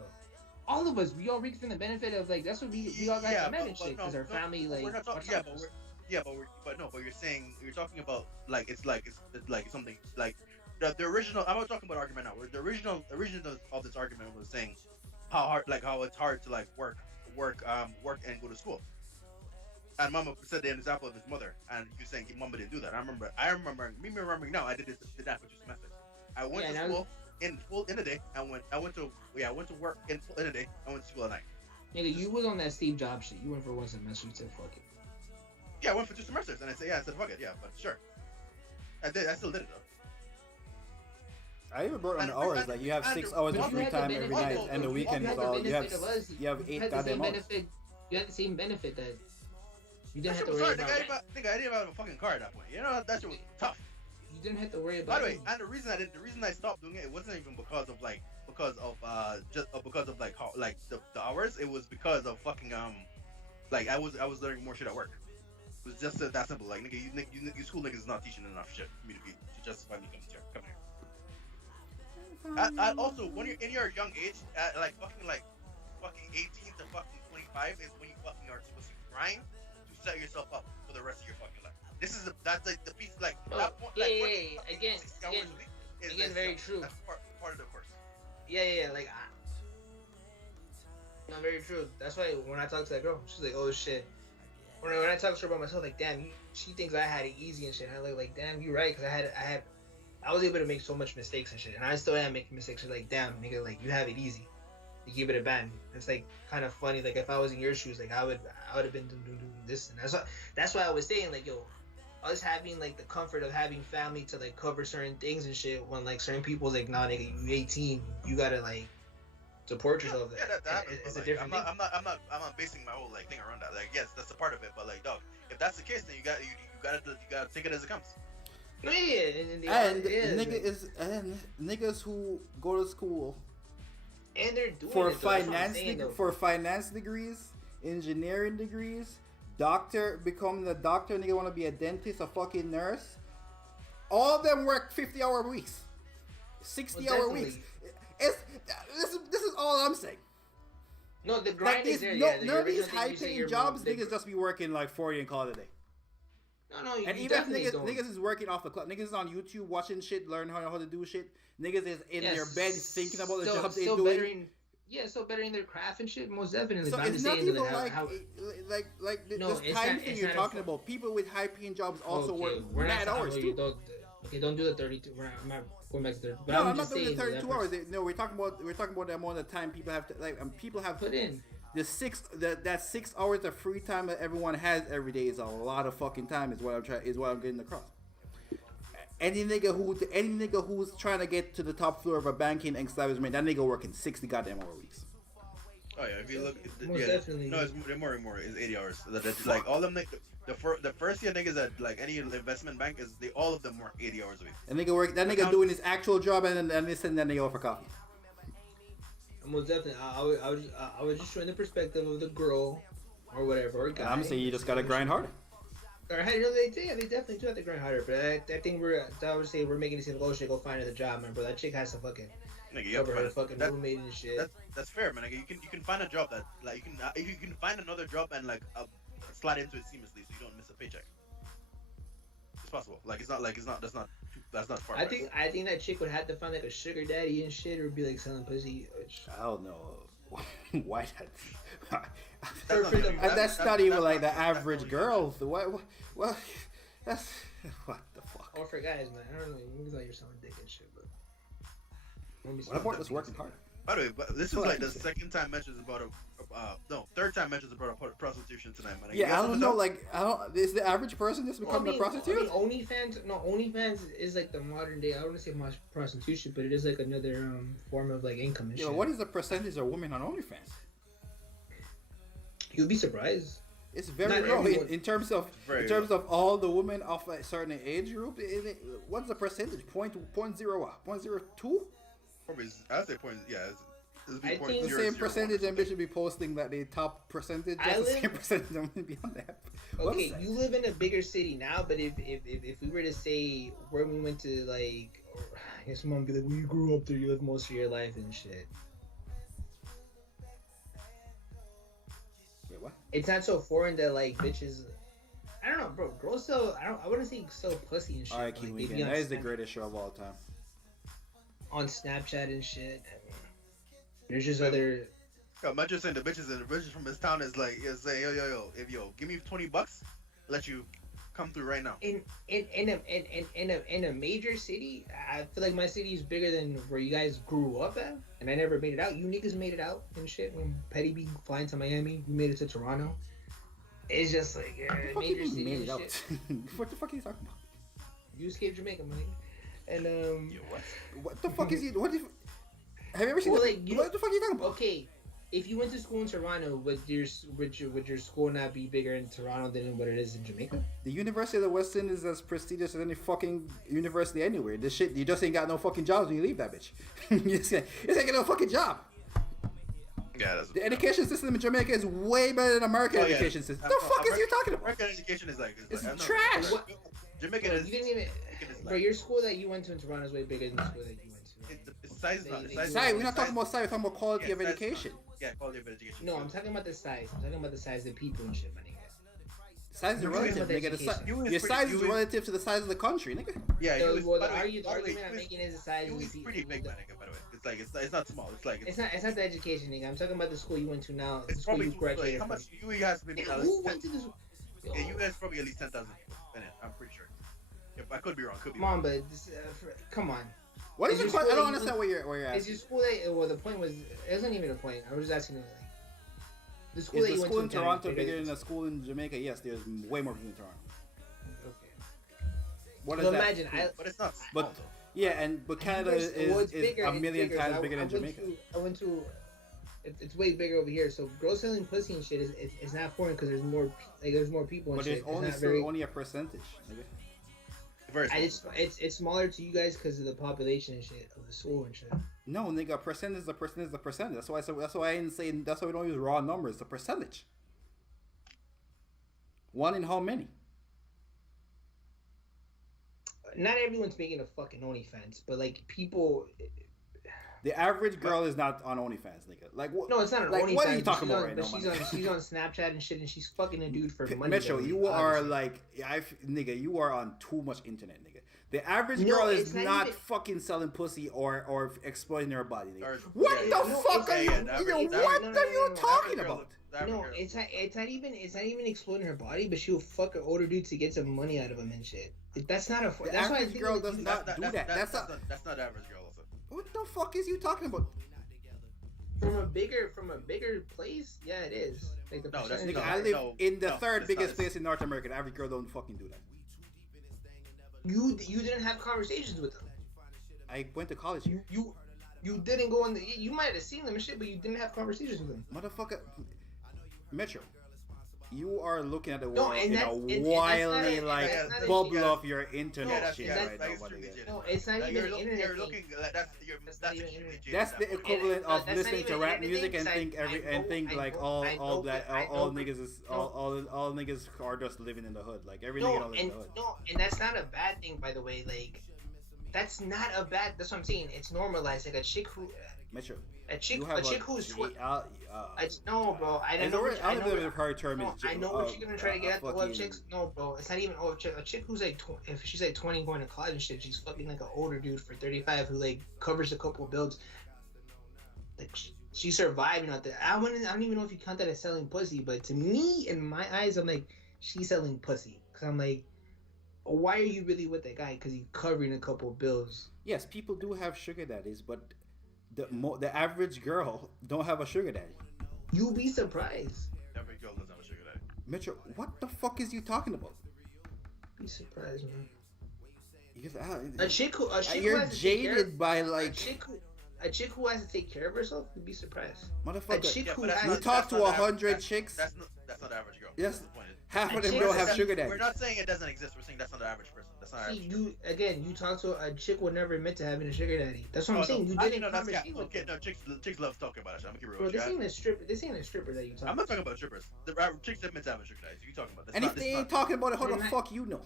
All of us, we all reaped from the benefit of like that's what we all got to manage shit because our family like. We're not talking. watched Yeah, out for us. but you're saying you're talking about like it's like something like the original. I'm not talking about argument now. Where the original of this argument was saying how it's hard to like work and go to school. And Mama said the example of his mother, and you saying Mama didn't do that. I remember remembering now. I did that for 2 semesters. I went to school in the day. I went to work in the day. I went to school at night. Nigga, you was on that Steve Jobs shit. You went for 1 semester. You said fuck it. Yeah, I went for 2 semesters, and I said fuck it, yeah, but sure. I still did it though. I even brought on the And- hours. and- Like you have and 6 the- hours but of you free had the time every benefit- night, and the you weekends had the all you have. benefit of us. You have You 8 had the same goddamn hours. benefit. You had the same benefit that you That didn't have shit to was worry hard. about. I didn't even have a fucking car at that point. You know that shit was tough. You didn't have to worry about. By the way, and the reason I stopped doing it, it wasn't even because of how like the hours. It was because of fucking like I was learning more shit at work. It was just that simple. Like nigga, you school niggas is not teaching enough shit for me to justify me coming here. And also, when you're in your young age, at like fucking 18 to fucking 25 is when you fucking are supposed to grind to set yourself up for the rest of your fucking life. That's like the piece like that point, like yeah, 20, yeah. Again, 60 hours a week is again, very true. That's part of the course. Yeah, like. Not very true. That's why when I talk to that girl, she's like, "Oh shit." When I talk to her about myself, like, "Damn, she thinks I had it easy and shit." And I look like, "Damn, you right," because I was able to make so much mistakes and shit, and I still am making mistakes. She's like, "Damn, nigga, like you have it easy. You keep it a band." It's like kind of funny. Like if I was in your shoes, like I would have been doing this, and that's why I was saying like, yo, us having like the comfort of having family to like cover certain things and shit. When like certain people's like, "Nah, nigga, you 18, you gotta like support yourself." Yeah, that happens. It's But, a different thing. I'm not basing my whole like thing around that. Like, yes, that's a part of it. But like, dog, if that's the case, then you gotta take it as it comes. Yeah, And niggas who go to school and they're doing for it, though. That's what I'm saying, though. for finance degrees, engineering degrees, becoming a doctor, nigga want to be a dentist, a fucking nurse. All of them work 50-hour weeks, 60-hour weeks. This is all I'm saying. No, the Like grind these, is there. no, Yeah, none of these original thing you high said, paying you're jobs, wrong. niggas just be working like 40 and call it a day. No, And you even if definitely don't. niggas is working off the clock, niggas is on YouTube watching shit, learning how to do shit. Niggas is in their bed thinking about the jobs they're doing. Still bettering their craft and shit, most definitely. So But I'm it's just not saying even like No, this it's time not- thing it's you're not talking a- about. People with high paying jobs also Okay, work we're not mad talking hours about too. you, don't do the 32. I'm not going back to 30. But No, I'm I'm not just doing the saying 32 hours. No, we're talking about the amount of time people have to people have put in. the 6 hours of free time that everyone has every day is a lot of fucking time. Is what I'm getting across. Any nigga who's trying to get to the top floor of a banking establishment, that nigga working 60 goddamn hour weeks. Oh yeah, if you look, Most yeah, definitely. no, it's more. It's 80 hours. Like all of them, the first year niggas at like any investment bank is all of them work 80 hours a week. And nigga work. That nigga doing his actual job, and they send that nigga over for coffee. Most definitely. I was just showing the perspective of the girl, or whatever, or guy. I'm saying you just gotta grind harder. Or they definitely do have to grind harder. But I think I would say we're making it seem like, oh shit, go find another job, man, bro. That chick has to fucking Nigga, cover her fucking roommate and shit. That's fair, man. Like, you can find a job that like you can find another job and like slide into it seamlessly so you don't miss a paycheck. It's possible. Like that's not far. I think that chick would have to find like a sugar daddy and shit, or be like selling pussy. I don't know why that. That's not not even that's like not- the that's average not girl. What? That's what the fuck. Or for guys, man. I don't know. You look like you're selling dick and shit, but. What about this working hard? By the way, but this is like the second time mentions about third time mentions about prostitution tonight, man. Yeah, I don't know. Like, is the average person just becoming a prostitute? OnlyFans is like the modern day. I don't want to say much prostitution, but it is like another form of like income and shit. What is the percentage of women on OnlyFans? You'll be surprised. It's very Not low everyone. in terms of all the women of a certain age group. What's the percentage? Point zero what? 0.02? Probably, I'd say point. Yeah, it's I think The same percentage and bitch should be posting that the top percentage. Just the same percentage I'm gonna be on that. Okay, you live in a bigger city now, but if we were to say where we went to, like, or, I guess someone would be like, well, you grew up there, you lived most of your life and shit. Wait, what? It's not so foreign that like bitches. I don't know, bro. Girls sell. I wouldn't say sell pussy and shit. All right, but, King like, they be Weekend. on That is the Snap- greatest show of all time. on Snapchat and shit. I mean, there's just other. Yo, I'm just saying the bitches from this town is like saying yo, give me $20, let you come through right now. In a major city, I feel like my city is bigger than where you guys grew up at, and I never made it out. You niggas made it out and shit. When Petty B flying to Miami, you made it to Toronto. It's just like major city made and it out. shit. What the fuck are you talking about? You escaped Jamaica, man. And Yo, what? What the fuck is he? What if? Have you ever seen? Well, the, like, you what the fuck are you talking about? okay, if you went to school in Toronto, would your school not be bigger in Toronto than what it is in Jamaica? The University of the West End is as prestigious as any fucking university anywhere. This shit, you just ain't got no fucking jobs when you leave that bitch. you just ain't get no fucking job. Yeah, that's The education system in Jamaica is way better than American education system. The fuck is you talking about? American education is like It's I'm not- trash. What? Jamaica is. You didn't even. Bro, your school that you went to in Toronto is way bigger than the school that you went to. It's size is not. They- Size, Sorry, we're not talking about size. We're talking about quality Yeah, of size is education. Yeah, quality of education. No, I'm talking about the size. I'm talking about the size of the people and shit, my nigga. Size is You're relative, talking nigga. about education. Your size is relative to the size of the country, nigga. Yeah, So, you was, well, by the way, the by the way, argument I'm you was- making is the size you of the was people. pretty big, my nigga. By the way, it's like it's not small. It's like It's not the education, nigga. I'm talking about the school you went to now. The it's school probably you graduated how from. much UE has maybe. Nigga, who went to this? Yeah, UE has probably at least 10,000 people in it. I'm pretty sure. If I could be wrong. Could be Come on, wrong. but come on. What is Is your your question? I school don't that you understand where you're Is at. your school that? Well, the point was, it wasn't even a point. I was just asking like, the school Is that the you went school to in Toronto bigger than the school in Jamaica? Yes, there's way more people in Toronto. Okay. What is So that? imagine, But it's not small. But though. yeah, but Canada Well, is it's bigger, a it's million bigger. times I- bigger I than went Jamaica. I went to. It's way bigger over here. So girls selling pussy and shit is not foreign because there's more people and But shit. there's only It's not still very. only a percentage. Nigga. Very small. It's smaller to you guys because of the population and shit of the school and shit. No, nigga, percent is the percent is the percent. That's why. That's why I didn't say. That's why we don't use raw numbers. The percentage. One in how many? Not everyone's making a fucking OnlyFans, but like people. The average girl is not on OnlyFans, nigga. Like what? No, it's not an Like, OnlyFans. what are you but talking she's about on- right but now, she's man? on she's on Snapchat and shit, and she's fucking a dude for money. Mitchell, though, you are obviously. like, nigga, you are on too much internet, nigga. The average No, girl it's is not not even- fucking selling pussy or exploiting her body, nigga. Or- What yeah, the yeah. No, fuck it's are not- you? yeah, the average- Yo, the what average- are you no, talking Average girl- about? the average No, girl- it's not even exploiting her body, but she'll fuck an older dude to get some money out of him and shit. That's not a. The That's why I average think girl like, does you- not do that. That's not. That's not average girl. Also. What the fuck is you talking about? from a bigger place. Yeah, it is. Like the No, that's percentage- Nigga, No, I live no, in the no, third it's biggest not. place in North America. The average girl don't fucking do that. You didn't have conversations with them. I went to college here. You You didn't go in the. You might have seen them and shit, but you didn't have conversations with them. Motherfucker, Metro. You are looking at the No, world and in that's- a and wildly that's like not a- bubble yeah. of your internet that's shit that's right now, my extremely nigga. jaded. No, it's not Like, even you're an internet thing. looking. That's not even extremely internet. jaded. That's the That point. equivalent No, of that's listening not to even rap internet music thing, and I think know, like I all know, that I all know, niggas is no. all niggas are just living in the hood. Like every nigga don't live in the hood. And that's not a bad thing, by the way. Like, that's not a bad. That's what I'm saying. It's normalized. Like a chick Metro. who's no, bro. I don't know. I don't know if her term No, is. I know what you're gonna try to get at the fucking- web chicks. No, bro, it's not even old chick. A chick who's like, if she's like 20 going to college and shit, she's fucking like an older dude for 35 who like covers a couple of builds. Like she's surviving out there. I don't even know if you count that as selling pussy, but to me, in my eyes, I'm like, she's selling pussy. Cause I'm like, why are you really with that guy? Cause he's covering a couple of bills. Yes, people do have sugar daddies, but the average girl don't have a sugar daddy. You'll be surprised. Every girl doesn't have a sugar daddy. Mitchell, what the fuck is you talking about? Be surprised, man. Because, A chick who you're has to take care jaded of- by like a chick who has to take care of herself would be surprised. motherfucker. A chick who but that's You not- talk that's to not the 100 average- chicks. That's not the average girl. Yes. That's the point. Half of A them chick don't is- have sugar daddies. We're not saying it doesn't exist. We're saying that's not the average person. That's not See, average. you talk to a chick who never admit to having a sugar daddy. That's what I'm Oh, saying. no, You actually, didn't no, that's conversate cap. with Okay, them. no, chicks love talking about it. I'm gonna keep it real. Bro, with this you. ain't a stripper. This ain't a stripper that you talk. I'm not talking about strippers. The chicks admit to having sugar daddies. You talking about? That's And not, if this they not- ain't talking about it, how the They're not- fuck you know?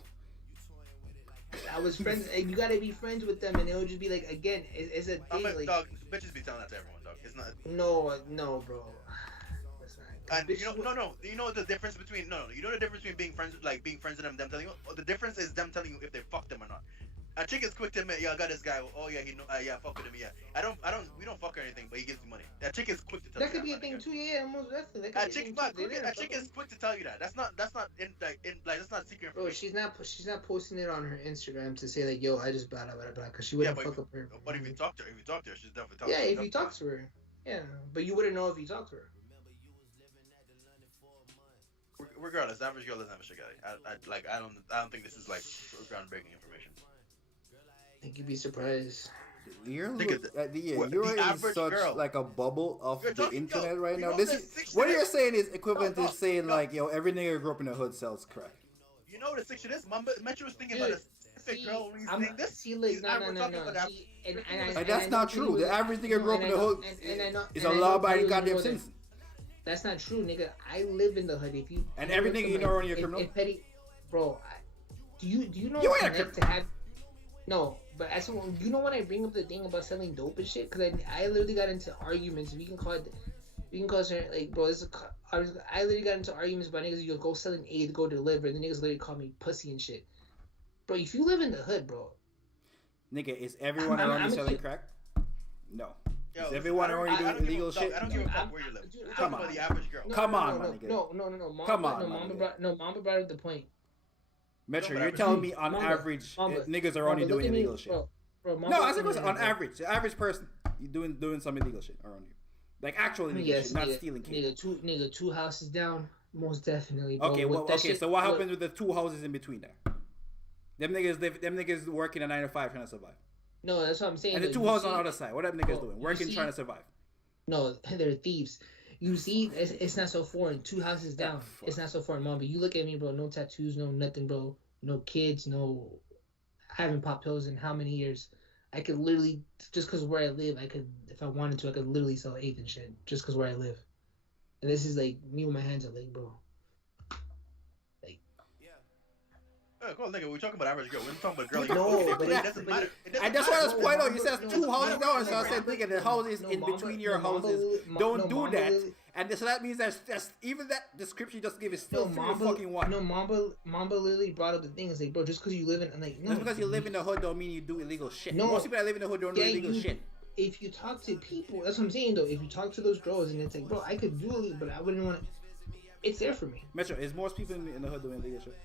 I was friends. And you gotta be friends with them, and it'll just be like, again, it's a I'm thing. a, Like, dog, bitches be telling that to everyone, dog. It's not. no, bro. That's not. And you know, you know the difference between you know the difference between being friends with them telling you. The difference is them telling you if they fuck them or not. A chick is quick to admit, yeah, I got this guy. Oh yeah, yeah, fuck with him. Yeah, we don't fuck or anything, but he gives me money. That chick is quick to tell That you. could be a thing too. Yeah, most definitely. That A could be chick, a thing too. a chick is quick to tell you that. That's not that's not secret Bro, information. she's not posting it on her Instagram to say like, yo, I just blah blah blah, because she wouldn't fuck up her. But if you talk to her, she's definitely talking. Yeah, if you talk to her, yeah, but you wouldn't know if you talk to her. Regardless, the average girl doesn't have a sugar daddy. I don't think this is like groundbreaking information. I think you'd be surprised. You're What, you're the in average such girl. like a bubble of You're the talking- internet no, right you now. know This the is sick what shit you're is- saying is equivalent No, to saying no. like, yo, every nigga who grew up in the hood sells crack. You know what the section is? Metro was thinking Dude, about a specific girl when he's I'm saying this. see like no. We're talking about that. See, and Like, that's not true. The average nigga grew up in the hood is a law-abiding goddamn citizen. That's not true, nigga. I live in the hood. If you And every nigga you know around your criminal. if petty, bro. Do you know You what ain't a I meant to have? No, but as someone, you know when I bring up the thing about selling dope and shit, because I literally got into arguments. We can call it like, bro. I literally got into arguments about niggas. You go selling aid, go deliver, and the niggas literally call me pussy and shit. Bro, if you live in the hood, bro. Nigga, is everyone I'm- around you I'm selling a- crack? No. Yo, Is everyone I around you don't doing give a illegal fuck. shit? I don't give a fuck I'm- where you live. dude, We're come talking on. about the average girl. Come on, my nigga. No. Mamba, Come on, no, my Mamba nigga. Mamba brought up the point. Metro, No, you're but telling me on Mamba, average Mamba, niggas are only Mamba, look doing at me, illegal shit. Bro, Mamba, No, I look think at me, on bro. average, the average person you doing some illegal shit around you, like actual illegal Yes, shit, not nigga, stealing kids. two houses down, most definitely. Bro. Okay, With well, that okay. shit- So what look, happens with the two houses in between there? Them niggas working a 9 to 5 trying to survive, No, that's what I'm saying. and the though. two You houses on see- the other side. What them niggas Bro, doing? you Working, see- trying to survive. No, they're thieves. You see, it's not so foreign. Two houses down, fuck. it's not so foreign, Mamba. You look at me, bro. No tattoos, no nothing, bro. No kids, no. I haven't popped pills in how many years? I could literally, just because where I live, I could, if I wanted to, I could literally sell eighth and shit, just because where I live. And this is like me with my hands up, like, bro. Cool, nigga. We're talking about average girl. We're not talking about girl. No, but it doesn't matter. It doesn't And that's why I was matter. pointing out. You said No, two houses no, down, so I no, said, nigga, the houses no, in Mamba- between your no, Mamba- houses. no, Don't do Mamba- that. And so that means that's even that description you just gave is still No, free Mamba, fucking one. no, Mamba literally brought up the thing. It's like, bro, just because you live in, like, no. Just because you live in the hood don't mean you do illegal shit. No. Most people that live in the hood don't do Yeah, illegal you- shit. If you talk to people, that's what I'm saying though. If you talk to those girls and it's like, bro, I could do it, but I wouldn't want to. It's there for me. Metro, is most people in the hood doing illegal shit?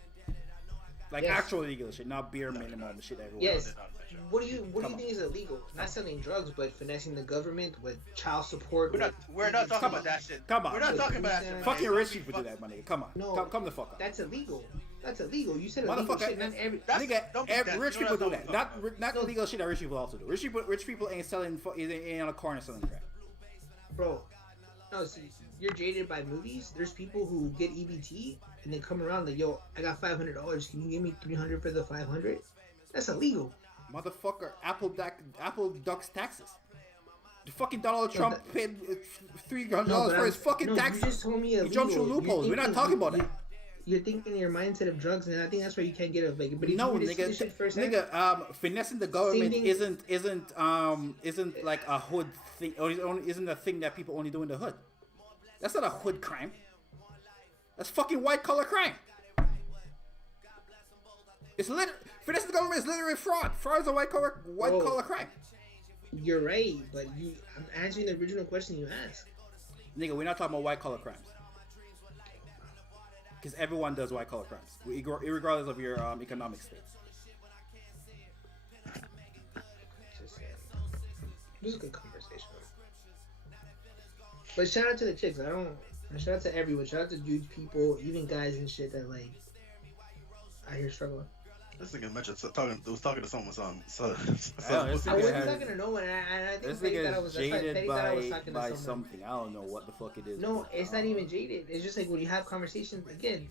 Like actual illegal shit, not bare minimum shit everyone. Yes. Not Pusha. What do you think is illegal? Not selling drugs, but finessing the government with child support. We're not talking about that shit. Come on. We're not talking about that shit. Fucking rich people do that, my nigga. Come on. No. Come the fuck on. That's illegal. That's illegal. You said illegal Motherfucker, shit. Not every. Don't be that. Rich You know people what do I'm that. talking about. Not illegal shit that rich people also do. Rich people ain't selling. Ain't on a corner selling crap. Bro, no, see, you're jaded by movies. There's people who get EBT and they come around like, yo, I got $500. Can you give me $300 for the 500? That's illegal. Motherfucker, Apple ducks taxes. The fucking Donald Trump paid $300 for his fucking taxes. You just told me illegal. He jumped through loopholes. We're not talking about that. You're thinking in your mindset of drugs, and I think that's why you can't get it. Like, but if No, you were to see this shit firsthand, finessing the government thing- isn't like a hood thing, or isn't a thing that people only do in the hood. That's not a hood crime. That's fucking white collar crime. Finessing the government is literally fraud. Fraud is a white collar crime. you're right. But I'm answering the original question you asked. Nigga, we're not talking about white collar crimes. Because everyone does white collar crimes, regardless of your economic state. This is a good conversation. But shout out to the chicks. Shout out to everyone. Shout out to dudes, people, even guys and shit that like out here struggling. This nigga mentioned was talking to someone. this I wasn't talking to no one, and I think This Petty nigga thought I is was. That's why jaded Petty thought I was talking by to someone. something. I don't know what the fuck it is. No, it's not even jaded. It's just like when you have conversations again.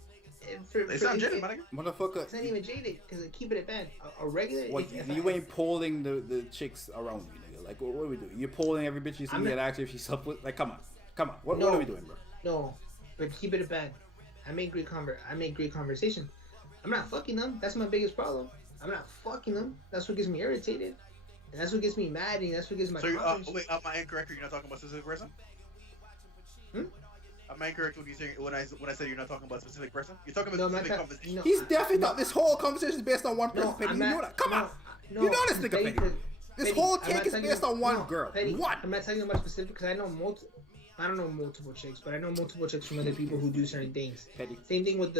They sound jaded, my nigga. Motherfucker. It's not even jaded because keep it at band. A regular. What, you ain't polling the chicks around you, nigga. Like, what are we doing? You're polling every bitch you see that actually if she's up with. Like, come on. What are we doing, bro? No, but keep it at band. I make great conversation. I'm not fucking them. That's my biggest problem. I'm not fucking them. That's what gets me irritated, and that's what gets me mad, and that's what gets my. So wait, am I incorrect? You're not talking about a specific person? Am I incorrect when I said you're not talking about a specific person? You're talking about a specific conversation. No, He's definitely not. This whole conversation is based on one person. Petty. You know that. Come on. You know this nigga, Petty. This whole take is based on one girl. Petty, What? I'm not telling you about specific because I don't know multiple chicks, but I know multiple chicks from other people who do certain things. Petty. Same thing with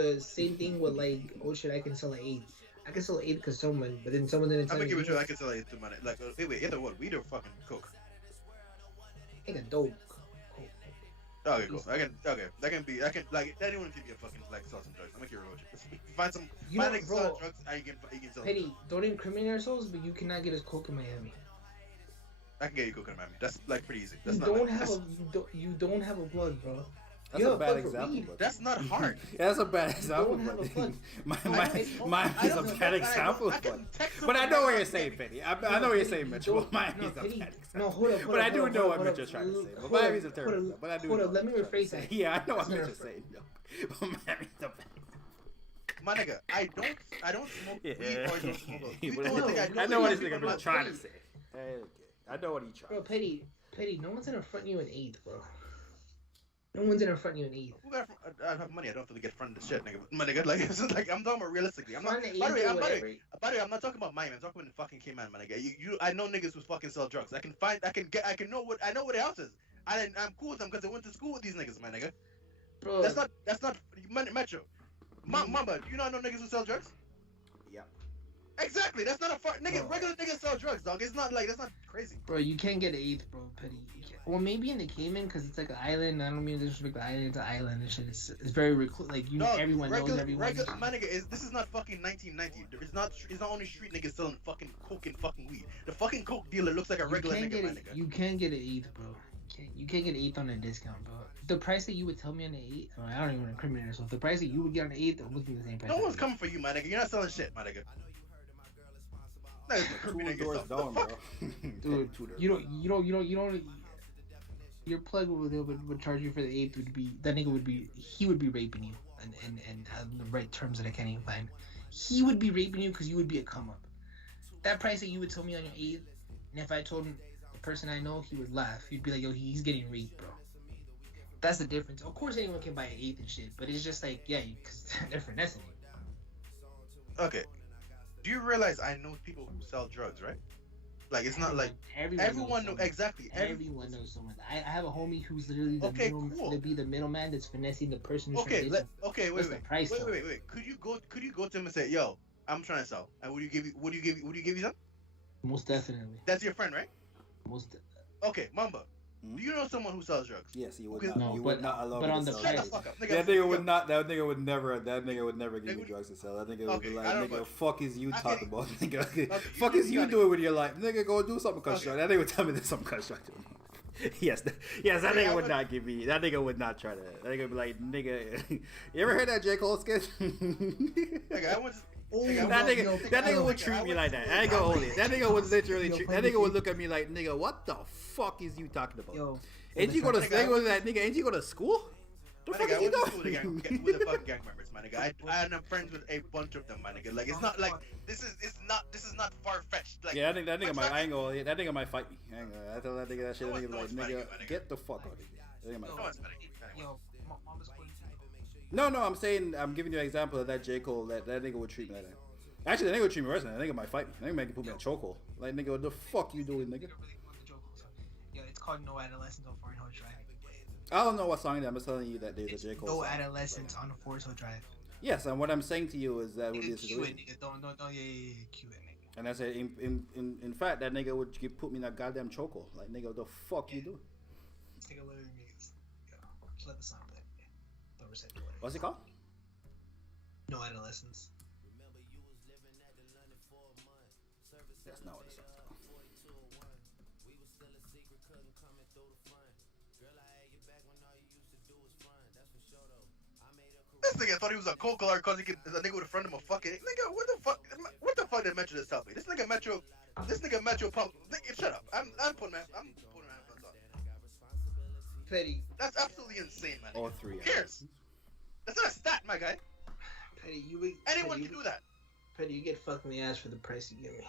like, oh shit, I can sell an eighth. I can sell an eighth because someone, but then someone didn't tell I'm me. gonna give it to you. I can sell it to money. Like, wait, either what? Weed or fucking coke? I think a dope. Okay, cool. That can be. Like anyone can be a fucking like sell some drugs. I'm gonna keep it real with you. Find niggas selling drugs. You can sell. Petty, don't incriminate ourselves, but you cannot get us coke in Miami. I can get you coke in Miami. That's like pretty easy. You don't have a plug, bro. That's a bad example. But that's not hard. That's a bad example. Mine is a bad example. But I know what you're saying, Petty. I know what you're saying, Mitch. But mine is a bad example. No, hold up. But I do know what Mitch is trying to say. But mine is a terrible. But I do. Hold up. Let me rephrase that. Yeah, I know what Mitch is saying. But mine is a bad. My nigga, I don't smoke weed or don't smoke. I know what this nigga is trying to say. I know what he tried. Bro, Petty, no one's gonna front you an eighth, bro. No one's gonna front you an eighth. I have money. I don't have to get fronted this shit, nigga. My nigga, like it's just like I'm talking about realistically. I'm not. By the way, I'm not talking about Miami. I'm talking about the fucking Cayman, my nigga. I know niggas who fucking sell drugs. I know what the house is. I'm cool with them because I went to school with these niggas, my nigga. Bro, that's not Metro. Mamba, do you not know niggas who sell drugs? Yeah. Exactly. That's not a nigga. Regular niggas sell drugs, dog. It's not like that's not crazy. Bro, you can't get an eighth, bro. Petty. Well, maybe in the Cayman because it's like an island. I don't mean to disrespect the island. It's an island and shit. It's very like everyone knows everyone. My nigga, this is not fucking 1990. It's not only street niggas selling fucking coke and fucking weed. The fucking coke dealer looks like a regular nigga, my nigga. You can't get an eighth, bro. You can't get an eighth on a discount, bro. The price that you would tell me on the eighth, I don't even want to incriminate myself. The price that you would get on the eighth, I'm looking at the same price. No one's coming for you, my nigga. You're not selling shit, my nigga. Two doors down, bro. Dude, you don't. Your plug would charge you for the eighth he would be raping you and the right terms that I can't even find. He would be raping you because you would be a come up. That price that you would tell me on your eighth, and if I told him the person I know, he would laugh. He'd be like, yo, he's getting raped, bro. That's the difference. Of course, anyone can buy an eighth and shit, but it's just like, yeah, because they're finessing you. Okay. Do you realize I know people who sell drugs, right? Like, it's not like everyone knows exactly. Everyone knows someone. I have a homie who's literally the middleman that's finessing the person. Wait. Could you go to him and say, yo, I'm trying to sell. And would you give you some? Most definitely. That's your friend, right? Most. Okay, Mamba. Do you know someone who sells drugs? Yes, you would Because- not. No, you but- would not allow but me on to the sell Shut the drugs. fuck up, nigga. That nigga would not. That nigga would never. That nigga would never give me Nigga- drugs to sell. That nigga would Okay, be like, I don't nigga, know. fuck is you Okay. talking about, nigga? Okay, Fuck you is you got it. doing with your life, nigga? Go do something constructive. That nigga would tell me there's something constructive. Yes, yes, that nigga would not give me. That nigga would not try to. That nigga would be like, nigga, you ever heard that J Cole skit? Nigga, I went to. That nigga would treat me like that. I ain't gonna hold it. That nigga would literally treat. That nigga would look at me like, nigga, what the fuck is you talking about? Yo. Ain't you go to nigga? Ain't you go to school? The My fuck nigga, I is you went to school doing? with the fucking gang members, my nigga. I am friends with a bunch of them, my nigga. Like it's not like this is not far fetched. Like Yeah, that nigga might. I ain't gonna. That nigga might fight me. I ain't gonna. I tell that nigga that shit. No That nigga one's like, fighting you, nigga, my nigga. get the fuck out of here. That nigga might No fight one's me. fighting you. Yo, Mama's going to. No, I'm saying, I'm giving you an example of that J Cole. That nigga would treat me like that. Actually, that nigga would treat me worse than that. That nigga might fight me. That nigga might put me in a chokehold. Like, nigga, what the fuck you doing, nigga? Yo, it's called No Adolescence on Foreign Hill Drive. I don't know what song it is. I'm just telling you that there's a J Cole No song. Adolescence on Forest Hill Drive. Yes, and what I'm saying to you is that would be a Nigga, cue it, situation. nigga. Don't, yeah, cue it, nigga. And I said, in fact, that nigga would put me in a goddamn chokehold. Like, nigga, what the fuck you doing? Nigga, literally, niggas. Yo, just let the song play. Don't recite the What's it called? No Adolescence. That's not what it sounds called. This nigga thought he was a coke killer because he could. The nigga would have friend him a fucking nigga. What the fuck? What the fuck did Metro just tell me? This nigga Metro pump. Nigga, shut up. I'm putting my headphones on. Petty. That's absolutely insane, man. All three. Who cares? That's not a stat, my guy. Petty, Anyone can do that. Petty, you get fucked in the ass for the price you give me.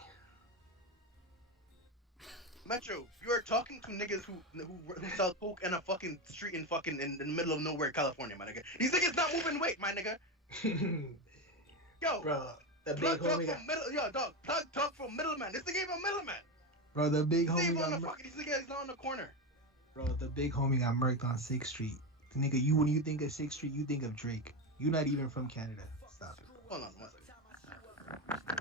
Metro, you are talking to niggas who sell coke in a fucking street in the middle of nowhere, California, my nigga. These niggas not moving weight, my nigga. Yo, Bro, the big plug talk homie. from middle. Yo, dog, plug talk from middleman. This nigga ain't a middleman. Bro, the big This homie nigga on the got fucking. This nigga is not on the corner. Bro, the big homie got murked on 6th Street. Nigga, when you think of 6th Street, you think of Drake. You not even from Canada. Stop it. Hold on, 1 second.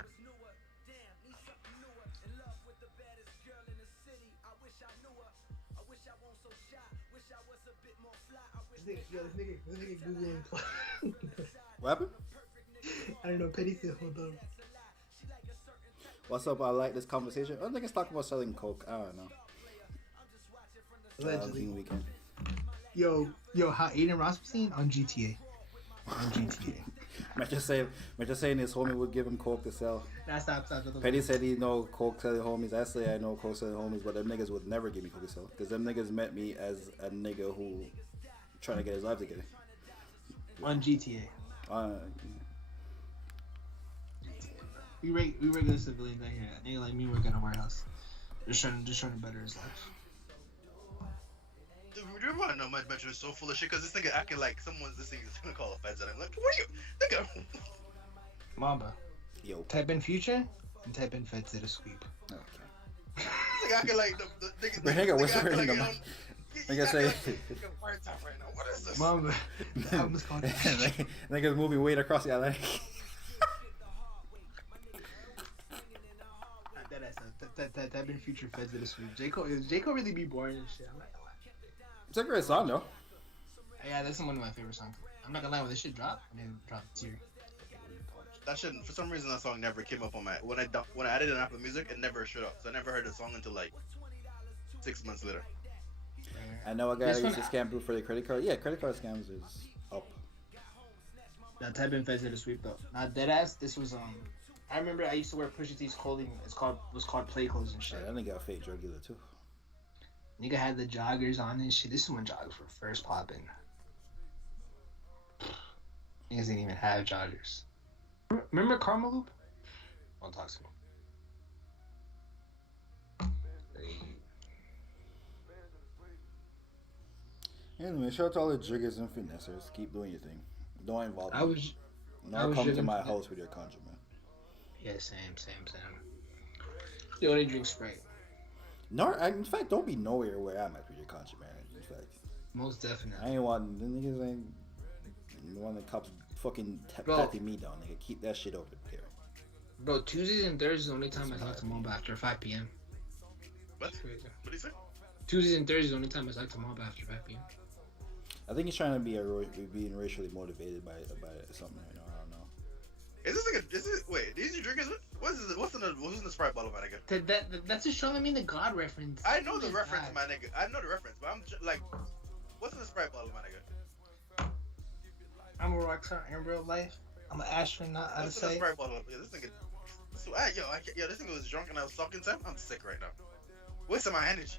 This nigga Googling. What happened? I don't know, Petty said, hold on. What's up? I like this conversation. I think it's talking about selling coke. I don't know. Allegedly. Weekend. Yo, how Aiden Ross was seen on GTA. On GTA. Metro saying his homie would give him coke to sell. Nah, stop. Petty said he know coke selling homies. I say I know coke selling homies, but them niggas would never give me coke to sell. Because them niggas met me as a nigga who trying to get his life together. On GTA. Uh, We regular civilians out here. Nigga like me work at a warehouse. Just trying to better his life. Dude, you want to know my Metro is so full of shit because this nigga acting like someone's listening is gonna call the feds at him. Like, what are you, nigga? Mamba. yo. Type in future and type in feds at a sweep. Okay. This nigga acting like the But nigga whispering acting in the you know, mic. you Nigga acting say. like you're fired up right now. What is this? Mamba. The album's called Niggas moving weight across the Atlantic. Type in future feds at a sweep. J Cole really be boring and shit. I'm not gonna lie. It's a great song though. Yeah, that's one of my favorite songs. I'm not gonna lie, when this shit dropped, and then dropped tier. That shit, for some reason, that song never came up on my when I added it on Apple Music, it never showed up. So I never heard the song until like 6 months later. I know a guy This who used to one- scam people for their credit card. Yeah, credit card scams is up. Now type in feds at a sweep though. Not dead ass. This was I remember I used to wear Pusha T's clothing. Was called play clothes and shit. That nigga a fake drug dealer too. Nigga had the joggers on and shit. This is when joggers were first popping. Niggas didn't even have joggers. Remember Karma Loop? Don't talk to me. Anyway, shout out to all the jiggers and finessers. Keep doing your thing. Don't involve me. I was Now come to jigging my for- house with your conjure, man. Yeah, same. You only drink Sprite. No, in fact, don't be nowhere where I'm at with your conjure, man. In fact, Most definitely. I ain't want the niggas ain't want the cops fucking Bro. patting me down, nigga. Keep that shit over there. Bro, Tuesdays and Thursdays is the only time I talk to Mamba after 5 p.m. What? That's crazy. What do you say? Tuesdays and Thursdays is the only time I talk to Mamba after 5 p.m. I think he's trying to be being racially motivated by something. You know, I don't know. Is this like a? Is it? Wait, did you drink? What's in the Sprite bottle, my nigga? That's just showing me the God reference. I know the reference, my nigga. I know the reference, but I'm like, what's in the Sprite bottle, my nigga? I'm a rock star in real life. I'm an astronaut. I'd What's in the say. Sprite bottle? Yeah, this nigga. So, this nigga was drunk and I was talking to him. I'm sick right now. Wasting my energy.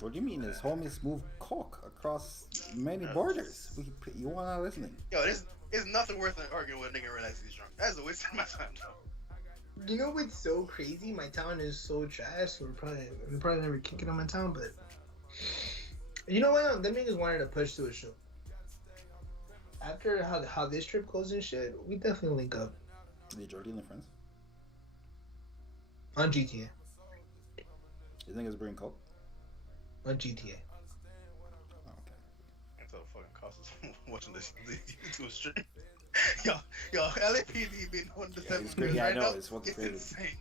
What do you mean? His homies move coke across many borders. You want not listening? Yo, there's nothing worth arguing with a nigga and realize he's drunk. That's a waste of my time, though. You know what's so crazy? My town is so trash. We're probably never kicking on my town, but you know what? Them niggas wanted to push to a show. After how this trip goes and shit, we definitely link up. The Jordy and the friends. On GTA. You think it's bring coke? On GTA. Oh, okay. That's how fucking costs us watching this YouTube stream. yo, LAPD being on the seven Yeah, I right know, now. it's fucking It's crazy. insane.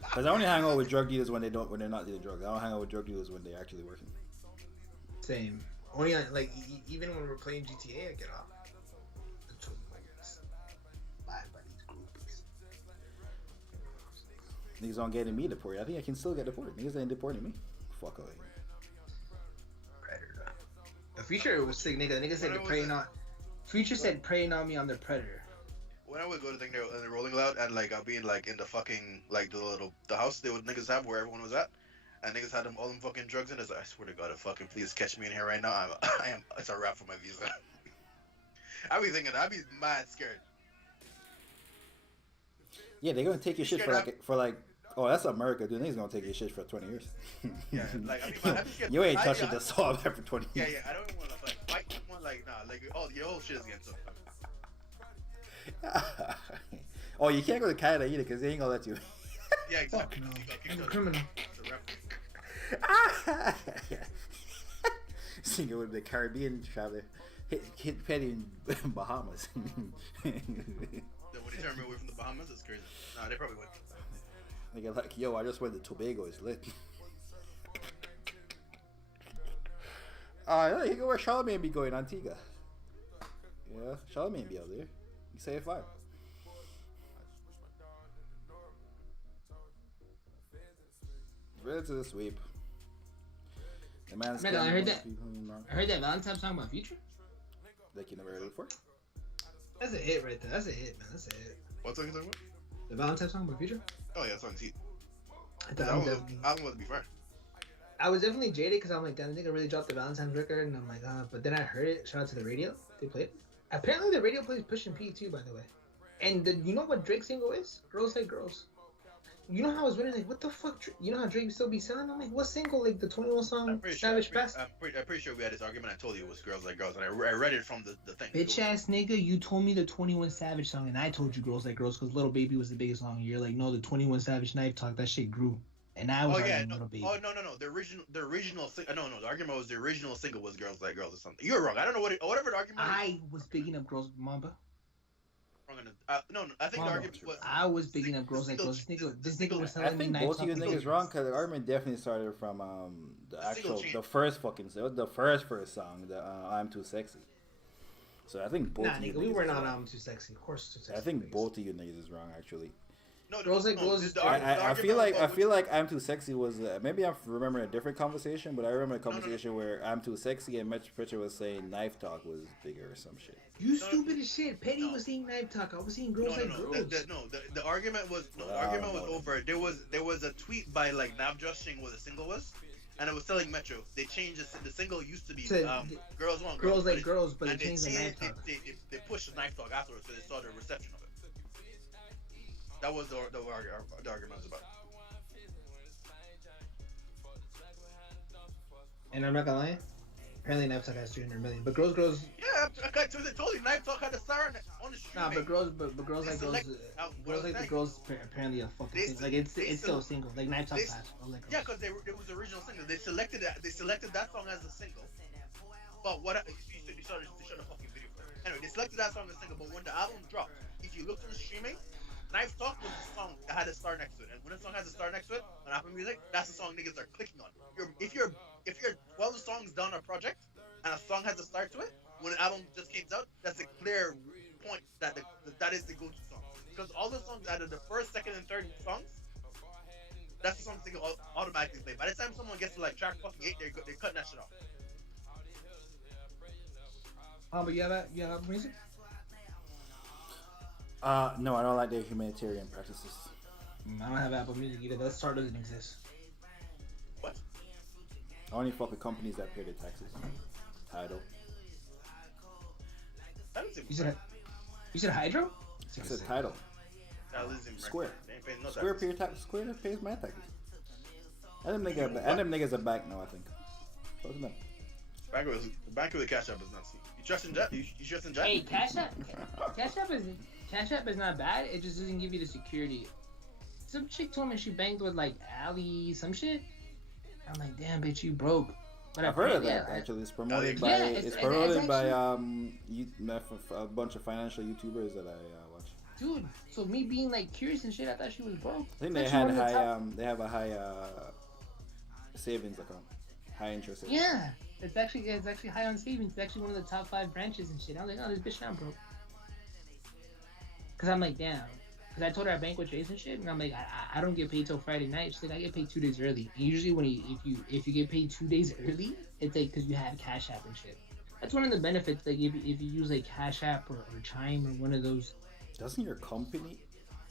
Because I only hang out with drug dealers when they're not dealing drugs. I don't hang out with drug dealers when they're actually working. Same. Only on, like even when we're playing GTA, I get off. Live by these groupies. Niggas aren't getting me deported. I think I can still get deported. Niggas ain't deporting me. Fuck away. Predator. The Future was sick, nigga. The nigga said When I was praying on. Future said praying on me on the Predator. When I would go to think in the Rolling Loud and like I'll be in like in the fucking like the house they would niggas have where everyone was at, and niggas had all them fucking drugs in it. I swear to God, if fucking please catch me in here right now, I am it's a wrap for my visa. I be thinking I'd be mad scared. Yeah, they're gonna take your shit for like oh, that's America, dude. Niggas gonna take your shit for 20 years. Yeah, like I'd be scared. You ain't touching the saw for 20 years. Yeah, I don't want to like fight someone like nah, like your whole shit is against them. Oh, you can't go to Canada either because they ain't gonna let you. Yeah, exactly. Fuck no. You got kicked I'm a out. criminal. It's a wrap. Singing with the Caribbean traveler, hit Petty in Bahamas. Then when they turn me away from the Bahamas, it's crazy. Nah, they probably would. Nigga like, yo, I just went to Tobago. It's lit. You go where Charlemagne be going, Antigua. Yeah, Charlemagne be out there. You say it fine. Ready to the sweep. The man's Man, I heard that Valentine's song about Future. Like you never heard it before? That's a hit right there. That's a hit, man. That's a hit. What song you talking about? The Valentine's song about Future. Oh yeah, it's on T. I That thought album was before. I was definitely jaded because I'm like, damn, nigga really dropped the Valentine's record, and I'm like, but then I heard it. Shout out to the radio. They played it. Apparently, the radio plays Push and P too, by the way. And you know what Drake's single is? Girls Like Girls. You know how I was wondering, like, what the fuck? You know how Drake still be selling? I'm like, what single? Like the 21 song Savage Past? I'm pretty sure we had this argument. I told you it was Girls Like Girls, and I read it from the thing. Bitch ass nigga, you told me the 21 Savage song, and I told you Girls Like Girls because Little Baby was the biggest song. You're like, no, the 21 Savage Knife Talk, that shit grew. And I was Little Baby. Oh no. The original no. The argument was the original single was Girls Like Girls or something. You're wrong. I don't know whatever the argument. I was bigging up Girls Mamba. No, I think the argument was. I was bigging up Girls Like Girls. This nigga was telling I think me both of you niggas wrong because the argument definitely started from the first song, the I'm Too Sexy. So I think both of you nigga, we niggas were is not wrong. Too Sexy. Of course, Too Sexy. I think both of you niggas is wrong actually. No, Girls Like Girls. I feel like I'm Too Sexy was maybe I'm remembering a different conversation, but I remember a conversation where I'm Too Sexy and Metro Picture was saying Knife Talk was bigger or some shit. You stupid as shit. Petty was seeing Knife Talk. I was seeing Girls Like Girls. The argument was over. There was a tweet by like Nav Justing what the single was, and it was telling Metro they changed the single used to be Girls Want Girls Like Girls, but they changed the Knife Talk. They pushed the Knife Talk afterwards, so they saw the reception of it. That was the argument was about. And I'm not gonna lie, apparently Knife Talk has 300 million. But Girls. Yeah, I told you Knife Talk had a star on the street. Nah, but Girls Like Girls apparently a fucking thing. Like it's still a single. Like Knife Talk passed. Yeah, because it was the original single. They selected that song as a single. But what you saw the fucking video. Anyway, they selected that song as single, but when the album dropped, if you look through the streaming, Knife Talk was the song that had a star next to it. And when a song has a star next to it on Apple Music, that's the song niggas are clicking on. If you're 12 songs down a project and a song has a star to it, when an album just came out, that's a clear point that that is the go-to song. Because all the songs out of the first, second, and third songs, that's the song they automatically play. By the time someone gets to like track fucking 8, they're cutting that shit off. But you have music? No, I don't like their humanitarian practices. I don't have Apple Music either. That star doesn't exist. What? I only fuck with companies that pay their taxes. Tidal. That doesn't You said Hydro? I said Tidal. Square. They ain't paying no Square taxes. Square pays my taxes. And them niggas are back now, I think. Close enough. Banker with Cash App is nuts. You trust in Jack? You trust in Jack? Hey, Cash App is not bad. It just doesn't give you the security. Some chick told me she banged with like Ali, some shit. I'm like, damn, bitch, you broke. But I've heard of that actually. It's promoted by it's promoted by a bunch of financial YouTubers that I watch. Dude, so me being like curious and shit, I thought she was broke. I think they had they have a high savings account, high interest savings. Yeah, it's actually high on savings. It's actually one of the top 5 branches and shit. I was like, oh, this bitch not broke. Cause I'm like, damn. Cause I told her I bank with Chase and shit, and I'm like, I don't get paid till Friday night. She's like, I get paid 2 days early. And usually if you get paid 2 days early, it's like cause you have Cash App and shit. That's one of the benefits. Like if you use like Cash App or Chime or one of those. Doesn't your company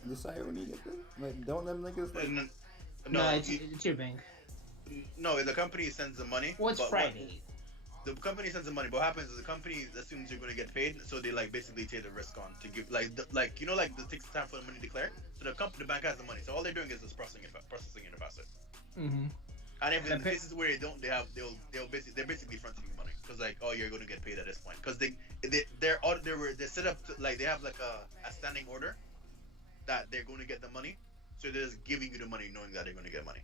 decide when you get paid? Like, don't them niggas like? No, it's your bank. No, the company sends the money. Well, it's Friday. The company sends the money, but what happens is the company assumes you're going to get paid, so they like basically take the risk on to give like it takes time for the money declared. So the bank has the money, so all they're doing is just processing it faster. Mm-hmm. And if in cases where they don't, they're basically fronting you money because like, oh, you're going to get paid at this point because they're set up to, like they have like a standing order that they're going to get the money, so they're just giving you the money knowing that they're going to get money.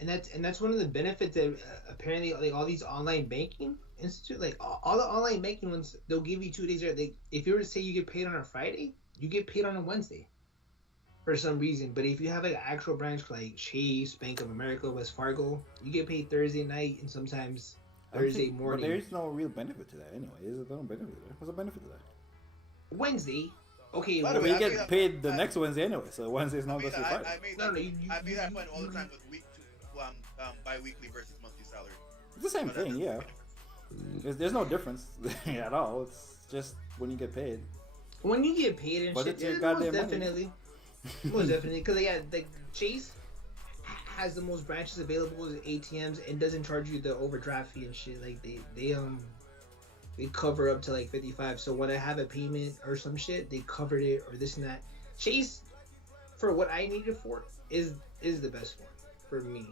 And that's one of the benefits that apparently like all these online banking institute, like all the online banking ones, they'll give you 2 days there. If you were to say you get paid on a Friday, you get paid on a Wednesday for some reason. But if you have like an actual branch like Chase, Bank of America, Wells Fargo, you get paid Thursday night and sometimes Thursday morning. But there's no real benefit to that anyway. Is there no benefit to that? What's the benefit to that? Wednesday. Okay, well, we get paid the next Wednesday anyway, so Wednesday's not just Friday. I made that point all the time with bi-weekly versus monthly salary. It's the same thing, yeah. There's no difference at all. It's just when you get paid. When you get paid and but shit, it's your goddamn definitely. Most definitely, because like Chase has the most branches available as ATMs and doesn't charge you the overdraft fee and shit. Like they cover up to like 55. So when I have a payment or some shit, they covered it or this and that. Chase, for what I need it for, is the best one for me.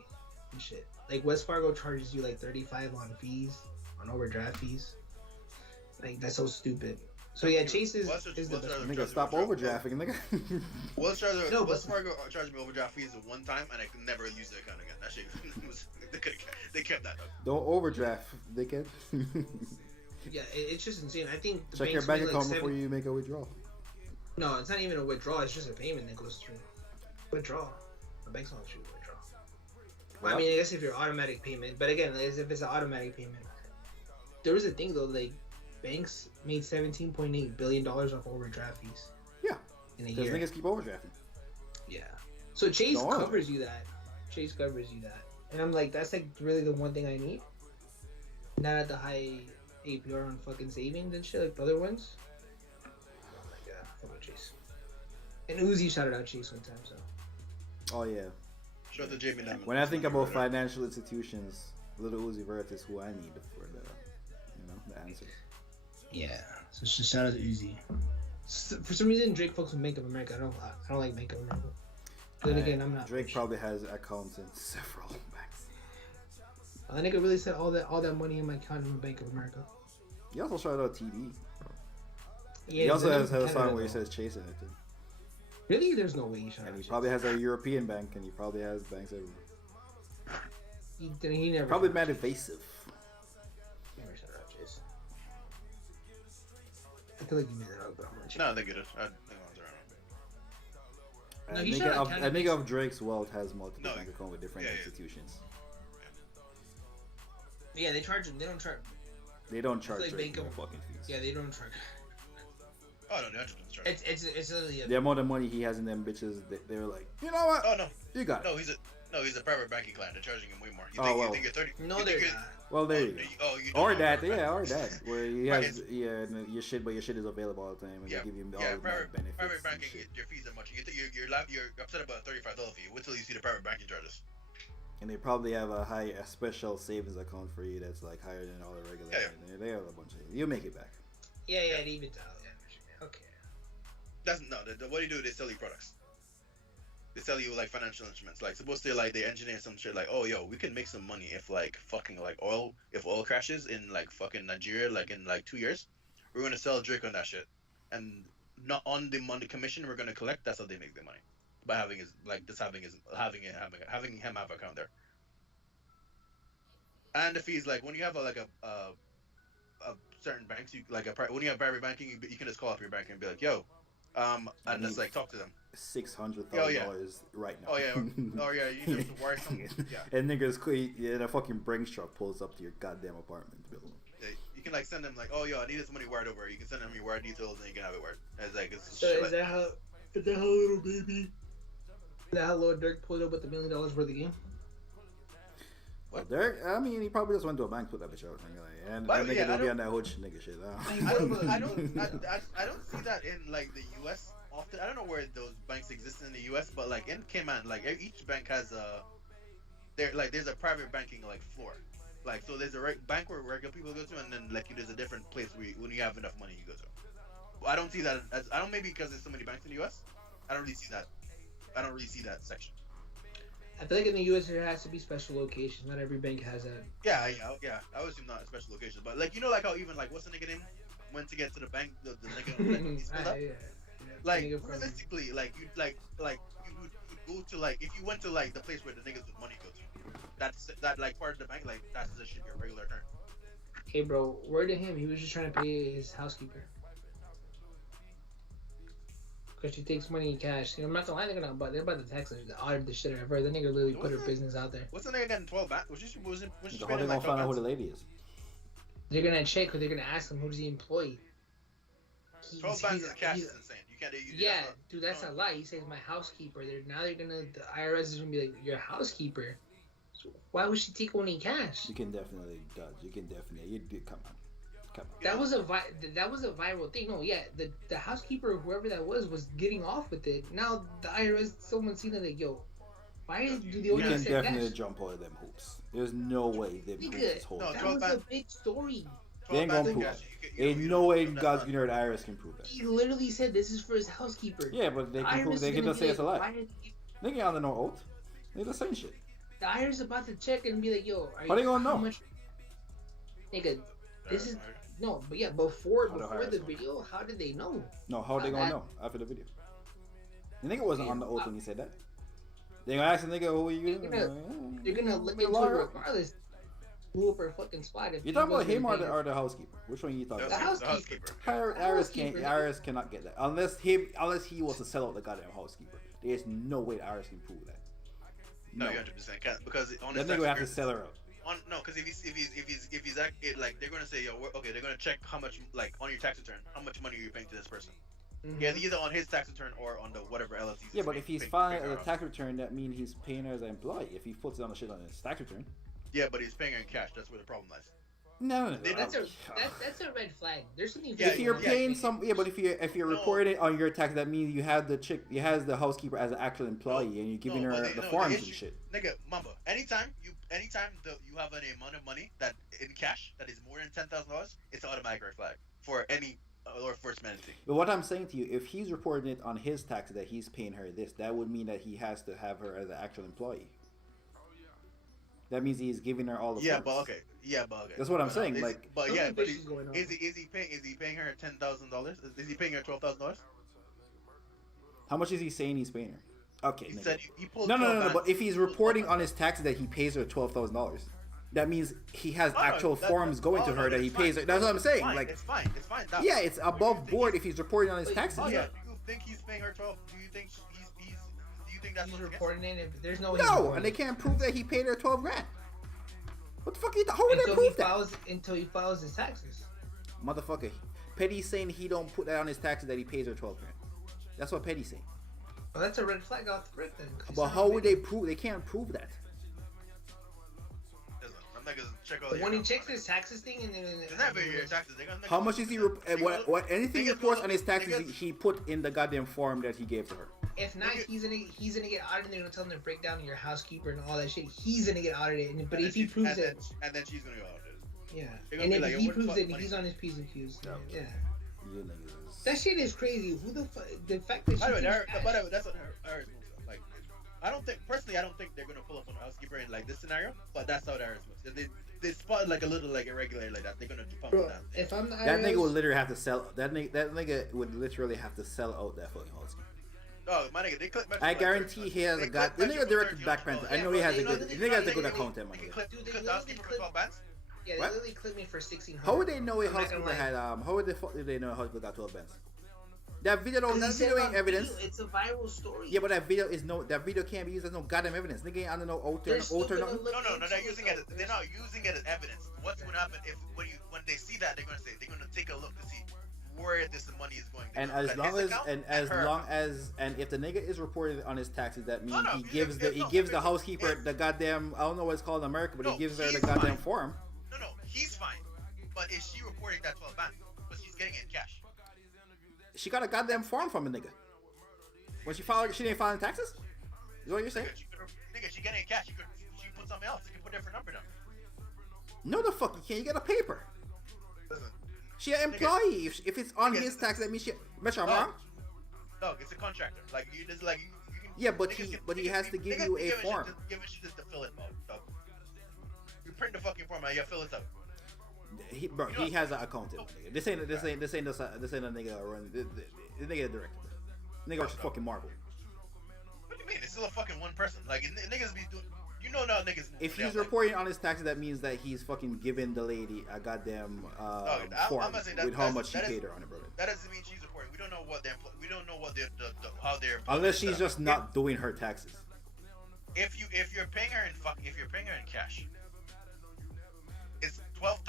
And shit. Like Wells Fargo charges you like 35 on fees, on overdraft fees. Like that's so stupid. So yeah, Chase is the best. Nigga, stop overdrafting, nigga. Wells Fargo charged me overdraft fees one time, and I could never use the account again. That shit was they kept that up. Don't overdraft, dickhead. Yeah, it's just insane. I think the check your bank account before you make a withdrawal. No, it's not even a withdrawal. It's just a payment that goes through. Withdrawal. The bank's not true. Well, I mean, I guess if you're automatic payment, but again, as if it's an automatic payment. There was a thing though, like banks made $17.8 billion off overdraft fees. Yeah, in a year. Because niggas keep overdrafting. Yeah. So Chase covers you that. Chase covers you that, and I'm like, that's like really the one thing I need. Not at the high APR on fucking savings and shit like the other ones. I'm like, yeah, fuck with Chase. And Uzi shouted out Chase one time, so. Oh yeah. Shout out to Jamie Dimon. When I think about financial institutions, Little Uzi Vert is who I need for the answer. Yeah. So just shout out to Uzi. For some reason, Drake fucks with Bank of America. I don't like Bank of America. Then again, I'm not. Drake probably has accounts in several banks. I think I really said all that money in my account in Bank of America. He also shouted out TD. Yeah, he also has a song where he says "Chase" in it too. Really? There's no way he shouted out. And he probably has a European bank, and he probably has banks everywhere. He never. Probably mad evasive. Never shouted out Chase. feel like you made that up, but I'm gonna check. No, I think it is. I think it was around. No, I he think shot of, a I cannabis- think of Drake's wealth has multiple No, bank accounts with different yeah. institutions. Yeah, they charge him. They don't charge. They don't charge like Drake bank no of- fucking fees. Yeah, they don't charge. Oh no, they're just charge. It's literally The amount of money he has in them bitches, they're like, you know what? Oh no, You got it. he's a private banking client. They're charging him way more. You Oh, think, well. you think you're 30? No, you they're think not. Well, there you go. you Or know, that, private yeah, or banking. that, where he Right, has, your shit, but your shit is available all the time, and Yeah, they give you all yeah. the Private benefits and banking, shit. your fees are much. You think you're upset about a $35 fee. Wait till you see the private banking charges. And they probably have a special savings account for you that's like higher than all the regular. Yeah. They have a bunch of. You'll make it back. Yeah, they even tell. Yeah, okay. That's no. What do you do? They sell you products. They sell you like financial instruments. Like supposed to like they engineer some shit like, oh yo, we can make some money if like fucking like oil crashes in like fucking Nigeria like in like 2 years, we're gonna sell Drake on that shit, and not on the money commission we're gonna collect. That's how they make their money by having his like just having him have an account there. And the fees like when you have a certain banks you like when you have private banking you can just call up your bank and be like yo, and just like talk to them. $600,000 right now. Oh yeah, you just wire something. Yeah. And niggas, the fucking Brinks truck pulls up to your goddamn apartment building. Yeah, you can like send them like, oh yo, I need this money wired over. You can send them your wire details and you can have it wired. It's like it's So shit is like, that how little baby? Is that how Lil Durk pulled up with $1 million worth of game? Well, Derek, I mean, he probably just went to a bank to put that bitch out. And But, I think yeah, it'll I be don't- on that hood nigga shit. I don't see that in like the U.S. often. I don't know where those banks exist in the U.S. But like in Cayman, like each bank has there's a private banking like floor. Like so, there's a bank where regular people go to, and then like there's a different place where when you have enough money you go to. I don't see that I don't maybe because there's so many banks in the U.S. I don't really see that. I don't really see that section. I feel like in the U.S. there has to be special locations. Not every bank has that. Yeah. I would assume not a special location, but like like how even like what's the nigga name went to get to the bank, the nigga he's pulled up. Yeah. Like Nigga from- realistically, like you you would go to like if you went to like the place where the niggas with money go to, that like part of the bank, like that's the shit your regular earn. Hey, bro, word to him. He was just trying to pay his housekeeper. Because she takes money in cash. You know, I'm not gonna lie, they're about to tax her. The audit the shit out of her. The nigga literally put her business out there. What's the nigga getting 12 back? Was she How they spending gonna like find out 12 who the bands? lady is? They're gonna check, or they're gonna ask him who's the employee. 12 bands is cash is insane. You can't. Yeah, dude, that's a lie. He says my housekeeper. The IRS is gonna be like your housekeeper. So why would she take only cash? You can definitely dodge. You can definitely. Come on. That was a viral thing. No, yeah, the housekeeper, whoever that was getting off with it. Now the IRS, someone's seen it like, yo, why do they You only can accept definitely cash? jump over them hoops. There's no way them hoops is holding. No, That 12 was a bands. big story. They ain't gonna prove it. Ain't no way God's Junior and IRS can prove that. He literally said this is for his housekeeper. Yeah, but they The can prove. IRS They is can gonna just be say it's a like, lie. why did you- They ain't under no oath. They the same shit. The IRS is about to check and be like, yo, How they gonna how know? much? Nigga, this is no, but yeah, before How the the IRS know? video, how did they know? No, how they gonna know after the video? The nigga wasn't on the oath when he said that. They gonna ask the nigga who you. They're gonna look Be a into it liar. regardless. Blew up her fucking spot. If You talking about he him wasn't or the housekeeper? Which one you talking The about? housekeeper. IRS cannot get that unless he was to sell out the goddamn housekeeper. There's no way the IRS can prove that. No, you 100% can't because on That his nigga would have to tax sell her out. No, because if he's like they're gonna say yo okay they're gonna check how much like on your tax return how much money are you paying to this person. Mhm. Yeah, either on his tax return or on the whatever LLC. Yeah, but if he's filing a tax return, that means he's paying her as an employee. If he puts it on the shit on his tax return. Yeah, but he's paying her in cash. That's where the problem lies. No. That's a red flag. There's something. Yeah, If you're yeah, paying yeah. some, yeah, but if you're No. reporting it on your tax, that means you have the housekeeper as an actual employee, and you're giving her the forms and shit. Nigga, Mamba, anytime you have an amount of money that in cash that is more than $10,000, it's an automatic red flag for any law enforcement entity. But what I'm saying to you, if he's reporting it on his tax that he's paying her this, that would mean that he has to have her as an actual employee. That means he's giving her all the Yeah, forms. but okay. Yeah, but okay. That's what I'm saying. Is- Like, but Something yeah, but fishy's going on. is he paying her $10,000? Is he paying her $12,000? how much is he saying he's paying her? Okay, He nigga. said he pulled. No. 12 But bands. if he's reporting on his taxes that he pays her $12,000, that means he has No, actual forms going to her that he pays her. That's what I'm saying. Fine, Like, it's fine. yeah, it's above board if he's reporting on his taxes. Oh yeah. Do you think he's paying her 12? Do you think he's do you think that's He's what's reporting it. If there's no. No, and they can't prove that he paid her 12 grand. What the fuck? How would they prove that? Until he files his taxes. Motherfucker, Petty's saying he don't put that on his taxes that he pays her 12 grand. That's what Petty's saying. Well, that's a red flag off the rip then. But how would they prove? They can't prove that. When he checks his taxes thing and then How much is he? What anything he reports on his taxes, he put in the goddamn form that he gave to her. If not, he's gonna get audited. They're gonna tell him to break down your housekeeper and all that shit. He's gonna get audited. But if he proves it, and then she's gonna go audited. Yeah, and if he proves it, he's on his P's and Q's. Yeah. That shit is crazy. Who the fuck? The fact that she. By the way, that's what Harris moves. Like, I don't think they're gonna pull up on a housekeeper in like this scenario, but that's how Harris moves. If they spot like a little like irregular like that, they're gonna pump it down. If I'm the that nigga would literally have to sell. That nigga would literally have to sell out that fucking housekeeper. Oh my nigga, they clip. I guarantee he has a god. The nigga directed Black Panther. I know he has a good. The nigga has a good account there, my nigga. Dude, they literally clipped me for 1,600. How would they know a housekeeper had how would the fuck did they know a housekeeper got 12 bands? That video ain't evidence. It's a viral story. Yeah, but that video can't be used as no goddamn evidence. Nigga ain't under no alter nothing. No, they're using it. They're not using it as evidence. What's gonna happen if when they see that they're gonna take a look to see where this money is going. And if the nigga is reported on his taxes, that means he gives the housekeeper the goddamn, I don't know what it's called in America, but he gives her the goddamn form. No, he's fine. But is she reporting that 12 band? But she's getting it in cash. She got a goddamn form from a nigga. When she didn't file in taxes? Is what you're saying? She getting it in cash. She put something else. She can put a different number down. No, the fuck you can't. You get a paper. Listen. She an employee. If it's on his tax, that means she. Make sure I'm wrong. No, it's a contractor. Like you just like. Yeah, but he has to give you a form. Give it just to fill it out. So, you print the fucking form and you fill it out. He has an accountant. This ain't a nigga run. This nigga a director. Nigga works for fucking Marvel. What do you mean? It's still a fucking one person. Like niggas be doing. You know now niggas. If he's reporting on his taxes, that means that he's fucking giving the lady a goddamn form with how much he paid her on it, brother. That doesn't mean she's reporting. We don't know what how they're. Unless she's just not doing her taxes. If you're paying her in cash, it's 12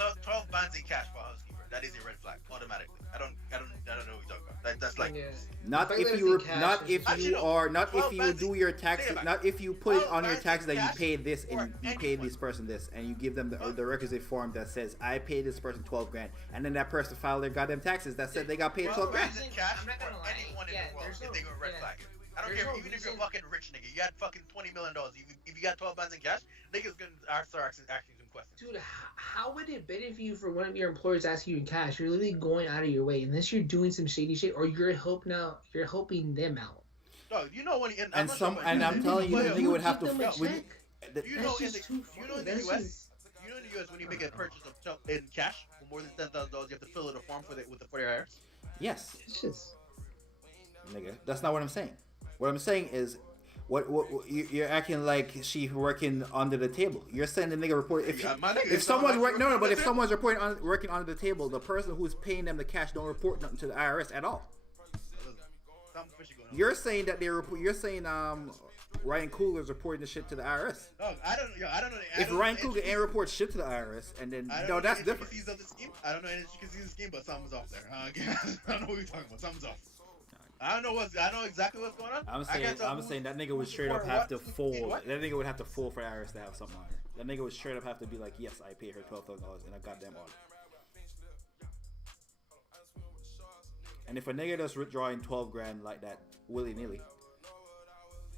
bands in cash for a housekeeper. That is a red flag automatically. I don't know what you're talking about. That's like not if you do your taxes, not if you put it on your taxes that you paid this and you paid this person this, and you give them the requisite form that says I paid this person 12 grand, and then that person filed their goddamn taxes that said they got paid 12 grand. Cash for anyone in the world if they go red flag it. I don't care, even if you're a fucking rich nigga, you got fucking $20 million. If you got 12 bands in cash, niggas gonna start asking some questions. Dude, how would it benefit you for one of your employers asking you in cash? You're literally going out of your way, unless you're doing some shady shit, or you're helping them out. No, you know when I'm telling you, the nigga would have to. You know in the US when you make a purchase of in cash for more than $10,000, you have to fill out a form for your hire. Yes. It's just. Nigga, that's not what I'm saying. What I'm saying is, what you're acting like she working under the table. You're saying the nigga report if someone's working under the table, the person who's paying them the cash don't report nothing to the IRS at all. You're saying that Ryan Coogler's reporting the shit to the IRS. Oh, I don't know. If Ryan Coogler ain't report shit to the IRS, and then that's different. I don't know any intricacies of the scheme, but something's off there. I don't know what you're talking about. Something's off. I know exactly what's going on. I'm saying that nigga would straight up have to fold. That nigga would have to fold for IRS to have something on her. That nigga would straight up have to be like, yes, I paid her $12,000 in a goddamn audit. And if a nigga does withdrawing 12 grand like that willy nilly,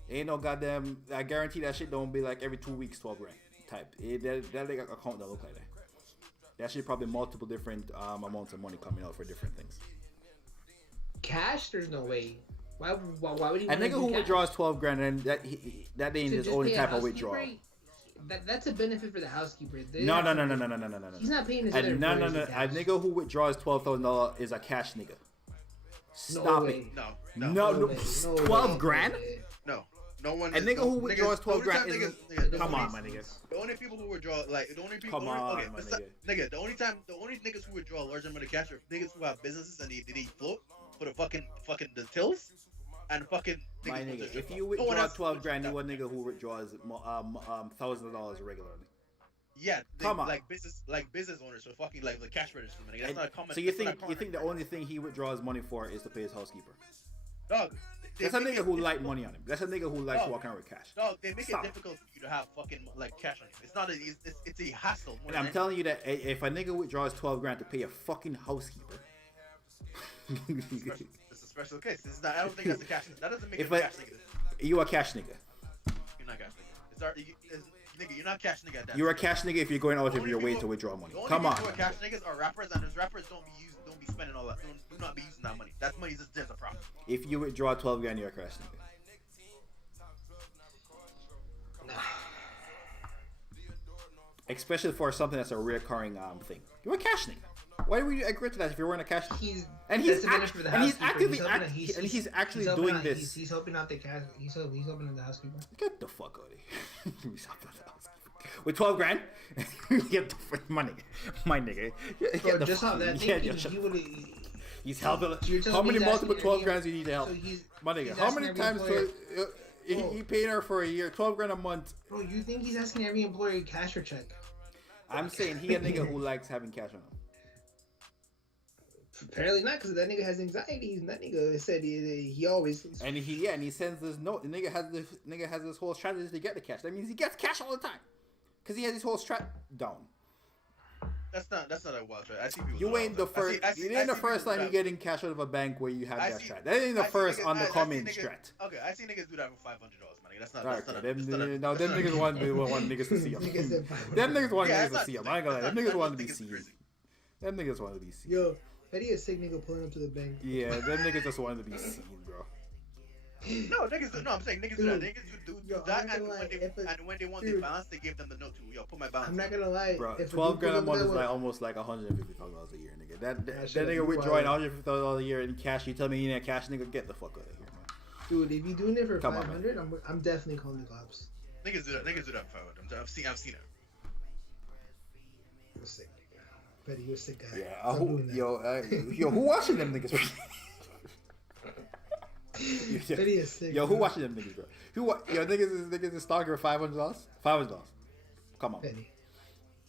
ain't no goddamn. I guarantee that shit don't be like every 2 weeks 12 grand type. That nigga account don't look like that. That shit probably multiple different amounts of money coming out for different things. Cash? There's no way. Why would he? A nigga who withdraws 12 grand and that ain't his only type of withdrawal. That's a benefit for the housekeeper. No. He's not paying his other No. A nigga who withdraws $12,000 is a cash nigga. Stop it. No. 12 grand? No. No one. A nigga who niggas- withdraws 12 the only grand time isn't- niggas- Come the on, only- my nigga. The only people who withdraw, like, the only people. Come the only, on, okay, my besi- nigga. The only niggas who withdraw a large amount of cash are niggas who have businesses and they float for the fucking the tills and fucking. My niggas who nigga, just- if you no one withdraw else 12 grand, that. you a nigga who withdraws $1,000 regularly. Yeah, Come on. like business owners, so fucking like the cash register. Man. That's And- not a common. so you that's not a think common the practice. only thing he withdraws money for is to pay his housekeeper? Dog. they That's a make nigga it who like difficult- money on him. That's a nigga who likes Dog. walking around with cash. Dog, they make Stop. it difficult for you to have fucking like cash on you. It's not it's a hassle. More And I'm than telling you that if a nigga withdraws 12 grand to pay a fucking housekeeper, anything. It's a special case. It's not. I don't think that's a cash. That doesn't make If it a I- cash nigga. you a cash nigga. You're not cash nigga. Nigga, you're not cash nigga at that. You're a cash nigga if you're going out The of only your way people- to withdraw money. The only Come people on. who are cash niggas are rappers, and those rappers don't be spending all that. Do not be using that money. That money is just there's a profit. If you withdraw 12 grand, you're a cash nigga. Especially for something that's a recurring thing. You're a cash nigga. Why would you agree to that if you weren't a cash nigga? He's And that's he's the benefit for the and he's housekeeper. actively helping out- he's actually he's helping doing out- this. He's helping out the cash. He's helping out the housekeeper. Get the fuck out of here. He's helping out the housekeeper. With 12 grand, get the fuck money, my nigga. Get Bro, the just fuck- off that yeah, thinking, yeah, shut he the would. He's helping. You're telling How me many he's multiple asking 12 every- grands you need to help? So he's, My nigga, he's how asking many every times employer- he paid her for a year, 12 grand a month? Bro, you think he's asking every employee cash or check? I'm saying he a nigga who likes having cash on him. Apparently not, because that nigga has anxieties, and that nigga said he always. And he sends this note. The nigga has this whole strategy to get the cash. That means he gets cash all the time, cause he has his whole strat down. That's not a wild trade. I see people. You do that ain't the all time. first. I see- It I ain't the see first people time do you're that. getting cash out of a bank where you have I that see- strat. That ain't the I see first niggas- on the I see coming niggas- strat. Okay, I see niggas do that for $500, man. That's not. Alright, That's not. them That's not. them niggas want niggas to see him. Niggas said 500. Them niggas want Yeah, niggas to that's see him. not- I ain't gonna lie. Them that's niggas not- want to be that's seen. crazy. Them niggas want to be seen. Yo, Petty a sick nigga pulling up to the bank. Yeah, them niggas just wanted to be seen, bro. No, niggas. No, I'm saying niggas do that. Dude, Niggas do yo, that, I'm not and gonna lie, when they want dude. the balance, they give them the note to yo, put my balance. I'm not gonna lie. Bro, if 12 dude grand a pulled month up is that like way- almost like $150,000 a year, nigga. That shut up, nigga you withdrawing quiet. $150,000 a year in cash. You tell me you ain't a cash nigga? Get the fuck out of here, man. Dude, if you doing it for Come on, 500, I'm definitely calling the cops. Niggas do that. Niggas do that for $500. I've seen it. You're a sick nigga. Petty, you're a sick guy. Yeah, Stop doing that. yo, who watching them niggas? Petty is sick. Yo, who bro. watching them niggas, bro? Niggas is stalking for $500? $500. Come on. Petty.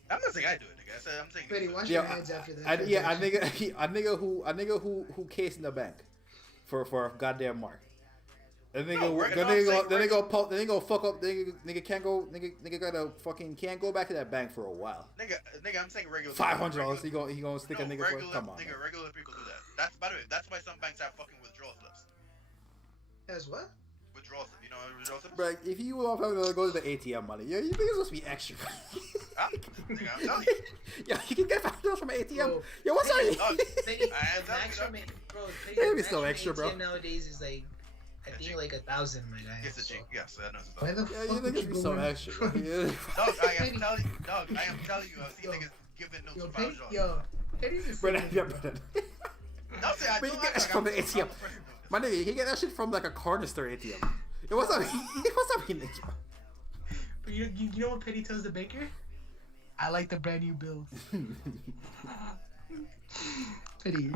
I'm not saying I do it, nigga. I'm saying. Petty, niggas do it. wash Yeah, your hands after that. a nigga who cased in the bank for a goddamn mark. Then they No, go, regular- then no, they I'm go, saying then they go, then they go fuck up. Nigga can't go. Nigga gotta fucking can't go back to that bank for a while. Nigga, I'm saying regular. $500. He gonna stick a nigga for. regular, Come on. nigga, regular people do that. That's by the way. That's why some banks have fucking withdrawal slips. As what? Withdrawal slip. You know what withdrawal slips? Bro, if you want to go to the ATM money, you niggas supposed to be extra. Huh? Nigga, I'm telling you. Yo, you can get $5 from an ATM. Bro, Yo, what's up? Dog, Petty, I am the telling you, maximum, dog. bro, Petty, Maybe the still maximum extra, bro. ATM nowadays is like, I Yeah, think G. like 1,000, my guy. Yes, it's so. G. Yes, I know. It's Why the Yeah, fuck you would niggas be go so run- extra. Yeah. Dog, I am telling you, dog. I am telling you. I've seen Yo. niggas giving notes Yo, for Petty, $5. yo, Petty's a sick Bro, nigga, yeah, bro. bro. Don't say I But you don't get act that like from the I'm ATM. the person doing this. My nigga, you can get that shit from like a corner store ATM. Yo, what's up? What's up, you niggas, bro? But you know what Petty tells the banker? I like the brand new bills. Petty.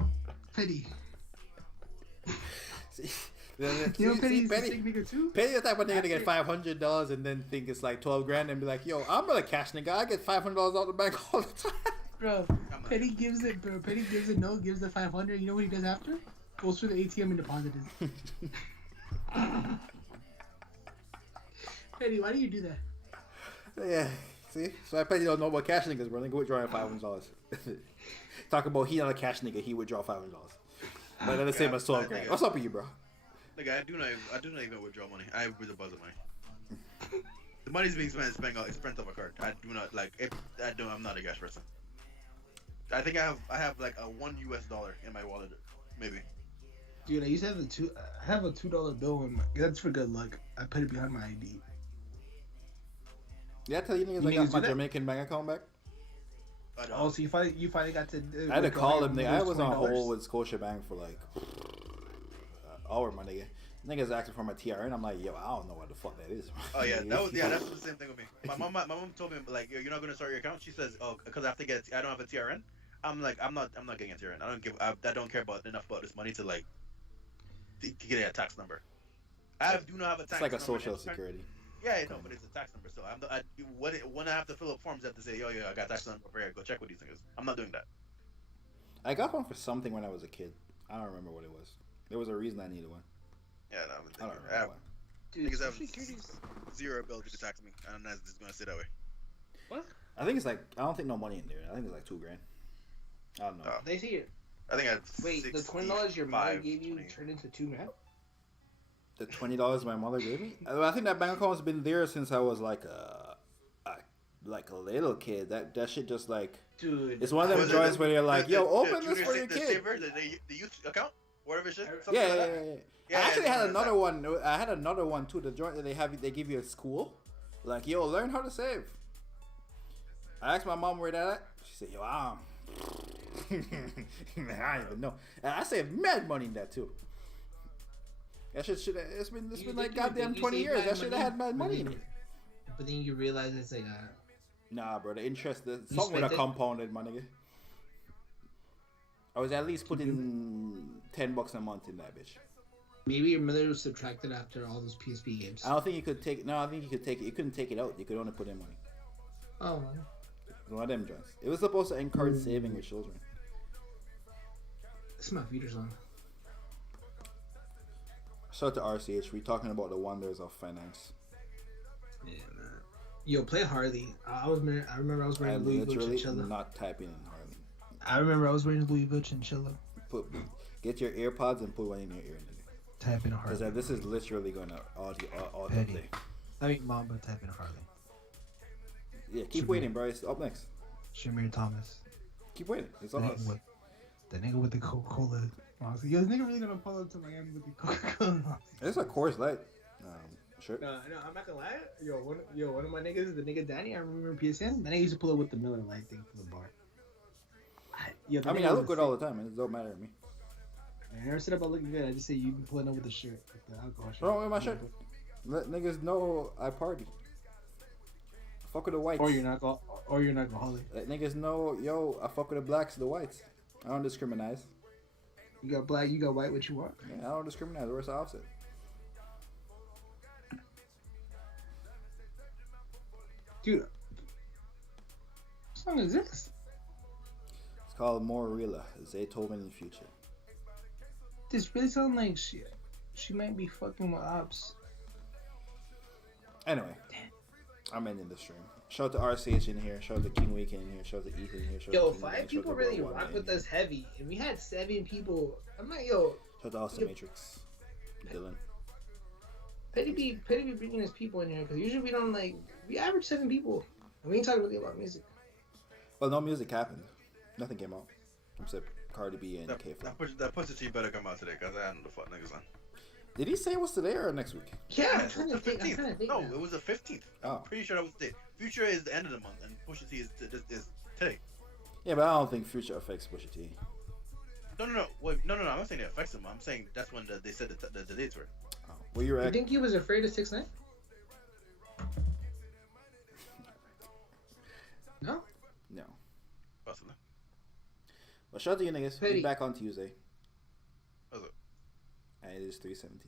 See, You know Petty's a Petty, sick nigga too? Petty the type of nigga to get $500 and then think it's like 12 grand and be like, yo, I'm not a cash nigga. I get $500 out the bank all the time. Bro, Petty gives it, bro. Petty gives it no, gives the 500. You know what he does after? Goes through the ATM and deposits it. Petty, why do you do that? Yeah, see? So I Petty don't know about cash niggas, bro. Nigga withdrawing $500. Talk about he not a cash nigga, he withdraw $500. But that's the same as 12 grand. What's up with you, bro? Nigga, I do not even withdraw money. I with a buzzer money. The money's being spent off a card. I do not like. I'm not a cash person. I think I have like a $1 in my wallet, maybe. Dude, I used to have I have a $2 bill in my. That's for good luck. I put it behind my ID. Yeah, I tell you niggas I niggas got do my that? Jamaican bank account back. Oh, so you finally got to. I had to call him. Nigga. I was on $20. hold with Scotiabank for like an hour, my nigga. Niggas asking for my TRN. I'm like, yo, I don't know what the fuck that is. Oh yeah, that's the same thing with me. My mom told me like, you're not gonna start your account. She says, oh, because I have to get, I don't have a TRN. I'm like, I'm not getting a TRN. I don't care enough about this money to like to get a tax number. Do not have a tax. It's like a number. social security. Yeah, I know, but it's a tax number. So when I have to fill up forms, I have to say, yo, I got tax number over here. Go check with these niggas. I'm not doing that. I got one for something when I was a kid. I don't remember what it was. There was a reason I needed one. Yeah, no, I don't remember why. Dude, niggas have Social Security's... zero ability to tax me, and I'm just gonna stay that way. What? I think it's like, I don't think no money in there. I think it's like $2,000. I don't know. They see it. I think I had Wait, the $20 your mother 65, gave you 20. turned into $2,000? The $20 my mother gave me. I think that bank account's been there since I was like a little kid. That shit just like, Dude, it's one of them joints where you're like, yo, open this for your the kid. Saver, the youth account, whatever shit. Yeah. I actually had another one. one. I had another one too. The joint that they give you at school, like, yo, learn how to save. I asked my mom where that at. She said, yo, I don't even know. And I saved mad money in that too. That shit should have. It's been like goddamn 20 years. That should have had mad money in it. But then you realize it's like Nah, bro. The interest, something would have compounded, my nigga. I was at least putting $10 a month in that bitch. maybe your mother was subtracted after all those PSP games. I don't think you could take. No, I think you could take it. You couldn't take it out. You could only put in money. Oh. One of them joints. It was supposed to encourage saving your children. This is my future song. Shout out to RCH. We talking about the wonders of finance. Yeah, man. Yo, play Harley. I remember I was wearing I'm Louis literally Vuitton chinchilla. not typing in Harley. I remember I was wearing Louis Vuitton chinchilla. Get your AirPods and put one in your ear, nigga. Type in Harley. Because this is literally gonna audio Petty. play. I mean, Mamba type in Harley. Yeah, keep waiting, bro. It's up next. Shamir Thomas. Keep waiting. It's up next. The nigga with the Coca-Cola. Yo, this nigga really gonna pull up to Miami with the Coca-Cola. It's a Coors Light. Shirt. No, I'm not gonna lie. One of my niggas, the nigga Danny, I remember in PSN. That nigga used to pull up with the Miller Lite thing from the bar. I look good all the time, man. It don't matter to me. I never said about looking good. I just say you been pulling up with the shirt, with the alcohol shirt. Wrong with my shirt. Let niggas know I party. Fuck with the whites. Or you're not alcoholic. Let niggas know, yo, I fuck with the blacks, the whites. I don't discriminate. You got black, you got white. What you want? Yeah, I don't discriminate. Where's the opposite? Dude, what song is this? It's called More Reala. Zaytoven in the future. This really sounds like she might be fucking with ops. Anyway, I'm ending the stream. Shout out to RCH in here. Shout out to King Weekend in here. Shout out to Ethan in here. Shout Yo, out to King 5 Weekend. Shout people out to really Bro rock One with in us heavy, and we had 7 people. I'm like, yo, Shout out to Awesome Matrix. Dylan. Petty be bringing his people in here because usually we average 7 people, and we ain't talking really about music. Well, no music happened. Nothing came out except Cardi B and K-Flop. That Pusha T better come out today, cause I don't know the fuck niggas on. Did he say it was today or next week? Yeah, It's the 15th. No, now. it was the 15th. Oh. I'm pretty sure that was the day. Future is the end of the month, and Pusha T is today. Yeah, but I don't think Future affects Pusha T. No. Wait, no. I'm not saying it affects him. I'm saying that's when they said the dates were. Oh. Well, you're You at. think he was afraid of 6ix9ine? No. No. Possibly. Well, shout out to you niggas. Petty. Be back on Tuesday. What's up? And it is 3:17.